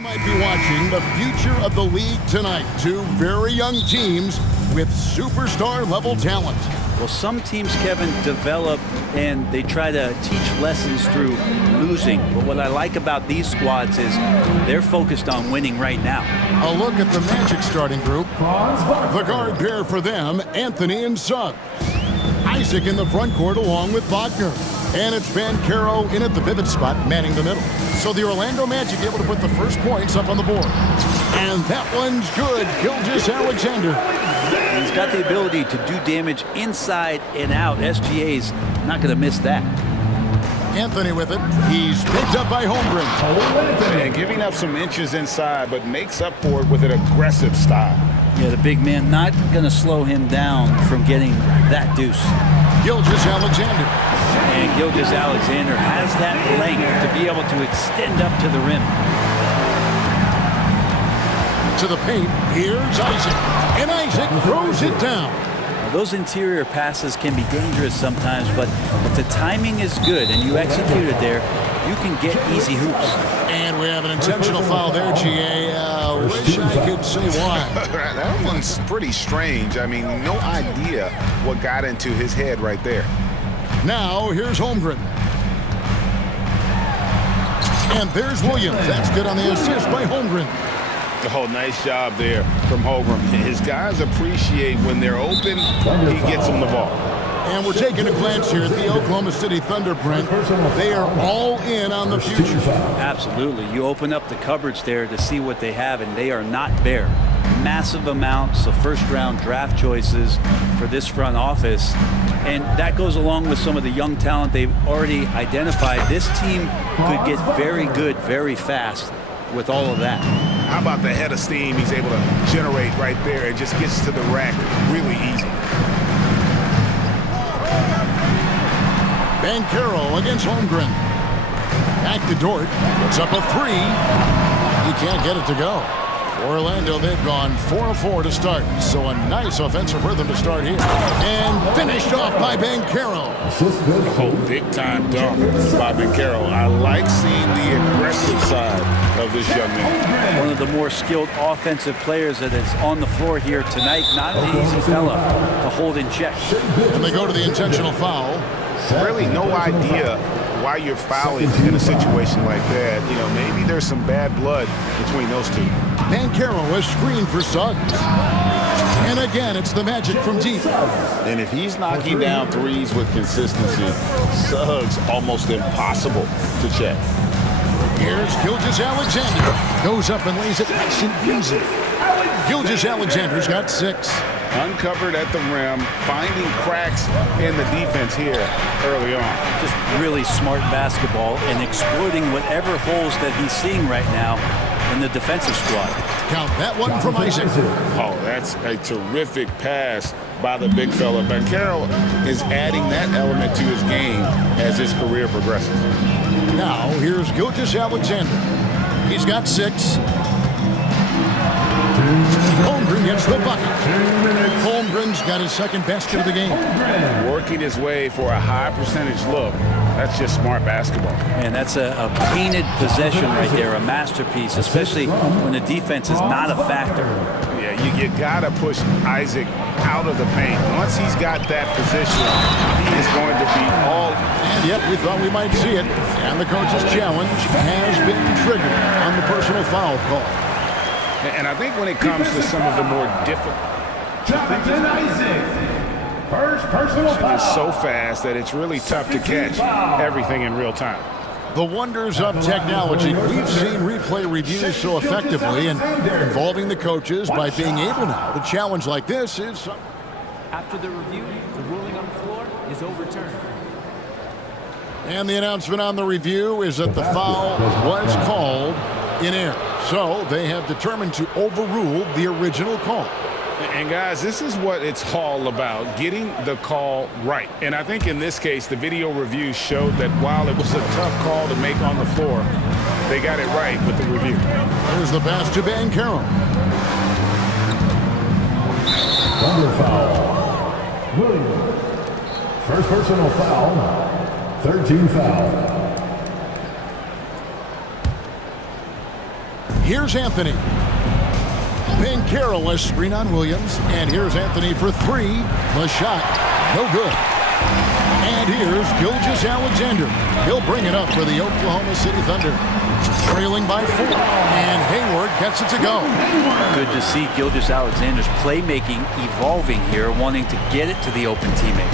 Might be watching the future of the league tonight. Two very young teams with superstar-level talent. Well, some teams, Kevin, develop and they try to teach lessons through losing. But what I like about these squads is they're focused on winning right now. A look at the Magic starting group. The guard pair for them, Anthony and Suggs. Isaac in the front court along with Wagner. And it's Bancaro in at the pivot spot, manning the middle. So the Orlando Magic able to put the first points up on the board. And that one's good. Gilgeous-Alexander. He's got the ability to do damage inside and out. SGA's not going to miss that. Anthony with it. He's picked up by Holmgren. And giving up some inches inside, but makes up for it with an aggressive style. Yeah, the big man not going to slow him down from getting that deuce. Gilgeous-Alexander. And Gilgeous-Alexander has that length to be able to extend up to the rim. To the paint, here's Isaac. And Isaac throws it down. Those interior passes can be dangerous sometimes, but if the timing is good and you execute it there, you can get easy hoops. And we have an intentional foul there, GA. Wish I could say why. That one's pretty strange. I mean, no idea what got into his head right there. Now, here's Holmgren. And there's Williams. That's good on the assist by Holmgren. Oh, nice job there from Holmgren. His guys appreciate when they're open, he gets them the ball. And we're taking a glance here at the Oklahoma City Thunder, Brent. They are all in on the future. Absolutely. You open up the cupboards there to see what they have, and they are not bare. Massive amounts of first-round draft choices for this front office. And that goes along with some of the young talent they've already identified. This team could get very good very fast with all of that. How about the head of steam he's able to generate right there? It just gets to the rack really easy. Bancaro against Holmgren. Back to Dort. Puts up a three. He can't get it to go. For Orlando, they've gone 4 of 4 to start. So a nice offensive rhythm to start here. And finished off by Bancaro. Oh, big-time dunk by Bancaro. I like seeing the aggressive side of this young man. One of the more skilled offensive players that is on the floor here tonight. Not an easy fella to hold in check. And they go to the intentional foul. Really no idea why you're fouling in a situation like that. You know, maybe there's some bad blood between those two. Bancaro has screened for Suggs. And again, it's the Magic from deep. And if he's knocking down threes with consistency, Suggs almost impossible to check. Here's Gilgeous-Alexander. Goes up and lays it nice and easy. Gilgeous-Alexander's got 6. Uncovered at the rim, finding cracks in the defense here early on. Just really smart basketball and exploiting whatever holes that he's seeing right now in the defensive squad. Count that one from Isaac. Oh, that's a terrific pass by the big fella. Bancaro is adding that element to his game as his career progresses. Now, here's Gilgeous-Alexander. He's got 6. Holmgren gets the bucket. Holmgren's got his second basket of the game. Working his way for a high percentage look. That's just smart basketball. Man, that's a painted possession right there, a masterpiece, especially when the defense is not a factor. Yeah, you got to push Isaac out of the paint. Once he's got that position, he is going to be all... And yet, we thought we might see it. And the coach's challenge has been triggered on the personal foul call. And I think when it comes to some of the more difficult... Jonathan Isaac, first personal foul. It's so fast that it's really tough to catch everything in real time. The wonders of technology. We've seen replay reviews so effectively and involving the coaches by being able now to challenge like this is... After the review, the ruling on the floor is overturned. And the announcement on the review is that the foul was called in air. So they have determined to overrule the original call. And guys, this is what it's all about, getting the call right. And I think in this case, the video review showed that while it was a tough call to make on the floor, they got it right with the review. There's the pass to Bancaro. Thunder foul. Williams. First personal foul. 13 foul. Here's Anthony. Banchero, a screen on Williams. And here's Anthony for three. The shot, no good. And here's Gilgeous-Alexander. He'll bring it up for the Oklahoma City Thunder. Trailing by 4. And Hayward gets it to go. Good to see Gilgeous-Alexander's playmaking evolving here, wanting to get it to the open teammate.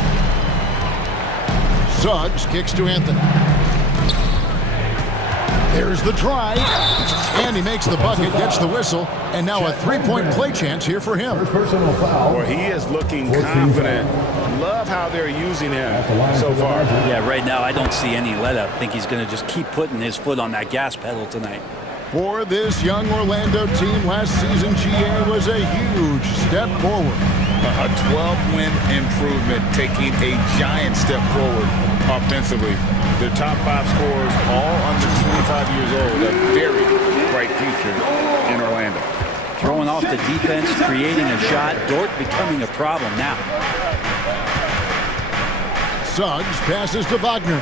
Suggs kicks to Anthony. There's the drive. And he makes the bucket, gets the whistle. And now a three-point play chance here for him. Well, he is looking confident. Love how they're using him so far. Yeah, right now I don't see any let-up. I think he's going to just keep putting his foot on that gas pedal tonight. For this young Orlando team, last season GA was a huge step forward. A 12-win improvement, taking a giant step forward offensively. Their top 5 scorers, all under 25 years old, a very bright future in Orlando. Throwing off the defense, creating a shot. Dort becoming a problem now. Suggs passes to Wagner.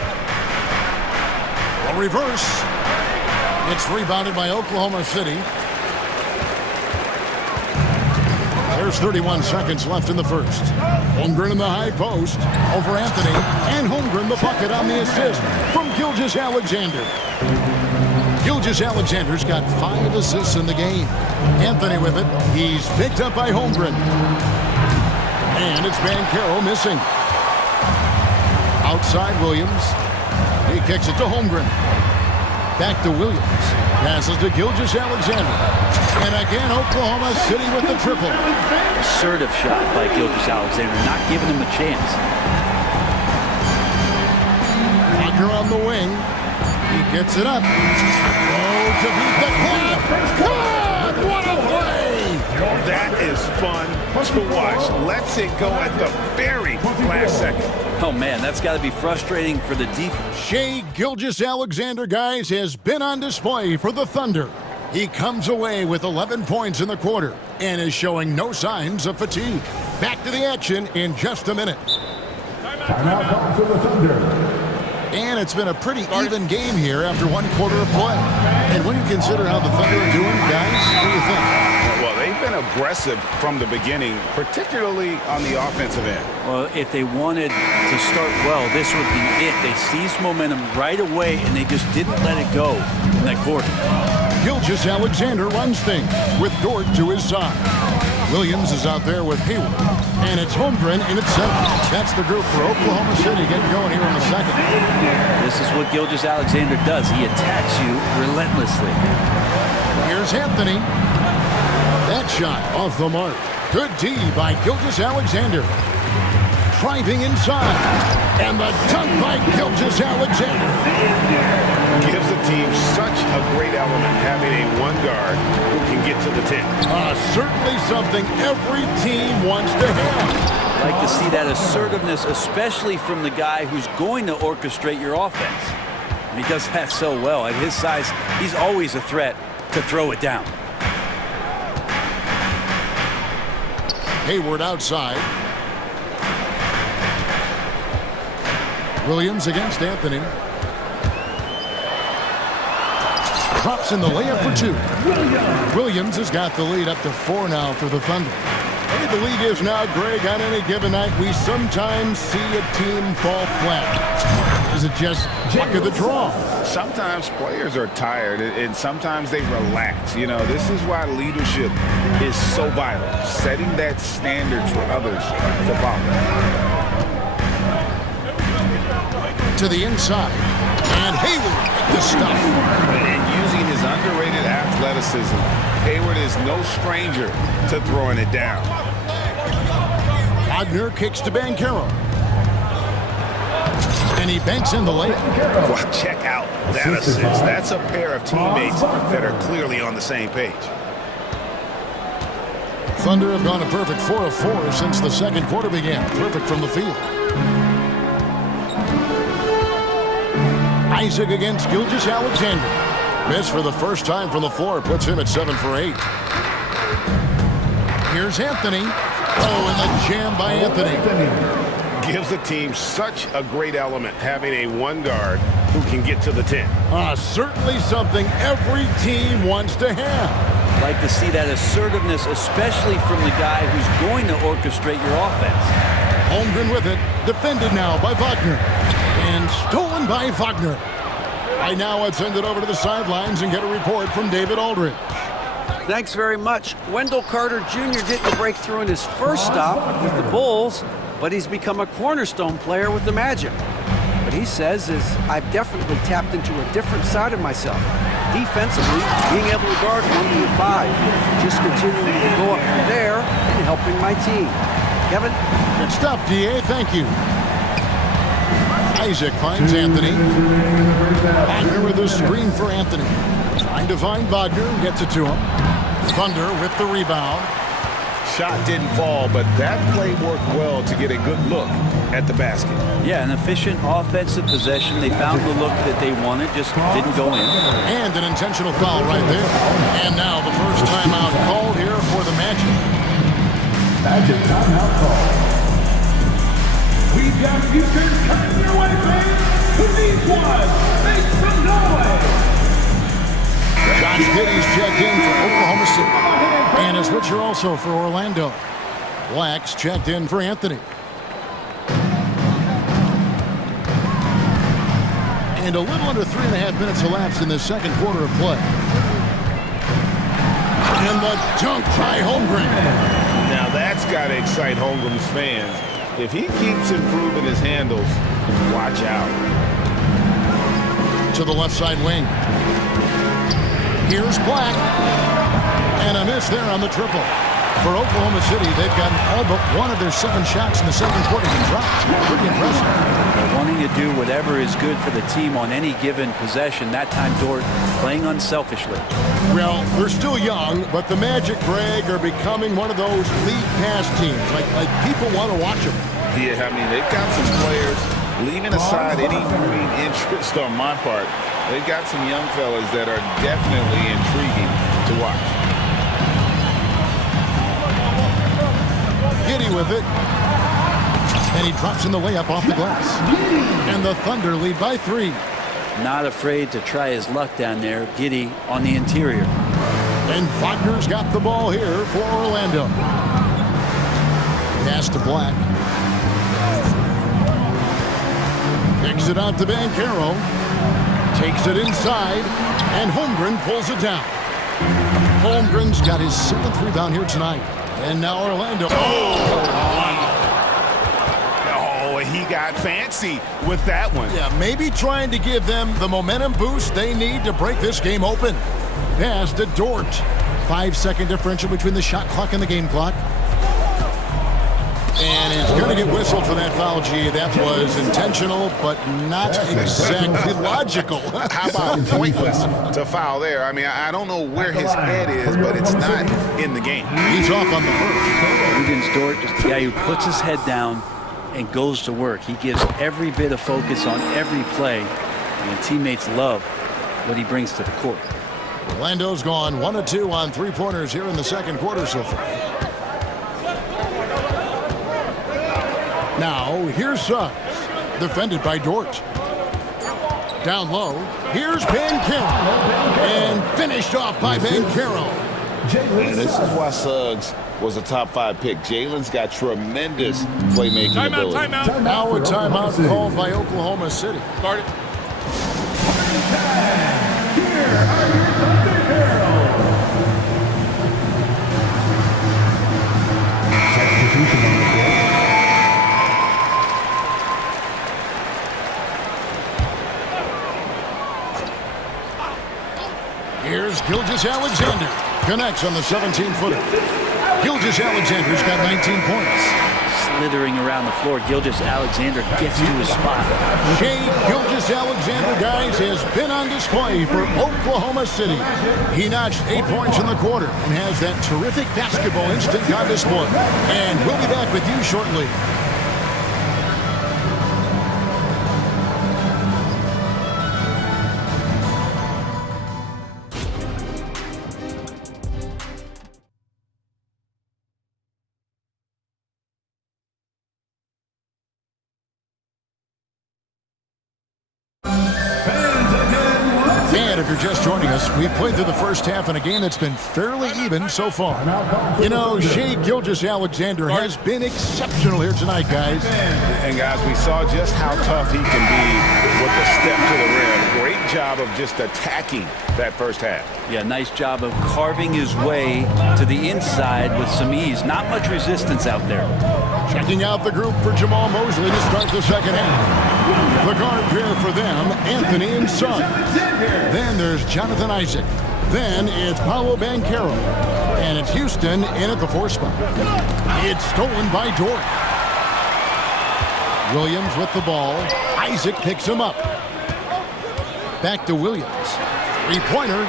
A reverse. It's rebounded by Oklahoma City. There's 31 seconds left in the first. Holmgren in the high post over Anthony. And Holmgren the bucket on the assist from Gilgeous-Alexander. Gilgeous-Alexander's got 5 assists in the game. Anthony with it. He's picked up by Holmgren. And it's Banchero missing. Outside Williams. He kicks it to Holmgren. Back to Williams. Passes to Gilgeous-Alexander. And again, Oklahoma City with the triple. Assertive shot by Gilgeous-Alexander, not giving him a chance. Wagner on the wing. He gets it up. Oh, to beat the clock. God, what a play! That is fun to watch. Lets it go at the very last second. Oh, man, that's got to be frustrating for the defense. Shai Gilgeous-Alexander, guys, has been on display for the Thunder. He comes away with 11 points in the quarter and is showing no signs of fatigue. Back to the action in just a minute. Timeout call for the Thunder. And it's been a pretty even game here after one quarter of play. And when you consider how the Thunder are doing, guys, what do you think? Well, they've been aggressive from the beginning, particularly on the offensive end. Well, if they wanted to start well, this would be it. They seized momentum right away, and they just didn't let it go in that quarter. Gilgeous-Alexander runs things with Dort to his side. Williams is out there with Hayward. And it's Holmgren in its center. That's the group for Oklahoma City getting going here in the second. This is what Gilgeous-Alexander does. He attacks you relentlessly. Here's Anthony. That shot off the mark. Good D by Gilgeous-Alexander. Driving inside. And the dunk by Gilgeous-Alexander. Gives the team such a great element having a one guard who can get to the 10. Certainly something every team wants to have. Like to see that assertiveness, especially from the guy who's going to orchestrate your offense. And he does that so well. At his size, he's always a threat to throw it down. Hayward outside. Williams against Anthony. Drops in the layup for 2. Williams has got the lead up to 4 now for the Thunder. Hey, the league is now, Greg, on any given night, we sometimes see a team fall flat. Is it just luck of the draw? Sometimes players are tired, and sometimes they relax. You know, this is why leadership is so vital, setting that standard for others to follow. To the inside, and Hayward the stuff. And using his underrated athleticism, Hayward is no stranger to throwing it down. Wagner kicks to Banchero. And he banks in the layup. Well, check out that assist. That's a pair of teammates that are clearly on the same page. Thunder have gone a perfect 4 of 4 since the second quarter began. Perfect from the field. Isaac against Gilgeous-Alexander. Miss for the first time from the floor. Puts him at 7 for 8. Here's Anthony. Oh, and the jam by Anthony. gives the team such a great element, having a one guard who can get to the 10. Certainly something every team wants to have. Like to see that assertiveness, especially from the guy who's going to orchestrate your offense. Holmgren with it, defended now by Wagner, and stolen by Wagner. Right now, let's send it over to the sidelines and get a report from David Aldridge. Thanks very much. Wendell Carter Jr. didn't break through in his first stop with the Bulls, but he's become a cornerstone player with the Magic. What he says is, I've definitely tapped into a different side of myself. Defensively, being able to guard 1 through 5, just continuing to go up from there and helping my team. Kevin? Good stuff, DA. Thank you. Isaac finds Anthony. Wagner with a screen for Anthony. Trying to find Wagner, gets it to him. Thunder with the rebound. Shot didn't fall, but that play worked well to get a good look at the basket. Yeah, an efficient offensive possession. They found the look that they wanted, just didn't go in. And an intentional foul right there. And now the first timeout called here for the Magic. Magic timeout call. We've got futures coming your way, fans. Who needs one? Make some noise. Josh Giddey's checked in for Oklahoma City. And a switcher also for Orlando. Black's checked in for Anthony. And a little under 3.5 minutes elapsed in the second quarter of play. And the dunk by Holmgren. Now that's got to excite Holmgren's fans. If he keeps improving his handles, watch out. To the left side wing. Here's Black. And a miss there on the triple. For Oklahoma City, they've gotten all but one of their 7 shots in the second quarter been dropped. Pretty impressive. They're wanting to do whatever is good for the team on any given possession. That time, Dort playing unselfishly. Well, they're still young, but the Magic, Greg, are becoming one of those league pass teams. Like people want to watch them. Yeah, I mean, they've got some players, leaving aside any rooting interest on my part, they've got some young fellas that are definitely intriguing to watch. Giddey with it. And he drops in the layup off the glass. And the Thunder lead by 3. Not afraid to try his luck down there. Giddey on the interior. And Wagner's got the ball here for Orlando. Pass to Black. Kicks it out to Banchero. Takes it inside. And Holmgren pulls it down. Holmgren's got his 7th rebound here tonight. And now Orlando. Oh, he got fancy with that one. Yeah, maybe trying to give them the momentum boost they need to break this game open. Pass to Dort. 5-second differential between the shot clock and the game clock. And it's going to get whistled for that foul, G. That was intentional, but not exactly logical. How about pointless to foul there? I mean, I don't know where his head is, but it's not in the game. He's off on the first. Against Dort, just the guy who puts his head down and goes to work. He gives every bit of focus on every play, and the teammates love what he brings to the court. Orlando's gone 1 of 2 on 3-pointers here in the second quarter so far. Now, here's Suggs, defended by Dort. Down low, here's Banchero, and finished off by Banchero. And this is why Suggs was a top 5 pick. Jalen's got tremendous playmaking ability. Now a timeout called by Oklahoma City. Start it. Here are your Thunder Heroes. Substitution on the floor. Here's Gilgeous-Alexander. Connects on the 17-footer. Gilgeous-Alexander's got 19 points. Slithering around the floor, Gilgeous-Alexander gets to his spot. Shai Gilgeous-Alexander, guys, has been on display for Oklahoma City. He notched 8 points in the quarter and has that terrific basketball instinct on display. And we'll be back with you shortly. if you're just joining us, we've played through the first half in a game that's been fairly even so far. You know, Shai Gilgeous-Alexander has been exceptional here tonight, guys. And guys, we saw just how tough he can be with the step to the rim. Great job of just attacking that first half. Yeah, nice job of carving his way to the inside with some ease. Not much resistance out there. Checking out the group for Jamal Mosley to start the second half. The guard pair for them, Anthony and Suggs. Then there's Jonathan Isaac. Then it's Paolo Banchero. And it's Houston in at the 4 spot. It's stolen by Dort. Williams with the ball. Isaac picks him up. Back to Williams. Three-pointer.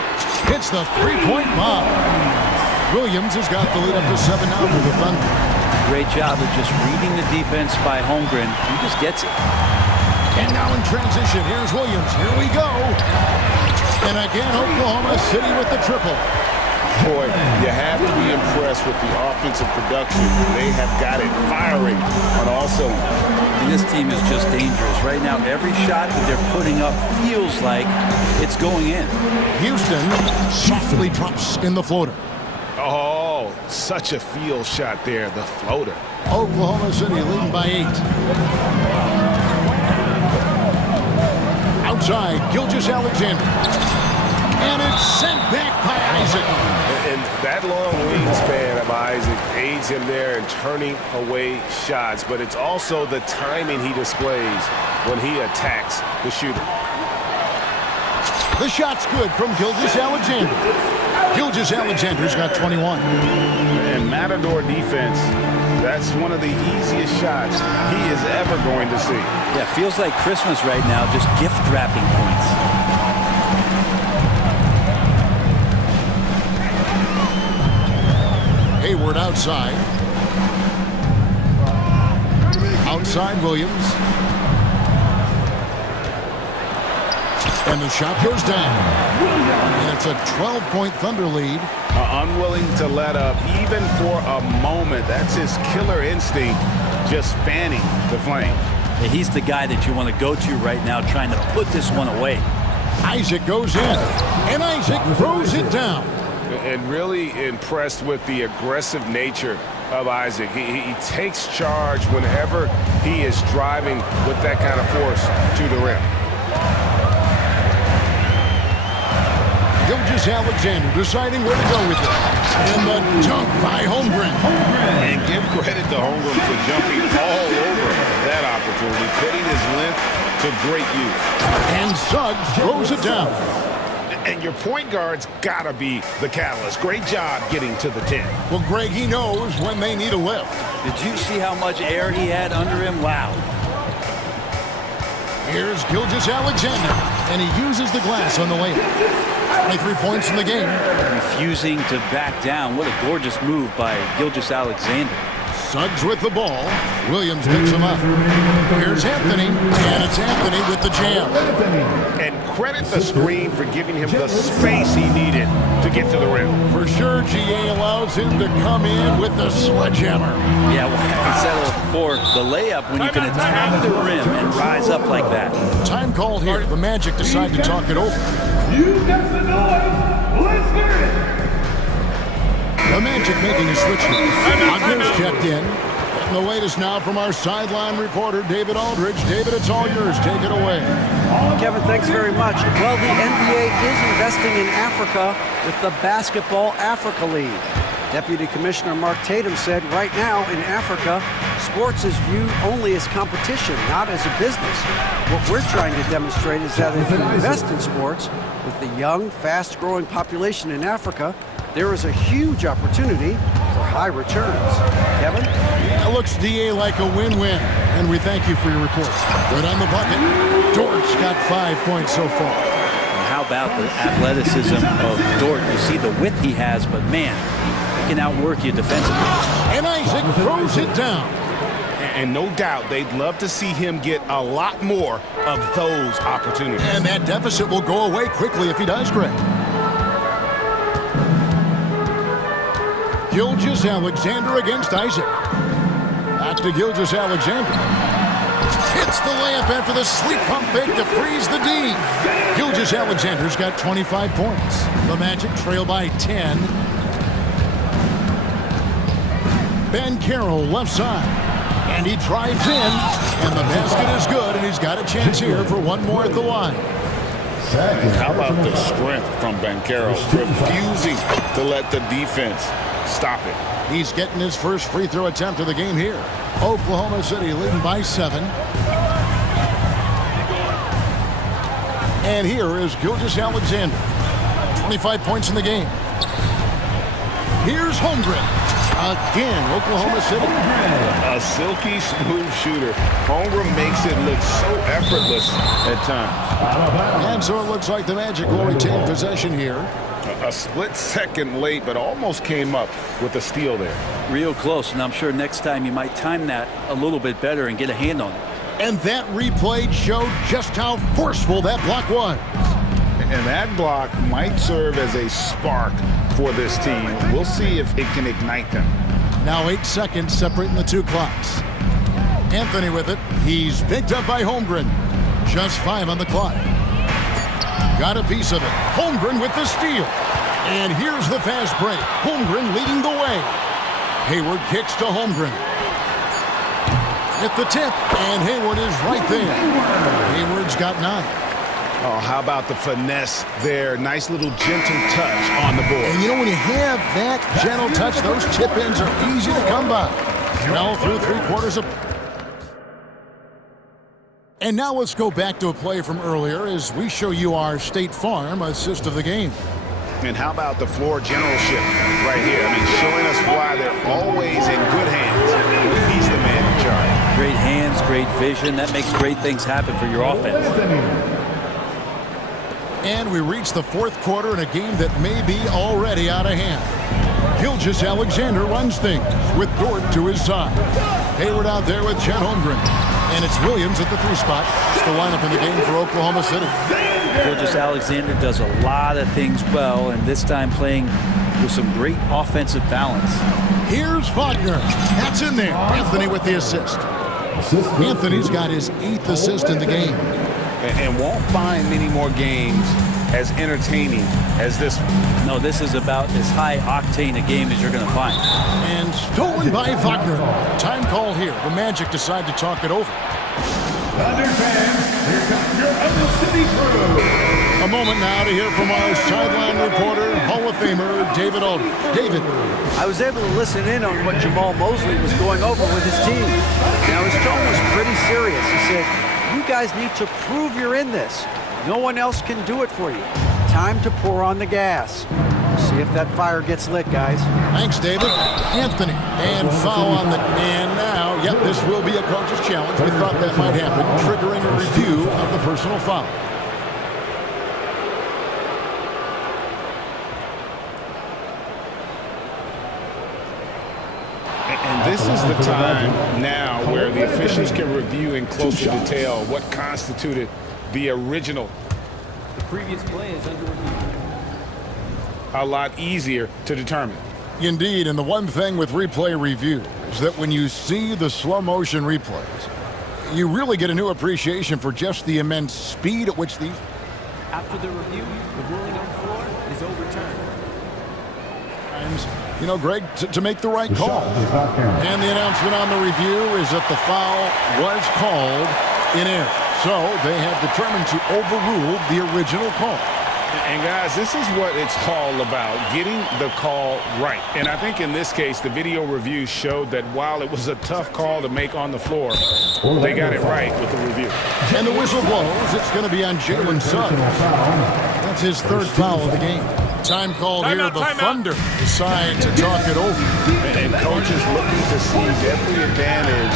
Hits the three-point bomb. Williams has got the lead up to 7 now for the Thunder. Great job of just reading the defense by Holmgren. He just gets it. And now in transition, here's Williams. Here we go. And again, Oklahoma City with the triple. Boy, you have to be impressed with the offensive production. They have got it firing on all cylinders. And this team is just dangerous. Right now, every shot that they're putting up feels like it's going in. Houston softly drops in the floater. Oh, such a field shot there, the floater. Oklahoma City leading by 8. Outside, Gilgeous-Alexander. And it's sent back by Isaac. And that long wingspan of Isaac aids him there in turning away shots, but it's also the timing he displays when he attacks the shooter. The shot's good from Gilgeous-Alexander. Gilgeous-Alexander's got 21. And Matador defense, that's one of the easiest shots he is ever going to see. Yeah, feels like Christmas right now, just gift wrapping points. Hayward outside. Outside Williams. And the shot goes down. And it's a 12-point Thunder lead. Unwilling to let up even for a moment. That's his killer instinct, just fanning the flame. Yeah, he's the guy that you want to go to right now, trying to put this one away. Isaac goes in. And Isaac throws it down. And really impressed with the aggressive nature of Isaac. He takes charge whenever he is driving with that kind of force to the rim. Gilgeous-Alexander deciding where to go with it. And the dunk by Holmgren. And give credit to Holmgren for jumping all over that opportunity, putting his length to great use. And Suggs throws it down. And your point guard's got to be the catalyst. Great job getting to the 10. Well, Greg, he knows when they need a lift. Did you see how much air he had under him? Wow. Here's Gilgeous-Alexander, and he uses the glass on the layup. 23 points in the game. Refusing to back down. What a gorgeous move by Gilgeous-Alexander. Suggs with the ball. Williams picks him up. Here's Anthony, and it's Anthony with the jam. And credit the screen for giving him the space he needed to get to the rim. For sure, GA allows him to come in with the sledgehammer. Yeah, well, I settled for the layup when you can attack the rim and rise up like that. Time called here. The Magic decide to talk it over. You got the noise. Let's hear it. The Magic making a switch here. Ogner's checked in. And the latest now from our sideline reporter, David Aldridge. David, it's all yours. Take it away. Kevin, thanks very much. Well, the NBA is investing in Africa with the Basketball Africa League. Deputy Commissioner Mark Tatum said right now in Africa, sports is viewed only as competition, not as a business. What we're trying to demonstrate is that if you invest in sports, with the young, fast-growing population in Africa, there is a huge opportunity for high returns. Kevin? That looks, DA, like a win-win. And we thank you for your report. Good on the bucket. Dort's got 5 points so far. And how about the athleticism of Dort? You see the width he has, but man, he can outwork you defensively. And Isaac throws it down. And no doubt they'd love to see him get a lot more of those opportunities. And that deficit will go away quickly if he does, Greg. Gilgeous-Alexander against Isaac. Back to Gilgeous-Alexander. Hits Gets the layup after the sweet pump fake to freeze the D. Gilgeous-Alexander's got 25 points. The Magic trail by 10. Ben Carroll left side. And he drives in. And the basket is good. And he's got a chance here for one more at the line. How about the strength from Ben Carroll, refusing to let the defense stop it. He's getting his first free throw attempt of the game here. Oklahoma City leading by 7. And here is Gilgeous-Alexander. 25 points in the game. Here's Holmgren. Again, Oklahoma City. A silky smooth shooter. Holmgren makes it look so effortless at times. And so it looks like the Magic will retain possession here. A split second late, but almost came up with a steal there. Real close, and I'm sure next time you might time that a little bit better and get a hand on it. And that replay showed just how forceful that block was. And that block might serve as a spark for this team. We'll see if it can ignite them. Now 8 seconds separating the two clocks. Anthony with it. He's picked up by Holmgren. Just 5 on the clock. Got a piece of it. Holmgren with the steal. And here's the fast break. Holmgren leading the way. Hayward kicks to Holmgren. At the tip. And Hayward is right there. Hayward's got 9. Oh, how about the finesse there? Nice little gentle touch on the board. And you know, when you have that gentle touch, those chip-ins are easy to come by. Well, through 3/4 of... And now let's go back to a play from earlier as we show you our State Farm assist of the game. And how about the floor generalship right here? I mean, showing us why they're always in good hands when he's the man in charge. Great hands, great vision. That makes great things happen for your offense. And we reach the 4th quarter in a game that may be already out of hand. Gilgeous-Alexander runs things with Dort to his side. Hayward out there with Chet Holmgren. And it's Williams at the 3 spot. It's the lineup in the game for Oklahoma City. Gilgeous-Alexander does a lot of things well, and this time playing with some great offensive balance. Here's Wagner. That's in there. Anthony with the assist. Anthony's got his 8th assist in the game. And won't find many more games as entertaining as this one. No, this is about as high octane a game as you're going to find. And stolen by Wagner. Time call here. The Magic decide to talk it over. Thunder fans, here comes your Oklahoma City crew. A moment now to hear from our sideline reporter, Hall of Famer David Aldridge. David. I was able to listen in on what Jamal Mosley was going over with his team. Now, his tone was pretty serious. He said, "You guys need to prove you're in this. No one else can do it for you. Time to pour on the gas." See if that fire gets lit, guys. Thanks, David. Anthony. And foul on the... And now, yep, this will be a coach's challenge. We thought that might happen, triggering a review of the personal foul. And this is the time now where the officials can review in closer detail what constituted the original. The previous play is under review. A lot easier to determine. Indeed, and the one thing with replay review is that when you see the slow motion replays, you really get a new appreciation for just the immense speed at which these... After the review, the ruling on the floor is overturned. You know, Greg, to make the right call. And the announcement on the review is that the foul was called in error. So they have determined to overrule the original call. And guys, this is what it's all about, getting the call right. And I think in this case, the video review showed that while it was a tough call to make on the floor, they got it right with the review. And the whistle blows. It's going to be on Jalen Suggs. That's his 3rd foul of the game. Time called here. The Thunder decide to talk it over. And coaches looking to seize every advantage,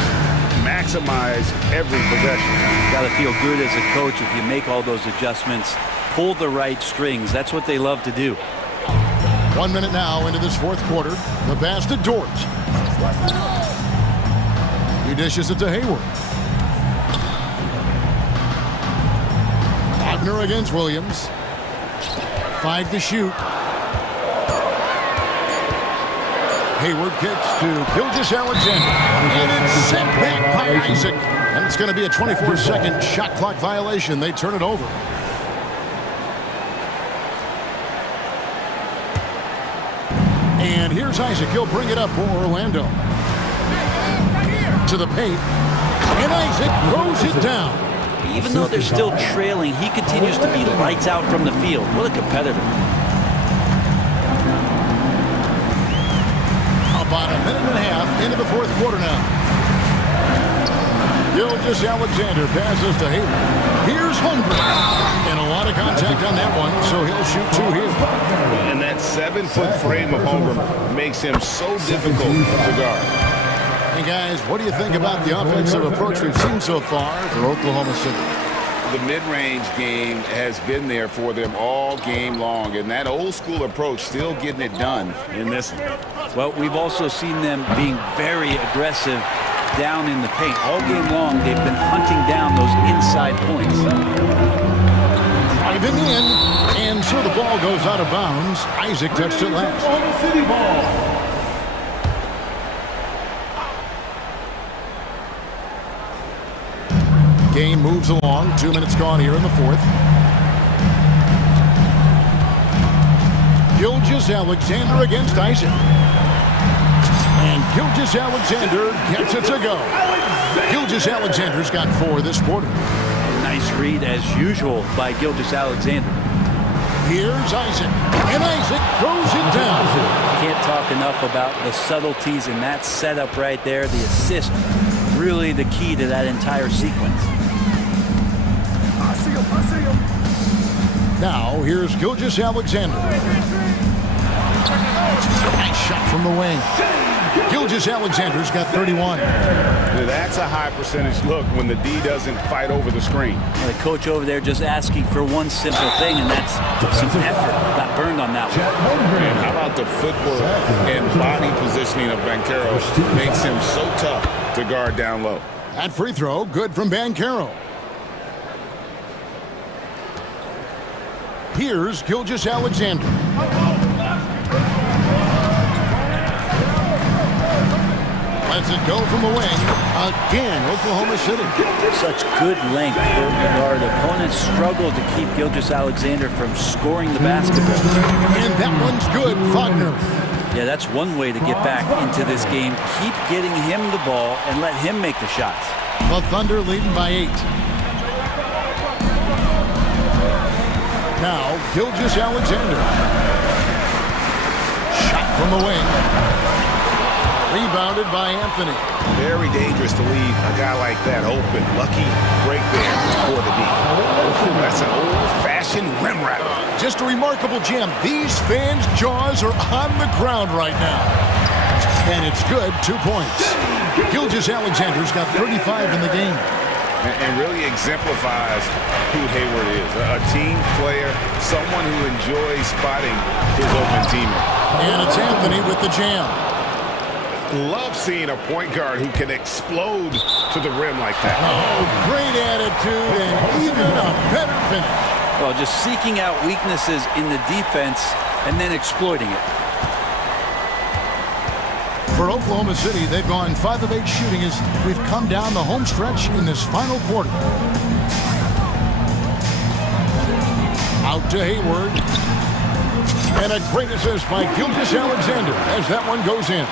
maximize every possession. Got to feel good as a coach if you make all those adjustments. Pull the right strings. That's what they love to do. 1 minute now into this 4th quarter. The pass to Dort. He dishes it to Hayward. Wagner against Williams. 5 to shoot. Hayward kicks to Gilgeous-Alexander. And it's sent back by Isaac. And It's going to be a 24-second shot clock violation. They turn it over. And here's Isaac. He'll bring it up for Orlando. To the paint. And Isaac throws it down. Even though they're still trailing, he continues to be lights out from the field. What a competitor. About a minute and a half into the fourth quarter now. Gilgeous-Alexander passes to Hayward. Here's Holmgren. And a lot of contact on that one, so he'll shoot two here. And that 7-foot frame of Holmgren makes him so difficult to guard. Hey, guys, what do you think about the offensive approach we've seen so far for Oklahoma City? The mid-range game has been there for them all game long, and that old-school approach still getting it done in this one. Well, we've also seen them being very aggressive down in the paint. All game long, they've been hunting down those inside points. Driving in, and so the ball goes out of bounds. Isaac touched it last. City ball. Game moves along. 2 minutes gone here in the fourth. Gilgeous-Alexander against Isaac. And Gilgeous-Alexander gets it to go. Gilgeous-Alexander's got 4 this quarter. Nice read, as usual, by Gilgeous-Alexander. Here's Isaac. And Isaac throws it down. Can't talk enough about the subtleties in that setup right there. The assist, really the key to that entire sequence. Now, here's Gilgeous-Alexander. Nice shot from the wing. Gilgeous-Alexander's got 31. That's a high percentage look when the D doesn't fight over the screen. The coach over there just asking for one simple thing, and that's some effort. Got burned on that one. And how about the footwork and body positioning of Banchero makes him so tough to guard down low. That free throw, good from Banchero. Here's Gilgeous-Alexander. Lets it go from the wing. Again, Oklahoma City. Such good length for the guard. Opponents struggle to keep Gilgeous-Alexander from scoring the basketball. And that one's good, Wagner. Yeah, that's one way to get back into this game. Keep getting him the ball and let him make the shots. The Thunder leading by 8. Now, Gilgeous-Alexander. Shot from the wing. Rebounded by Anthony. Very dangerous to leave a guy like that open. Lucky break there for the D. That's an old-fashioned rim wrap. Just a remarkable jam. These fans' jaws are on the ground right now. And it's good, 2 points. Gilgeous-Alexander's got 35 in the game. And really exemplifies who Hayward is. A team player, someone who enjoys spotting his open teammate. And it's Anthony with the jam. Love seeing a point guard who can explode to the rim like that. Oh, great attitude and even a better finish. Well, just seeking out weaknesses in the defense and then exploiting it. For Oklahoma City, they've gone 5 of 8 shooting as we've come down the home stretch in this final quarter. Out to Hayward. And a great assist by Gilgeous-Alexander as that one goes in.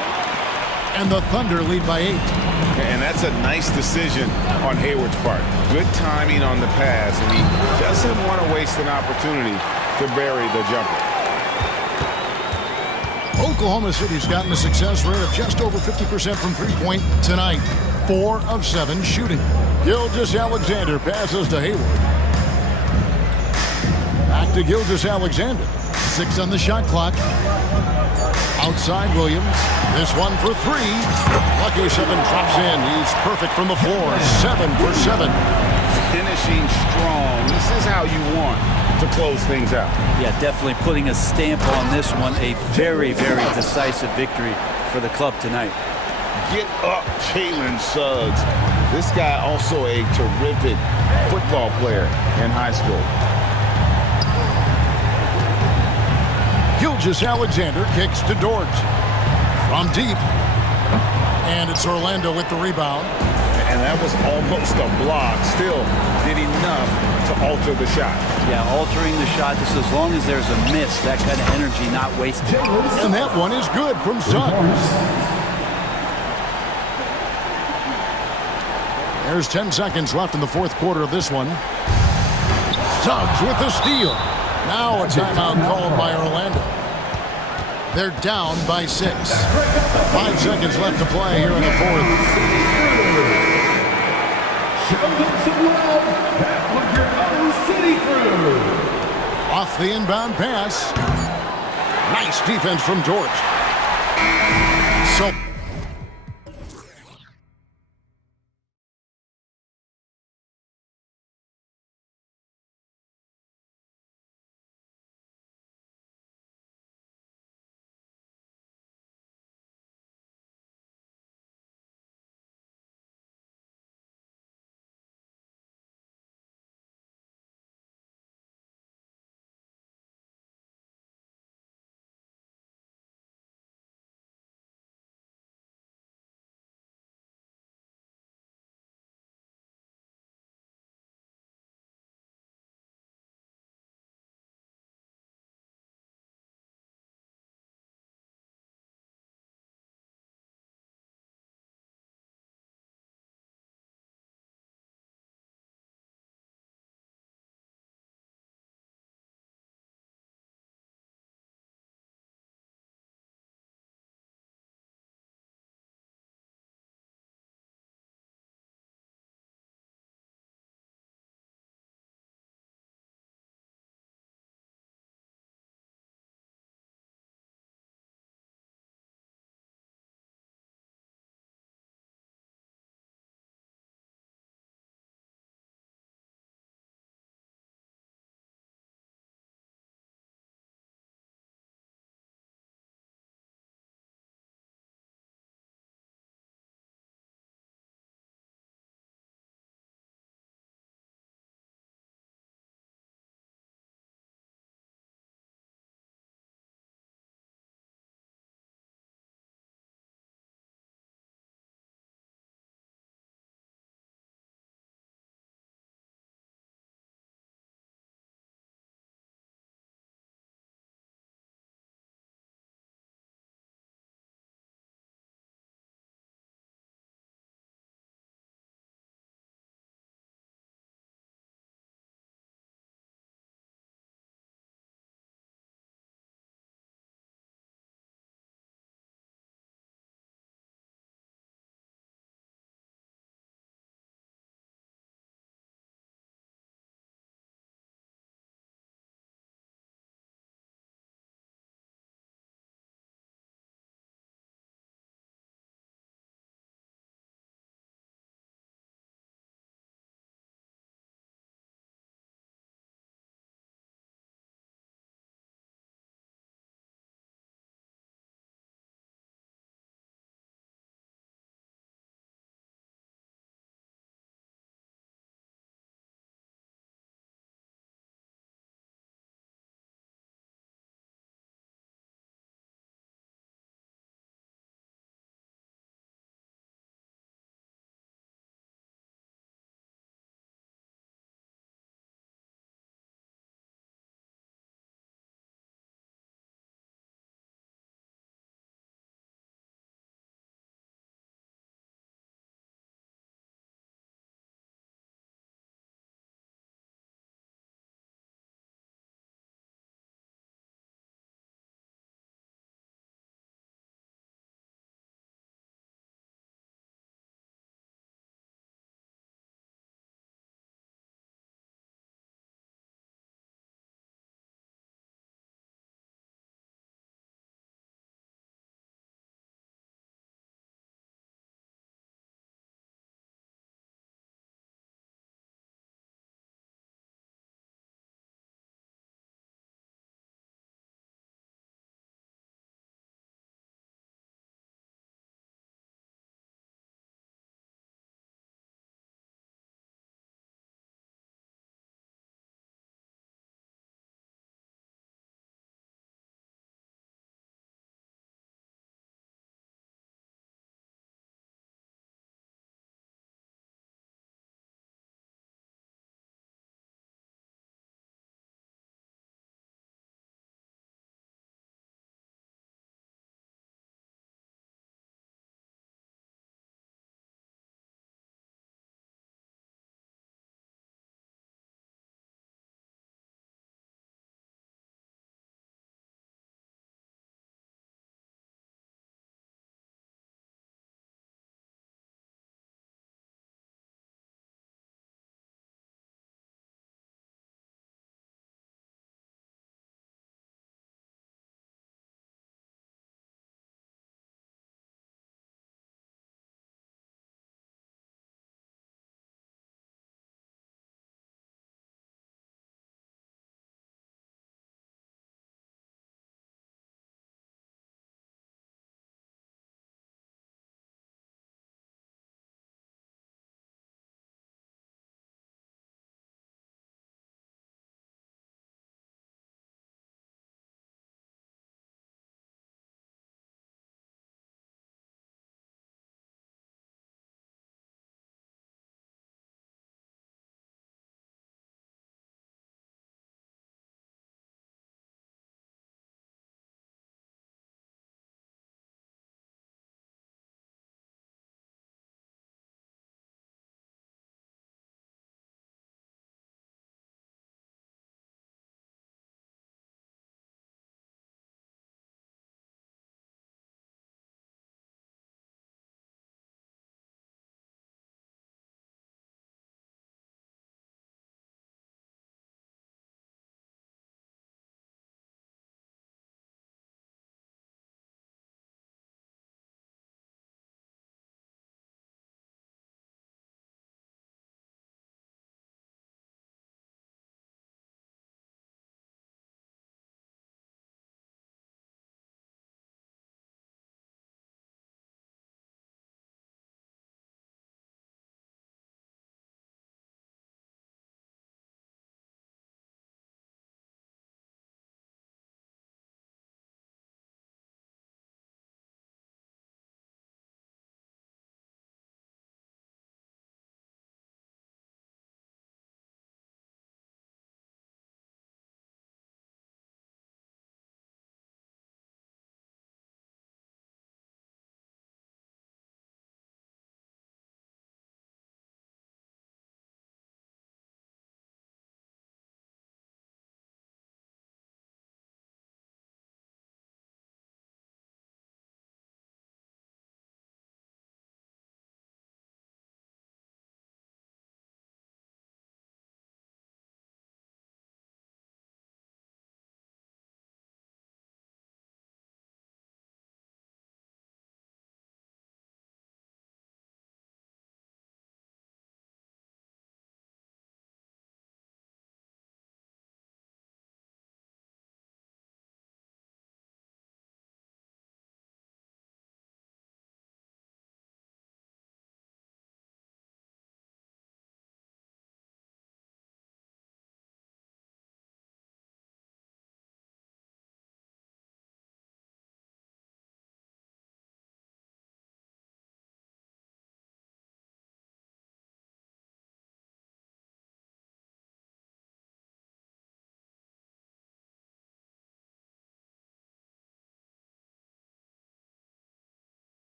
And the Thunder lead by 8. And that's a nice decision on Hayward's part. Good timing on the pass, and he doesn't want to waste an opportunity to bury the jumper. Oklahoma City's gotten a success rate of just over 50% from three-point tonight. 4 of 7 shooting. Gilgeous-Alexander passes to Hayward. Back to Gilgeous-Alexander. 6 on the shot clock. Outside Williams. This one for 3. Lucky 7 drops in. He's perfect from the floor. 7 for 7. Finishing strong. This is how you want to close things out. Yeah, definitely putting a stamp on this one. A very, very decisive victory for the club tonight. Get up, Jalen Suggs. This guy also a terrific football player in high school. Gilgeous-Alexander kicks to Dort. From deep. And it's Orlando with the rebound. and that was almost a block. Still did enough to alter the shot. Yeah, altering the shot, just as long as there's a miss, that kind of energy not wasted. And that one is good from Suggs. There's 10 seconds left in the fourth quarter of this one. Suggs with the steal. Now a timeout called by Orlando. They're down by 6. 5 seconds left to play here in the fourth. Show them some love. That was your own city crew. Off the inbound pass. Nice defense from George. So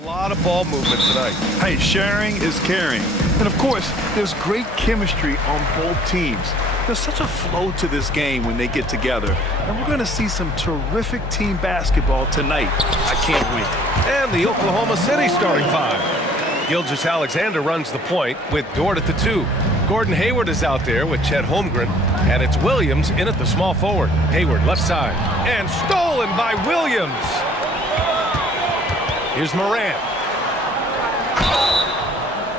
A lot of ball movement tonight. Hey, sharing is caring. And of course, there's great chemistry on both teams. There's such a flow to this game when they get together. And we're going to see some terrific team basketball tonight. I can't wait. And the Oklahoma City starting five. Gilgeous-Alexander runs the point with Dort at the 2. Gordon Hayward is out there with Chet Holmgren. And it's Williams in at the small forward. Hayward left side. And stolen by Williams. Here's Morant.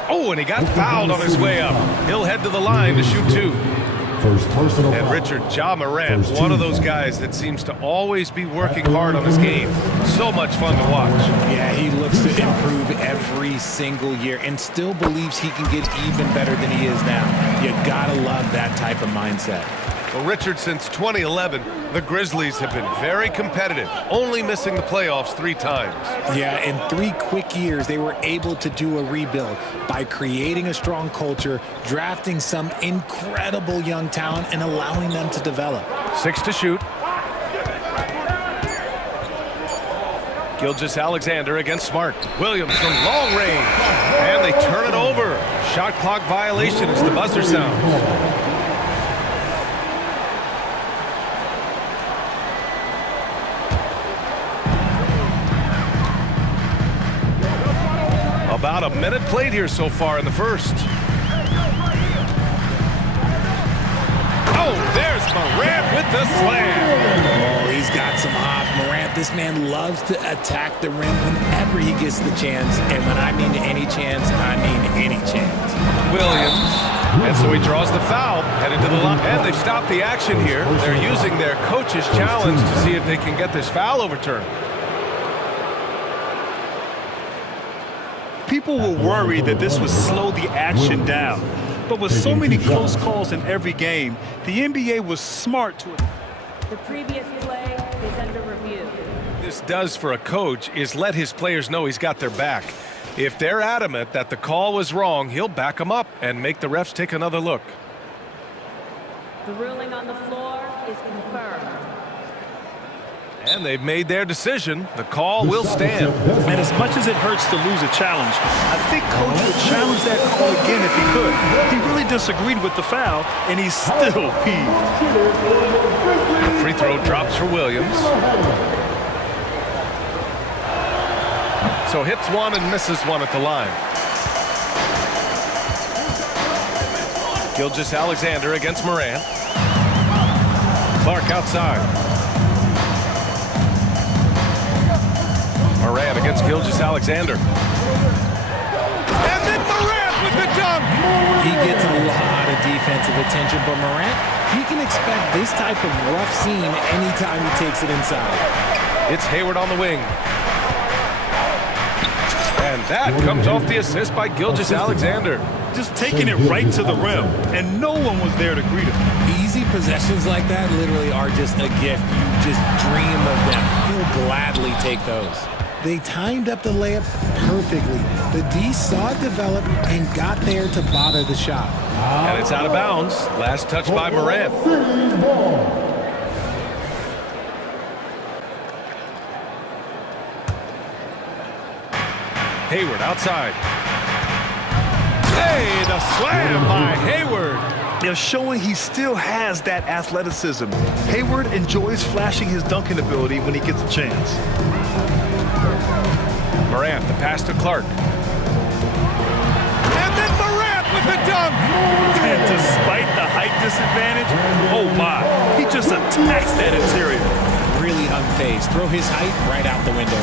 Oh, and he got fouled on his way up. He'll head to the line to shoot 2. And Richard Ja Morant, one of those guys that seems to always be working hard on his game. So much fun to watch. Yeah, he looks to improve every single year and still believes he can get even better than he is now. You gotta love that type of mindset. Well, Richard, since 2011, the Grizzlies have been very competitive, only missing the playoffs 3 times. Yeah, in 3 quick years, they were able to do a rebuild by creating a strong culture, drafting some incredible young talent, and allowing them to develop. 6 to shoot. Gilgeous-Alexander against Smart. Williams from long range. And they turn it over. Shot clock violation as the buzzer sounds. About a minute played here so far in the first. Oh, there's Morant with the slam. Oh, he's got some hop. Morant, this man loves to attack the rim whenever he gets the chance. And when I mean any chance, I mean any chance. Williams. And so he draws the foul, headed to the line. And they've stopped the action here. They're using their coach's challenge to see if they can get this foul overturned. People were worried that this would slow the action down. But with so many close calls in every game, the NBA was smart to it. The previous play is under review. This does for a coach is let his players know he's got their back. If they're adamant that the call was wrong, he'll back them up and make the refs take another look. The ruling on the floor is confirmed. And they've made their decision. The call will stand. And as much as it hurts to lose a challenge, I think Coach would challenge that call again if he could. He really disagreed with the foul, and he's still peeved. The free throw drops for Williams. So hits one and misses one at the line. Gilgeous-Alexander against Morant. Clark outside. Morant against Gilgeous-Alexander. And then Morant with the dunk! He gets a lot of defensive attention, but Morant, he can expect this type of rough scene anytime he takes it inside. It's Hayward on the wing. And that comes off the assist by Gilgeous-Alexander. Just taking it right to the rim, and no one was there to greet him. Easy possessions like that literally are just a gift. You just dream of them. He'll gladly take those. They timed up the layup perfectly. The D saw it develop and got there to bother the shot. And it's out of bounds. Last touch by Morant. Hayward outside. Hey, the slam by Hayward. They're showing he still has that athleticism. Hayward enjoys flashing his dunking ability when he gets a chance. Morant, the pass to Clark. And then Morant with the dunk! And despite the height disadvantage, oh my, he just attacks that interior. Really unfazed. Throw his height right out the window.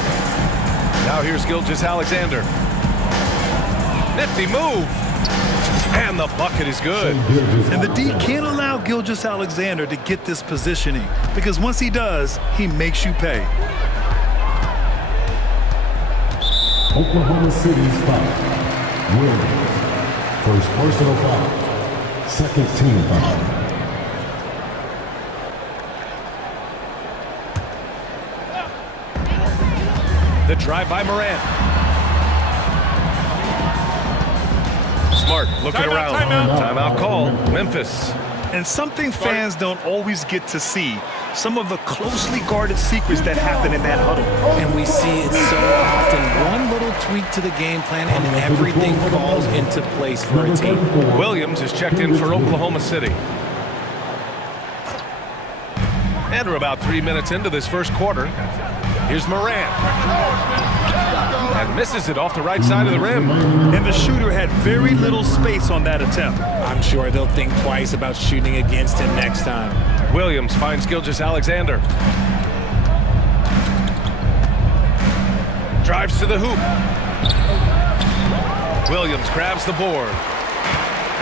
Now here's Gilgeous-Alexander. Nifty move! And the bucket is good. And the D can't allow Gilgeous-Alexander to get this positioning, because once he does, he makes you pay. Oklahoma City's foul. Williams. First personal foul. Second team foul. The drive by Morant. Smart looking around. Timeout call. Memphis. And something fans don't always get to see, some of the closely guarded secrets that happen in that huddle. And we see it so often. One little tweak to the game plan and everything falls into place for a team. Williams is checked in for Oklahoma City. And we're about 3 minutes into this first quarter. Here's Morant. And misses it off the right side of the rim. And the shooter had very little space on that attempt. I'm sure they'll think twice about shooting against him next time. Williams finds Gilgeous-Alexander. Drives to the hoop. Williams grabs the board.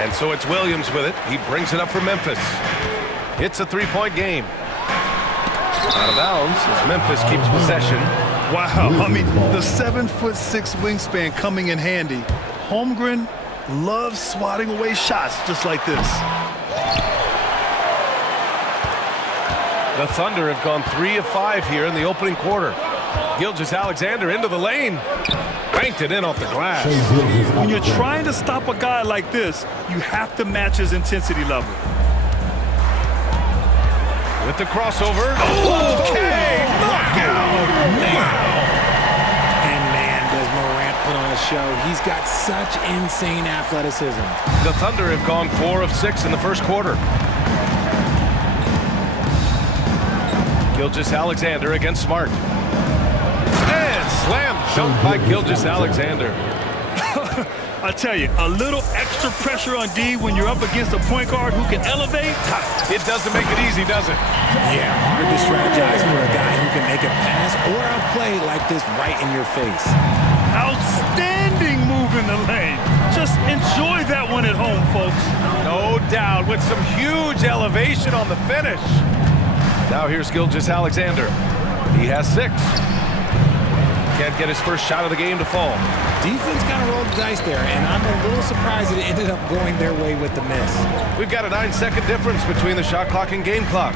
And so it's Williams with it. He brings it up for Memphis. It's a three-point game. Out of bounds as Memphis keeps possession. Wow, I mean, the 7'6" wingspan coming in handy. Holmgren loves swatting away shots just like this. The Thunder have gone 3 of 5 here in the opening quarter. Gilgeous-Alexander into the lane. Banked it in off the glass. When you're trying to stop a guy like this, you have to match his intensity level. With the crossover. Okay! Knockout! And man, does Morant put on a show. He's got such insane athleticism. The Thunder have gone 4 of 6 in the first quarter. Gilgeous-Alexander against Smart. And slam dunk by Gilgeous-Alexander. I tell you, a little extra pressure on D when you're up against a point guard who can elevate. It doesn't make it easy, does it? Yeah, hard to strategize for a guy who can make a pass or a play like this right in your face. Outstanding move in the lane. Just enjoy that one at home, folks. No doubt, with some huge elevation on the finish. Now here's Gilgeous-Alexander. He has 6. Can't get his first shot of the game to fall. Defense kind of rolled the dice there, and I'm a little surprised that it ended up going their way with the miss. We've got a 9-second difference between the shot clock and game clock.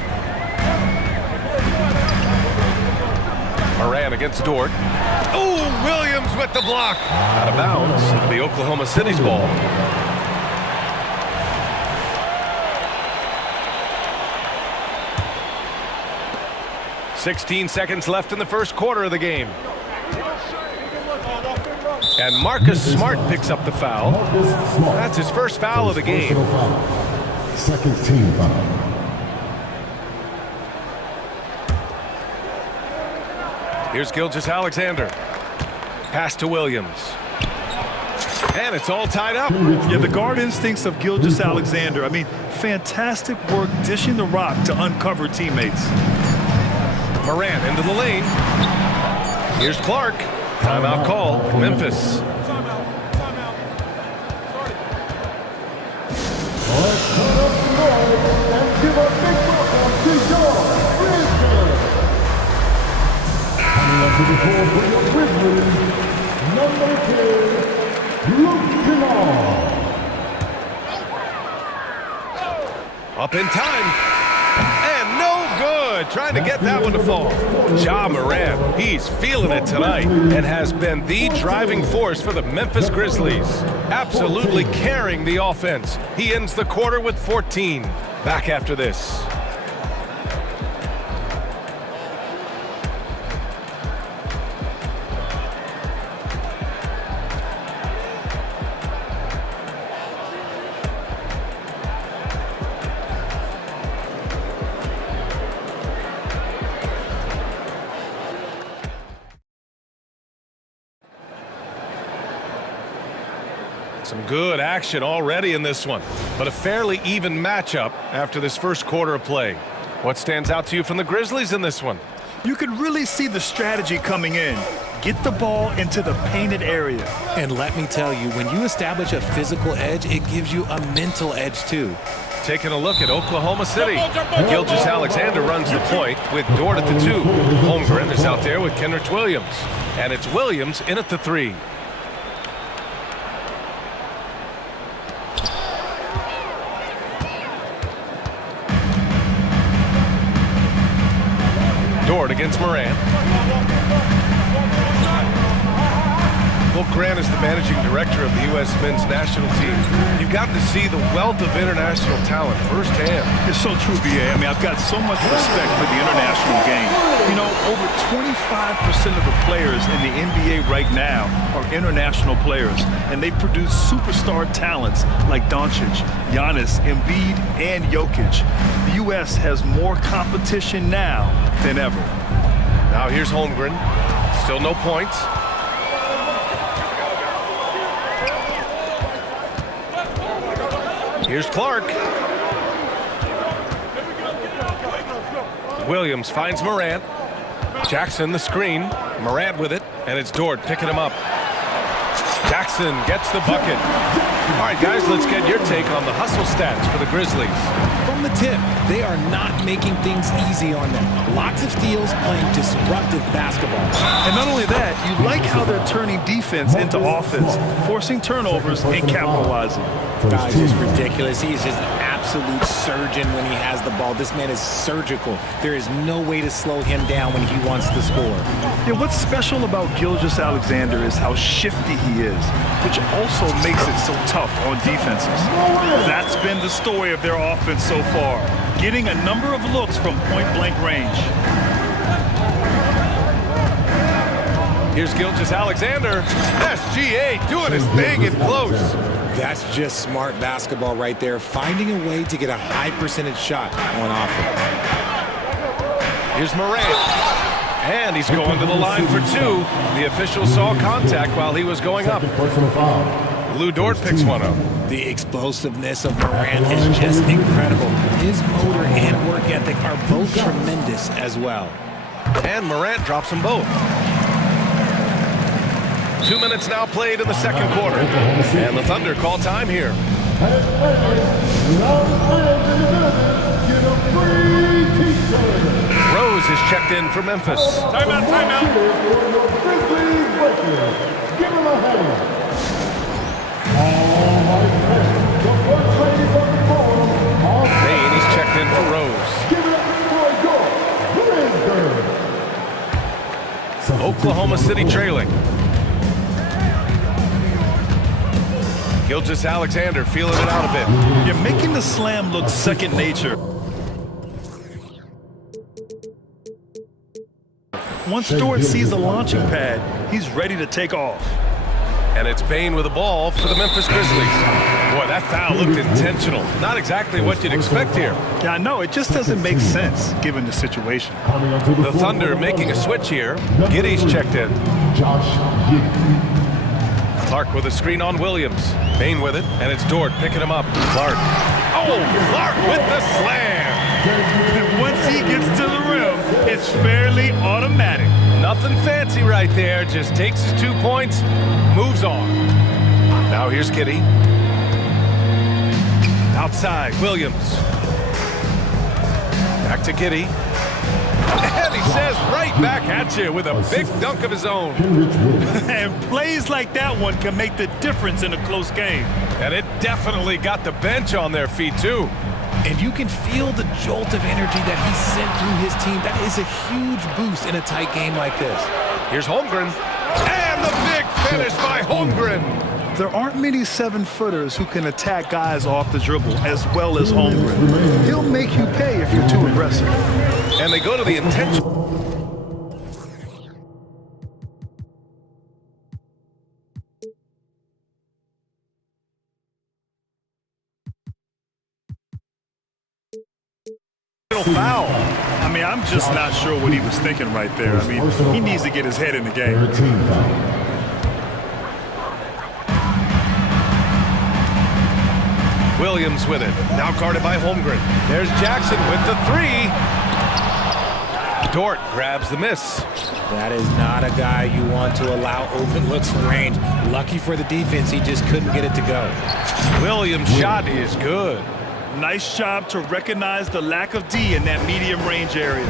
Morant against Dort. Oh, Williams with the block. Out of bounds. It'll be Oklahoma City's ball. "16 seconds left in the first quarter of the game. And Marcus Smart picks up the foul. That's his first foul of the game. Second team foul. Here's Gilgeous-Alexander. Pass to Williams. And it's all tied up. Yeah, the guard instincts of Gilgeous-Alexander. I mean, fantastic work dishing the rock to uncover teammates. Morant into the lane. Here's Clark. Timeout call, Memphis. Coming up to the floor for your Grizzlies, number 2, Up in time. And no good. Trying to get that one to fall. Ja Morant, he's feeling it tonight and has been the driving force for the Memphis Grizzlies. Absolutely carrying the offense. He ends the quarter with 14. Back after this. Some good action already in this one, but a fairly even matchup after this first quarter of play. What stands out to you from the Grizzlies in this one? You could really see the strategy coming in. Get the ball into the painted area. And let me tell you, when you establish a physical edge, it gives you a mental edge too. Taking a look at Oklahoma City. Gilgeous-Alexander runs the point with Dort at the 2. Holmgren is out there with Kenrich Williams. And it's Williams in at the 3. Dort against Morant. Well, Grant is the managing director of the U.S. men's national team. You've gotten to see the wealth of international talent firsthand. It's so true, B.A. I mean, I've got so much respect for the international game. You know, over 25% of the players in the NBA right now are international players, and they produce superstar talents like Doncic, Giannis, Embiid, and Jokic. The U.S. has more competition now than ever. Now here's Holmgren. Still no points. Here's Clark. Williams finds Morant. Jackson the screen. Morant with it, and it's Dort picking him up. Jackson gets the bucket. All right, guys, let's get your take on the hustle stats for the Grizzlies. From the tip, they are not making things easy on them. Lots of steals, playing disruptive basketball. And not only that, you like how they're turning defense into offense, forcing turnovers and capitalizing. Guys, it's ridiculous. He's just an absolute surgeon when he has the ball. This man is surgical. There is no way to slow him down when he wants to score. Yeah, what's special about Gilgeous-Alexander is how shifty he is, which also makes it so tough on defenses. That's been the story of their offense so far, getting a number of looks from point-blank range. Here's Gilgeous-Alexander. SGA doing his thing in close. That's just smart basketball right there, finding a way to get a high percentage shot on offense. Here's Morant. And he's going to the line for two. The official saw contact while he was going up. Lou Dort picks one up. The explosiveness of Morant is just incredible. His motor and work ethic are both tremendous as well. And Morant drops them both. 2 minutes now played in the second quarter. And the Thunder call time here. Rose is checked in for Memphis. Timeout, timeout. Give him a hand. Payne is checked in for Rose. Give it up for Oklahoma City trailing. Gilgeous-Alexander feeling it out a bit. You're making the slam look second nature. Once Dort sees the launching pad, he's ready to take off. And it's Payne with the ball for the Memphis Grizzlies. Boy, that foul looked intentional. Not exactly what you'd expect here. Yeah, I know. It just doesn't make sense given the situation. The Thunder making a switch here. Giddey's checked in. Clark with a screen on Williams. Payne with it, and it's Dort picking him up. Clark. Oh, Clark with the slam. Once he gets to the rim, it's fairly automatic. Nothing fancy right there. Just takes his 2 points, moves on. Now here's Giddey. Outside, Williams. Back to Giddey. And he says right back at you with a big dunk of his own. And plays like that one can make the difference in a close game. And it definitely got the bench on their feet, too. And you can feel the jolt of energy that he sent through his team. That is a huge boost in a tight game like this. Here's Holmgren. And the big finish by Holmgren. There aren't many 7-footers who can attack guys off the dribble as well as Holmgren. He'll make you pay if you're too aggressive. And they go to the intentional. Foul. I mean, I'm just not sure what he was thinking right there. I mean, he needs to get his head in the game. Williams with it. Now guarded by Holmgren. There's Jackson with the three. Dort grabs the miss. That is not a guy you want to allow open looks from range. Lucky for the defense, he just couldn't get it to go. Williams' shot is good. Nice job to recognize the lack of D in that medium range area.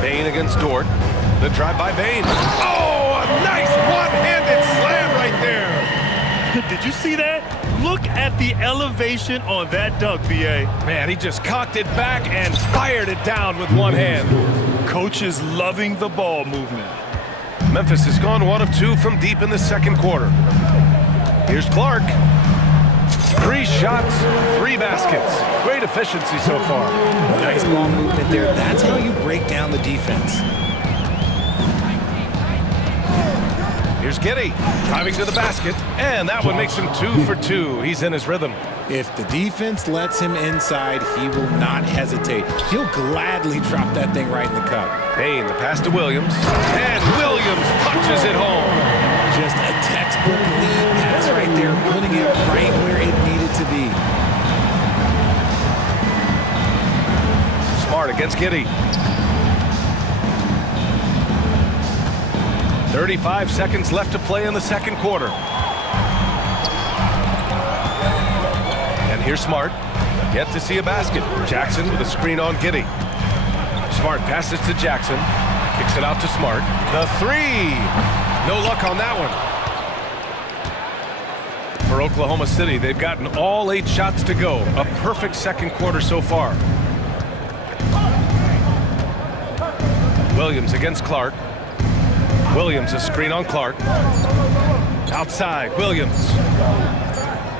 Payne against Dort. The drive by Payne. Oh, a nice one-handed slam right there. Did you see that? Look at the elevation on that dunk, B.A. Man, he just cocked it back and fired it down with one hand. Coach is loving the ball movement. Memphis has gone 1 of 2 from deep in the second quarter. Here's Clark. 3 shots, 3 baskets. Great efficiency so far. Nice ball movement there. That's how you break down the defense. Here's Giddey, driving to the basket, and that one makes him 2 for 2. He's in his rhythm. If the defense lets him inside, he will not hesitate. He'll gladly drop that thing right in the cup. Payne, the pass to Williams, and Williams punches it home. Just a textbook lead pass right there, putting it right where it needed to be. Smart against Giddey. 35 seconds left to play in the second quarter. And here's Smart. Yet to see a basket. Jackson with a screen on Giddey. Smart passes to Jackson. Kicks it out to Smart. The 3. No luck on that one. For Oklahoma City, they've gotten all 8 shots to go. A perfect second quarter so far. Williams against Clark. Williams, a screen on Clark. Outside, Williams.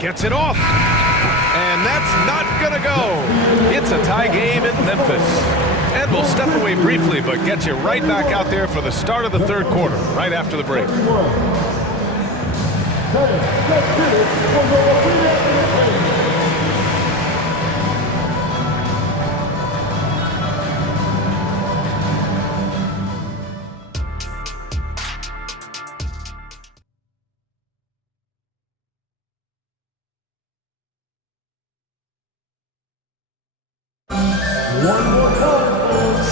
Gets it off. And that's not gonna go. It's a tie game in Memphis. And we'll step away briefly, but get you right back out there for the start of the third quarter, right after the break.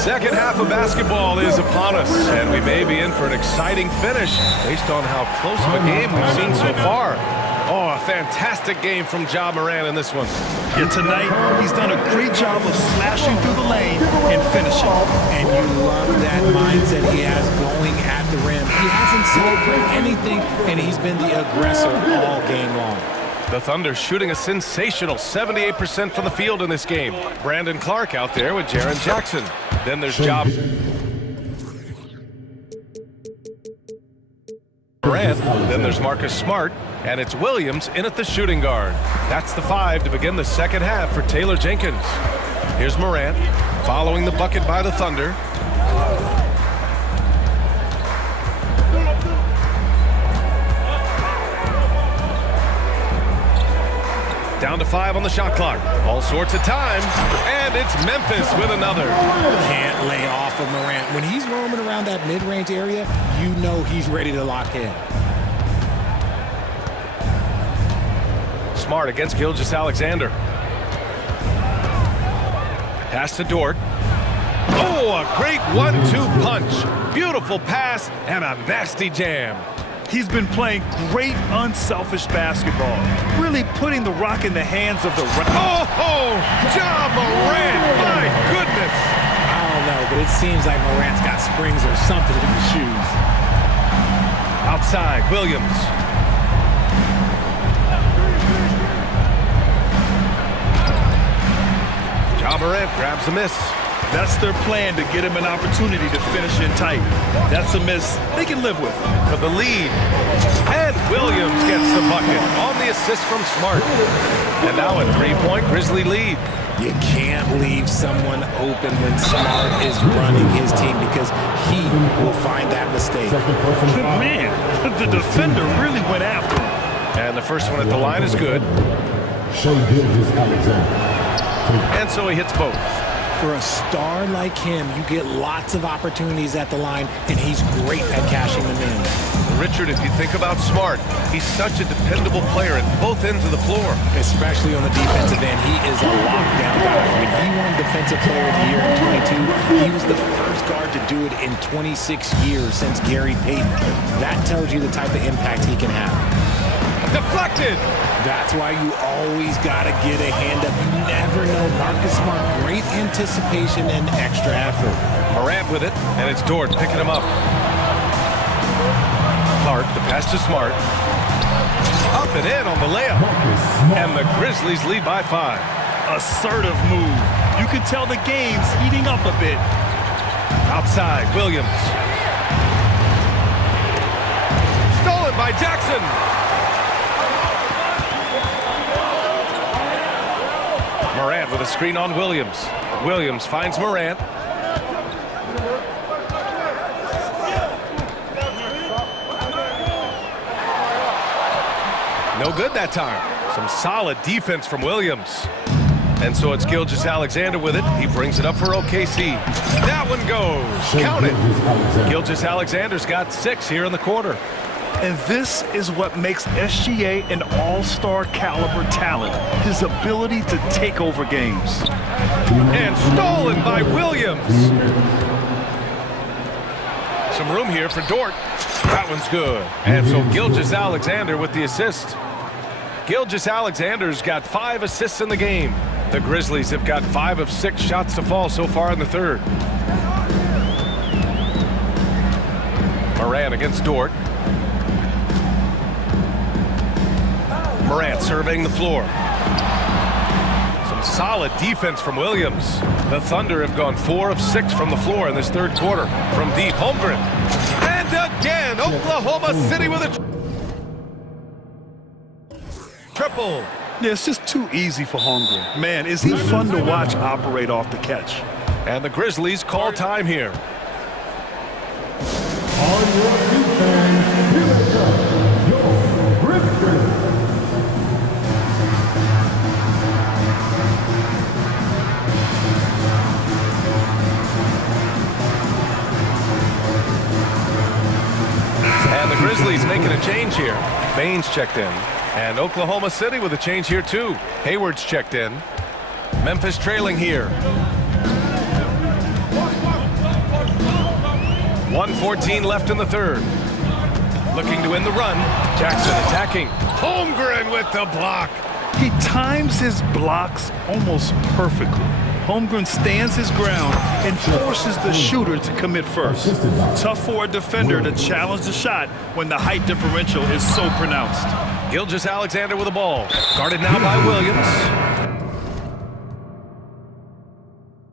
Second half of basketball is upon us, and we may be in for an exciting finish based on how close of a game we've seen so far. Oh, a fantastic game from Ja Morant in this one. Yeah, tonight he's done a great job of slashing through the lane and finishing. And you love that mindset he has going at the rim. He hasn't settled for anything, and he's been the aggressor all game long. The Thunder shooting a sensational 78% from the field in this game. Brandon Clark out there with Jaren Jackson. Then there's Ja Morant. Then there's Marcus Smart. And it's Williams in at the shooting guard. That's the 5 to begin the second half for Taylor Jenkins. Here's Morant following the bucket by the Thunder. Down to 5 on the shot clock. All sorts of time. And it's Memphis with another. Can't lay off of Morant. When he's roaming around that mid-range area, you know he's ready to lock in. Smart against Gilgeous-Alexander. Pass to Dort. Oh, a great 1-2 punch. Beautiful pass and a nasty jam. He's been playing great, unselfish basketball. Really putting the rock in the hands of the... Oh, Ja Morant, my goodness. I don't know, but it seems like Morant's got springs or something in his shoes. Outside, Williams. Ja Morant grabs the miss. That's their plan, to get him an opportunity to finish in tight. That's a miss they can live with. For the lead. And Williams gets the bucket on the assist from Smart. And now a 3-point Grizzly lead. You can't leave someone open when Smart is running his team, because he will find that mistake. Man, the defender really went after him. And the first one at the line is good. And so he hits both. For a star like him, you get lots of opportunities at the line, and he's great at cashing them in. Richard, if you think about Smart, he's such a dependable player at both ends of the floor. Especially on the defensive end, he is a lockdown guy. When he won Defensive Player of the Year in 22, he was the first guard to do it in 26 years since Gary Payton. That tells you the type of impact he can have. Deflected! That's why you always got to get a hand up. You never know. Marcus Smart, great anticipation and extra effort. Morant with it, and it's Dort picking him up. Clark, the pass to Smart. Up and in on the layup. And the Grizzlies lead by 5. Assertive move. You can tell the game's heating up a bit. Outside, Williams. by Jackson. Morant with a screen on Williams. Williams finds Morant. No good that time. Some solid defense from Williams. And so it's Gilgeous-Alexander with it. He brings it up for OKC. That one goes. Count it. Gilgeous-Alexander's got 6 here in the quarter. And this is what makes SGA an all-star caliber talent. His ability to take over games. And stolen by Williams. Some room here for Dort. That one's good. And so Gilgeous-Alexander with the assist. Gilgeous-Alexander's got 5 assists in the game. The Grizzlies have got 5 of 6 shots to fall so far in the third. Morant against Dort. Morant surveying the floor. Some solid defense from Williams. The Thunder have gone 4 of 6 from the floor in this third quarter. From deep, Holmgren. And again, Oklahoma City with a triple. Yeah, it's just too easy for Holmgren. Man, is he fun to watch operate off the catch. And the Grizzlies call time here. On your defense, here they come, your Grizzlies. And the Grizzlies making a change here. Baines checked in. And Oklahoma City with a change here too. Hayward's checked in. Memphis trailing here. 1:14 left in the third. Looking to win the run. Jackson attacking. Holmgren with the block. He times his blocks almost perfectly. Holmgren stands his ground and forces the shooter to commit first. Tough for a defender to challenge the shot when the height differential is so pronounced. Gilgeous-Alexander with the ball. Guarded now by Williams.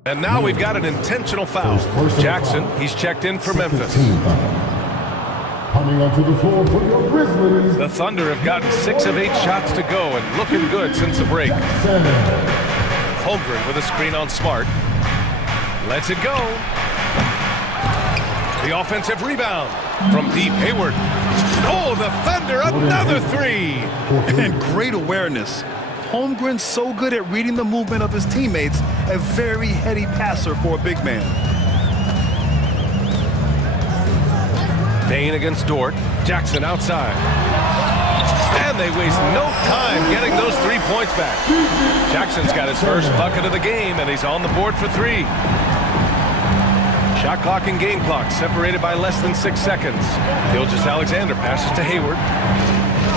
And now we've got an intentional foul. Jackson, he's checked in for Memphis. Coming onto the floor for your Grizzlies. The Thunder have gotten 6 of 8 shots to go and looking good since the break. Holmgren with a screen on Smart. Lets it go. The offensive rebound from deep. Hayward. Oh, the Thunder, another 3. And great awareness. Holmgren's so good at reading the movement of his teammates, a very heady passer for a big man. Bain against Dort. Jackson outside. And they waste no time getting those 3 points back. Jackson's got his first bucket of the game, and he's on the board for 3. Shot clock and game clock separated by less than 6 seconds. Gilgeous-Alexander passes to Hayward.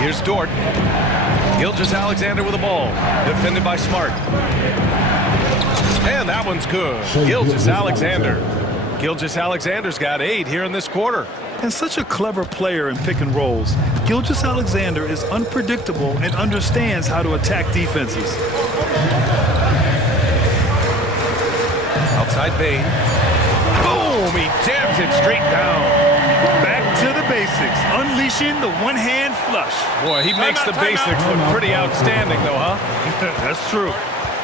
Here's Dort. Gilgeous-Alexander with the ball. Defended by Smart. And that one's good. Gilgeous-Alexander. Gilgeous-Alexander's got 8 here in this quarter. And such a clever player in pick and rolls. Gilgeous-Alexander is unpredictable and understands how to attack defenses. Outside Bain. Boom! He jams it straight down. Back to the basics, unleashing the one-hand flush. Boy, he makes the basics look pretty outstanding, though, huh? That's true.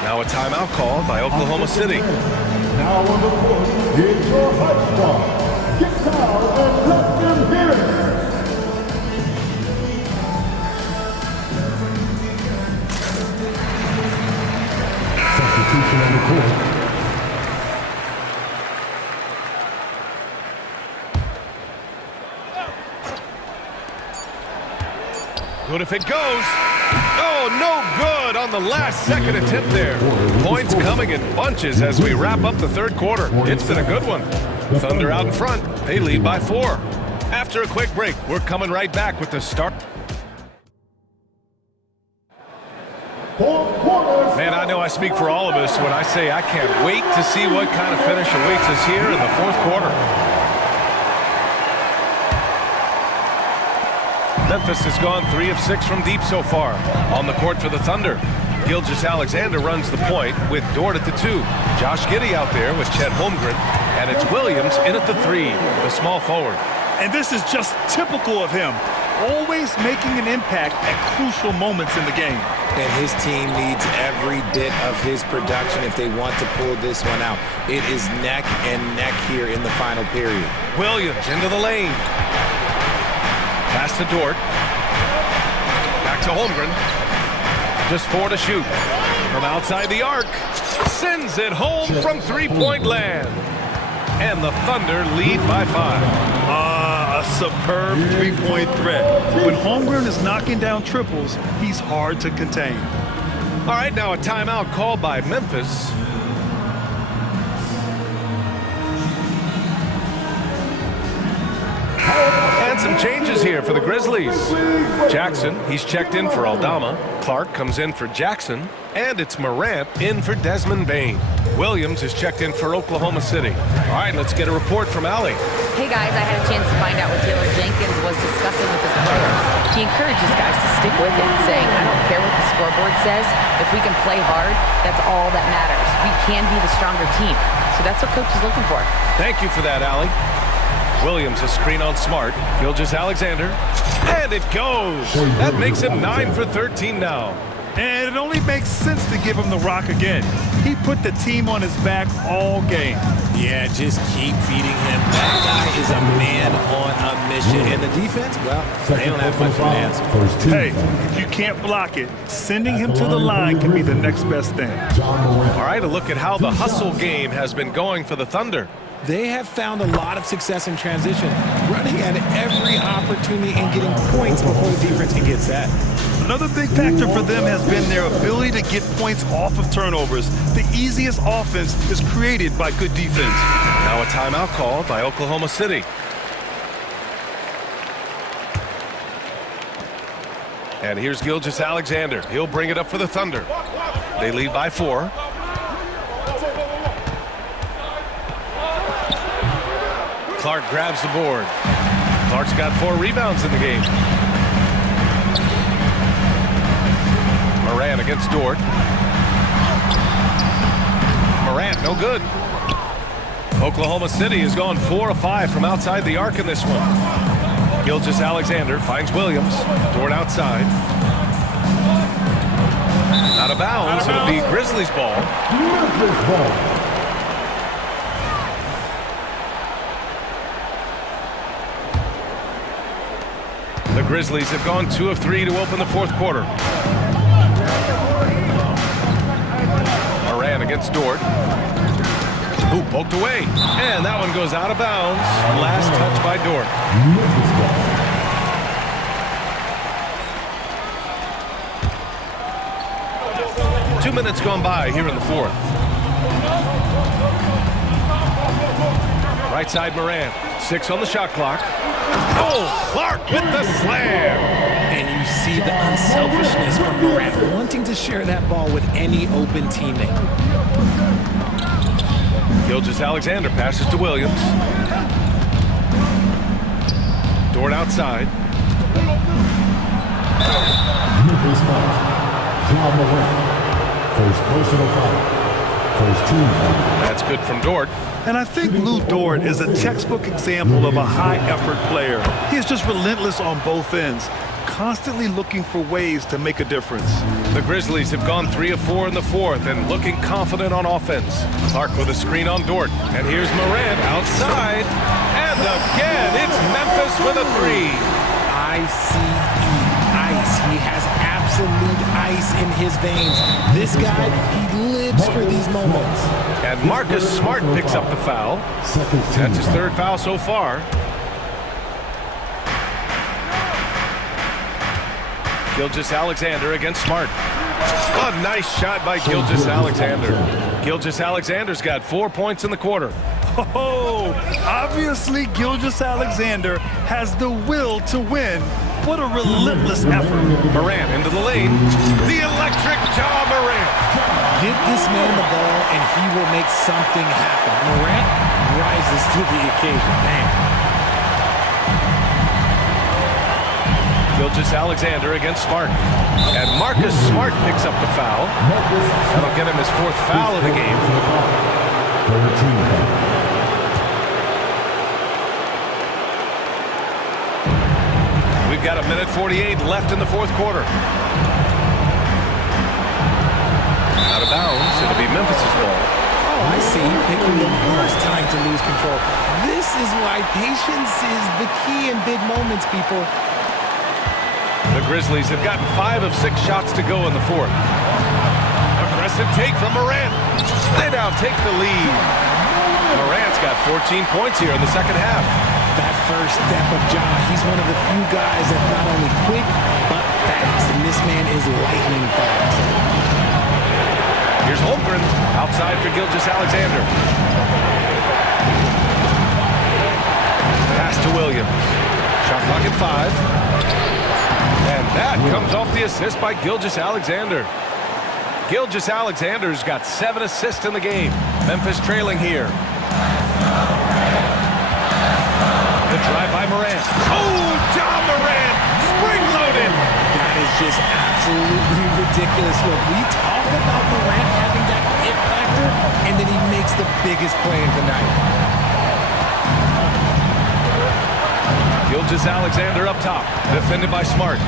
Now a timeout called by Oklahoma City. Now on the court, it's your hot squad. Get down and let them hear it. Substitution on the court. Good if it goes. Oh, no good on the last second attempt there. Points coming in bunches as we wrap up the third quarter. It's been a good one. Thunder out in front. They lead by 4. After a quick break, we're coming right back with the start. Man, I know I speak for all of us when I say I can't wait to see what kind of finish awaits us here in the fourth quarter. Memphis has gone 3 of 6 from deep so far. On the court for the Thunder, Gilgeous-Alexander runs the point with Dort at the 2. Josh Giddey out there with Chet Holmgren. And it's Williams in at the 3, the small forward. And this is just typical of him. always making an impact at crucial moments in the game. And his team needs every bit of his production if they want to pull this one out. It is neck and neck here in the final period. Williams into the lane. Pass to Dort. Back to Holmgren. Just 4 to shoot. From outside the arc. Sends it home from three-point land. And the Thunder lead by 5. A superb three-point threat. When Holmgren is knocking down triples, he's hard to contain. All right, now a timeout called by Memphis. And some changes here for the Grizzlies. Jackson, he's checked in for Aldama. Clark comes in for Jackson. And it's Morant in for Desmond Bain. Williams is checked in for Oklahoma City. All right, let's get a report from Allie. Hey guys, I had a chance to find out what Taylor Jenkins was discussing with his players. He encourages guys to stick with it, saying, I don't care what the scoreboard says. If we can play hard, that's all that matters. We can be the stronger team. So that's what coach is looking for. Thank you for that, Allie. Williams a screen on Smart. Gilgeous-Alexander. And it goes. That makes him 9 for 13 now. And it only makes sense to give him the rock again. He put the team on his back all game. Yeah, just keep feeding him. That guy is a man on a mission. And the defense, well, they don't have much of an answer. Hey, if you can't block it, sending him to the line can be the next best thing. All right, a look at how the hustle game has been going for the Thunder. They have found a lot of success in transition, running at every opportunity and getting points before the defense can get set. Another big factor for them has been their ability to get points off of turnovers. The easiest offense is created by good defense. Now a timeout called by Oklahoma City. And here's Gilgeous-Alexander. He'll bring it up for the Thunder. They lead by 4. Clark grabs the board. Clark's got 4 rebounds in the game. Morant against Dort. Morant, no good. Oklahoma City has gone 4 of 5 from outside the arc in this one. Gilgeous-Alexander finds Williams. Dort outside. Out of bounds. It'll be Grizzlies ball. The Grizzlies have gone 2 of 3 to open the 4th quarter. Morant against Dort. Ooh, poked away. And that one goes out of bounds. Last touch by Dort. 2 minutes gone by here in the 4th. Right side Morant. 6 on the shot clock. Oh, Clark with the slam. And you see the unselfishness from Morant, wanting to share that ball with any open teammate. Gilgeous-Alexander passes to Williams. Dort outside. First personal foul. First team foul. That's good from Dort. And I think Lou Dort is a textbook example of a high-effort player. He is just relentless on both ends, constantly looking for ways to make a difference. The Grizzlies have gone 3 of 4 in the 4th and looking confident on offense. Clark with a screen on Dort. And here's Morant outside. And again, it's Memphis with a 3. Ice. He has absolute ice in his veins. This guy, he lives for these moments. And Marcus Smart picks up the foul. That's his 3rd foul so far. Gilgeous-Alexander against Smart. A nice shot by Gilgeous-Alexander. Gilgeous-Alexander's got 4 points in the quarter. Oh, obviously Gilgeous-Alexander has the will to win. What a relentless effort. Morant into the lane. The electric Ja Morant. Give this man the ball and he will make something happen. Morant rises to the occasion, man. Gilgeous-Alexander against Smart. And Marcus Smart picks up the foul. That'll get him his 4th foul of the game. We've got 1:48 left in the fourth quarter. Out of bounds. It'll be Memphis's ball. Oh, I see. Picking the worst time to lose control. This is why patience is the key in big moments, people. The Grizzlies have gotten 5 of 6 shots to go in the fourth. Aggressive take from Morant. They now take the lead. Morant's got 14 points here in the second half. That first step of Ja, he's one of the few guys that's not only quick, but fast. And this man is lightning fast. Here's Holmgren outside for Gilgeous-Alexander. Pass to Williams. Shot clock at 5. And that comes off the assist by Gilgeous-Alexander. Gilgeous-Alexander's got 7 assists in the game. Memphis trailing here. The drive by Morant. Oh, John Morant, spring-loaded. That is just absolutely ridiculous. Look, we talk about Morant having that it factor, and then he makes the biggest play of the night. Gilgeous-Alexander up top, defended by Smart.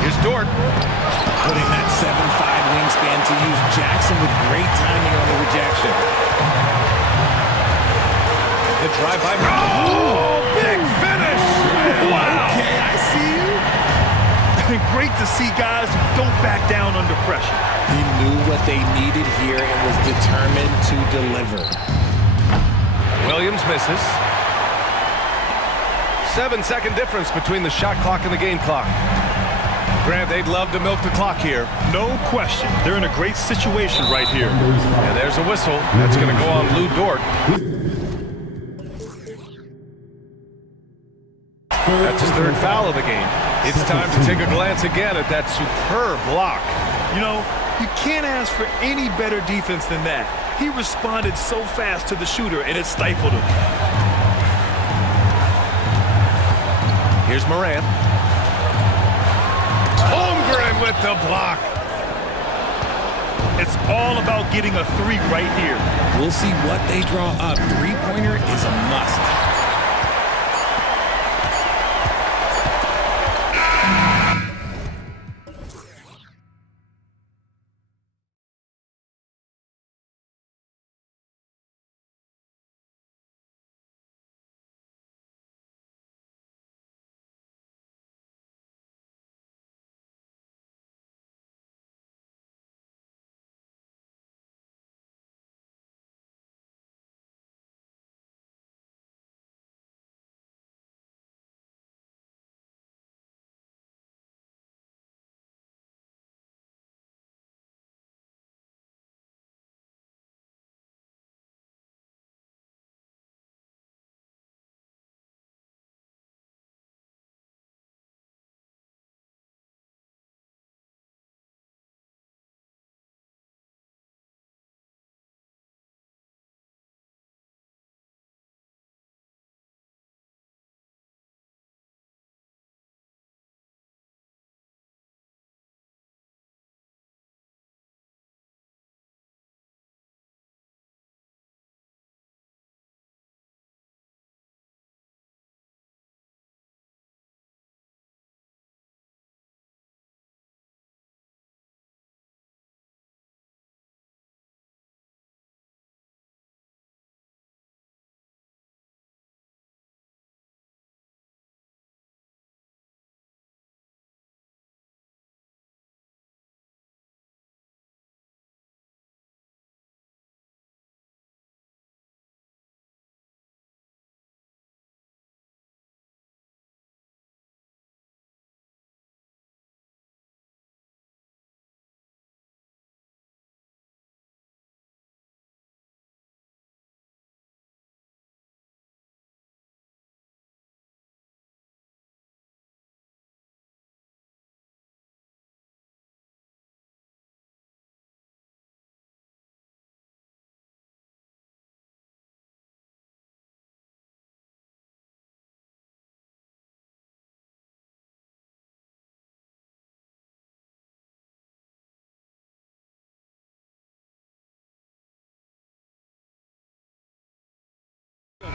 Here's Dort. Putting that 7'5" wingspan to use Jackson with great timing on the rejection. The drive by... Oh, big finish! Wow! Okay, I see you. Great to see guys who don't back down under pressure. He knew what they needed here and was determined to deliver. Williams misses. 7-second difference between the shot clock and the game clock. Grant, they'd love to milk the clock here. No question. They're in a great situation right here. And there's a whistle. That's going to go on Lou Dort. That's his 3rd foul of the game. It's time to take a glance again at that superb block. You know, you can't ask for any better defense than that. He responded so fast to the shooter, and it stifled him. Here's Morant. Holmgren with the block. It's all about getting a 3 right here. We'll see what they draw up. Three-pointer is a must.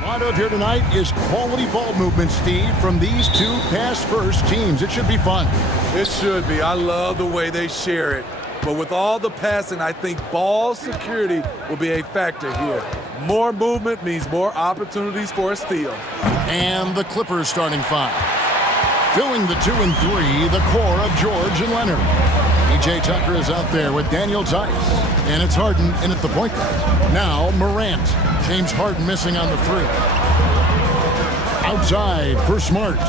Motto here tonight is quality ball movement, Steve, from these two pass-first teams. It should be fun. It should be. I love the way they share it. But with all the passing, I think ball security will be a factor here. More movement means more opportunities for a steal. And the Clippers starting five. Filling the 2 and 3, the core of George and Leonard. PJ Tucker is out there with Daniel Tice. And it's Harden in at the point guard. Now Morant. James Harden missing on the 3. Outside for Smart.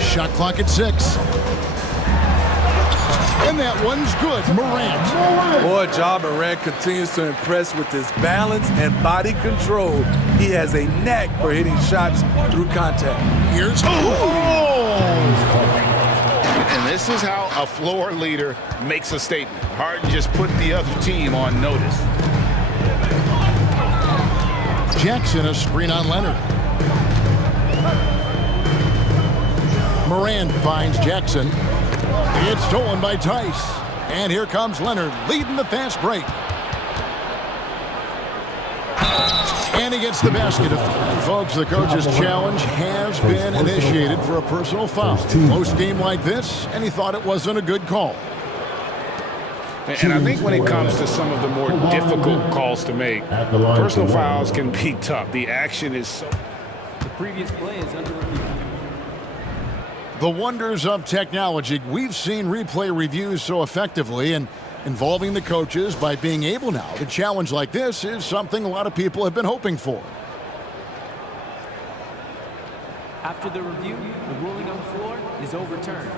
Shot clock at 6. And that one's good. Morant. Boy, Ja Morant continues to impress with his balance and body control. He has a knack for hitting shots through contact. Here's And this is how a floor leader makes a statement. Harden just put the other team on notice. Jackson, a screen on Leonard. Morant finds Jackson. It's stolen by Tice. And here comes Leonard leading the fast break. And he gets the basket. Folks, the coach's challenge has been initiated for a personal foul. Most game like this, and he thought it wasn't a good call. And I think when it comes to some of the more difficult calls to make, personal fouls can be tough. The action is so... The previous play is under review. The wonders of technology. We've seen replay reviews so effectively, and involving the coaches by being able now to challenge like this is something a lot of people have been hoping for. After the review, the ruling on the floor is overturned.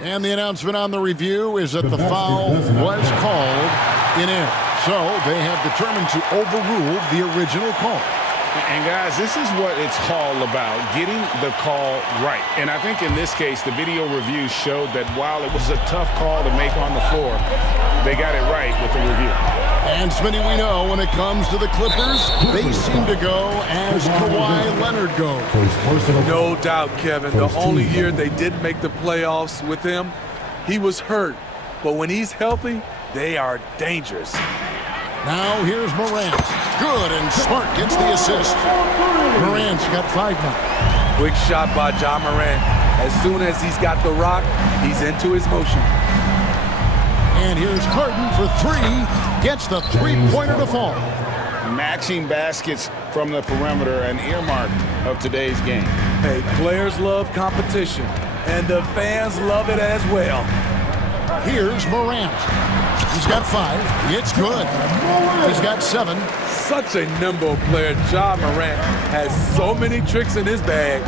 And the announcement on the review is that the foul was called in air. So they have determined to overrule the original call. And guys, this is what it's all about, getting the call right. And I think in this case, the video review showed that while it was a tough call to make on the floor, they got it right with the review. And Smitty, we know when it comes to the Clippers, they seem to go as Kawhi Leonard goes. No doubt, Kevin. The only year they didn't make the playoffs with him, he was hurt. But when he's healthy, they are dangerous. Now here's Morant. Good, and Smart gets the assist. Morant's got 5 now. Quick shot by Ja Morant. As soon as he's got the rock, he's into his motion. And here's Harden for 3. Gets the 3-pointer to fall. Matching baskets from the perimeter, an earmark of today's game. Hey, players love competition, and the fans love it as well. Here's Morant. He's got 5. It's good. He's got 7. Such a nimble player. Ja Morant has so many tricks in his bag.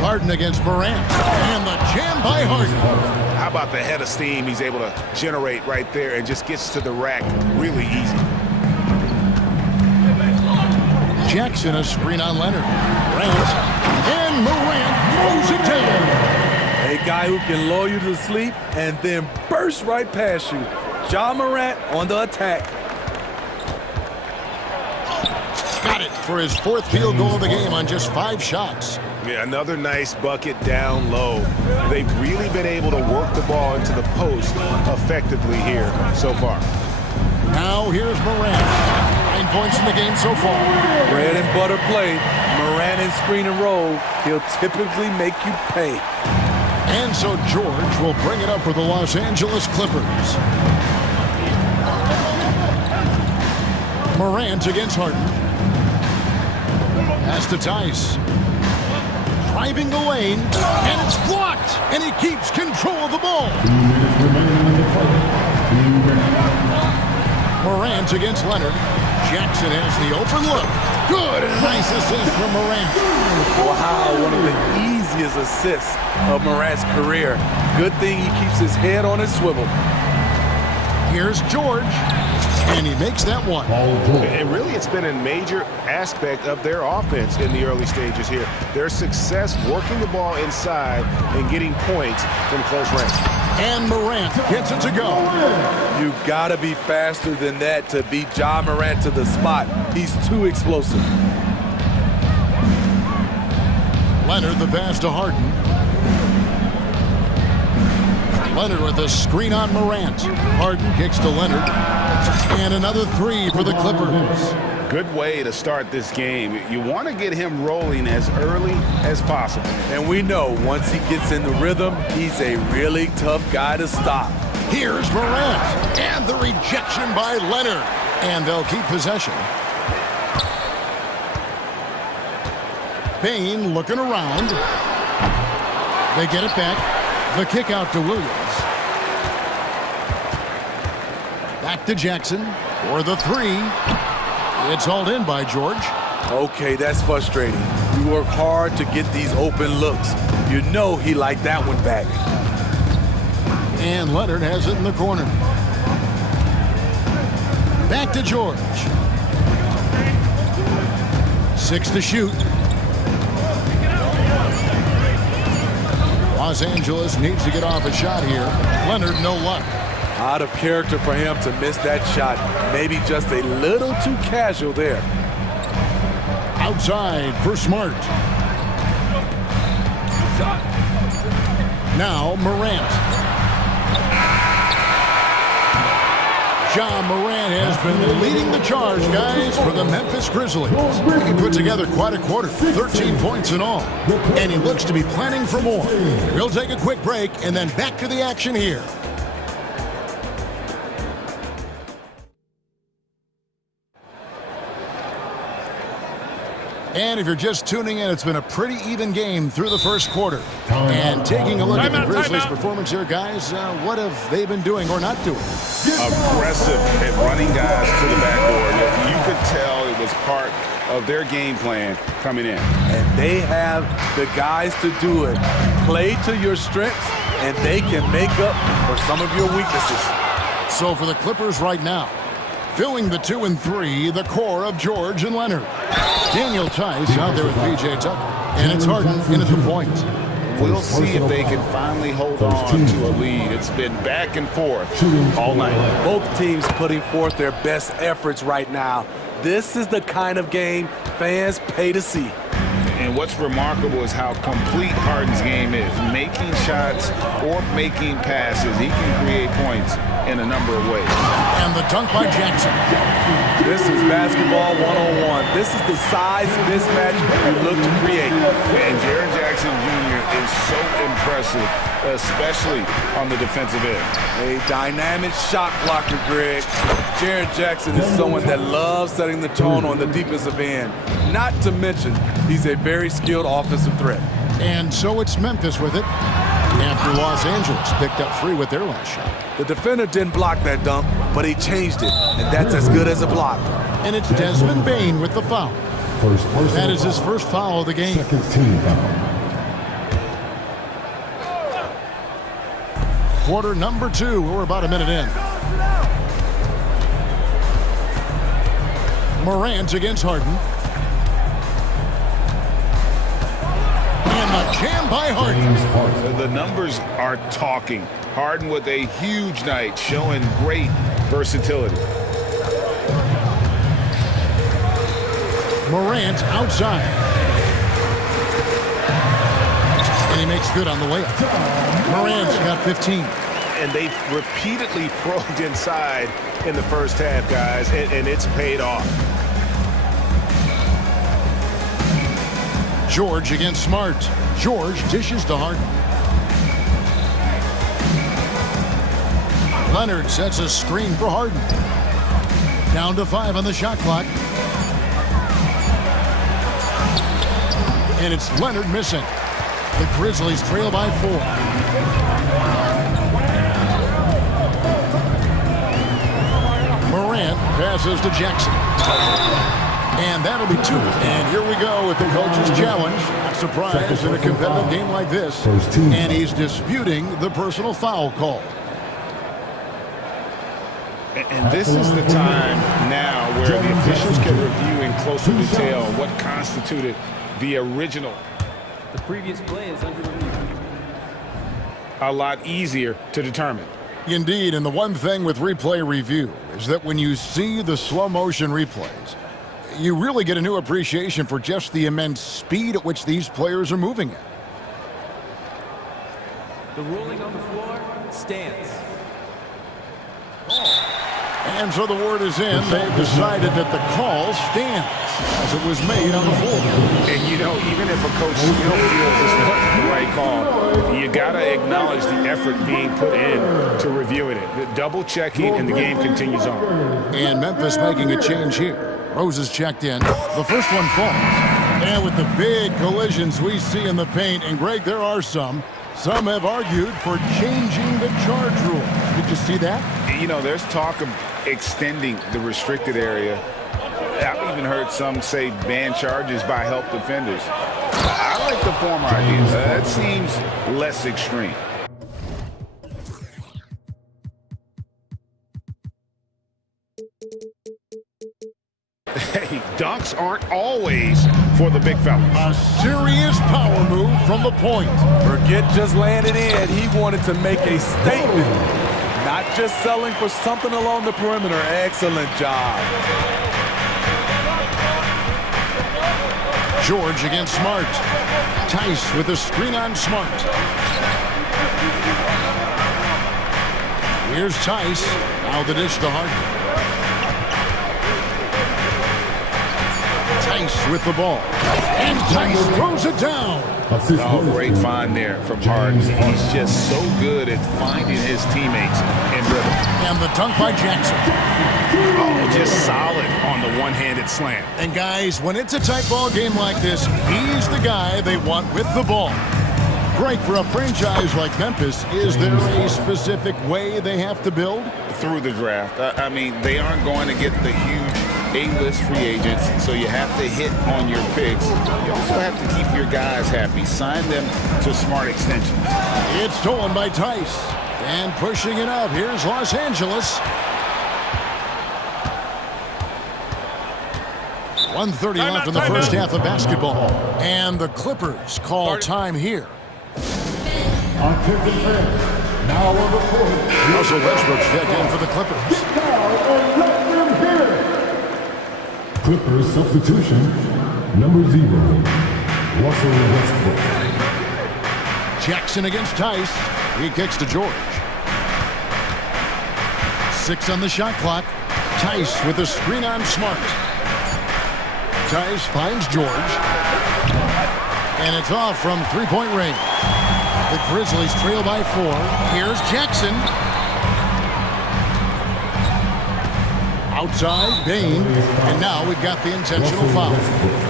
Harden against Morant. And the jam by Harden. How about the head of steam he's able to generate right there and just gets to the rack really easy. Jackson, a screen on Leonard. Morant. And Morant throws it down. A guy who can lull you to sleep and then burst right past you. Ja Morant on the attack. Got it for his 4th field goal of the game on just 5 shots. Yeah, another nice bucket down low. They've really been able to work the ball into the post effectively here so far. Now here's Morant. 9 points in the game so far. Bread and butter play. Morant and screen and roll. He'll typically make you pay. And so George will bring it up for the Los Angeles Clippers. Morant against Harden. Pass to Tice. Driving the lane, and it's blocked, and he keeps control of the ball. Morant against Leonard. Jackson has the open look. Good, and a nice assist from Morant. Wow, one of the easiest assists of Morant's career. Good thing he keeps his head on his swivel. Here's George, and he makes that one. And really, it's been a major aspect of their offense in the early stages here. Their success working the ball inside and getting points from close range. And Morant gets it to go. You gotta be faster than that to beat Ja Morant to the spot. He's too explosive. Leonard the pass to Harden. Leonard with a screen on Morant. Harden kicks to Leonard. And another three for the Clippers. Good way to start this game. You want to get him rolling as early as possible. And we know once he gets in the rhythm, he's a really tough guy to stop. Here's Morant, and the rejection by Leonard. And they'll keep possession. Payne looking around. They get it back. The kick out to Williams. Back to Jackson for the three. It's hauled in by George. Okay, that's frustrating. You work hard to get these open looks. You know he liked that one back. And Leonard has it in the corner. Back to George. 6 to shoot. Los Angeles needs to get off a shot here. Leonard, no luck. Out of character for him to miss that shot. Maybe just a little too casual there. Outside for Smart. Now Morant. Ja Morant has been leading the charge, guys, for the Memphis Grizzlies. He put together quite a quarter, 13 points in all. And he looks to be planning for more. We'll take a quick break and then back to the action here. And if you're just tuning in, it's been a pretty even game through the first quarter. And taking a look at the Grizzlies' performance here, guys, what have they been doing or not doing? Aggressive at running guys to the backboard. You could tell it was part of their game plan coming in. And they have the guys to do it. Play to your strengths, and they can make up for some of your weaknesses. So for the Clippers right now, filling the 2 and 3, the core of George and Leonard. Daniel Tice out there with P.J. Tucker. And it's Harden in at the point. We'll see if they can finally hold on to a lead. It's been back and forth all night. Both teams putting forth their best efforts right now. This is the kind of game fans pay to see. And what's remarkable is how complete Harden's game is. Making shots or making passes, he can create points in a number of ways. And the dunk by Jackson. This is basketball 101. This is the size mismatch you look to create. And Jaren Jackson Jr. is so impressive, especially on the defensive end. A dynamic shot blocker, Greg. Jaren Jackson is someone that loves setting the tone on the defensive end. Not to mention, he's a very skilled offensive threat. And so it's Memphis with it, after Los Angeles picked up 3 with their last shot. The defender didn't block that dunk, but he changed it, and that's as good as a block. And it's Desmond Bane with the foul. That is his first foul of the game. Second team foul. Quarter number 2, we're about a minute in. Morant against Harden. And a jam by Harden. The numbers are talking. Harden with a huge night, showing great versatility. Morant outside. And he makes good on the layup. Morant's got 15. And they've repeatedly probed inside in the first half, guys, and it's paid off. George against Smart. George dishes to Harden. Leonard sets a screen for Harden. Down to 5 on the shot clock. And it's Leonard missing. The Grizzlies trail by 4. Morant passes to Jackson. And that'll be 2. And here we go with the coach's challenge. Not surprised in a competitive game like this. And he's disputing the personal foul call. And this is the time now where the officials can review in closer detail what constituted the original. The previous play is under review. A lot easier to determine. Indeed, and the one thing with replay review is that when you see the slow motion replays, you really get a new appreciation for just the immense speed at which these players are moving at. The ruling on the floor stands. And so the word is in. They've decided that the call stands as it was made on the floor. And, you know, even if a coach still feels it's not the right call, you got to acknowledge the effort being put in to reviewing it. The double checking, and the game continues on. And Memphis making a change here. Rose is checked in. The first one falls. And with the big collisions we see in the paint, and Greg, there are some have argued for changing the charge rule. Did you see that? You know, there's talk of extending the restricted area. I've even heard some say ban charges by help defenders. I like the former ideas. That seems less extreme. Hey, dunks aren't always for the big fella. A serious power move from the point. Forget just laying it in. He wanted to make a statement. Not just selling for something along the perimeter. Excellent job. George against Smart. Tice with a screen on Smart. Here's Tice. Now the dish to Harden. Tice with the ball. And Tice throws it down. Oh, great find there from Harden. He's just so good at finding his teammates in rhythm. And the dunk by Jackson. Oh, just solid on the one-handed slam. And guys, when it's a tight ball game like this, he's the guy they want with the ball. Great for a franchise like Memphis. Is there a specific way they have to build? Through the draft. I mean, they aren't going to get the huge A-list free agents, so you have to hit on your picks. You also have to keep your guys happy. Sign them to smart extensions. It's stolen by Tice. And pushing it up. Here's Los Angeles. 1:30 left in the first half of basketball. And the Clippers call time here. On 10th now on the court. Russell Westbrook's checked in for the Clippers. Get down and let them hear it. Clippers substitution, number 0, Russell Westbrook. Jackson against Tice. He kicks to George. 6 on the shot clock. Tice with a screen on Smart. Tice finds George. And it's off from three-point range. The Grizzlies trail by 4. Here's Jackson. Outside, Bain. And now we've got the intentional foul.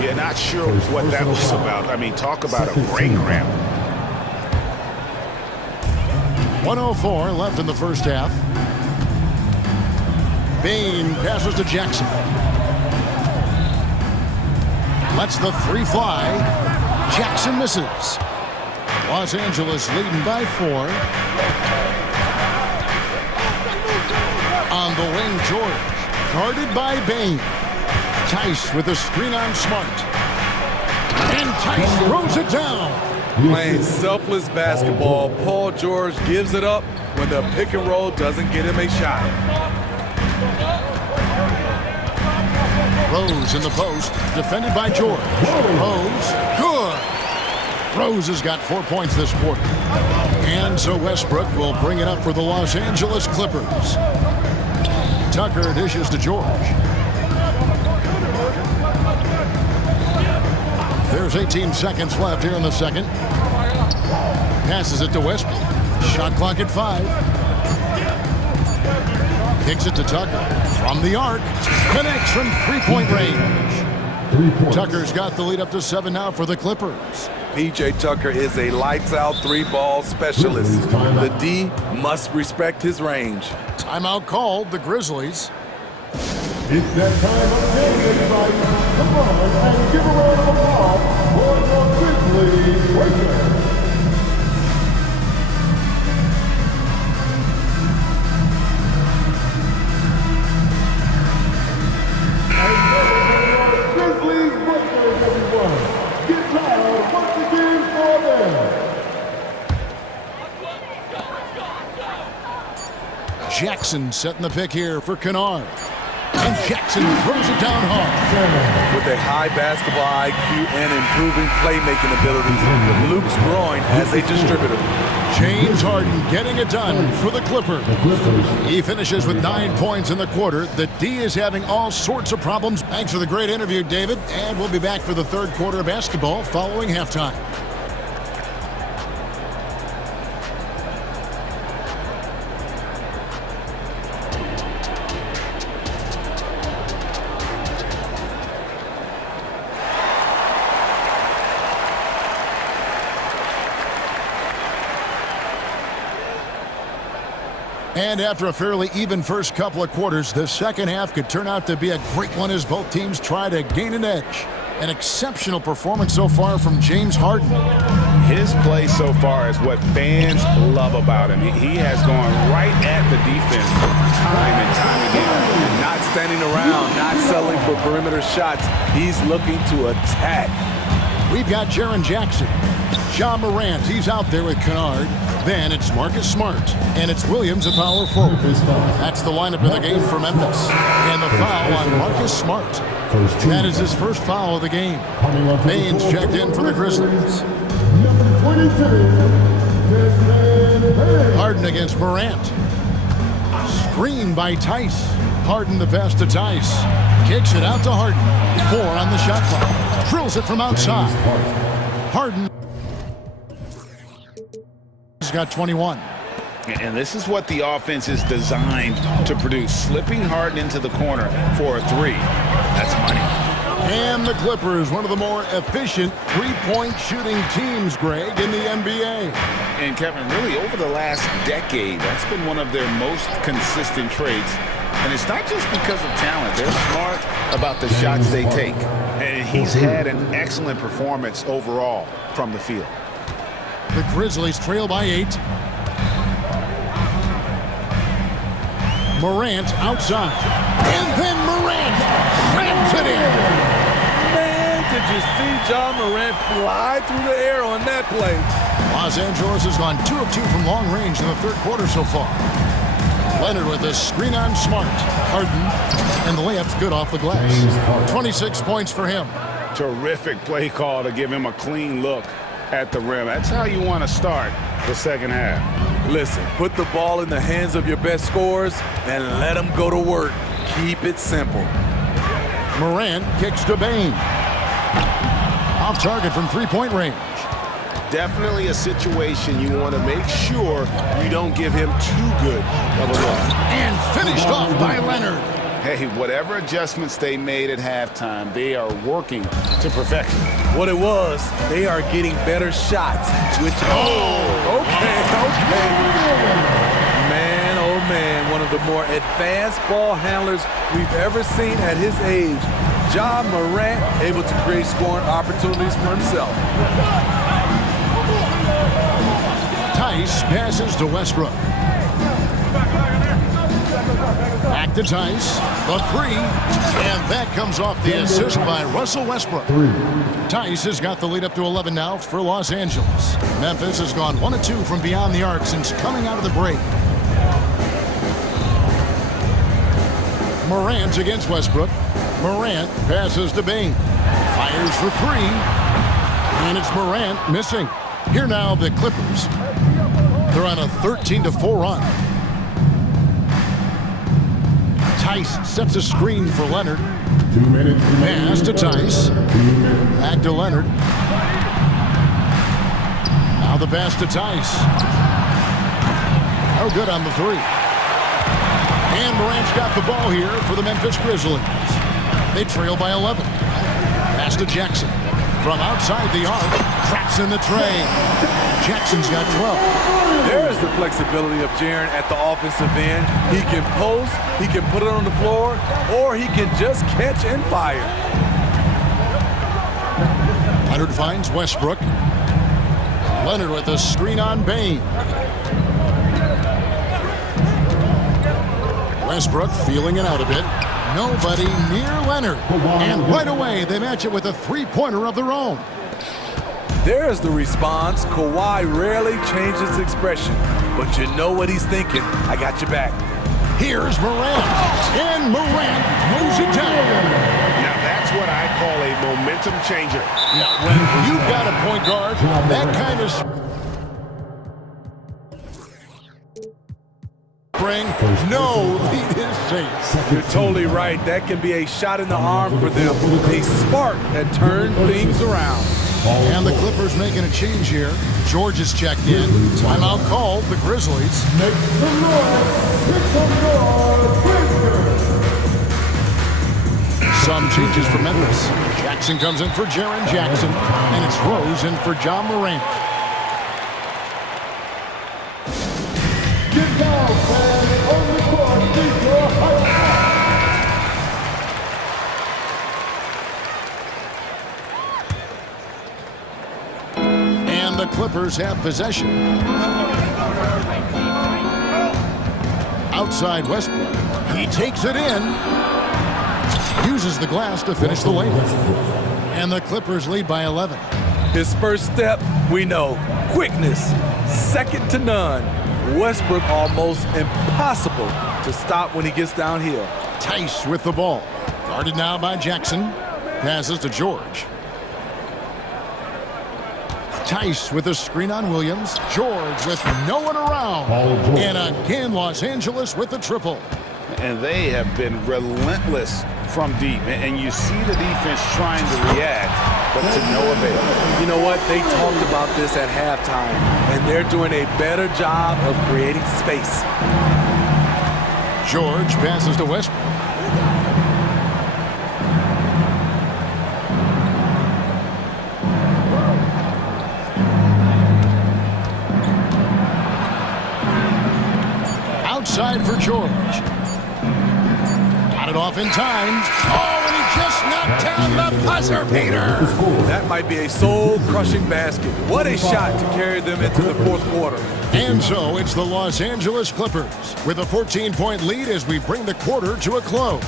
Yeah, not sure what that was about. I mean, talk about a break ramp. 1:04 left in the first half. Bain passes to Jackson. Lets the three fly. Jackson misses. Los Angeles leading by 4. On the wing, George. Guarded by Bain. Tice with a screen on Smart. And Tice throws it down. Playing selfless basketball. Paul George gives it up when the pick and roll doesn't get him a shot. Rose in the post, defended by George. Rose, good. Rose has got 4 points this quarter. And so Westbrook will bring it up for the Los Angeles Clippers. Tucker dishes to George. There's 18 seconds left here in the second. Passes it to Westbrook. Shot clock at 5. Kicks it to Tucker. From the arc. Connects from three-point range. Tucker's got the lead up to 7 now for the Clippers. PJ Tucker is a lights-out three-ball specialist. The D must respect his range. Timeout called, the Grizzlies. It's that time of day, everybody. Come on and give a round of applause for the Grizzlies Breakers. And Grizzlies Breakers, everyone. Get loud once again for them. Jackson setting the pick here for Kennard. And Jackson throws it down hard. With a high basketball IQ and improving playmaking abilities, Luke's growing as a distributor. James Harden getting it done for the Clippers. He finishes with 9 points in the quarter. The D is having all sorts of problems. Thanks for the great interview, David. And we'll be back for the third quarter of basketball following halftime. And after a fairly even first couple of quarters, the second half could turn out to be a great one as both teams try to gain an edge. An exceptional performance so far from James Harden. His play so far is what fans love about him. He has gone right at the defense time and time again. Not standing around, not settling for perimeter shots. He's looking to attack. We've got Jaren Jackson. Ja Morant, he's out there with Kennard. Then it's Marcus Smart, and it's Williams at power forward. That's the lineup in the game for Memphis. And the foul on Marcus Smart. That is his first foul of the game. Baines checked in for the Grizzlies. Harden against Morant. Screen by Tice. Harden the pass to Tice. Kicks it out to Harden. 4 on the shot clock. Drills it from outside. Harden got 21. And this is what the offense is designed to produce. Slipping Harden into the corner for a three. That's money. And the Clippers, one of the more efficient three-point shooting teams, Greg, in the NBA. And Kevin, really over the last decade, that's been one of their most consistent traits. And it's not just because of talent. They're smart about the shots they take. And he's had an excellent performance overall from the field. The Grizzlies trail by 8. Morant outside. And then Morant rams it in. Man, did you see Ja Morant fly through the air on that play? Los Angeles has gone 2 of 2 from long range in the third quarter so far. Leonard with a screen on Smart. Harden, and the layup's good off the glass. 26 points for him. Terrific play call to give him a clean look at the rim. That's how you want to start the second half. Listen, put the ball in the hands of your best scorers and let them go to work. Keep it simple. Morant kicks to Bain. Off target from three-point range. Definitely a situation you want to make sure you don't give him too good of a look. And finished off by Leonard. Hey, whatever adjustments they made at halftime, they are working to perfection. What it was, they are getting better shots. Which, okay. Man, oh man, one of the more advanced ball handlers we've ever seen at his age. Ja Morant able to create scoring opportunities for himself. Tice passes to Westbrook. Back to Tice, the three, and that comes off the assist by Russell Westbrook. Tice has got the lead up to 11 now for Los Angeles. Memphis has gone 1 of 2 from beyond the arc since coming out of the break. Morant against Westbrook. Morant passes to Bain. Fires for 3, and it's Morant missing. Here now the Clippers. They're on a 13-4 run. Tice sets a screen for Leonard. 2 minutes. Pass to Tice. Back to Leonard. Now the pass to Tice. No good on the 3. And Morant's got the ball here for the Memphis Grizzlies. They trail by 11. Pass to Jackson. From outside the arc, traps in the tray. Jackson's got 12. There's the flexibility of Jaren at the offensive end. He can post, he can put it on the floor, or he can just catch and fire. Leonard finds Westbrook. Leonard with a screen on Bain. Westbrook feeling it out a bit. Nobody near Leonard. And right away, they match it with a three-pointer of their own. There's the response. Kawhi rarely changes expression, but you know what he's thinking. I got your back. Here's Morant. And Morant moves it down. Now that's what I call a momentum changer. Yeah, when you've got a point guard, that kind of... spring. No, lead is safe. You're totally right. That can be a shot in the arm for them. A spark that turns things around. And the Clippers making a change here. George is checked in. Timeout called, the Grizzlies. Some changes for Memphis. Jackson comes in for Jaren Jackson, and it's Rose in for John Morant. And the Clippers have possession. Outside Westbrook. He takes it in. Uses the glass to finish the layup. And the Clippers lead by 11. His first step, we know, quickness, second to none. Westbrook almost impossible to stop when he gets downhill. Tice with the ball. Guarded now by Jackson. Passes to George. Tice with a screen on Williams. George with no one around. And again, Los Angeles with the triple. And they have been relentless from deep. And you see the defense trying to react, but to no avail. You know what? They talked about this at halftime, and they're doing a better job of creating space. George passes to Westbrook. Outside for George. Got it off in time. Oh, and he just knocked down the buzzer beater. That might be a soul-crushing basket. What a shot to carry them into the fourth quarter. And so it's the Los Angeles Clippers with a 14-point lead as we bring the quarter to a close.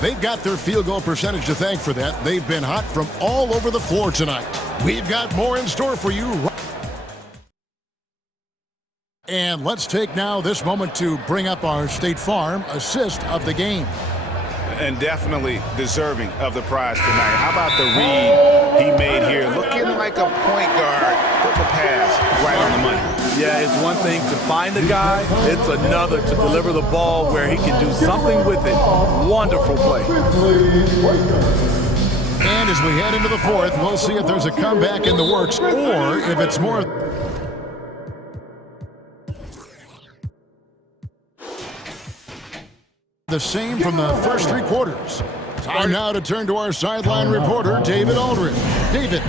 They've got their field goal percentage to thank for that. They've been hot from all over the floor tonight. We've got more in store for you. And let's take now this moment to bring up our State Farm assist of the game. And definitely deserving of the prize tonight. How about the read he made here? Looking like a point guard. Put the pass right on the money. Yeah, it's one thing to find the guy. It's another to deliver the ball where he can do something with it. Wonderful play. And as we head into the fourth, we'll see if there's a comeback in the works or if it's more... the same from the first three quarters. Time now to turn to our sideline reporter, David Aldridge. David.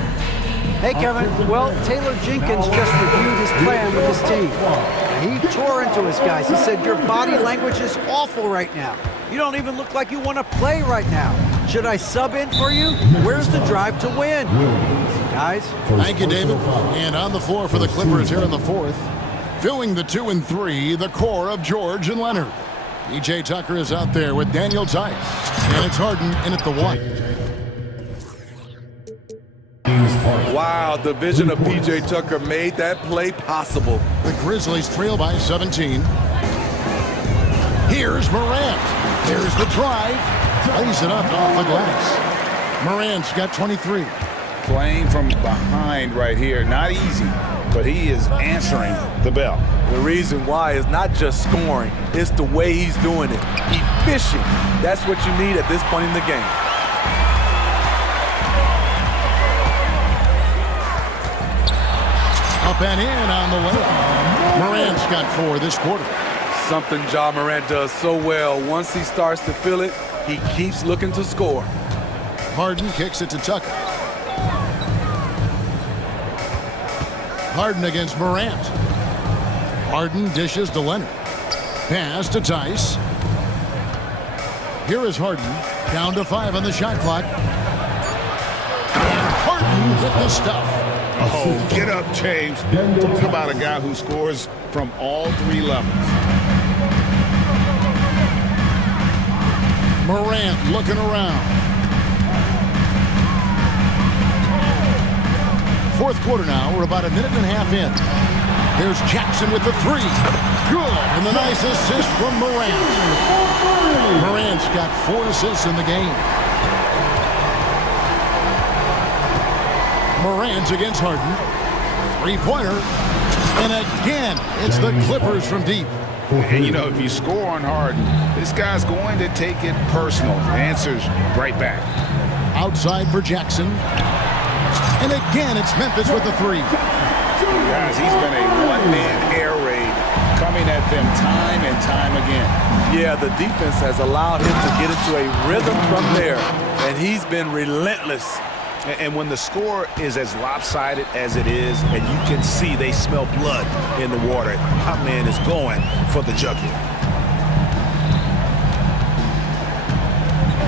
Hey, Kevin. Well, Taylor Jenkins just reviewed his plan with his team. He tore into his guys. He said, your body language is awful right now. You don't even look like you want to play right now. Should I sub in for you? Where's the drive to win? Guys. Thank you, David. And on the floor for the Clippers here in the fourth. Filling the 2 and 3, the core of George and Leonard. PJ Tucker is out there with Daniel Tice. And it's Harden in at the 1. Wow, the vision of PJ Tucker made that play possible. The Grizzlies trail by 17. Here's Morant. There's the drive. Plays it up off the glass. Morant's got 23. Playing from behind right here. Not easy, but he is answering the bell. The reason why is not just scoring, it's the way he's doing it. Efficient. That's what you need at this point in the game. Up and in on the layup. Morant's got 4 this quarter. Something Ja Morant does so well. Once he starts to feel it, he keeps looking to score. Harden kicks it to Tucker. Harden against Morant. Harden dishes to Leonard. Pass to Tice. Here is Harden. Down to 5 on the shot clock. And Harden with the stuff. Oh, get up, James. Talk about a guy who scores from all 3 levels. Morant looking around. Fourth quarter now. We're about a minute and a half in. There's Jackson with the 3. Good. And the nice assist from Morant. Morant's got 4 assists in the game. Morant against Harden. 3-pointer. And again, it's the Clippers from deep. And, you know, if you score on Harden, this guy's going to take it personal. Answers right back. Outside for Jackson. And again, it's Memphis with the three. Guys, he's been a one-man air raid coming at them time and time again. Yeah, the defense has allowed him to get into a rhythm from there, and he's been relentless. And when the score is as lopsided as it is, and you can see they smell blood in the water, my man is going for the jugular.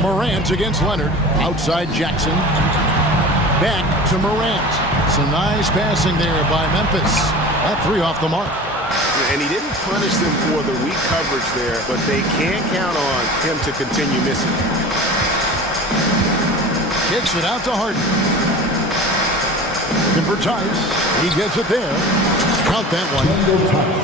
Morant against Leonard. Outside Jackson. Back to Morant. Some nice passing there by Memphis. That three off the mark. And he didn't punish them for the weak coverage there, but they can count on him to continue missing. Kicks it out to Harden. Looking for Tice. He gets it there. Count that one.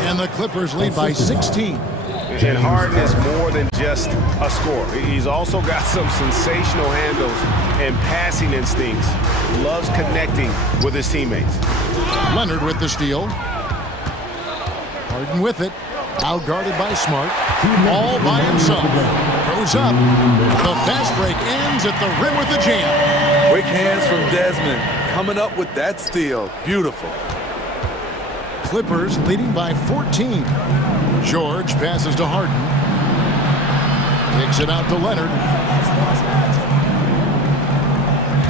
And the Clippers lead by 16. And Harden is more than just a scorer. He's also got some sensational handles and passing instincts. Loves connecting with his teammates. Leonard with the steal. Harden with it. Outguarded by Smart. All by himself. Goes up. The fast break ends at the rim with the jam. Quick hands from Desmond. Coming up with that steal. Beautiful. Clippers leading by 14. George passes to Harden. Kicks it out to Leonard.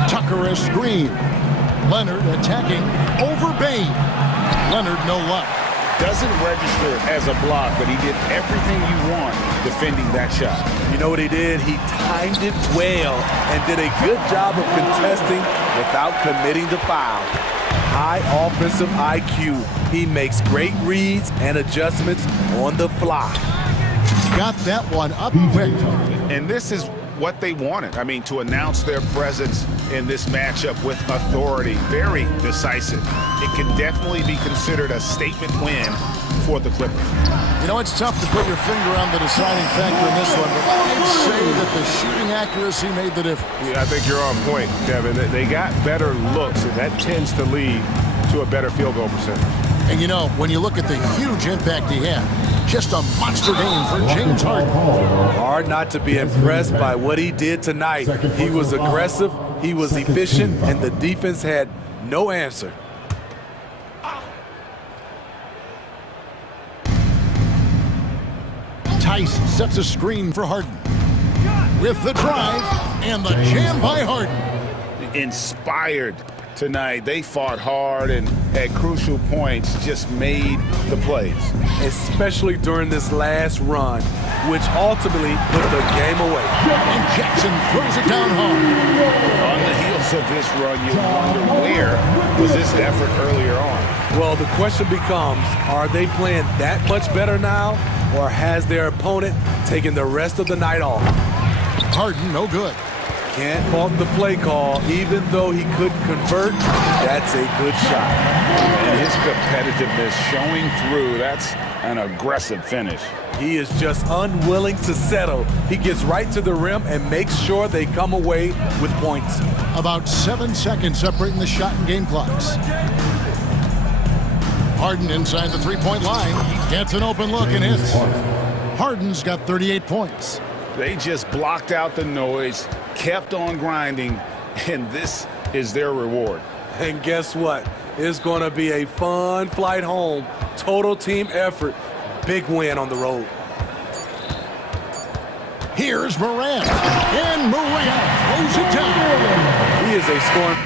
Tucker a screen. Leonard attacking over Bain. Leonard no luck. Doesn't register as a block, but he did everything you want defending that shot. You know what he did? He timed it well and did a good job of contesting without committing the foul. High offensive IQ. He makes great reads and adjustments on the fly. Got that one up quick. And this is what they wanted. I mean, to announce their presence in this matchup with authority. Very decisive. It can definitely be considered a statement win for the Clippers. You know, it's tough to put your finger on the deciding factor in this one, but I'd say that the shooting accuracy made the difference. Yeah, I think you're on point, Kevin. They got better looks, and that tends to lead to a better field goal percentage. And you know, when you look at the huge impact he had, just a monster game for James Harden. Hard not to be impressed by what he did tonight. He was aggressive, he was efficient, and the defense had no answer. Tice sets a screen for Harden. With the drive and the jam by Harden. Inspired tonight. They fought hard and at crucial points just made the plays. Especially during this last run, which ultimately put the game away. And Jackson throws it down hard. On the heels of this run, you wonder where was this effort earlier on? Well, the question becomes, are they playing that much better now, or has their opponent taken the rest of the night off? Harden, no good. Can't fault the play call. Even though he couldn't convert, that's a good shot. And his competitiveness showing through. That's an aggressive finish. He is just unwilling to settle. He gets right to the rim and makes sure they come away with points. About 7 seconds separating the shot and game clocks. Harden inside the three-point line. Gets an open look and hits. Harden's got 38 points. They just blocked out the noise, kept on grinding, and this is their reward. And guess what? It's going to be a fun flight home. Total team effort. Big win on the road. Here's Morant. And Morant throws it down. He is a scoring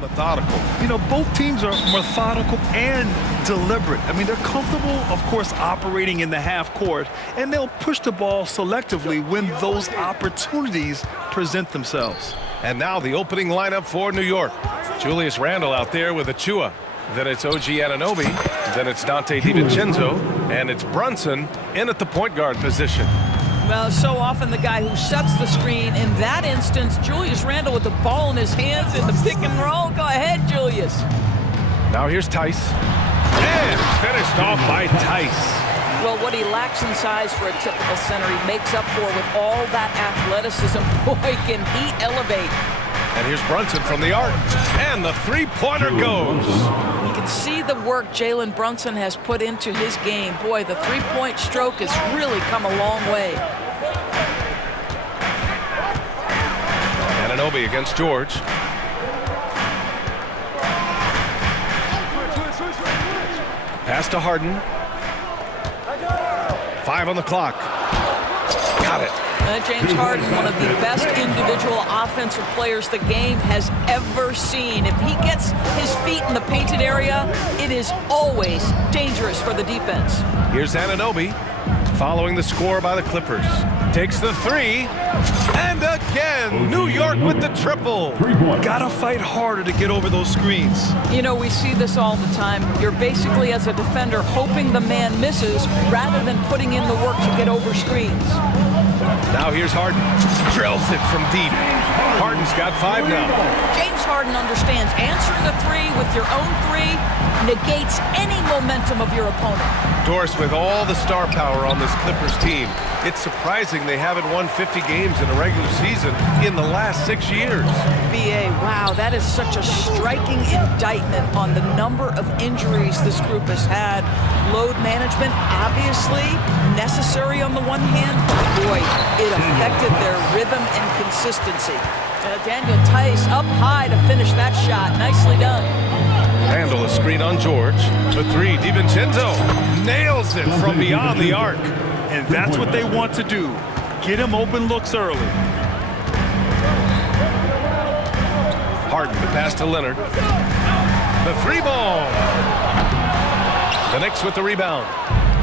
Methodical. You know, both teams are methodical and deliberate. I mean, they're comfortable, of course, operating in the half court, and they'll push the ball selectively when those opportunities present themselves. And now the opening lineup for New York. Julius Randle out there with Achua. Then it's OG Anunoby. Then it's Dante DiVincenzo. And it's Brunson in at the point guard position. Well, so often the guy who sets the screen. In that instance, Julius Randle with the ball in his hands in the pick and roll. Go ahead, Julius. Now here's Tice. And finished off by Tice. Well, what he lacks in size for a typical center, he makes up for with all that athleticism. Boy, can he elevate. And here's Brunson from the arc. And the three-pointer goes. You can see the work Jalen Brunson has put into his game. Boy, the three-point stroke has really come a long way. Anunoby against George. Pass to Harden. 5 on the clock. Got it. James Harden, one of the best individual offensive players the game has ever seen. If he gets his feet in the painted area, it is always dangerous for the defense. Here's Anunoby, following the score by the Clippers. Takes the three, and again, New York with the triple. Gotta fight harder to get over those screens. You know, we see this all the time. You're basically, as a defender, hoping the man misses rather than putting in the work to get over screens. Now here's Harden. Drills it from deep. Harden's got 5 now. James Harden understands answering a three with your own three negates any momentum of your opponent. Doris, with all the star power on this Clippers team, it's surprising they haven't won 50 games in a regular season in the last 6 years. BA, wow, that is such a striking indictment on the number of injuries this group has had. Load management, obviously, necessary on the one hand, but boy, it affected their rhythm and consistency. Daniel Tice up high to finish that shot. Nicely done. Randle a screen on George. The three, DiVincenzo nails it from beyond the arc. And that's what they want to do. Get him open looks early. Harden, the pass to Leonard. The three ball. The Knicks with the rebound.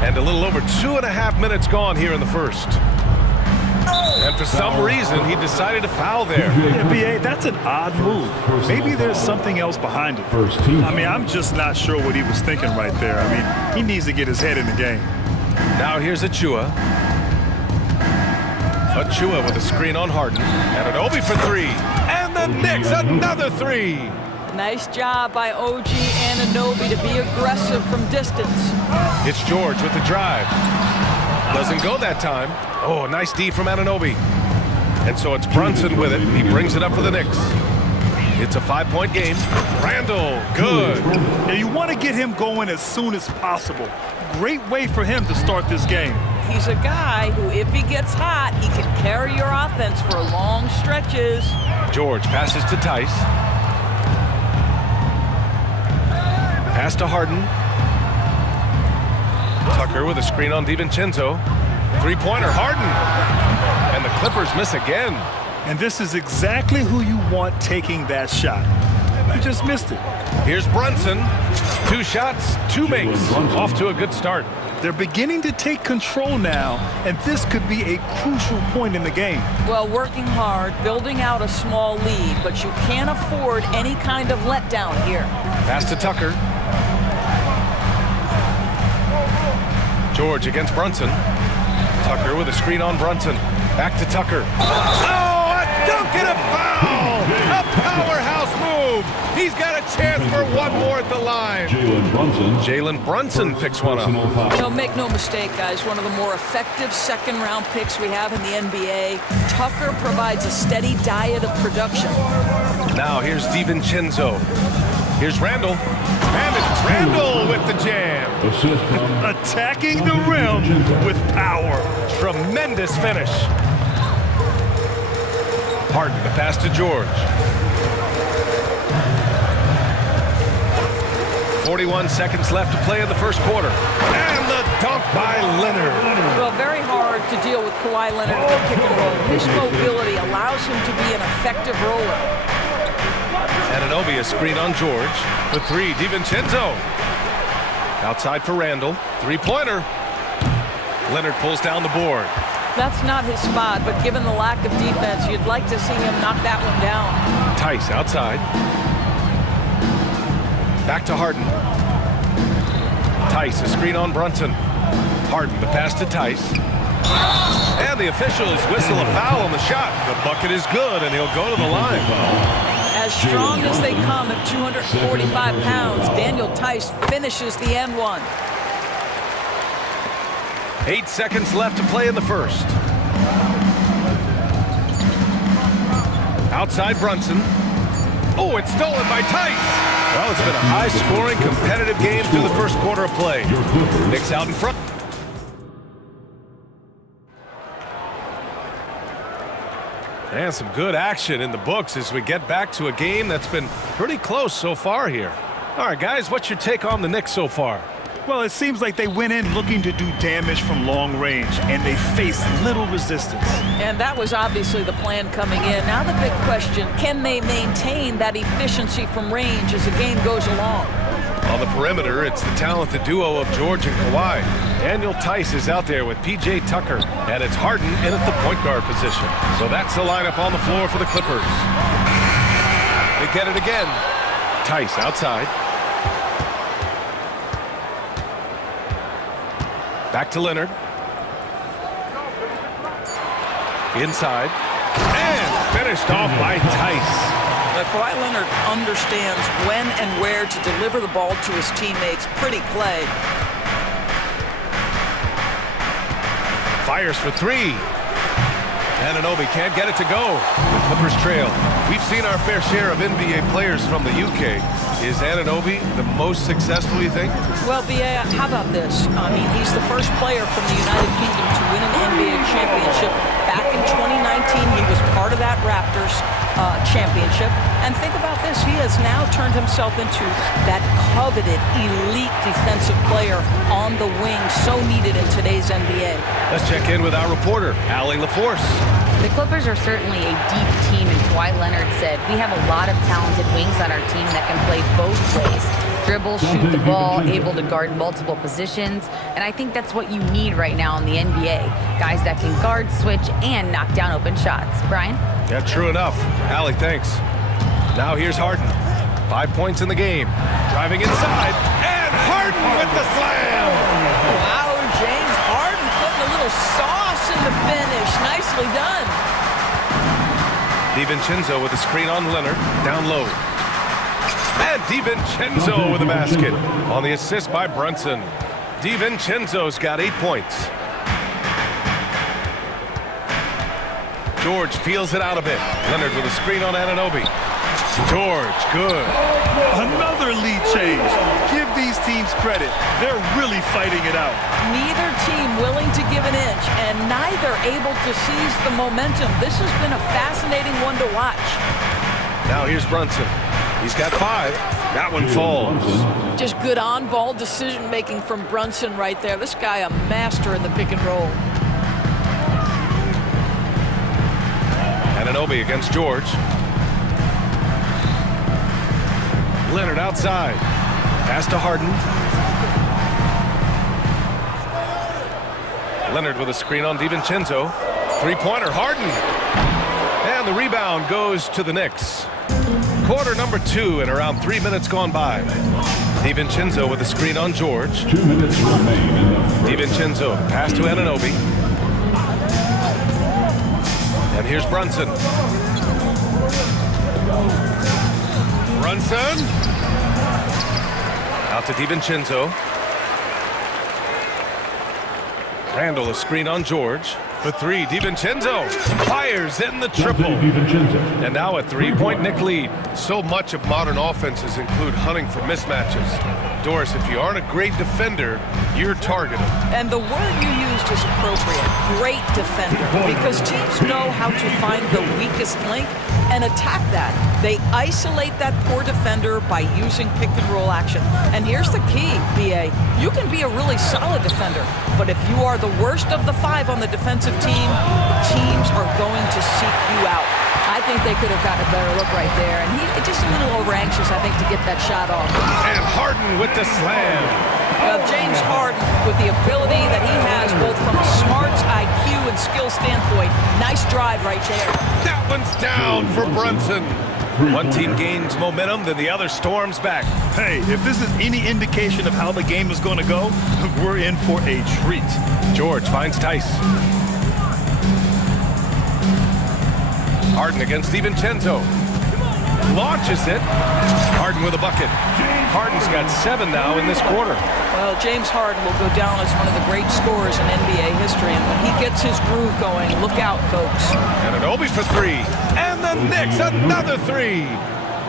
And a little over 2.5 minutes gone here in the first. And for some reason, he decided to foul there. Yeah, B.A., that's an odd move. Maybe there's something else behind it. I mean, I'm just not sure what he was thinking right there. I mean, he needs to get his head in the game. Now here's Achua. Achua with a screen on Harden. And Anunoby for 3. And the Knicks, another 3. Nice job by OG Anunoby to be aggressive from distance. It's George with the drive. Doesn't go that time. Oh, nice D from Anunoby. And so it's Brunson with it. He brings it up for the Knicks. It's a 5-point game. Randle, good. Now you want to get him going as soon as possible. Great way for him to start this game. He's a guy who, if he gets hot, he can carry your offense for long stretches. George passes to Tice. Pass to Harden. Tucker with a screen on DiVincenzo. Three-pointer, Harden. And the Clippers miss again. And this is exactly who you want taking that shot. He just missed it. Here's Brunson. 2 shots, 2 makes. Off to a good start. They're beginning to take control now, and this could be a crucial point in the game. Well, working hard, building out a small lead, but you can't afford any kind of letdown here. Pass to Tucker. George against Brunson. Tucker with a screen on Brunson. Back to Tucker. Oh, a dunk and a foul! A powerhouse move! He's got a chance for one more at the line. Jalen Brunson picks one up. So make no mistake, guys, one of the more effective second-round picks we have in the NBA. Tucker provides a steady diet of production. Now here's DiVincenzo. Here's Randle. And it's Randle with the jam. Attacking the rim with power. Tremendous finish. Harden, the pass to George. 41 seconds left to play in the first quarter. And the dunk by Leonard. Well, very hard to deal with Kawhi Leonard in the pick and roll. His mobility allows him to be an effective roller. Anunoby, a screen on George. For three, DiVincenzo. Outside for Randall. Three-pointer. Leonard pulls down the board. That's not his spot, but given the lack of defense, you'd like to see him knock that one down. Tice outside. Back to Harden. Tice, a screen on Brunson. Harden, the pass to Tice. And the officials whistle a foul on the shot. The bucket is good, and he'll go to the line. As strong as they come at 245 pounds, Daniel Tice finishes the end one. 8 seconds left to play in the first. Outside Brunson. Oh, it's stolen by Tice. Well, it's been a high-scoring, competitive game through the first quarter of play. Knicks out in front. And some good action in the books as we get back to a game that's been pretty close so far here. All right, guys, what's your take on the Knicks so far? Well, it seems like they went in looking to do damage from long range, and they faced little resistance. And that was obviously the plan coming in. Now the big question, can they maintain that efficiency from range as the game goes along? On the perimeter, it's the talented duo of George and Kawhi. Daniel Tice is out there with P.J. Tucker, and it's Harden in at the point guard position. So that's the lineup on the floor for the Clippers. They get it again. Tice outside. Back to Leonard. Inside. And finished off by Tice. Kawhi Leonard understands when and where to deliver the ball to his teammates. Pretty play. Fires for three. Anunoby can't get it to go. The Clippers trail. We've seen our fair share of NBA players from the UK. Is Anunoby the most successful, you think? Well, B.A., how about this? I mean, he's the first player from the United Kingdom to win an NBA championship. Back in 2019, he was part of that Raptors championship. And think about this. He has now turned himself into that coveted, elite defensive player on the wing, so needed in today's NBA. Let's check in with our reporter, Allie LaForce. The Clippers are certainly a deep team, and Kawhi Leonard said, we have a lot of talented wings on our team that can play both ways. Dribble, shoot the ball, able to guard multiple positions, and I think that's what you need right now in the NBA. Guys that can guard, switch, and knock down open shots. Brian? Yeah, true enough. Allie, thanks. Now here's Harden. 5 points in the game. Driving inside, and Harden with the slam! Wow, James Harden putting a little sauce in the finish. Nicely done. DiVincenzo with a screen on Leonard, down low. And DiVincenzo with a basket on the assist by Brunson. DiVincenzo's got 8 points. George feels it out a bit. Leonard with a screen on Anunoby. George, good. Another lead change. Give these teams credit. They're really fighting it out. Neither team willing to give an inch, and neither able to seize the momentum. This has been a fascinating one to watch. Now here's Brunson. He's got 5. That one falls. Just good on-ball decision-making from Brunson right there. This guy a master in the pick and roll. Anunoby against George. Leonard outside. Pass to Harden. Leonard with a screen on DiVincenzo. Three-pointer, Harden. And the rebound goes to the Knicks. Quarter number 2 and around 3 minutes gone by. DiVincenzo with a screen on George. 2 minutes remain in the first. DiVincenzo, pass to Anunoby. And here's Brunson. Brunson. Out to DiVincenzo. Randall, a screen on George. For 3, DiVincenzo fires in the triple. And now a 3-point Knick lead. So much of modern offenses include hunting for mismatches. Doris, if you aren't a great defender, you're targeted. And the word you used is appropriate. Great defender. Because teams know how to find the weakest link and attack that. They isolate that poor defender by using pick and roll action. And here's the key, B.A. You can be a really solid defender, but if you are the worst of the 5 on the defensive team, teams are going to seek you out. I think they could have gotten a better look right there. And he just a little over anxious, I think, to get that shot off. And Harden with the slam. Well, James Harden, with the ability that he has both from a smarts, IQ, and skill standpoint, nice drive right there. That one's down for Brunson. One team gains momentum, then the other storms back. Hey, if this is any indication of how the game is going to go, we're in for a treat. George finds Tice. Harden against DiVincenzo. Launches it. Harden with a bucket. Harden's got 7 now in this quarter. Well, James Harden will go down as one of the great scorers in NBA history. And when he gets his groove going, look out, folks. And an Obi for 3. And the Knicks, another 3.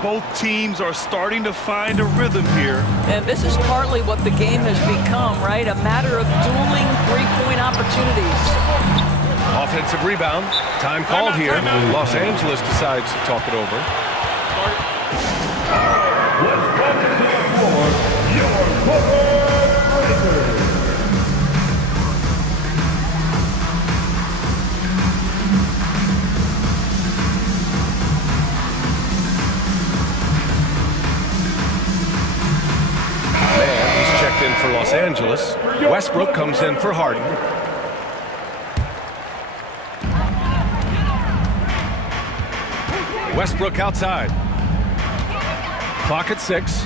Both teams are starting to find a rhythm here. And this is partly what the game has become, right? A matter of dueling three-point opportunities. Offensive rebound. Time called here. Los Angeles decides to talk it over. Let's welcome to the floor, your Clippers Breakers. Man, he's checked in for Los Angeles. Westbrook comes in for Harden. Westbrook outside. Clock at 6.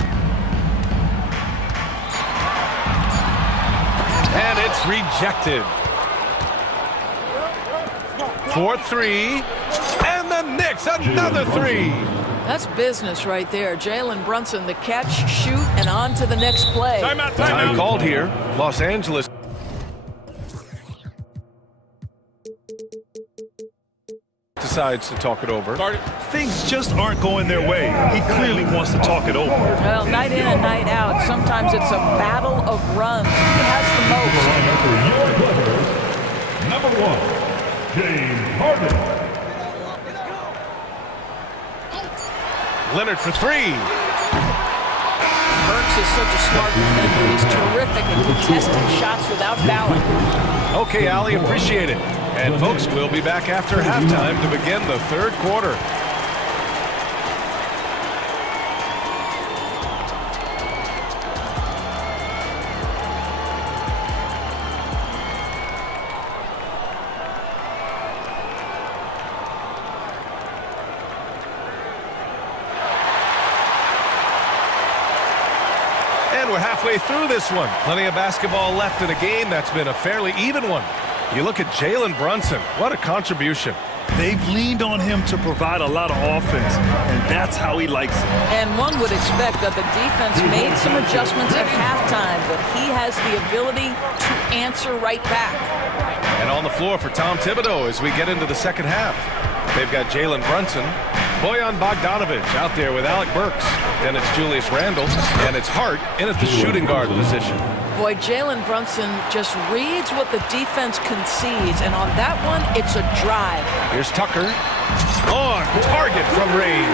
And it's rejected. 4-3. And the Knicks, another 3. That's business right there. Jalen Brunson, the catch, shoot, and on to the next play. Time called here. Los Angeles decides to talk it over. Things just aren't going their way. He clearly wants to talk it over. Well, night in and night out, sometimes it's a battle of runs. Who has the most? Number 1, James Harden. Leonard for 3. Burks is such a smart defender. He's terrific at contesting shots without fouling. Okay, Allie, appreciate it. And folks, we'll be back after halftime to begin the third quarter. And we're halfway through this one. Plenty of basketball left in a game that's been a fairly even one. You look at Jalen Brunson. What a contribution. They've leaned on him to provide a lot of offense, and that's how he likes it. And one would expect that the defense made some adjustments at halftime, but he has the ability to answer right back. And on the floor for Tom Thibodeau as we get into the second half. They've got Jalen Brunson, Bojan Bogdanovic out there with Alec Burks. Then it's Julius Randle, and it's Hart in at the shooting guard position. Boy, Jalen Brunson just reads what the defense concedes, and on that one, it's a drive. Here's Tucker. On target from range.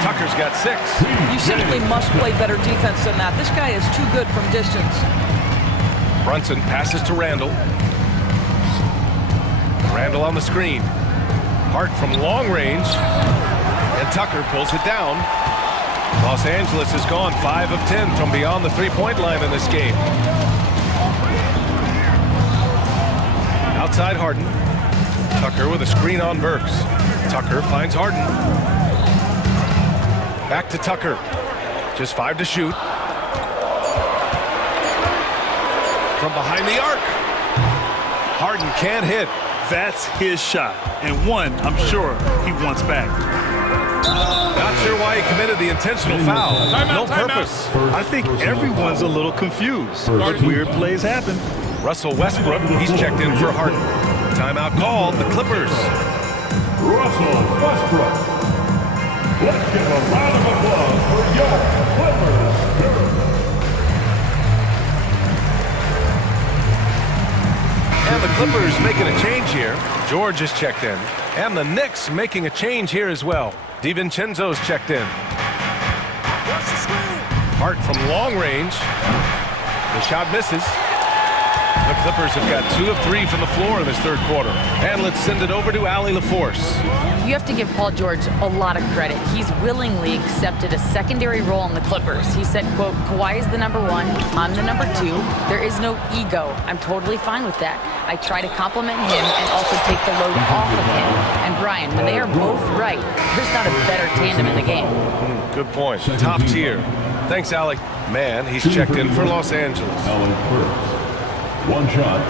Tucker's got 6. You simply must play better defense than that. This guy is too good from distance. Brunson passes to Randle. Randle on the screen. Hart from long range. And Tucker pulls it down. Los Angeles has gone 5 of 10 from beyond the three-point line in this game. Outside Harden. Tucker with a screen on Burks. Tucker finds Harden. Back to Tucker. Just 5 to shoot. From behind the arc. Harden can't hit. That's his shot, and one I'm sure he wants back. Not sure why he committed the intentional foul. No purpose. I think everyone's a little confused, but weird plays happen. Russell Westbrook, he's checked in for Harden. Timeout called, the Clippers. Russell Westbrook. Let's give a round of applause for your Clippers. And the Clippers making a change here. George is checked in. And the Knicks making a change here as well. DiVincenzo's checked in. Hart from long range. The shot misses. The Clippers have got 2 of 3 from the floor in this third quarter. And let's send it over to Allie LaForce. You have to give Paul George a lot of credit. He's willingly accepted a secondary role in the Clippers. He said, quote, Kawhi is the number 1, I'm the number 2. There is no ego. I'm totally fine with that. I try to compliment him and also take the load off of him. And Brian, when they are both right, there's not a better tandem in the game. Good point. Top tier. Thanks, Allie. Man, he's checked in for Los Angeles. One shot.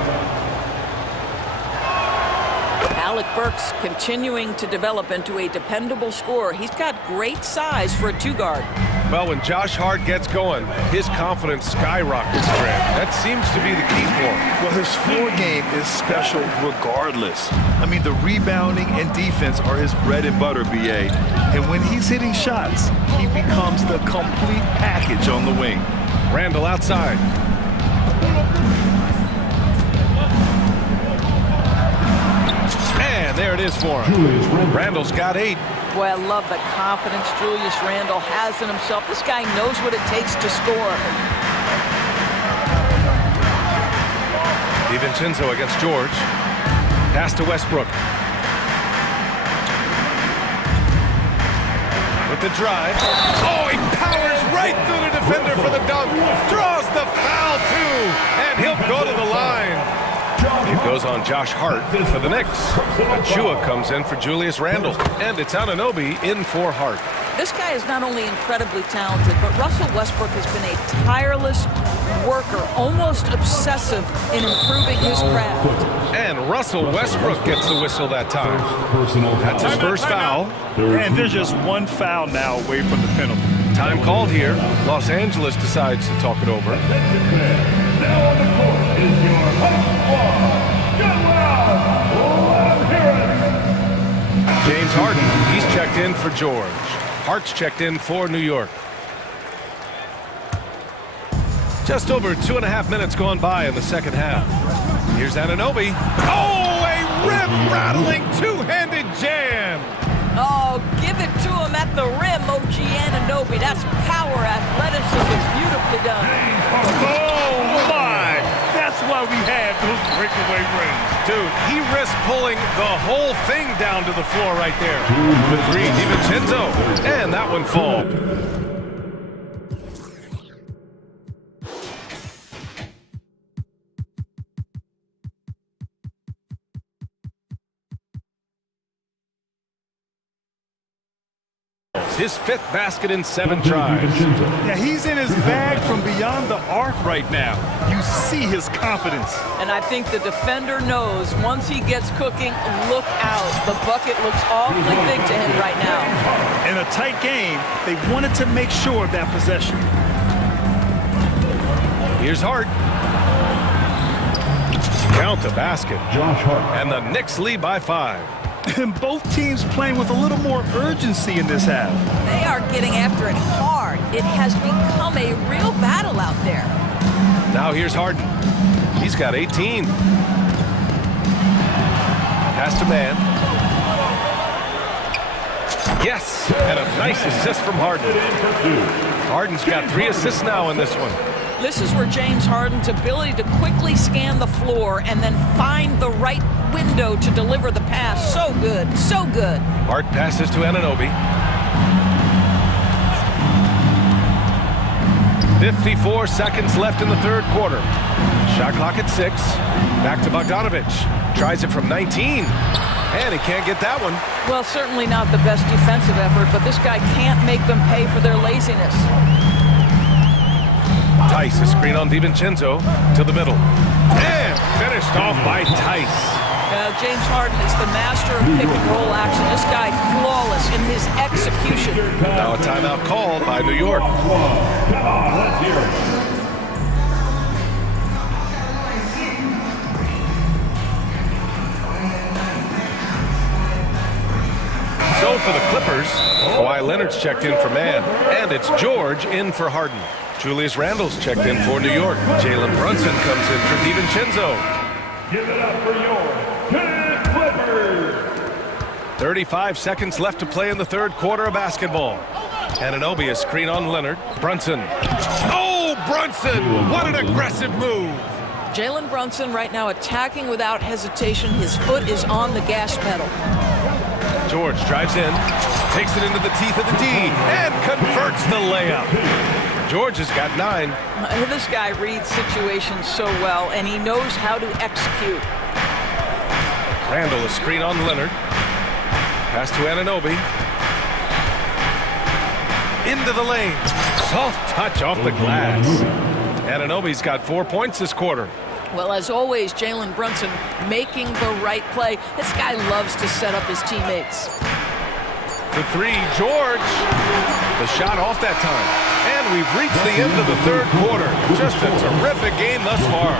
Alec Burks continuing to develop into a dependable scorer. He's got great size for a two-guard. Well, when Josh Hart gets going, his confidence skyrockets, Grant. That seems to be the key for him. Well, his floor game is special regardless. I mean, the rebounding and defense are his bread and butter, BA. And when he's hitting shots, he becomes the complete package on the wing. Randall outside. And there it is for him. Randall's got 8. Boy, I love the confidence Julius Randle has in himself. This guy knows what it takes to score. DiVincenzo against George. Pass to Westbrook. With the drive. Oh, he powers right through the defender for the dunk. Draws the foul, too. And he'll go to the line. It goes on Josh Hart for the Knicks. Achua comes in for Julius Randle. And it's Anunoby in for Hart. This guy is not only incredibly talented, but Russell Westbrook has been a tireless worker, almost obsessive in improving his craft. And Russell Westbrook gets the whistle that time. That's his first foul. And there's just one foul now away from the penalty. Time called here. Los Angeles decides to talk it over. Now on the court is your hot squad. James Harden, he's checked in for George. Hart's checked in for New York. Just over 2.5 minutes gone by in the second half. Here's Anunoby. Oh, a rim-rattling two-handed jam. Oh, give it to him at the rim, OG Anunoby. That's power, athleticism, beautifully done. Oh, my. That's why we had those breakaway rims. Dude, he risked pulling the whole thing down to the floor right there. The 3, DiVincenzo. And that one falls. His 5th basket in 7 tries. Yeah, he's in his bag from beyond the arc right now. You see his confidence. And I think the defender knows once he gets cooking, look out. The bucket looks awfully big to him right now. In a tight game, they wanted to make sure of that possession. Here's Hart. Count the basket. Josh Hart. And the Knicks lead by 5. And both teams playing with a little more urgency in this half. They are getting after it hard. It has become a real battle out there. Now here's Harden. He's got 18. Pass to man. Yes, and a nice assist from Harden. Harden's got 3 assists now in this one. This is where James Harden's ability to quickly scan the floor and then find the right window to deliver the pass. So good, so good. Hart passes to Anunoby. 54 seconds left in the third quarter. Shot clock at 6. Back to Bogdanovic. Tries it from 19. And he can't get that one. Well, certainly not the best defensive effort, but this guy can't make them pay for their laziness. Tice, a screen on DiVincenzo to the middle. And finished off by Tice. James Harden is the master of pick-and-roll action. This guy flawless in his execution. Now a timeout called by New York. Come on, let's hear it. So for the Clippers, Kawhi Leonard's checked in for man. And it's George in for Harden. Julius Randle's checked in for New York. Jalen Brunson comes in for DiVincenzo. Give it up for your Clippers. 35 seconds left to play in the third quarter of basketball. Anunoby, a screen on Leonard. Brunson. Oh, Brunson! What an aggressive move! Jalen Brunson right now attacking without hesitation. His foot is on the gas pedal. George drives in, takes it into the teeth of the D, and converts the layup. George has got 9. This guy reads situations so well, and he knows how to execute. Randall, a screen on Leonard. Pass to Anunoby. Into the lane. Soft touch off the glass. Anunoby's got 4 points this quarter. Well, as always, Jalen Brunson making the right play. This guy loves to set up his teammates. For 3, George. The shot off that time. And we've reached the end of the third quarter. Just a terrific game thus far.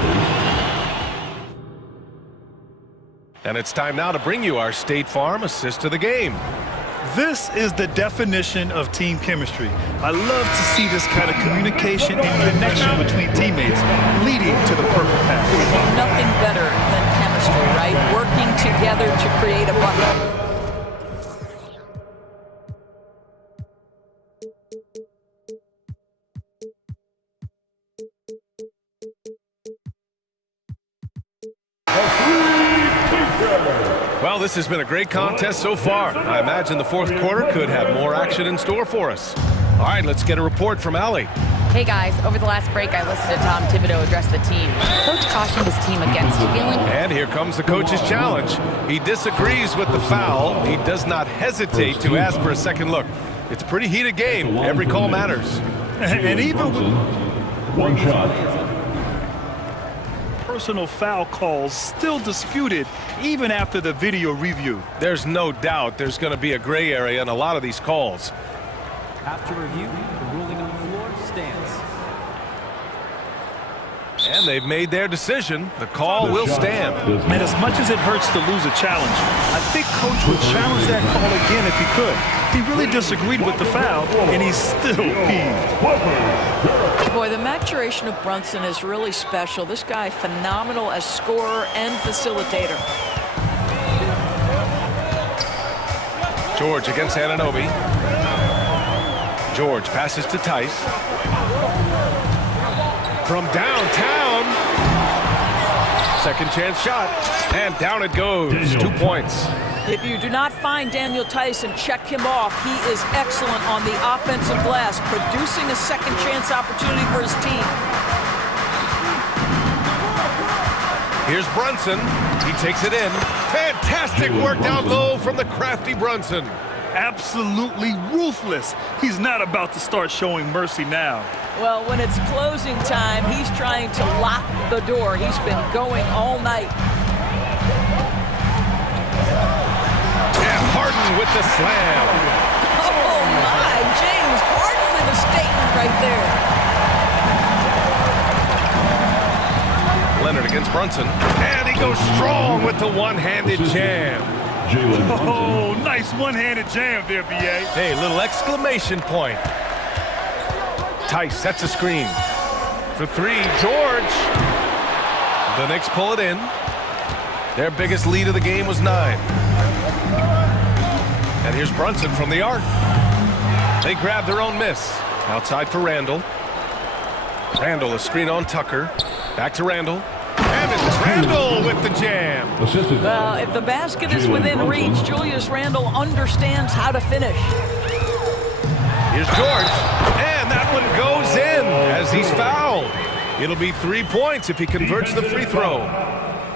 And it's time now to bring you our State Farm assist of the game. This is the definition of team chemistry. I love to see this kind of communication and connection between teammates leading to the perfect pass. Nothing better than chemistry, right? Working together to create a bucket. Well, this has been a great contest so far. I imagine the fourth quarter could have more action in store for us. All right, let's get a report from Allie. Hey guys, over the last break I listened to Tom Thibodeau address the team. Coach cautioned his team against feeling... And here comes the coach's challenge. He disagrees with the foul. He does not hesitate to ask for a second look. It's a pretty heated game. Every call matters. And even with... One shot. Personal foul calls still disputed even after the video review. There's no doubt there's going to be a gray area in a lot of these calls. After review, the ruling on the floor stands. And they've made their decision. The call will stand. And as much as it hurts to lose a challenge, I think Coach would challenge that call again if he could. He really disagreed with the foul, and he's still peeved. Boy, the maturation of Brunson is really special. This guy, phenomenal as scorer and facilitator. George against Anunoby. George passes to Tice. From downtown. Second chance shot. And down it goes. 2 points. If you do not find Daniel Tice and check him off, he is excellent on the offensive glass, producing a second chance opportunity for his team. Here's Brunson. He takes it in. Fantastic work down low from the crafty Brunson. Absolutely ruthless. He's not about to start showing mercy now. Well, when it's closing time, he's trying to lock the door. He's been going all night. And Harden with the slam. Oh, my. James Harden with a statement right there. Leonard against Brunson. And he goes strong with the one-handed jam. Oh, nice one-handed jam there, B.A. Hey, little exclamation point. Tice sets a screen. For 3, George. The Knicks pull it in. Their biggest lead of the game was 9. And here's Brunson from the arc. They grab their own miss. Outside for Randall. Randall, a screen on Tucker. Back to Randall. And it's Randall with the jam. Well, if the basket is within reach, Julius Randle understands how to finish. Here's George. And that one goes in as he's fouled. It'll be 3 points if he converts the free throw.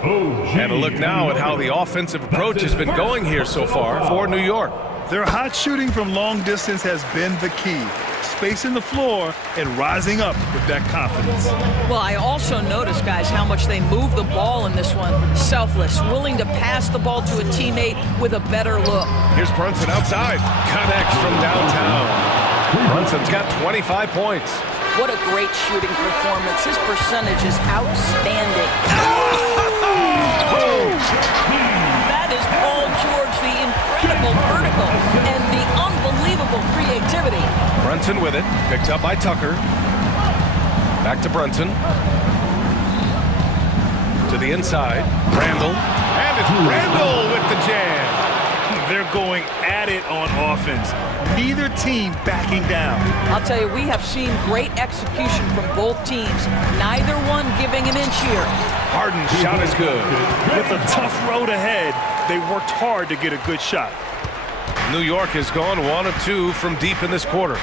And a look now at how the offensive approach has been going here so far for New York. Their hot shooting from long distance has been the key. Spacing the floor and rising up with that confidence. Well, I also noticed, guys, how much they move the ball in this one. Selfless, willing to pass the ball to a teammate with a better look. Here's Brunson outside. Connects from downtown. Brunson's got 25 points. What a great shooting performance. His percentage is outstanding. That is Paul George, the incredible vertical and the unbelievable creativity. Brunson with it, picked up by Tucker. Back to Brunson. To the inside, Randall. And it's Randall with the jam. They're going at it on offense. Neither team backing down. I'll tell you, we have seen great execution from both teams. Neither one giving an inch here. Harden's shot is good. With a tough road ahead, they worked hard to get a good shot. New York has gone 1 of 2 from deep in this quarter.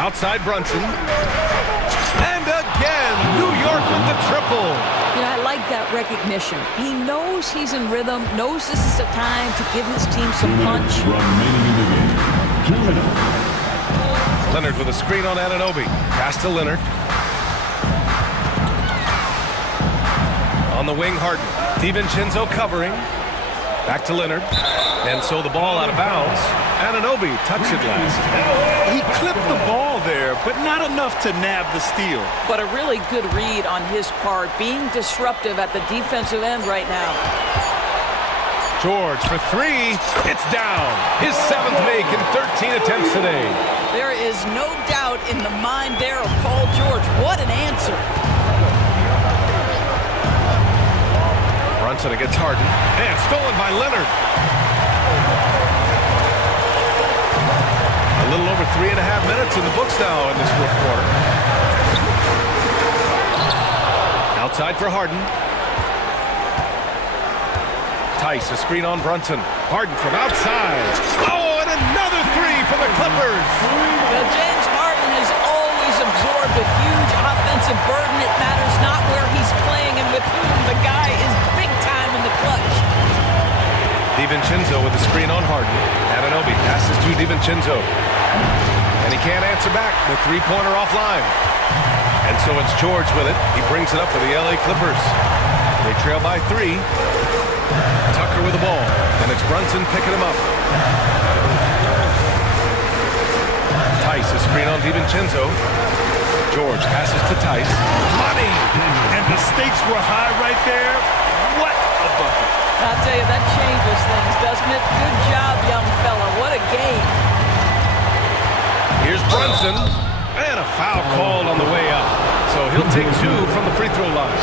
Outside Brunson. And again, New York with the triple. You know, I like that recognition. He knows he's in rhythm, knows this is the time to give his team some punch. Remaining in the game. 2 minutes. Leonard with a screen on Anunoby. Pass to Leonard. On the wing, Harden. DiVincenzo covering. Back to Leonard. And so the ball out of bounds. Anunoby touched it last. He clipped the ball there, but not enough to nab the steal. But a really good read on his part, being disruptive at the defensive end right now. George for 3. It's down. His 7th make in 13 attempts today. There is no doubt in the mind there of Paul George. What an answer. Brunson against Harden. And stolen by Leonard. A little over 3.5 minutes in the books now in this fourth quarter. Outside for Harden. Tice, a screen on Brunson. Harden from outside. Oh, and another 3 for the Clippers. Well, James Harden has always absorbed a huge offensive burden. It matters not where he's playing and with whom. The guy is big time in the clutch. DiVincenzo with the screen on Harden. Anunoby passes to DiVincenzo. And he can't answer back. The three-pointer offline. And so it's George with it. He brings it up for the LA Clippers. They trail by 3. Tucker with the ball. And it's Brunson picking him up. Tice, a screen on DiVincenzo. George passes to Tice. Money! And the stakes were high right there. What a bucket. I'll tell you, that changes things, doesn't it? Good job, young fella. What a game. Here's Brunson. And a foul called on the way up. So he'll take 2 from the free throw line.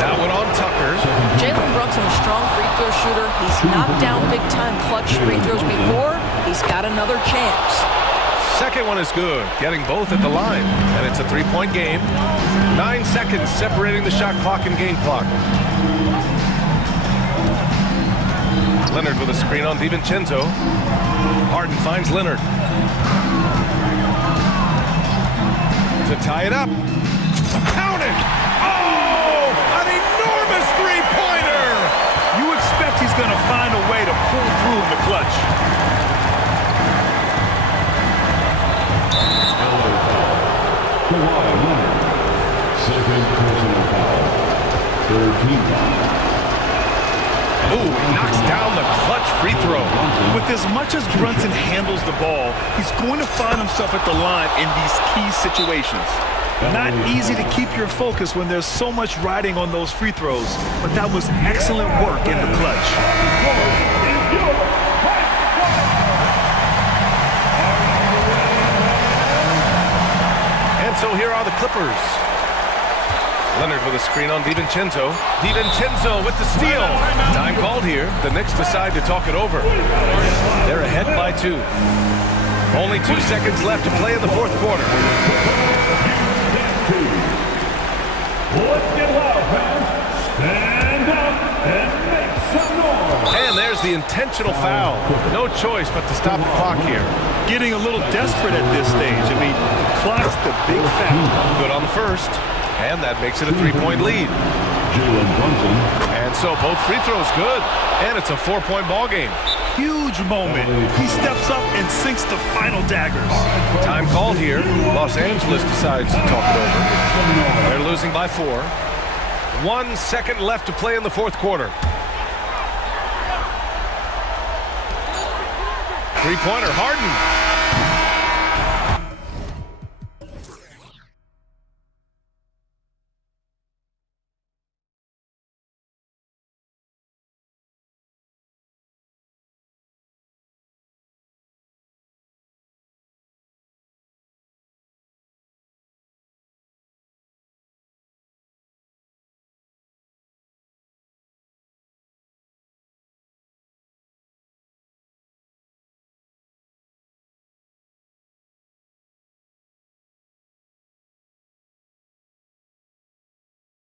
That one on Tucker. Jalen Brunson, a strong free throw shooter. He's knocked down big-time clutch free throws before. He's got another chance. Second one is good, getting both at the line. And it's a 3-point game. 9 seconds separating the shot clock and game clock. Leonard with a screen on DiVincenzo. Harden finds Leonard. To tie it up. Count it! Oh! An enormous three-pointer! You expect he's going to find a way to pull through in the clutch. Kawhi Leonard. Second personal foul. 13th foul. Ooh, he knocks down the clutch free throw. With as much as Brunson handles the ball, he's going to find himself at the line in these key situations. Not easy to keep your focus when there's so much riding on those free throws, but that was excellent work in the clutch. And so here are the Clippers. Leonard with a screen on DiVincenzo. DiVincenzo with the steal. Time called here. The Knicks decide to talk it over. They're ahead by 2. Only 2 seconds left to play in the fourth quarter. Let's get loud, fans. Stand up and make some noise. And there's the intentional foul. No choice but to stop the clock here. Getting a little desperate at this stage. I mean, the clock's the big foul. Good on the first. And that makes it a 3-point lead. Jalen Brunson. And so both free throws good. And it's a 4-point ball game. Huge moment. He steps up and sinks the final daggers. Time called here. Los Angeles decides to talk it over. They're losing by 4. 1 second left to play in the fourth quarter. Three-pointer, Harden.